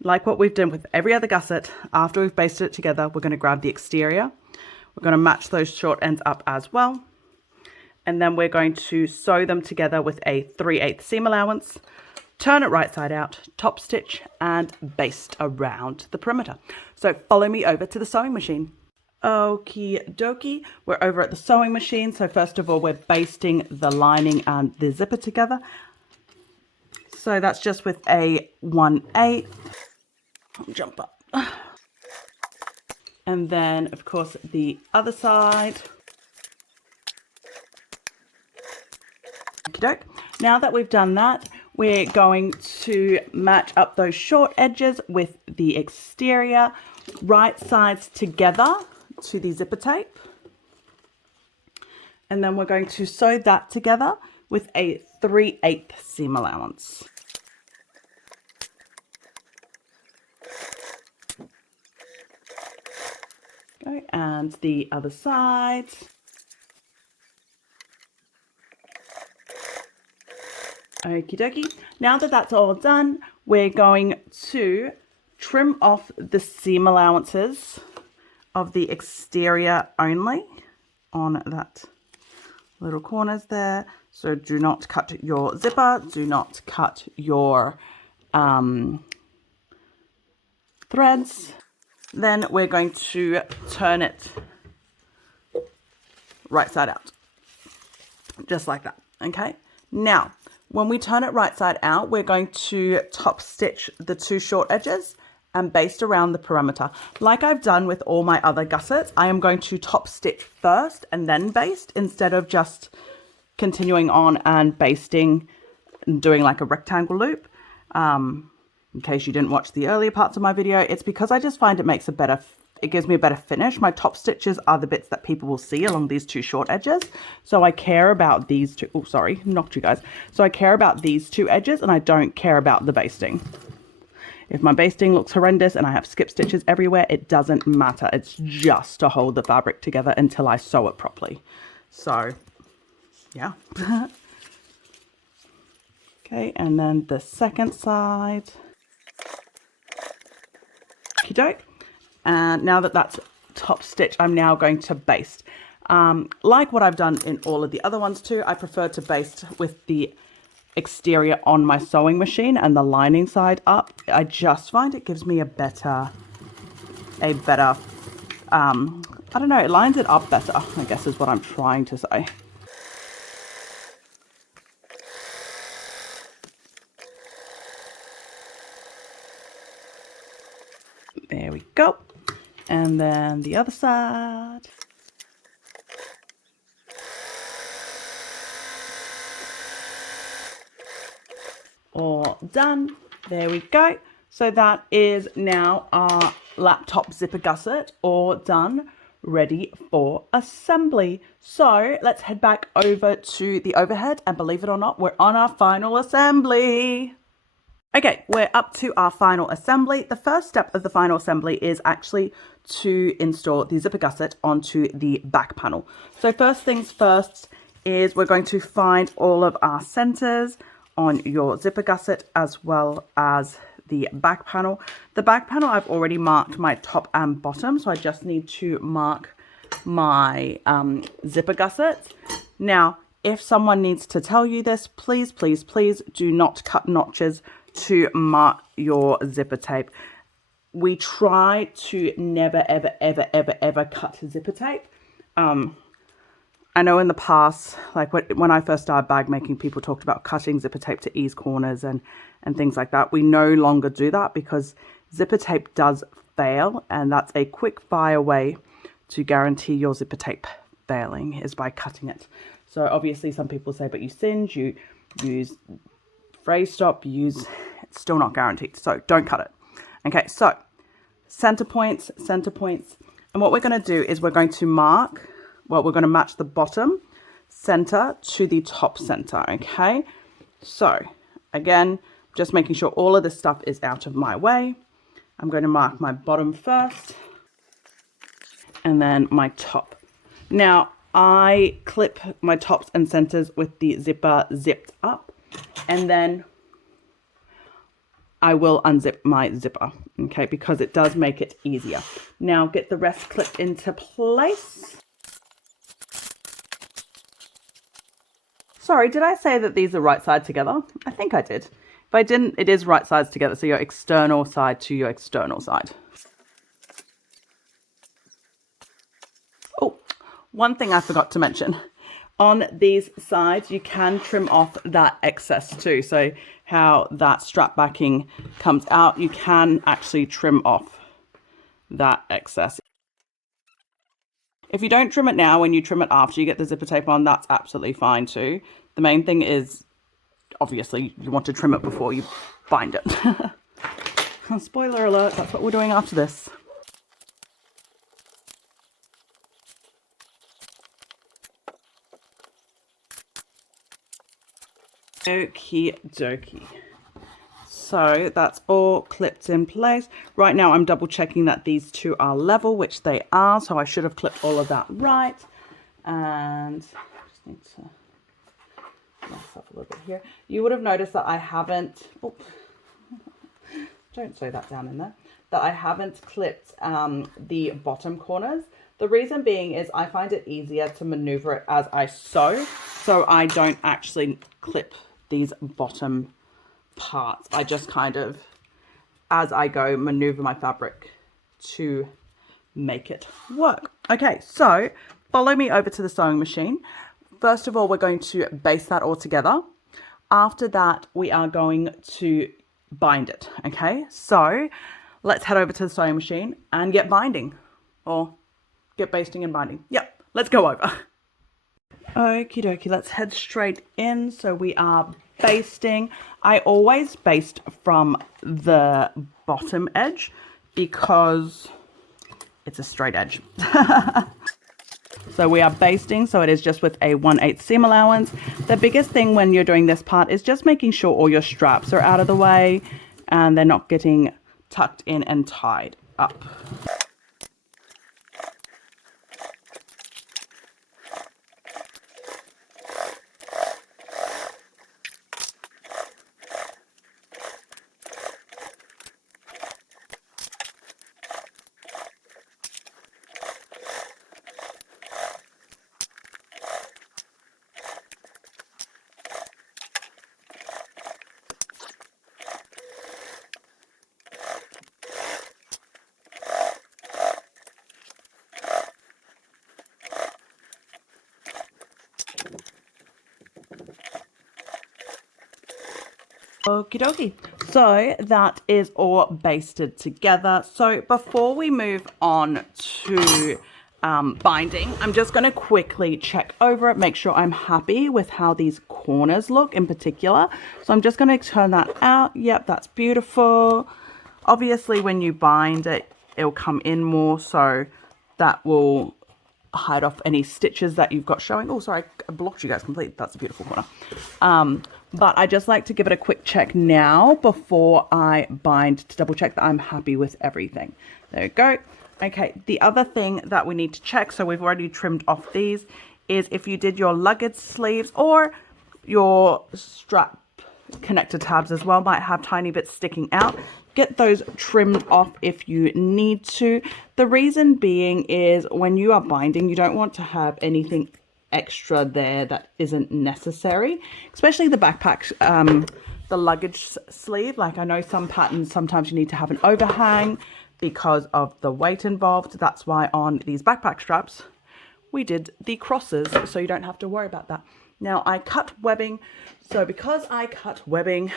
Like what we've done with every other gusset, after we've basted it together, we're going to grab the exterior. We're going to match those short ends up as well. And then we're going to sew them together with a 3/8 seam allowance. Turn it right side out, top stitch, and baste around the perimeter. So follow me over to the sewing machine. Okie dokie, we're over at the sewing machine. So first of all, we're basting the lining and the zipper together. So that's just with a 1/8. Jump up. And then, of course, the other side. Okie doke. Now that we've done that, we're going to match up those short edges with the exterior, right sides together to the zipper tape. And then we're going to sew that together with a 3/8 seam allowance. Okay, and the other side. Okie dokie. Now that that's all done, we're going to trim off the seam allowances of the exterior only on that little corners there. So do not cut your zipper, do not cut your threads. Then we're going to turn it right side out, just like that. Okay, now when we turn it right side out, we're going to top stitch the 2 short edges and baste around the perimeter. Like I've done with all my other gussets, I am going to top stitch first and then baste, instead of just continuing on and basting and doing like a rectangle loop. In case you didn't watch the earlier parts of my video, it's because I just find it gives me a better finish. My top stitches are the bits that people will see along these 2 short edges. So I care about these 2, oh sorry, knocked you guys. So I care about these 2 edges and I don't care about the basting. If my basting looks horrendous and I have skip stitches everywhere, it doesn't matter. It's just to hold the fabric together until I sew it properly. So, yeah. Okay, and then the second side. Okie doke. And now that that's top stitch, I'm now going to baste. Like what I've done in all of the other ones too, I prefer to baste with the exterior on my sewing machine and the lining side up. I just find it gives me a better, I don't know, it lines it up better, I guess is what I'm trying to say. There we go. And then the other side. All done. There we go. So that is now our laptop zipper gusset all done, ready for assembly. So let's head back over to the overhead, and believe it or not, we're on our final assembly. Okay, we're up to our final assembly. The first step of the final assembly is actually to install the zipper gusset onto the back panel. So first things first is we're going to find all of our centers on your zipper gusset as well as the back panel. The back panel, I've already marked my top and bottom, so I just need to mark my zipper gussets. Now, if someone needs to tell you this, please, please, please do not cut notches to mark your zipper tape. We try to never, ever, ever, ever, ever cut zipper tape. I know in the past, like when I first started bag making, people talked about cutting zipper tape to ease corners and things like that. We no longer do that because zipper tape does fail, and that's a quick fire way to guarantee your zipper tape failing is by cutting it. So obviously some people say, but you singe, you use phrase stop, it's still not guaranteed. So don't cut it. Okay, so center points. And what we're going to do is we're going to mark, well, we're going to match the bottom center to the top center. Okay, so again, just making sure all of this stuff is out of my way. I'm going to mark my bottom first and then my top. Now I clip my tops and centers with the zipper zipped up, and then I will unzip my zipper, okay, because it does make it easier. Now get the rest clipped into place. Sorry, did I say that these are right side together? I think I did. If I didn't, it is right sides together, so your external side to your external side. Oh, one thing I forgot to mention. On these sides, you can trim off that excess too. So how that strap backing comes out, you can actually trim off that excess. If you don't trim it now, when you trim it after you get the zipper tape on, that's absolutely fine too. The main thing is, obviously, you want to trim it before you bind it. Spoiler alert, that's what we're doing after this. Okie dokie. So that's all clipped in place. Right now I'm double checking that these two are level, which they are. So I should have clipped all of that right. And just need to mess up a little bit here. You would have noticed that I haven't, oh, don't sew that down in there, that I haven't clipped the bottom corners. The reason being is I find it easier to maneuver it as I sew, so I don't actually clip these bottom parts. I just kind of, as I go, maneuver my fabric to make it work. Okay, so follow me over to the sewing machine. First of all, we're going to baste that all together. After that, we are going to bind it. Okay, so let's head over to the sewing machine and get binding, or get basting and binding. Yep, let's go over. Okie dokie, let's head straight in. So we are basting. I always baste from the bottom edge because it's a straight edge. So we are basting, so it is just with a 1/8 seam allowance. The biggest thing when you're doing this part is just making sure all your straps are out of the way and they're not getting tucked in and tied up. Okie dokie. So that is all basted together. So before we move on to binding, I'm just going to quickly check over it, make sure I'm happy with how these corners look in particular. So I'm just going to turn that out. Yep, that's beautiful. Obviously, when you bind it, it'll come in more, so that will hide off any stitches that you've got showing. Oh, sorry, I blocked you guys completely. That's a beautiful corner. But I just like to give it a quick check now before I bind to double check that I'm happy with everything. There you go. Okay, the other thing that we need to check, so we've already trimmed off these, is if you did your luggage sleeves or your strap connector tabs as well, might have tiny bits sticking out. Get those trimmed off if you need to. The reason being is when you are binding, you don't want to have anything extra there that isn't necessary, especially the backpack, the luggage sleeve. Like I know some patterns, sometimes you need to have an overhang because of the weight involved. That's why on these backpack straps, we did the crosses, so you don't have to worry about that. Now I cut webbing, so because I cut webbing,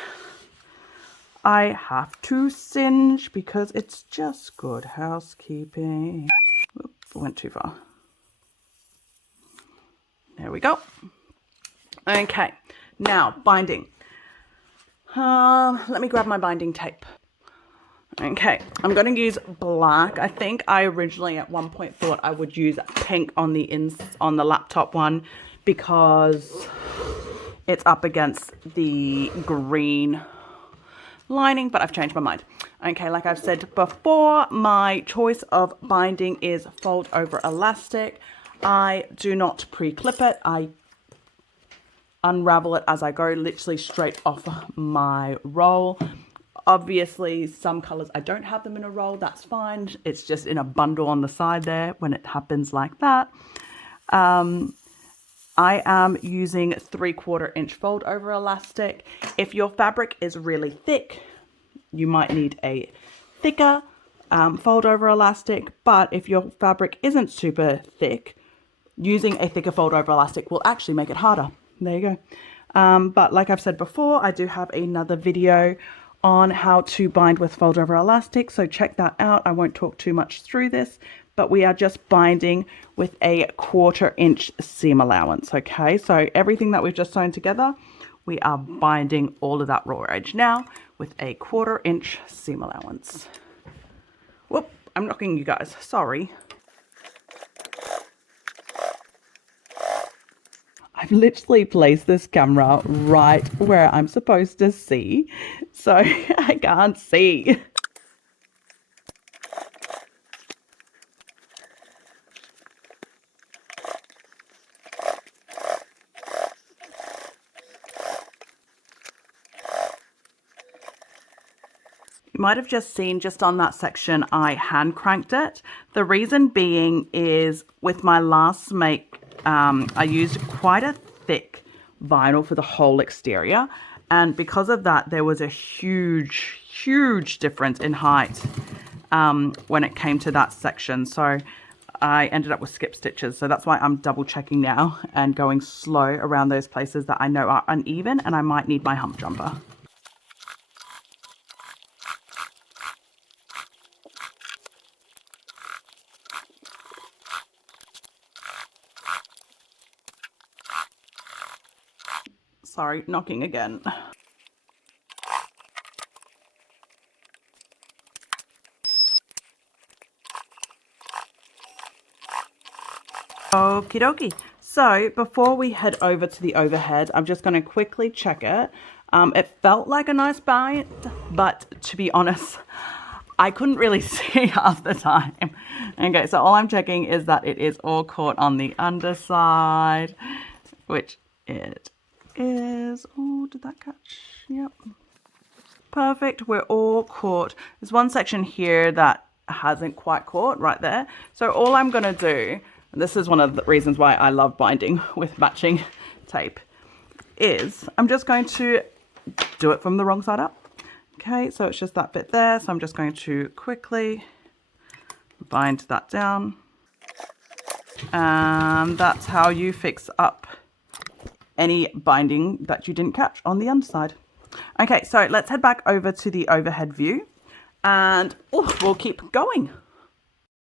I have to singe because it's just good housekeeping. Oops, went too far. There we go. Okay, now binding. Let me grab my binding tape. Okay, I'm going to use black. I think I originally at one point thought I would use pink on the laptop one because it's up against the green lining, but I've changed my mind. Okay, like I've said before, my choice of binding is fold over elastic. I do not pre-clip it. I unravel it as I go, literally straight off my roll. Obviously, some colors, I don't have them in a roll. That's fine. It's just in a bundle on the side there when it happens like that. I am using 3/4 inch fold over elastic. If your fabric is really thick, you might need a thicker fold over elastic. But if your fabric isn't super thick, using a thicker fold over elastic will actually make it harder. There you go. But like I've said before, I do have another video on how to bind with fold over elastic, so check that out. I won't talk too much through this, but we are just binding with a 1/4 inch seam allowance. Okay, so everything that we've just sewn together, we are binding all of that raw edge now with a 1/4 inch seam allowance. Whoop, I'm knocking you guys, sorry. I I've literally placed this camera right where I'm supposed to see, so I can't see. You might have just seen just on that section, I hand cranked it. The reason being is with my last make, I used quite a thick vinyl for the whole exterior. And because of that, there was a huge difference in height when it came to that section. So I ended up with skip stitches. So that's why I'm double checking now and going slow around those places that I know are uneven and I might need my hump jumper. Sorry, knocking again. Okie dokie. So before we head over to the overhead, I'm just going to quickly check it. It felt like a nice bind, but to be honest, I couldn't really see half the time. Okay, so all I'm checking is that it is all caught on the underside, which it is. Oh, did that catch? Yep. Perfect. We're all caught. There's one section here that hasn't quite caught right there. So all I'm going to do, and this is one of the reasons why I love binding with matching tape, is I'm just going to do it from the wrong side up. Okay, so it's just that bit there. So I'm just going to quickly bind that down. And that's how you fix up any binding that you didn't catch on the underside. Okay, so let's head back over to the overhead view and we'll keep going.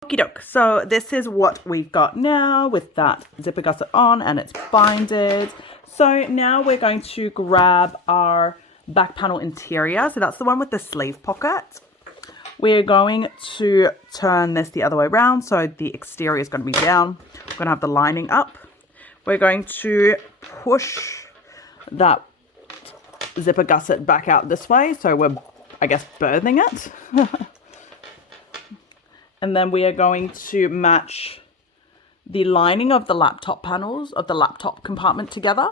Okie doke. So this is what we've got now with that zipper gusset on and it's binded. So now we're going to grab our back panel interior. So that's the one with the sleeve pocket. We're going to turn this the other way around. So the exterior is going to be down. We're going to have the lining up. We're going to push that zipper gusset back out this way. So we're, I guess, birthing it. And then we are going to match the lining of the laptop panels of the laptop compartment together.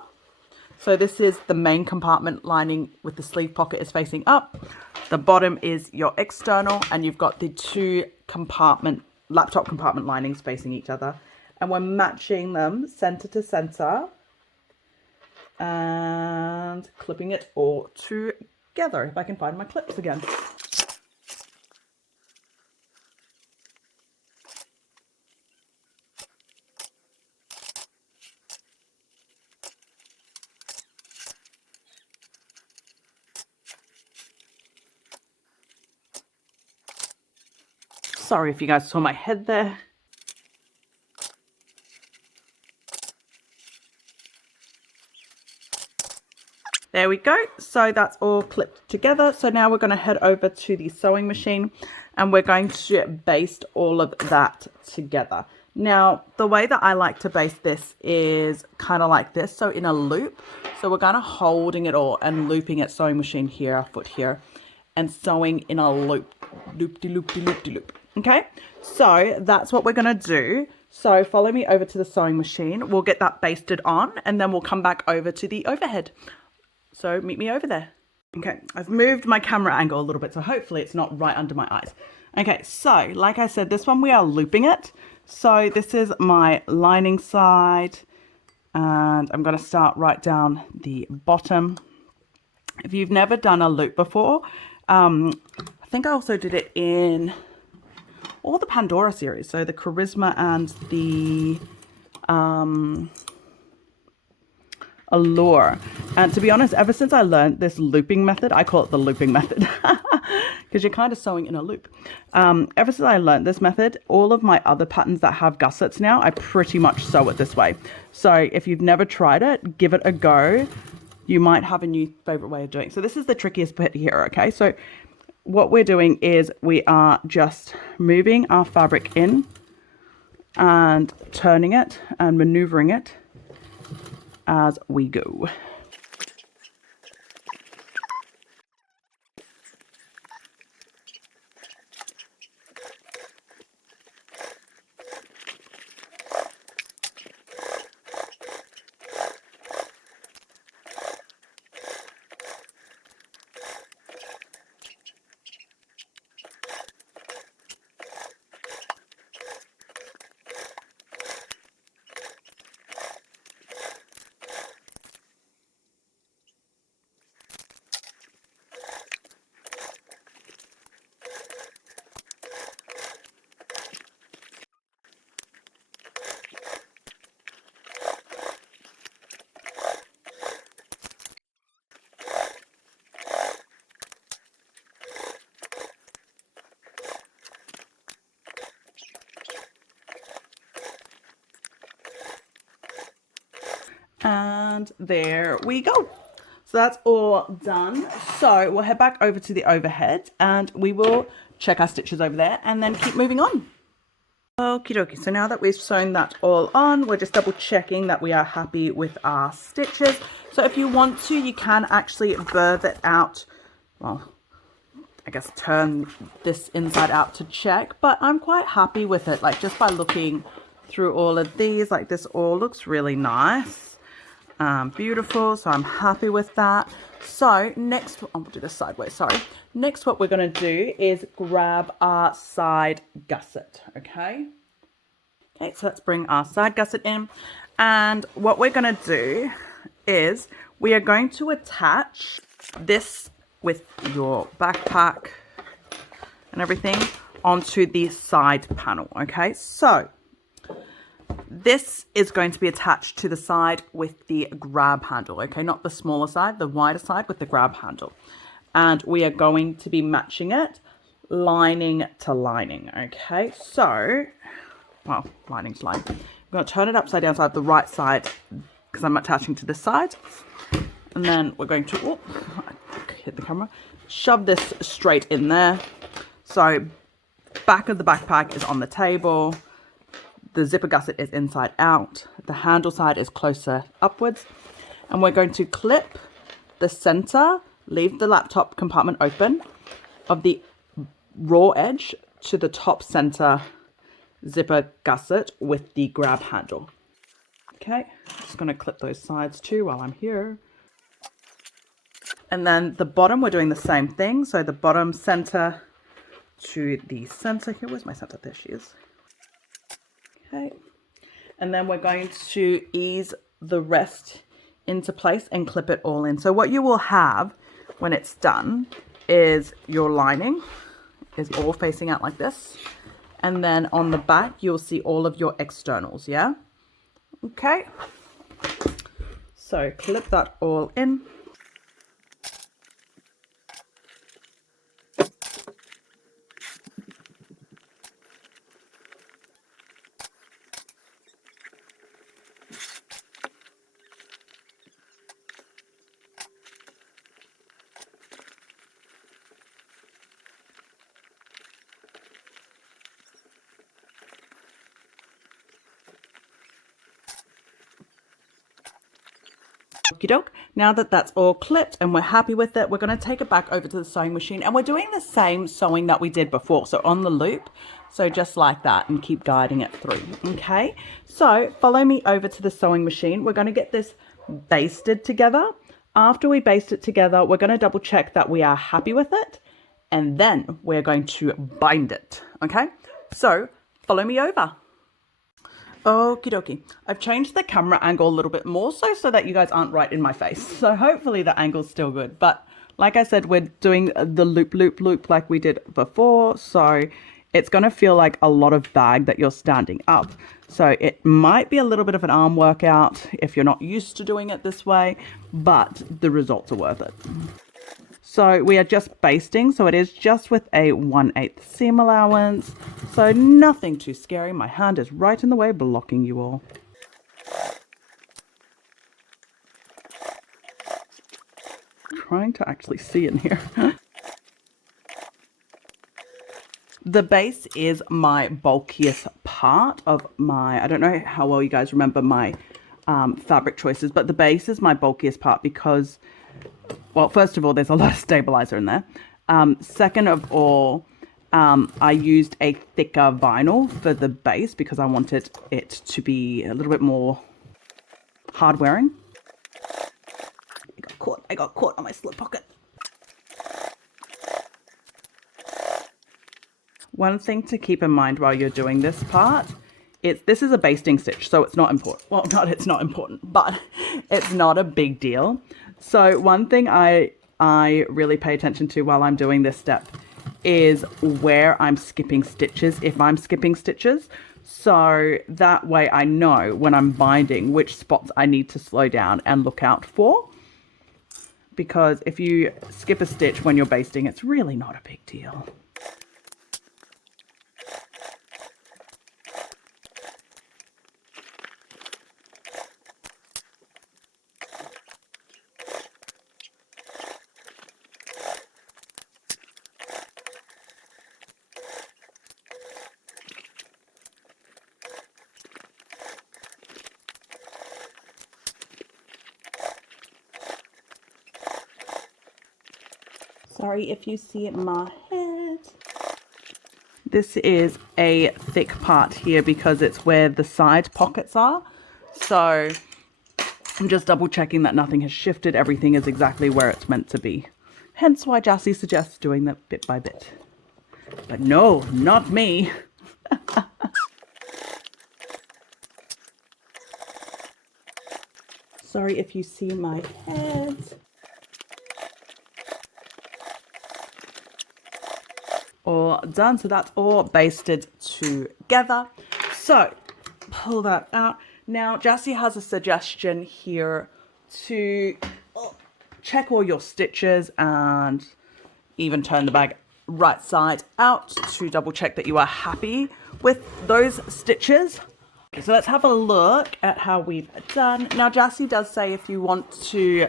So this is the main compartment lining with the sleeve pocket is facing up. The bottom is your external and you've got the two laptop compartment linings facing each other. And we're matching them center to center and clipping it all together. If I can find my clips again. Sorry if you guys saw my head there. There we go. So that's all clipped together. So now we're going to head over to the sewing machine and we're going to baste all of that together. Now, the way that I like to baste this is kind of like this. So in a loop. So we're kind of holding it all and looping it, sewing machine here, foot here, and sewing in a loop. Loop-de-loop-de-loop-de-loop. Okay, so that's what we're going to do. So follow me over to the sewing machine. We'll get that basted on and then we'll come back over to the overhead. So meet me over there. Okay, I've moved my camera angle a little bit, so hopefully it's not right under my eyes. Okay, so like I said, this one we are looping it. So this is my lining side and I'm going to start right down the bottom. If you've never done a loop before, I think I also did it in all the Pandora series. So the Charisma and the Allure. And to be honest, ever since I learned this looping method, I call it the looping method because you're kind of sewing in a loop. Ever since I learned this method, all of my other patterns that have gussets now, I pretty much sew it this way. So if you've never tried it, give it a go. You might have a new favorite way of doing it. So this is the trickiest bit here, okay? So what we're doing is we are just moving our fabric in and turning it and maneuvering it as we go. And there we go. So that's all done. So we'll head back over to the overhead and we will check our stitches over there and then keep moving on. Okie dokie, so now that we've sewn that all on, we're just double checking that we are happy with our stitches. So if you want to, you can actually burr it out, well, I guess turn this inside out to check, but I'm quite happy with it. Like just by looking through all of these, like this all looks really nice. Beautiful, so I'm happy with that. So next, I'll do this sideways, sorry. Next, what we're going to do is grab our side gusset, okay? Okay, so let's bring our side gusset in. And what we're going to do is we are going to attach this with your backpack and everything onto the side panel, okay? So this is going to be attached to the side with the grab handle, okay? Not the smaller side, the wider side with the grab handle. And we are going to be matching it lining to lining, okay? So, well, lining to lining. I'm going to turn it upside down so I have the right side because I'm attaching to this side. And then we're going to, hit the camera, shove this straight in there. So, back of the backpack is on the table. The zipper gusset is inside out. The handle side is closer upwards. And we're going to clip the center, leave the laptop compartment open, of the raw edge to the top center zipper gusset with the grab handle. Okay, just going to clip those sides too while I'm here. And then the bottom, we're doing the same thing. So the bottom center to the center here. Where's my center? There she is. Okay, and then we're going to ease the rest into place and clip it all in. So what you will have when it's done is your lining is all facing out like this. And then on the back, you'll see all of your externals, yeah? Okay, so clip that all in. Okie doke. Now that that's all clipped and we're happy with it, we're going to take it back over to the sewing machine and we're doing the same sewing that we did before. So on the loop, so just like that, and keep guiding it through. Okay, so follow me over to the sewing machine. We're going to get this basted together. After we baste it together, we're going to double check that we are happy with it. And then we're going to bind it. Okay, so follow me over. Okie dokie. I've changed the camera angle a little bit more so that you guys aren't right in my face. So hopefully the angle's still good. But like I said, we're doing the loop like we did before. So it's going to feel like a lot of bag that you're standing up. So it might be a little bit of an arm workout if you're not used to doing it this way, but the results are worth it. So we are just basting, so it is just with a 1/8 seam allowance. So nothing too scary. My hand is right in the way, blocking you all. Trying to actually see in here. The base is my bulkiest part of my, I don't know how well you guys remember my fabric choices, but the base is my bulkiest part because, well, first of all, there's a lot of stabilizer in there. Second of all, I used a thicker vinyl for the base because I wanted it to be a little bit more hard wearing. I got caught on my slip pocket. One thing to keep in mind while you're doing this part, this is a basting stitch, so it's not important. Well, it's not important, but it's not a big deal. So one thing I really pay attention to while I'm doing this step is where I'm skipping stitches, if I'm skipping stitches. So that way I know when I'm binding which spots I need to slow down and look out for. Because if you skip a stitch when you're basting, it's really not a big deal. Sorry if you see my head. This is a thick part here because it's where the side pockets are. So I'm just double checking that nothing has shifted. Everything is exactly where it's meant to be. Hence why Jassy suggests doing that bit by bit. But no, not me. Sorry if you see my head. All done, so that's all basted together. So pull that out. Now Jassy has a suggestion here to check all your stitches and even turn the bag right side out to double check that you are happy with those stitches. Okay, so let's have a look at how we've done. Now Jassy does say if you want to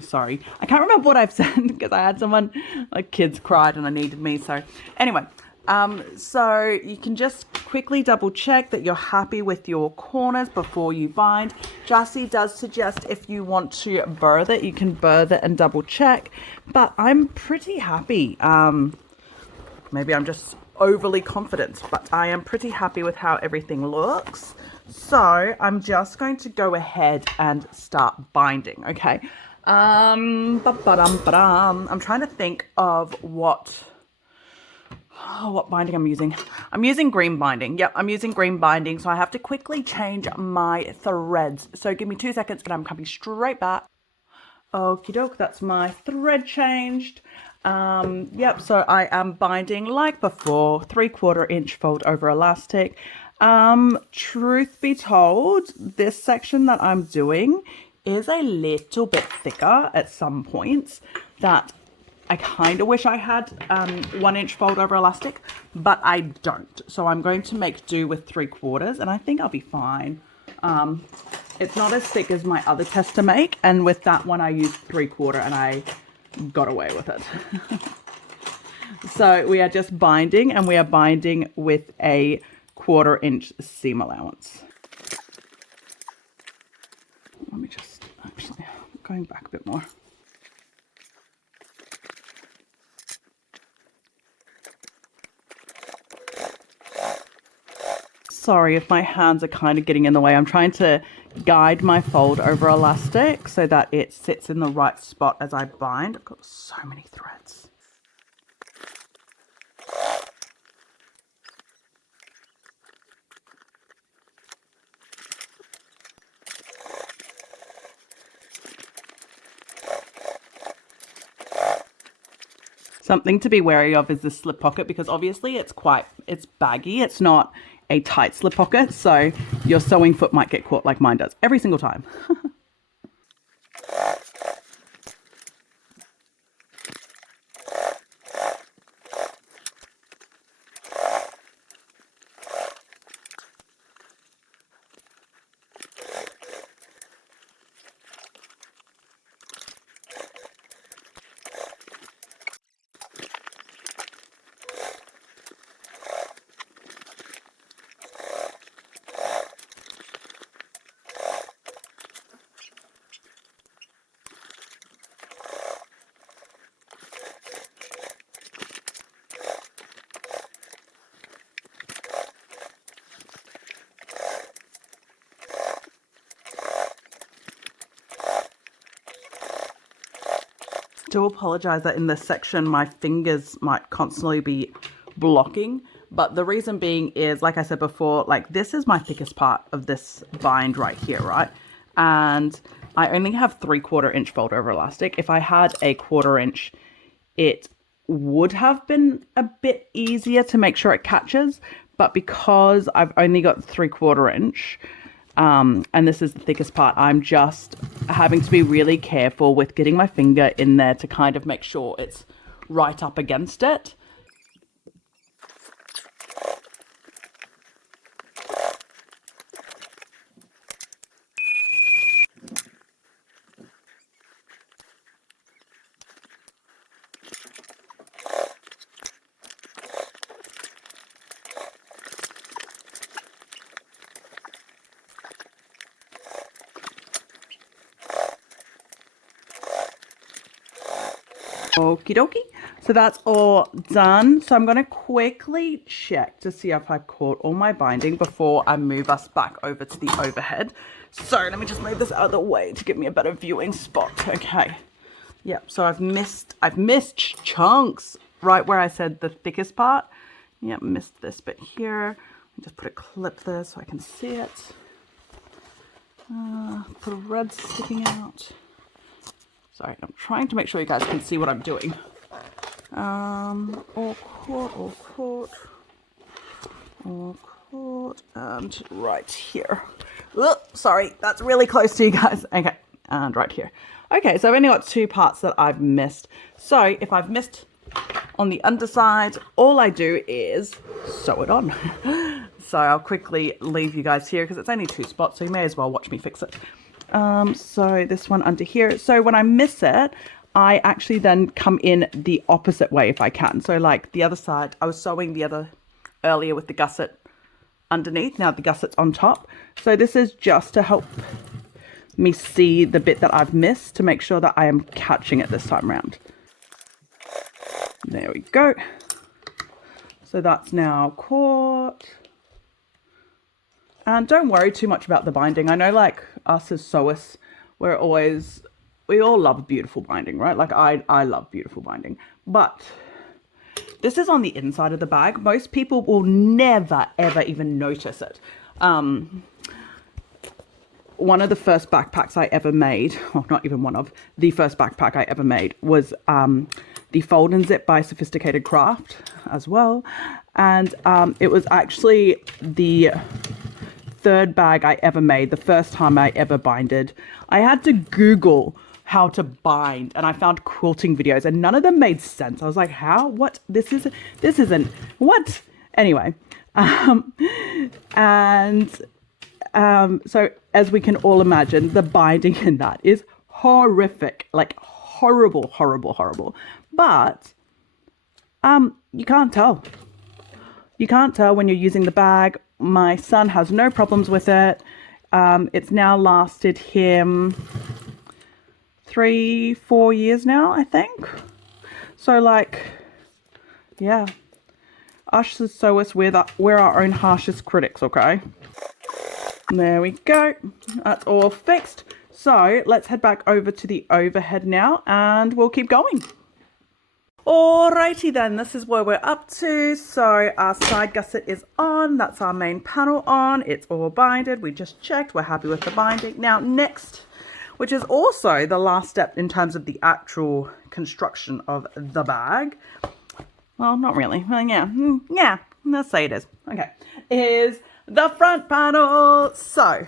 sorry, I can't remember what I've said because I had someone, like kids cried and I needed me. So anyway, so you can just quickly double check that you're happy with your corners before you bind. Jassy does suggest if you want to birth it, you can birth it and double check, but I'm pretty happy. Maybe I'm just overly confident, but I am pretty happy with how everything looks. So I'm just going to go ahead and start binding, okay? I'm trying to think of what binding I'm using. I'm using green binding. Yep, I'm using green binding, so I have to quickly change my threads. So give me 2 seconds and I'm coming straight back. Okie doke, that's my thread changed. Yep, so I am binding like before, 3/4 inch fold over elastic. Truth be told, this section that I'm doing is a little bit thicker at some points that I kind of wish I had 1 inch fold over elastic, but I don't. So I'm going to make do with 3/4 and I think I'll be fine. It's not as thick as my other tester make, and with that one I used 3/4 and I got away with it. So we are just binding, and we are binding with a 1/4 inch seam allowance. Let me just actually going back a bit more. Sorry if my hands are kind of getting in the way. I'm trying to guide my fold over elastic so that it sits in the right spot as I bind. I've got so many threads. Something to be wary of is the slip pocket, because obviously it's baggy. It's not a tight slip pocket, so your sewing foot might get caught like mine does every single time. do apologize that in this section my fingers might constantly be blocking, but the reason being is, like I said before, like this is my thickest part of this bind right here, right? And I only have 3/4 inch fold over elastic. If I had a 1/4 inch, it would have been a bit easier to make sure it catches, but because I've only got 3/4 inch, and this is the thickest part, I'm just having to be really careful with getting my finger in there to kind of make sure it's right up against it. Okie dokie. So that's all done. So I'm going to quickly check to see if I've caught all my binding before I move us back over to the overhead. So let me just move this out of the way to give me a better viewing spot. Okay. Yep. So I've missed chunks right where I said the thickest part. Yep. Missed this bit here. Just put a clip there so I can see it. Put a red sticking out. Sorry, I'm trying to make sure you guys can see what I'm doing. All caught, and right here. Ooh, sorry, that's really close to you guys. Okay, and right here. Okay, so I've only got 2 parts that I've missed. So if I've missed on the underside, all I do is sew it on. So I'll quickly leave you guys here because it's only 2 spots, so you may as well watch me fix it. So this one under here. So when I miss it, I actually then come in the opposite way if I can. So like the other side, I was sewing the other earlier with the gusset underneath. Now the gusset's on top. So this is just to help me see the bit that I've missed to make sure that I am catching it this time around. There we go. So that's now caught. And don't worry too much about the binding. I know like us as sewists, we all love beautiful binding, right? Like I love beautiful binding, but this is on the inside of the bag. Most people will never, ever even notice it. One of the first backpacks I ever made, well, not even one of, the first backpack I ever made was the Fold and Zip by Sewfisticated Craft as well. And it was actually the 3rd bag I ever made, the first time I ever binded. I had to Google how to bind and I found quilting videos and none of them made sense. I was like, how? What? This isn't, what? Anyway, so as we can all imagine, the binding in that is horrific, like horrible, horrible, horrible. But you can't tell. You can't tell when you're using the bag. My son has no problems with it. It's now lasted him 3-4 years now, I think. So like, yeah, us as sewists, we're our own harshest critics, okay? There we go. That's all fixed. So let's head back over to the overhead now and we'll keep going. Alrighty then, this is where we're up to. So our side gusset is on. That's our main panel on. It's all binded. We just checked. We're happy with the binding. Now next, which is also the last step in terms of the actual construction of the bag. Well, not really. Well, yeah, let's say it is. Okay, is the front panel. So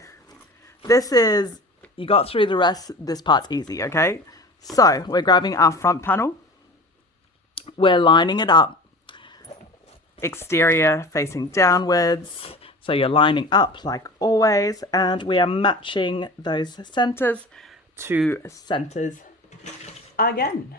this is, you got through the rest. This part's easy, okay? So we're grabbing our front panel. We're lining it up, exterior facing downwards. So you're lining up like always, and we are matching those centers to centers again.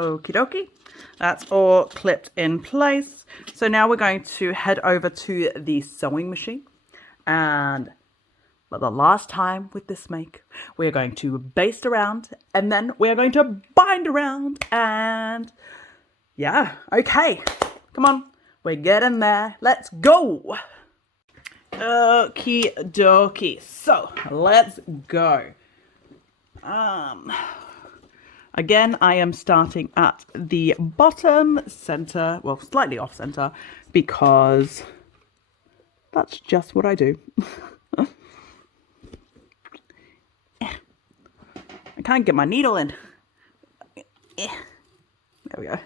Okie dokie. That's all clipped in place. So now we're going to head over to the sewing machine. And for the last time with this make, we're going to baste around and then we're going to bind around. And yeah, okay. Come on, we're getting there. Let's go. Okie dokie. So let's go. Again, I am starting at the bottom center, well, slightly off center, because that's just what I do. I can't get my needle in. There we go.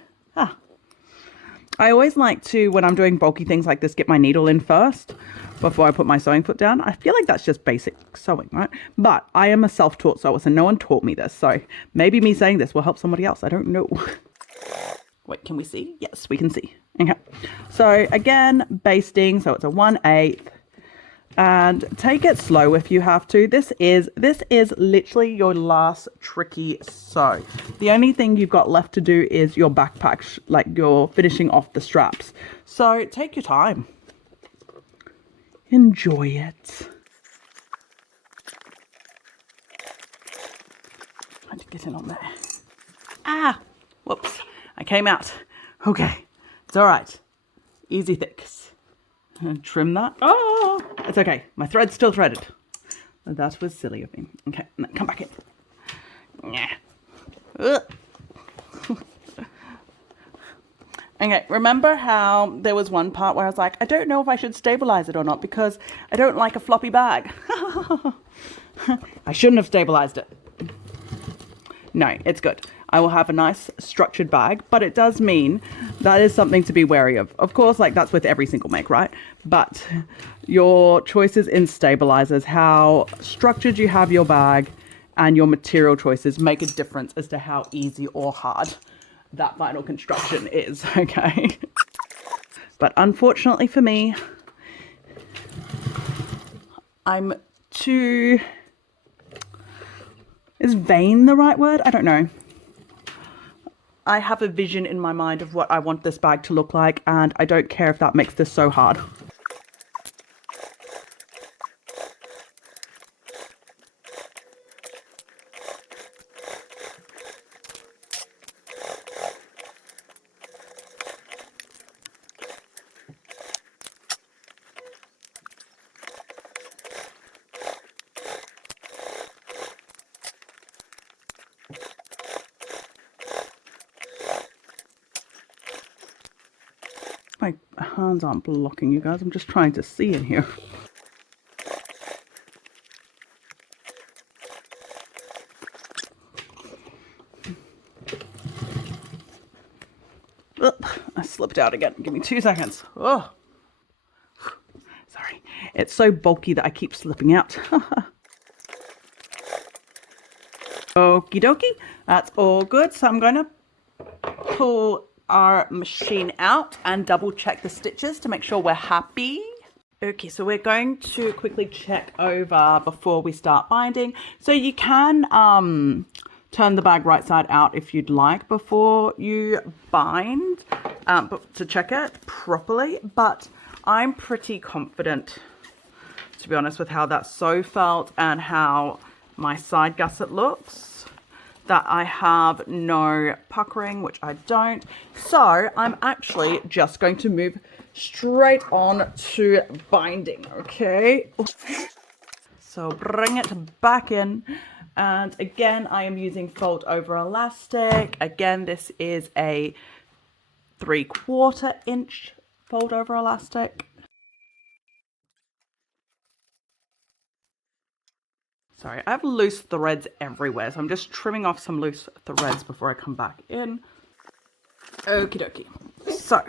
I always like to, when I'm doing bulky things like this, get my needle in first before I put my sewing foot down. I feel like that's just basic sewing, right? But I am a self-taught sewer, so no one taught me this. So maybe me saying this will help somebody else. I don't know. Wait, can we see? Yes, we can see. Okay. So again, basting. So it's a 1/8. And take it slow if you have to. This is literally your last tricky sew. The only thing you've got left to do is your backpack, like you're finishing off the straps. So take your time. Enjoy it. Trying to get in on there. Ah, whoops. I came out. Okay, it's all right. Easy fix. And trim that. Oh, it's okay. My thread's still threaded. That was silly of me. Okay, come back in. Yeah. Okay, remember how there was one part where I was like, I don't know if I should stabilize it or not because I don't like a floppy bag. I shouldn't have stabilized it. No, it's good. I will have a nice structured bag, but it does mean that is something to be wary of. Of course, like that's with every single make, right? But your choices in stabilizers, how structured you have your bag and your material choices make a difference as to how easy or hard that final construction is, okay? But unfortunately for me, I'm too... Is vain the right word? I don't know. I have a vision in my mind of what I want this bag to look like, and I don't care if that makes this so hard. My hands aren't blocking you guys. I'm just trying to see in here. I slipped out again. Give me 2 seconds. Oh, sorry. It's so bulky that I keep slipping out. Okie dokie. That's all good. So I'm going to pull our machine out and double check the stitches to make sure we're happy. Okay, so we're going to quickly check over before we start binding. So you can turn the bag right side out if you'd like before you bind, but to check it properly. But I'm pretty confident, to be honest, with how that sew felt and how my side gusset looks, that I have no puckering, which I don't. So I'm actually just going to move straight on to binding, okay? So bring it back in. And again, I am using fold over elastic. Again, this is a 3/4 inch fold over elastic. Sorry, I have loose threads everywhere, so I'm just trimming off some loose threads before I come back in. Okie dokie. So,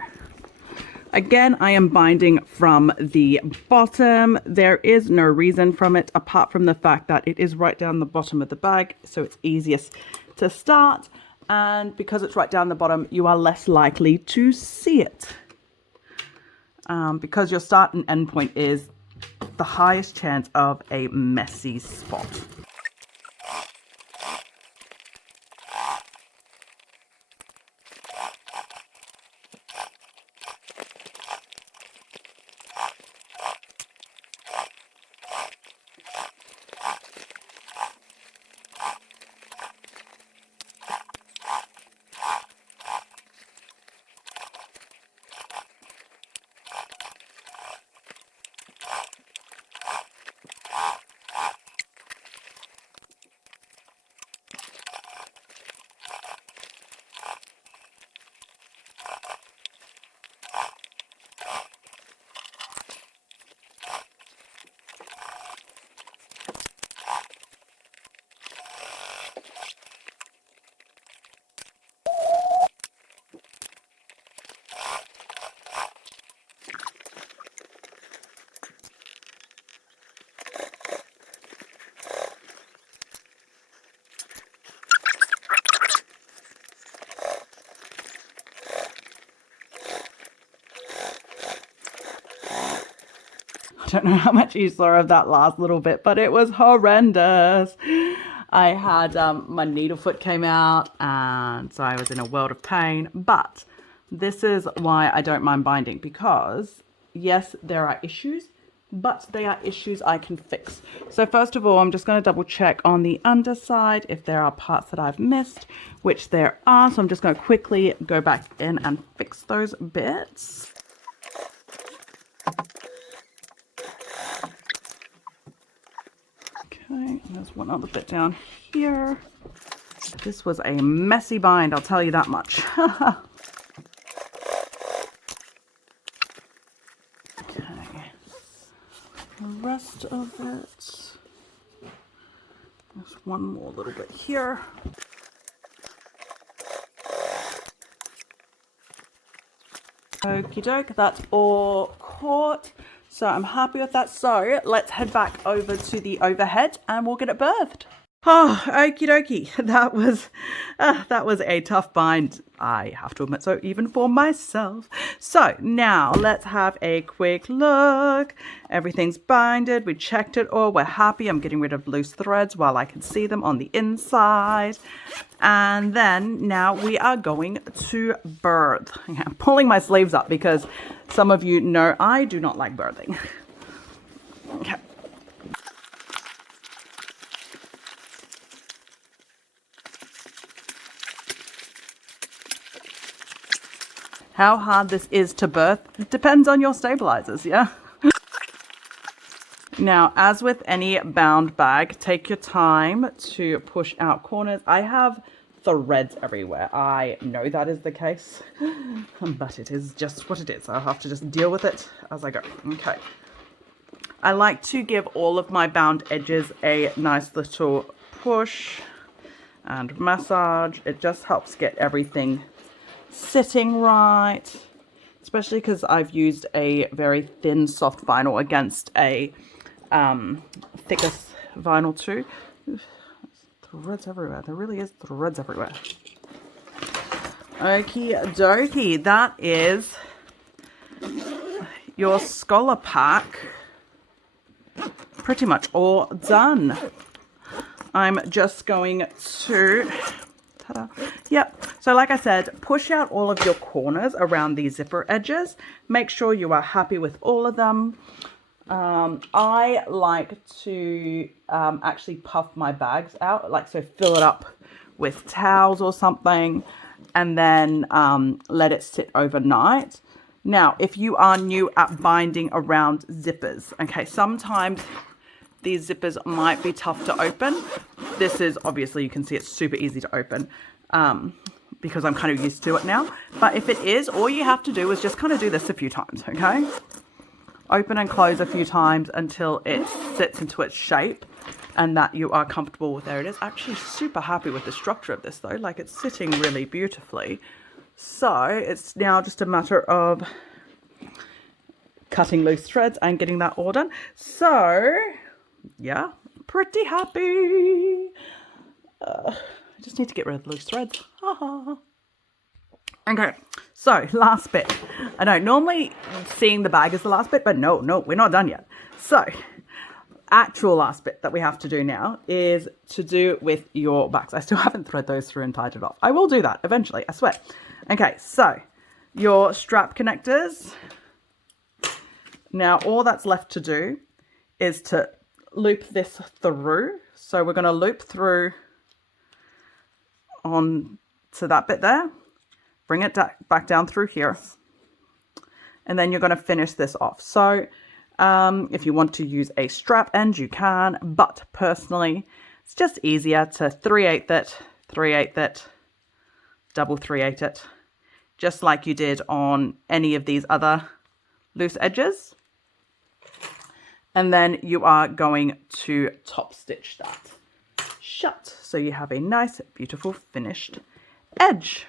again, I am binding from the bottom. There is no reason from it apart from the fact that it is right down the bottom of the bag, so it's easiest to start. And because it's right down the bottom, you are less likely to see it. Because your start and end point is the highest chance of a messy spot. don't know how much you saw of that last little bit, but it was horrendous. I had my needle foot came out, and so I was in a world of pain. But this is why I don't mind binding, because yes, there are issues, but they are issues I can fix. So first of all, I'm just going to double check on the underside if there are parts that I've missed, which there are. So I'm just going to quickly go back in and fix those bits. Okay, there's one other bit down here. This was a messy bind, I'll tell you that much. The rest of it, there's one more little bit here. Okie doke, that's all caught. So I'm happy with that. So let's head back over to the overhead and we'll get it birthed. Oh, okie dokie. That was a tough bind, I have to admit so, even for myself. So now let's have a quick look. Everything's binded. We checked it all. We're happy. I'm getting rid of loose threads while I can see them on the inside. And then now we are going to birth. I'm pulling my sleeves up because some of you know I do not like birthing. Okay. How hard this is to birth depends on your stabilizers, yeah? Now, as with any bound bag, take your time to push out corners. I have threads everywhere. I know that is the case, but it is just what it is. I'll have to just deal with it as I go. Okay. I like to give all of my bound edges a nice little push and massage. It just helps get everything sitting right, especially because I've used a very thin soft vinyl against a thicker vinyl too. Threads everywhere. There really is threads everywhere. Okie dokie, that is your scholar pack pretty much all done. I'm just going to ta-da. Yep. So like I said, push out all of your corners around these zipper edges. Make sure you are happy with all of them. I like to actually puff my bags out, like so fill it up with towels or something, and then let it sit overnight. Now, if you are new at binding around zippers, okay, sometimes these zippers might be tough to open. This is obviously, you can see it's super easy to open because I'm kind of used to it now. But if it is, all you have to do is just kind of do this a few times, okay? Open and close a few times until it sits into its shape and that you are comfortable with. There it is. Actually super happy with the structure of this though. Like, it's sitting really beautifully. So it's now just a matter of cutting loose threads and getting that all done. So yeah, pretty happy. I just need to get rid of the loose threads. Okay, so last bit. I know normally seeing the bag is the last bit, but no, we're not done yet. So actual last bit that we have to do now is to do with your backs. I still haven't thread those through and tied it off. I will do that eventually, I swear. Okay, so your strap connectors. Now all that's left to do is to loop this through. So we're going to loop through on to that bit there, bring it back down through here, and then you're going to finish this off. So if you want to use a strap end, you can, but personally it's just easier to 3/8 it, 3/8 it, double 3/8 it, just like you did on any of these other loose edges. And then you are going to top stitch that shut, so you have a nice, beautiful finished edge.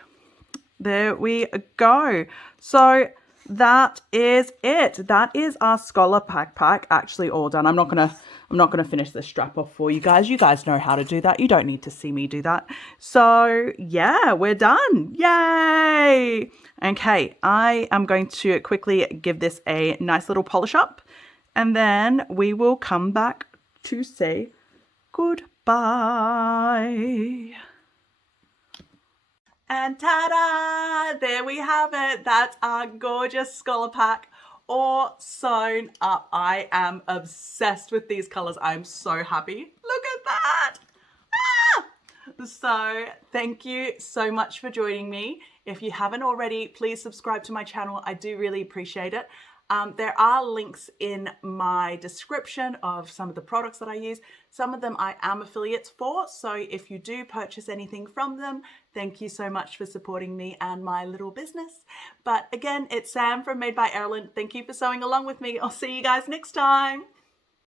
There we go. So that is it. That is our scholar pack actually all done. I'm not gonna finish this strap off for you guys. You guys know how to do that. You don't need to see me do that. So yeah, we're done. Yay! Okay, I am going to quickly give this a nice little polish up, and then we will come back to say goodbye. And ta-da! There we have it. That's our gorgeous scholar pack all sewn up. I am obsessed with these colors. I'm so happy. Look at that! So thank you so much for joining me. If you haven't already, please subscribe to my channel. I do really appreciate it. There are links in my description of some of the products that I use. Some of them I am affiliates for, so if you do purchase anything from them, thank you so much for supporting me and my little business. But again, it's Sam from Made by Erilyn. Thank you for sewing along with me. I'll see you guys next time.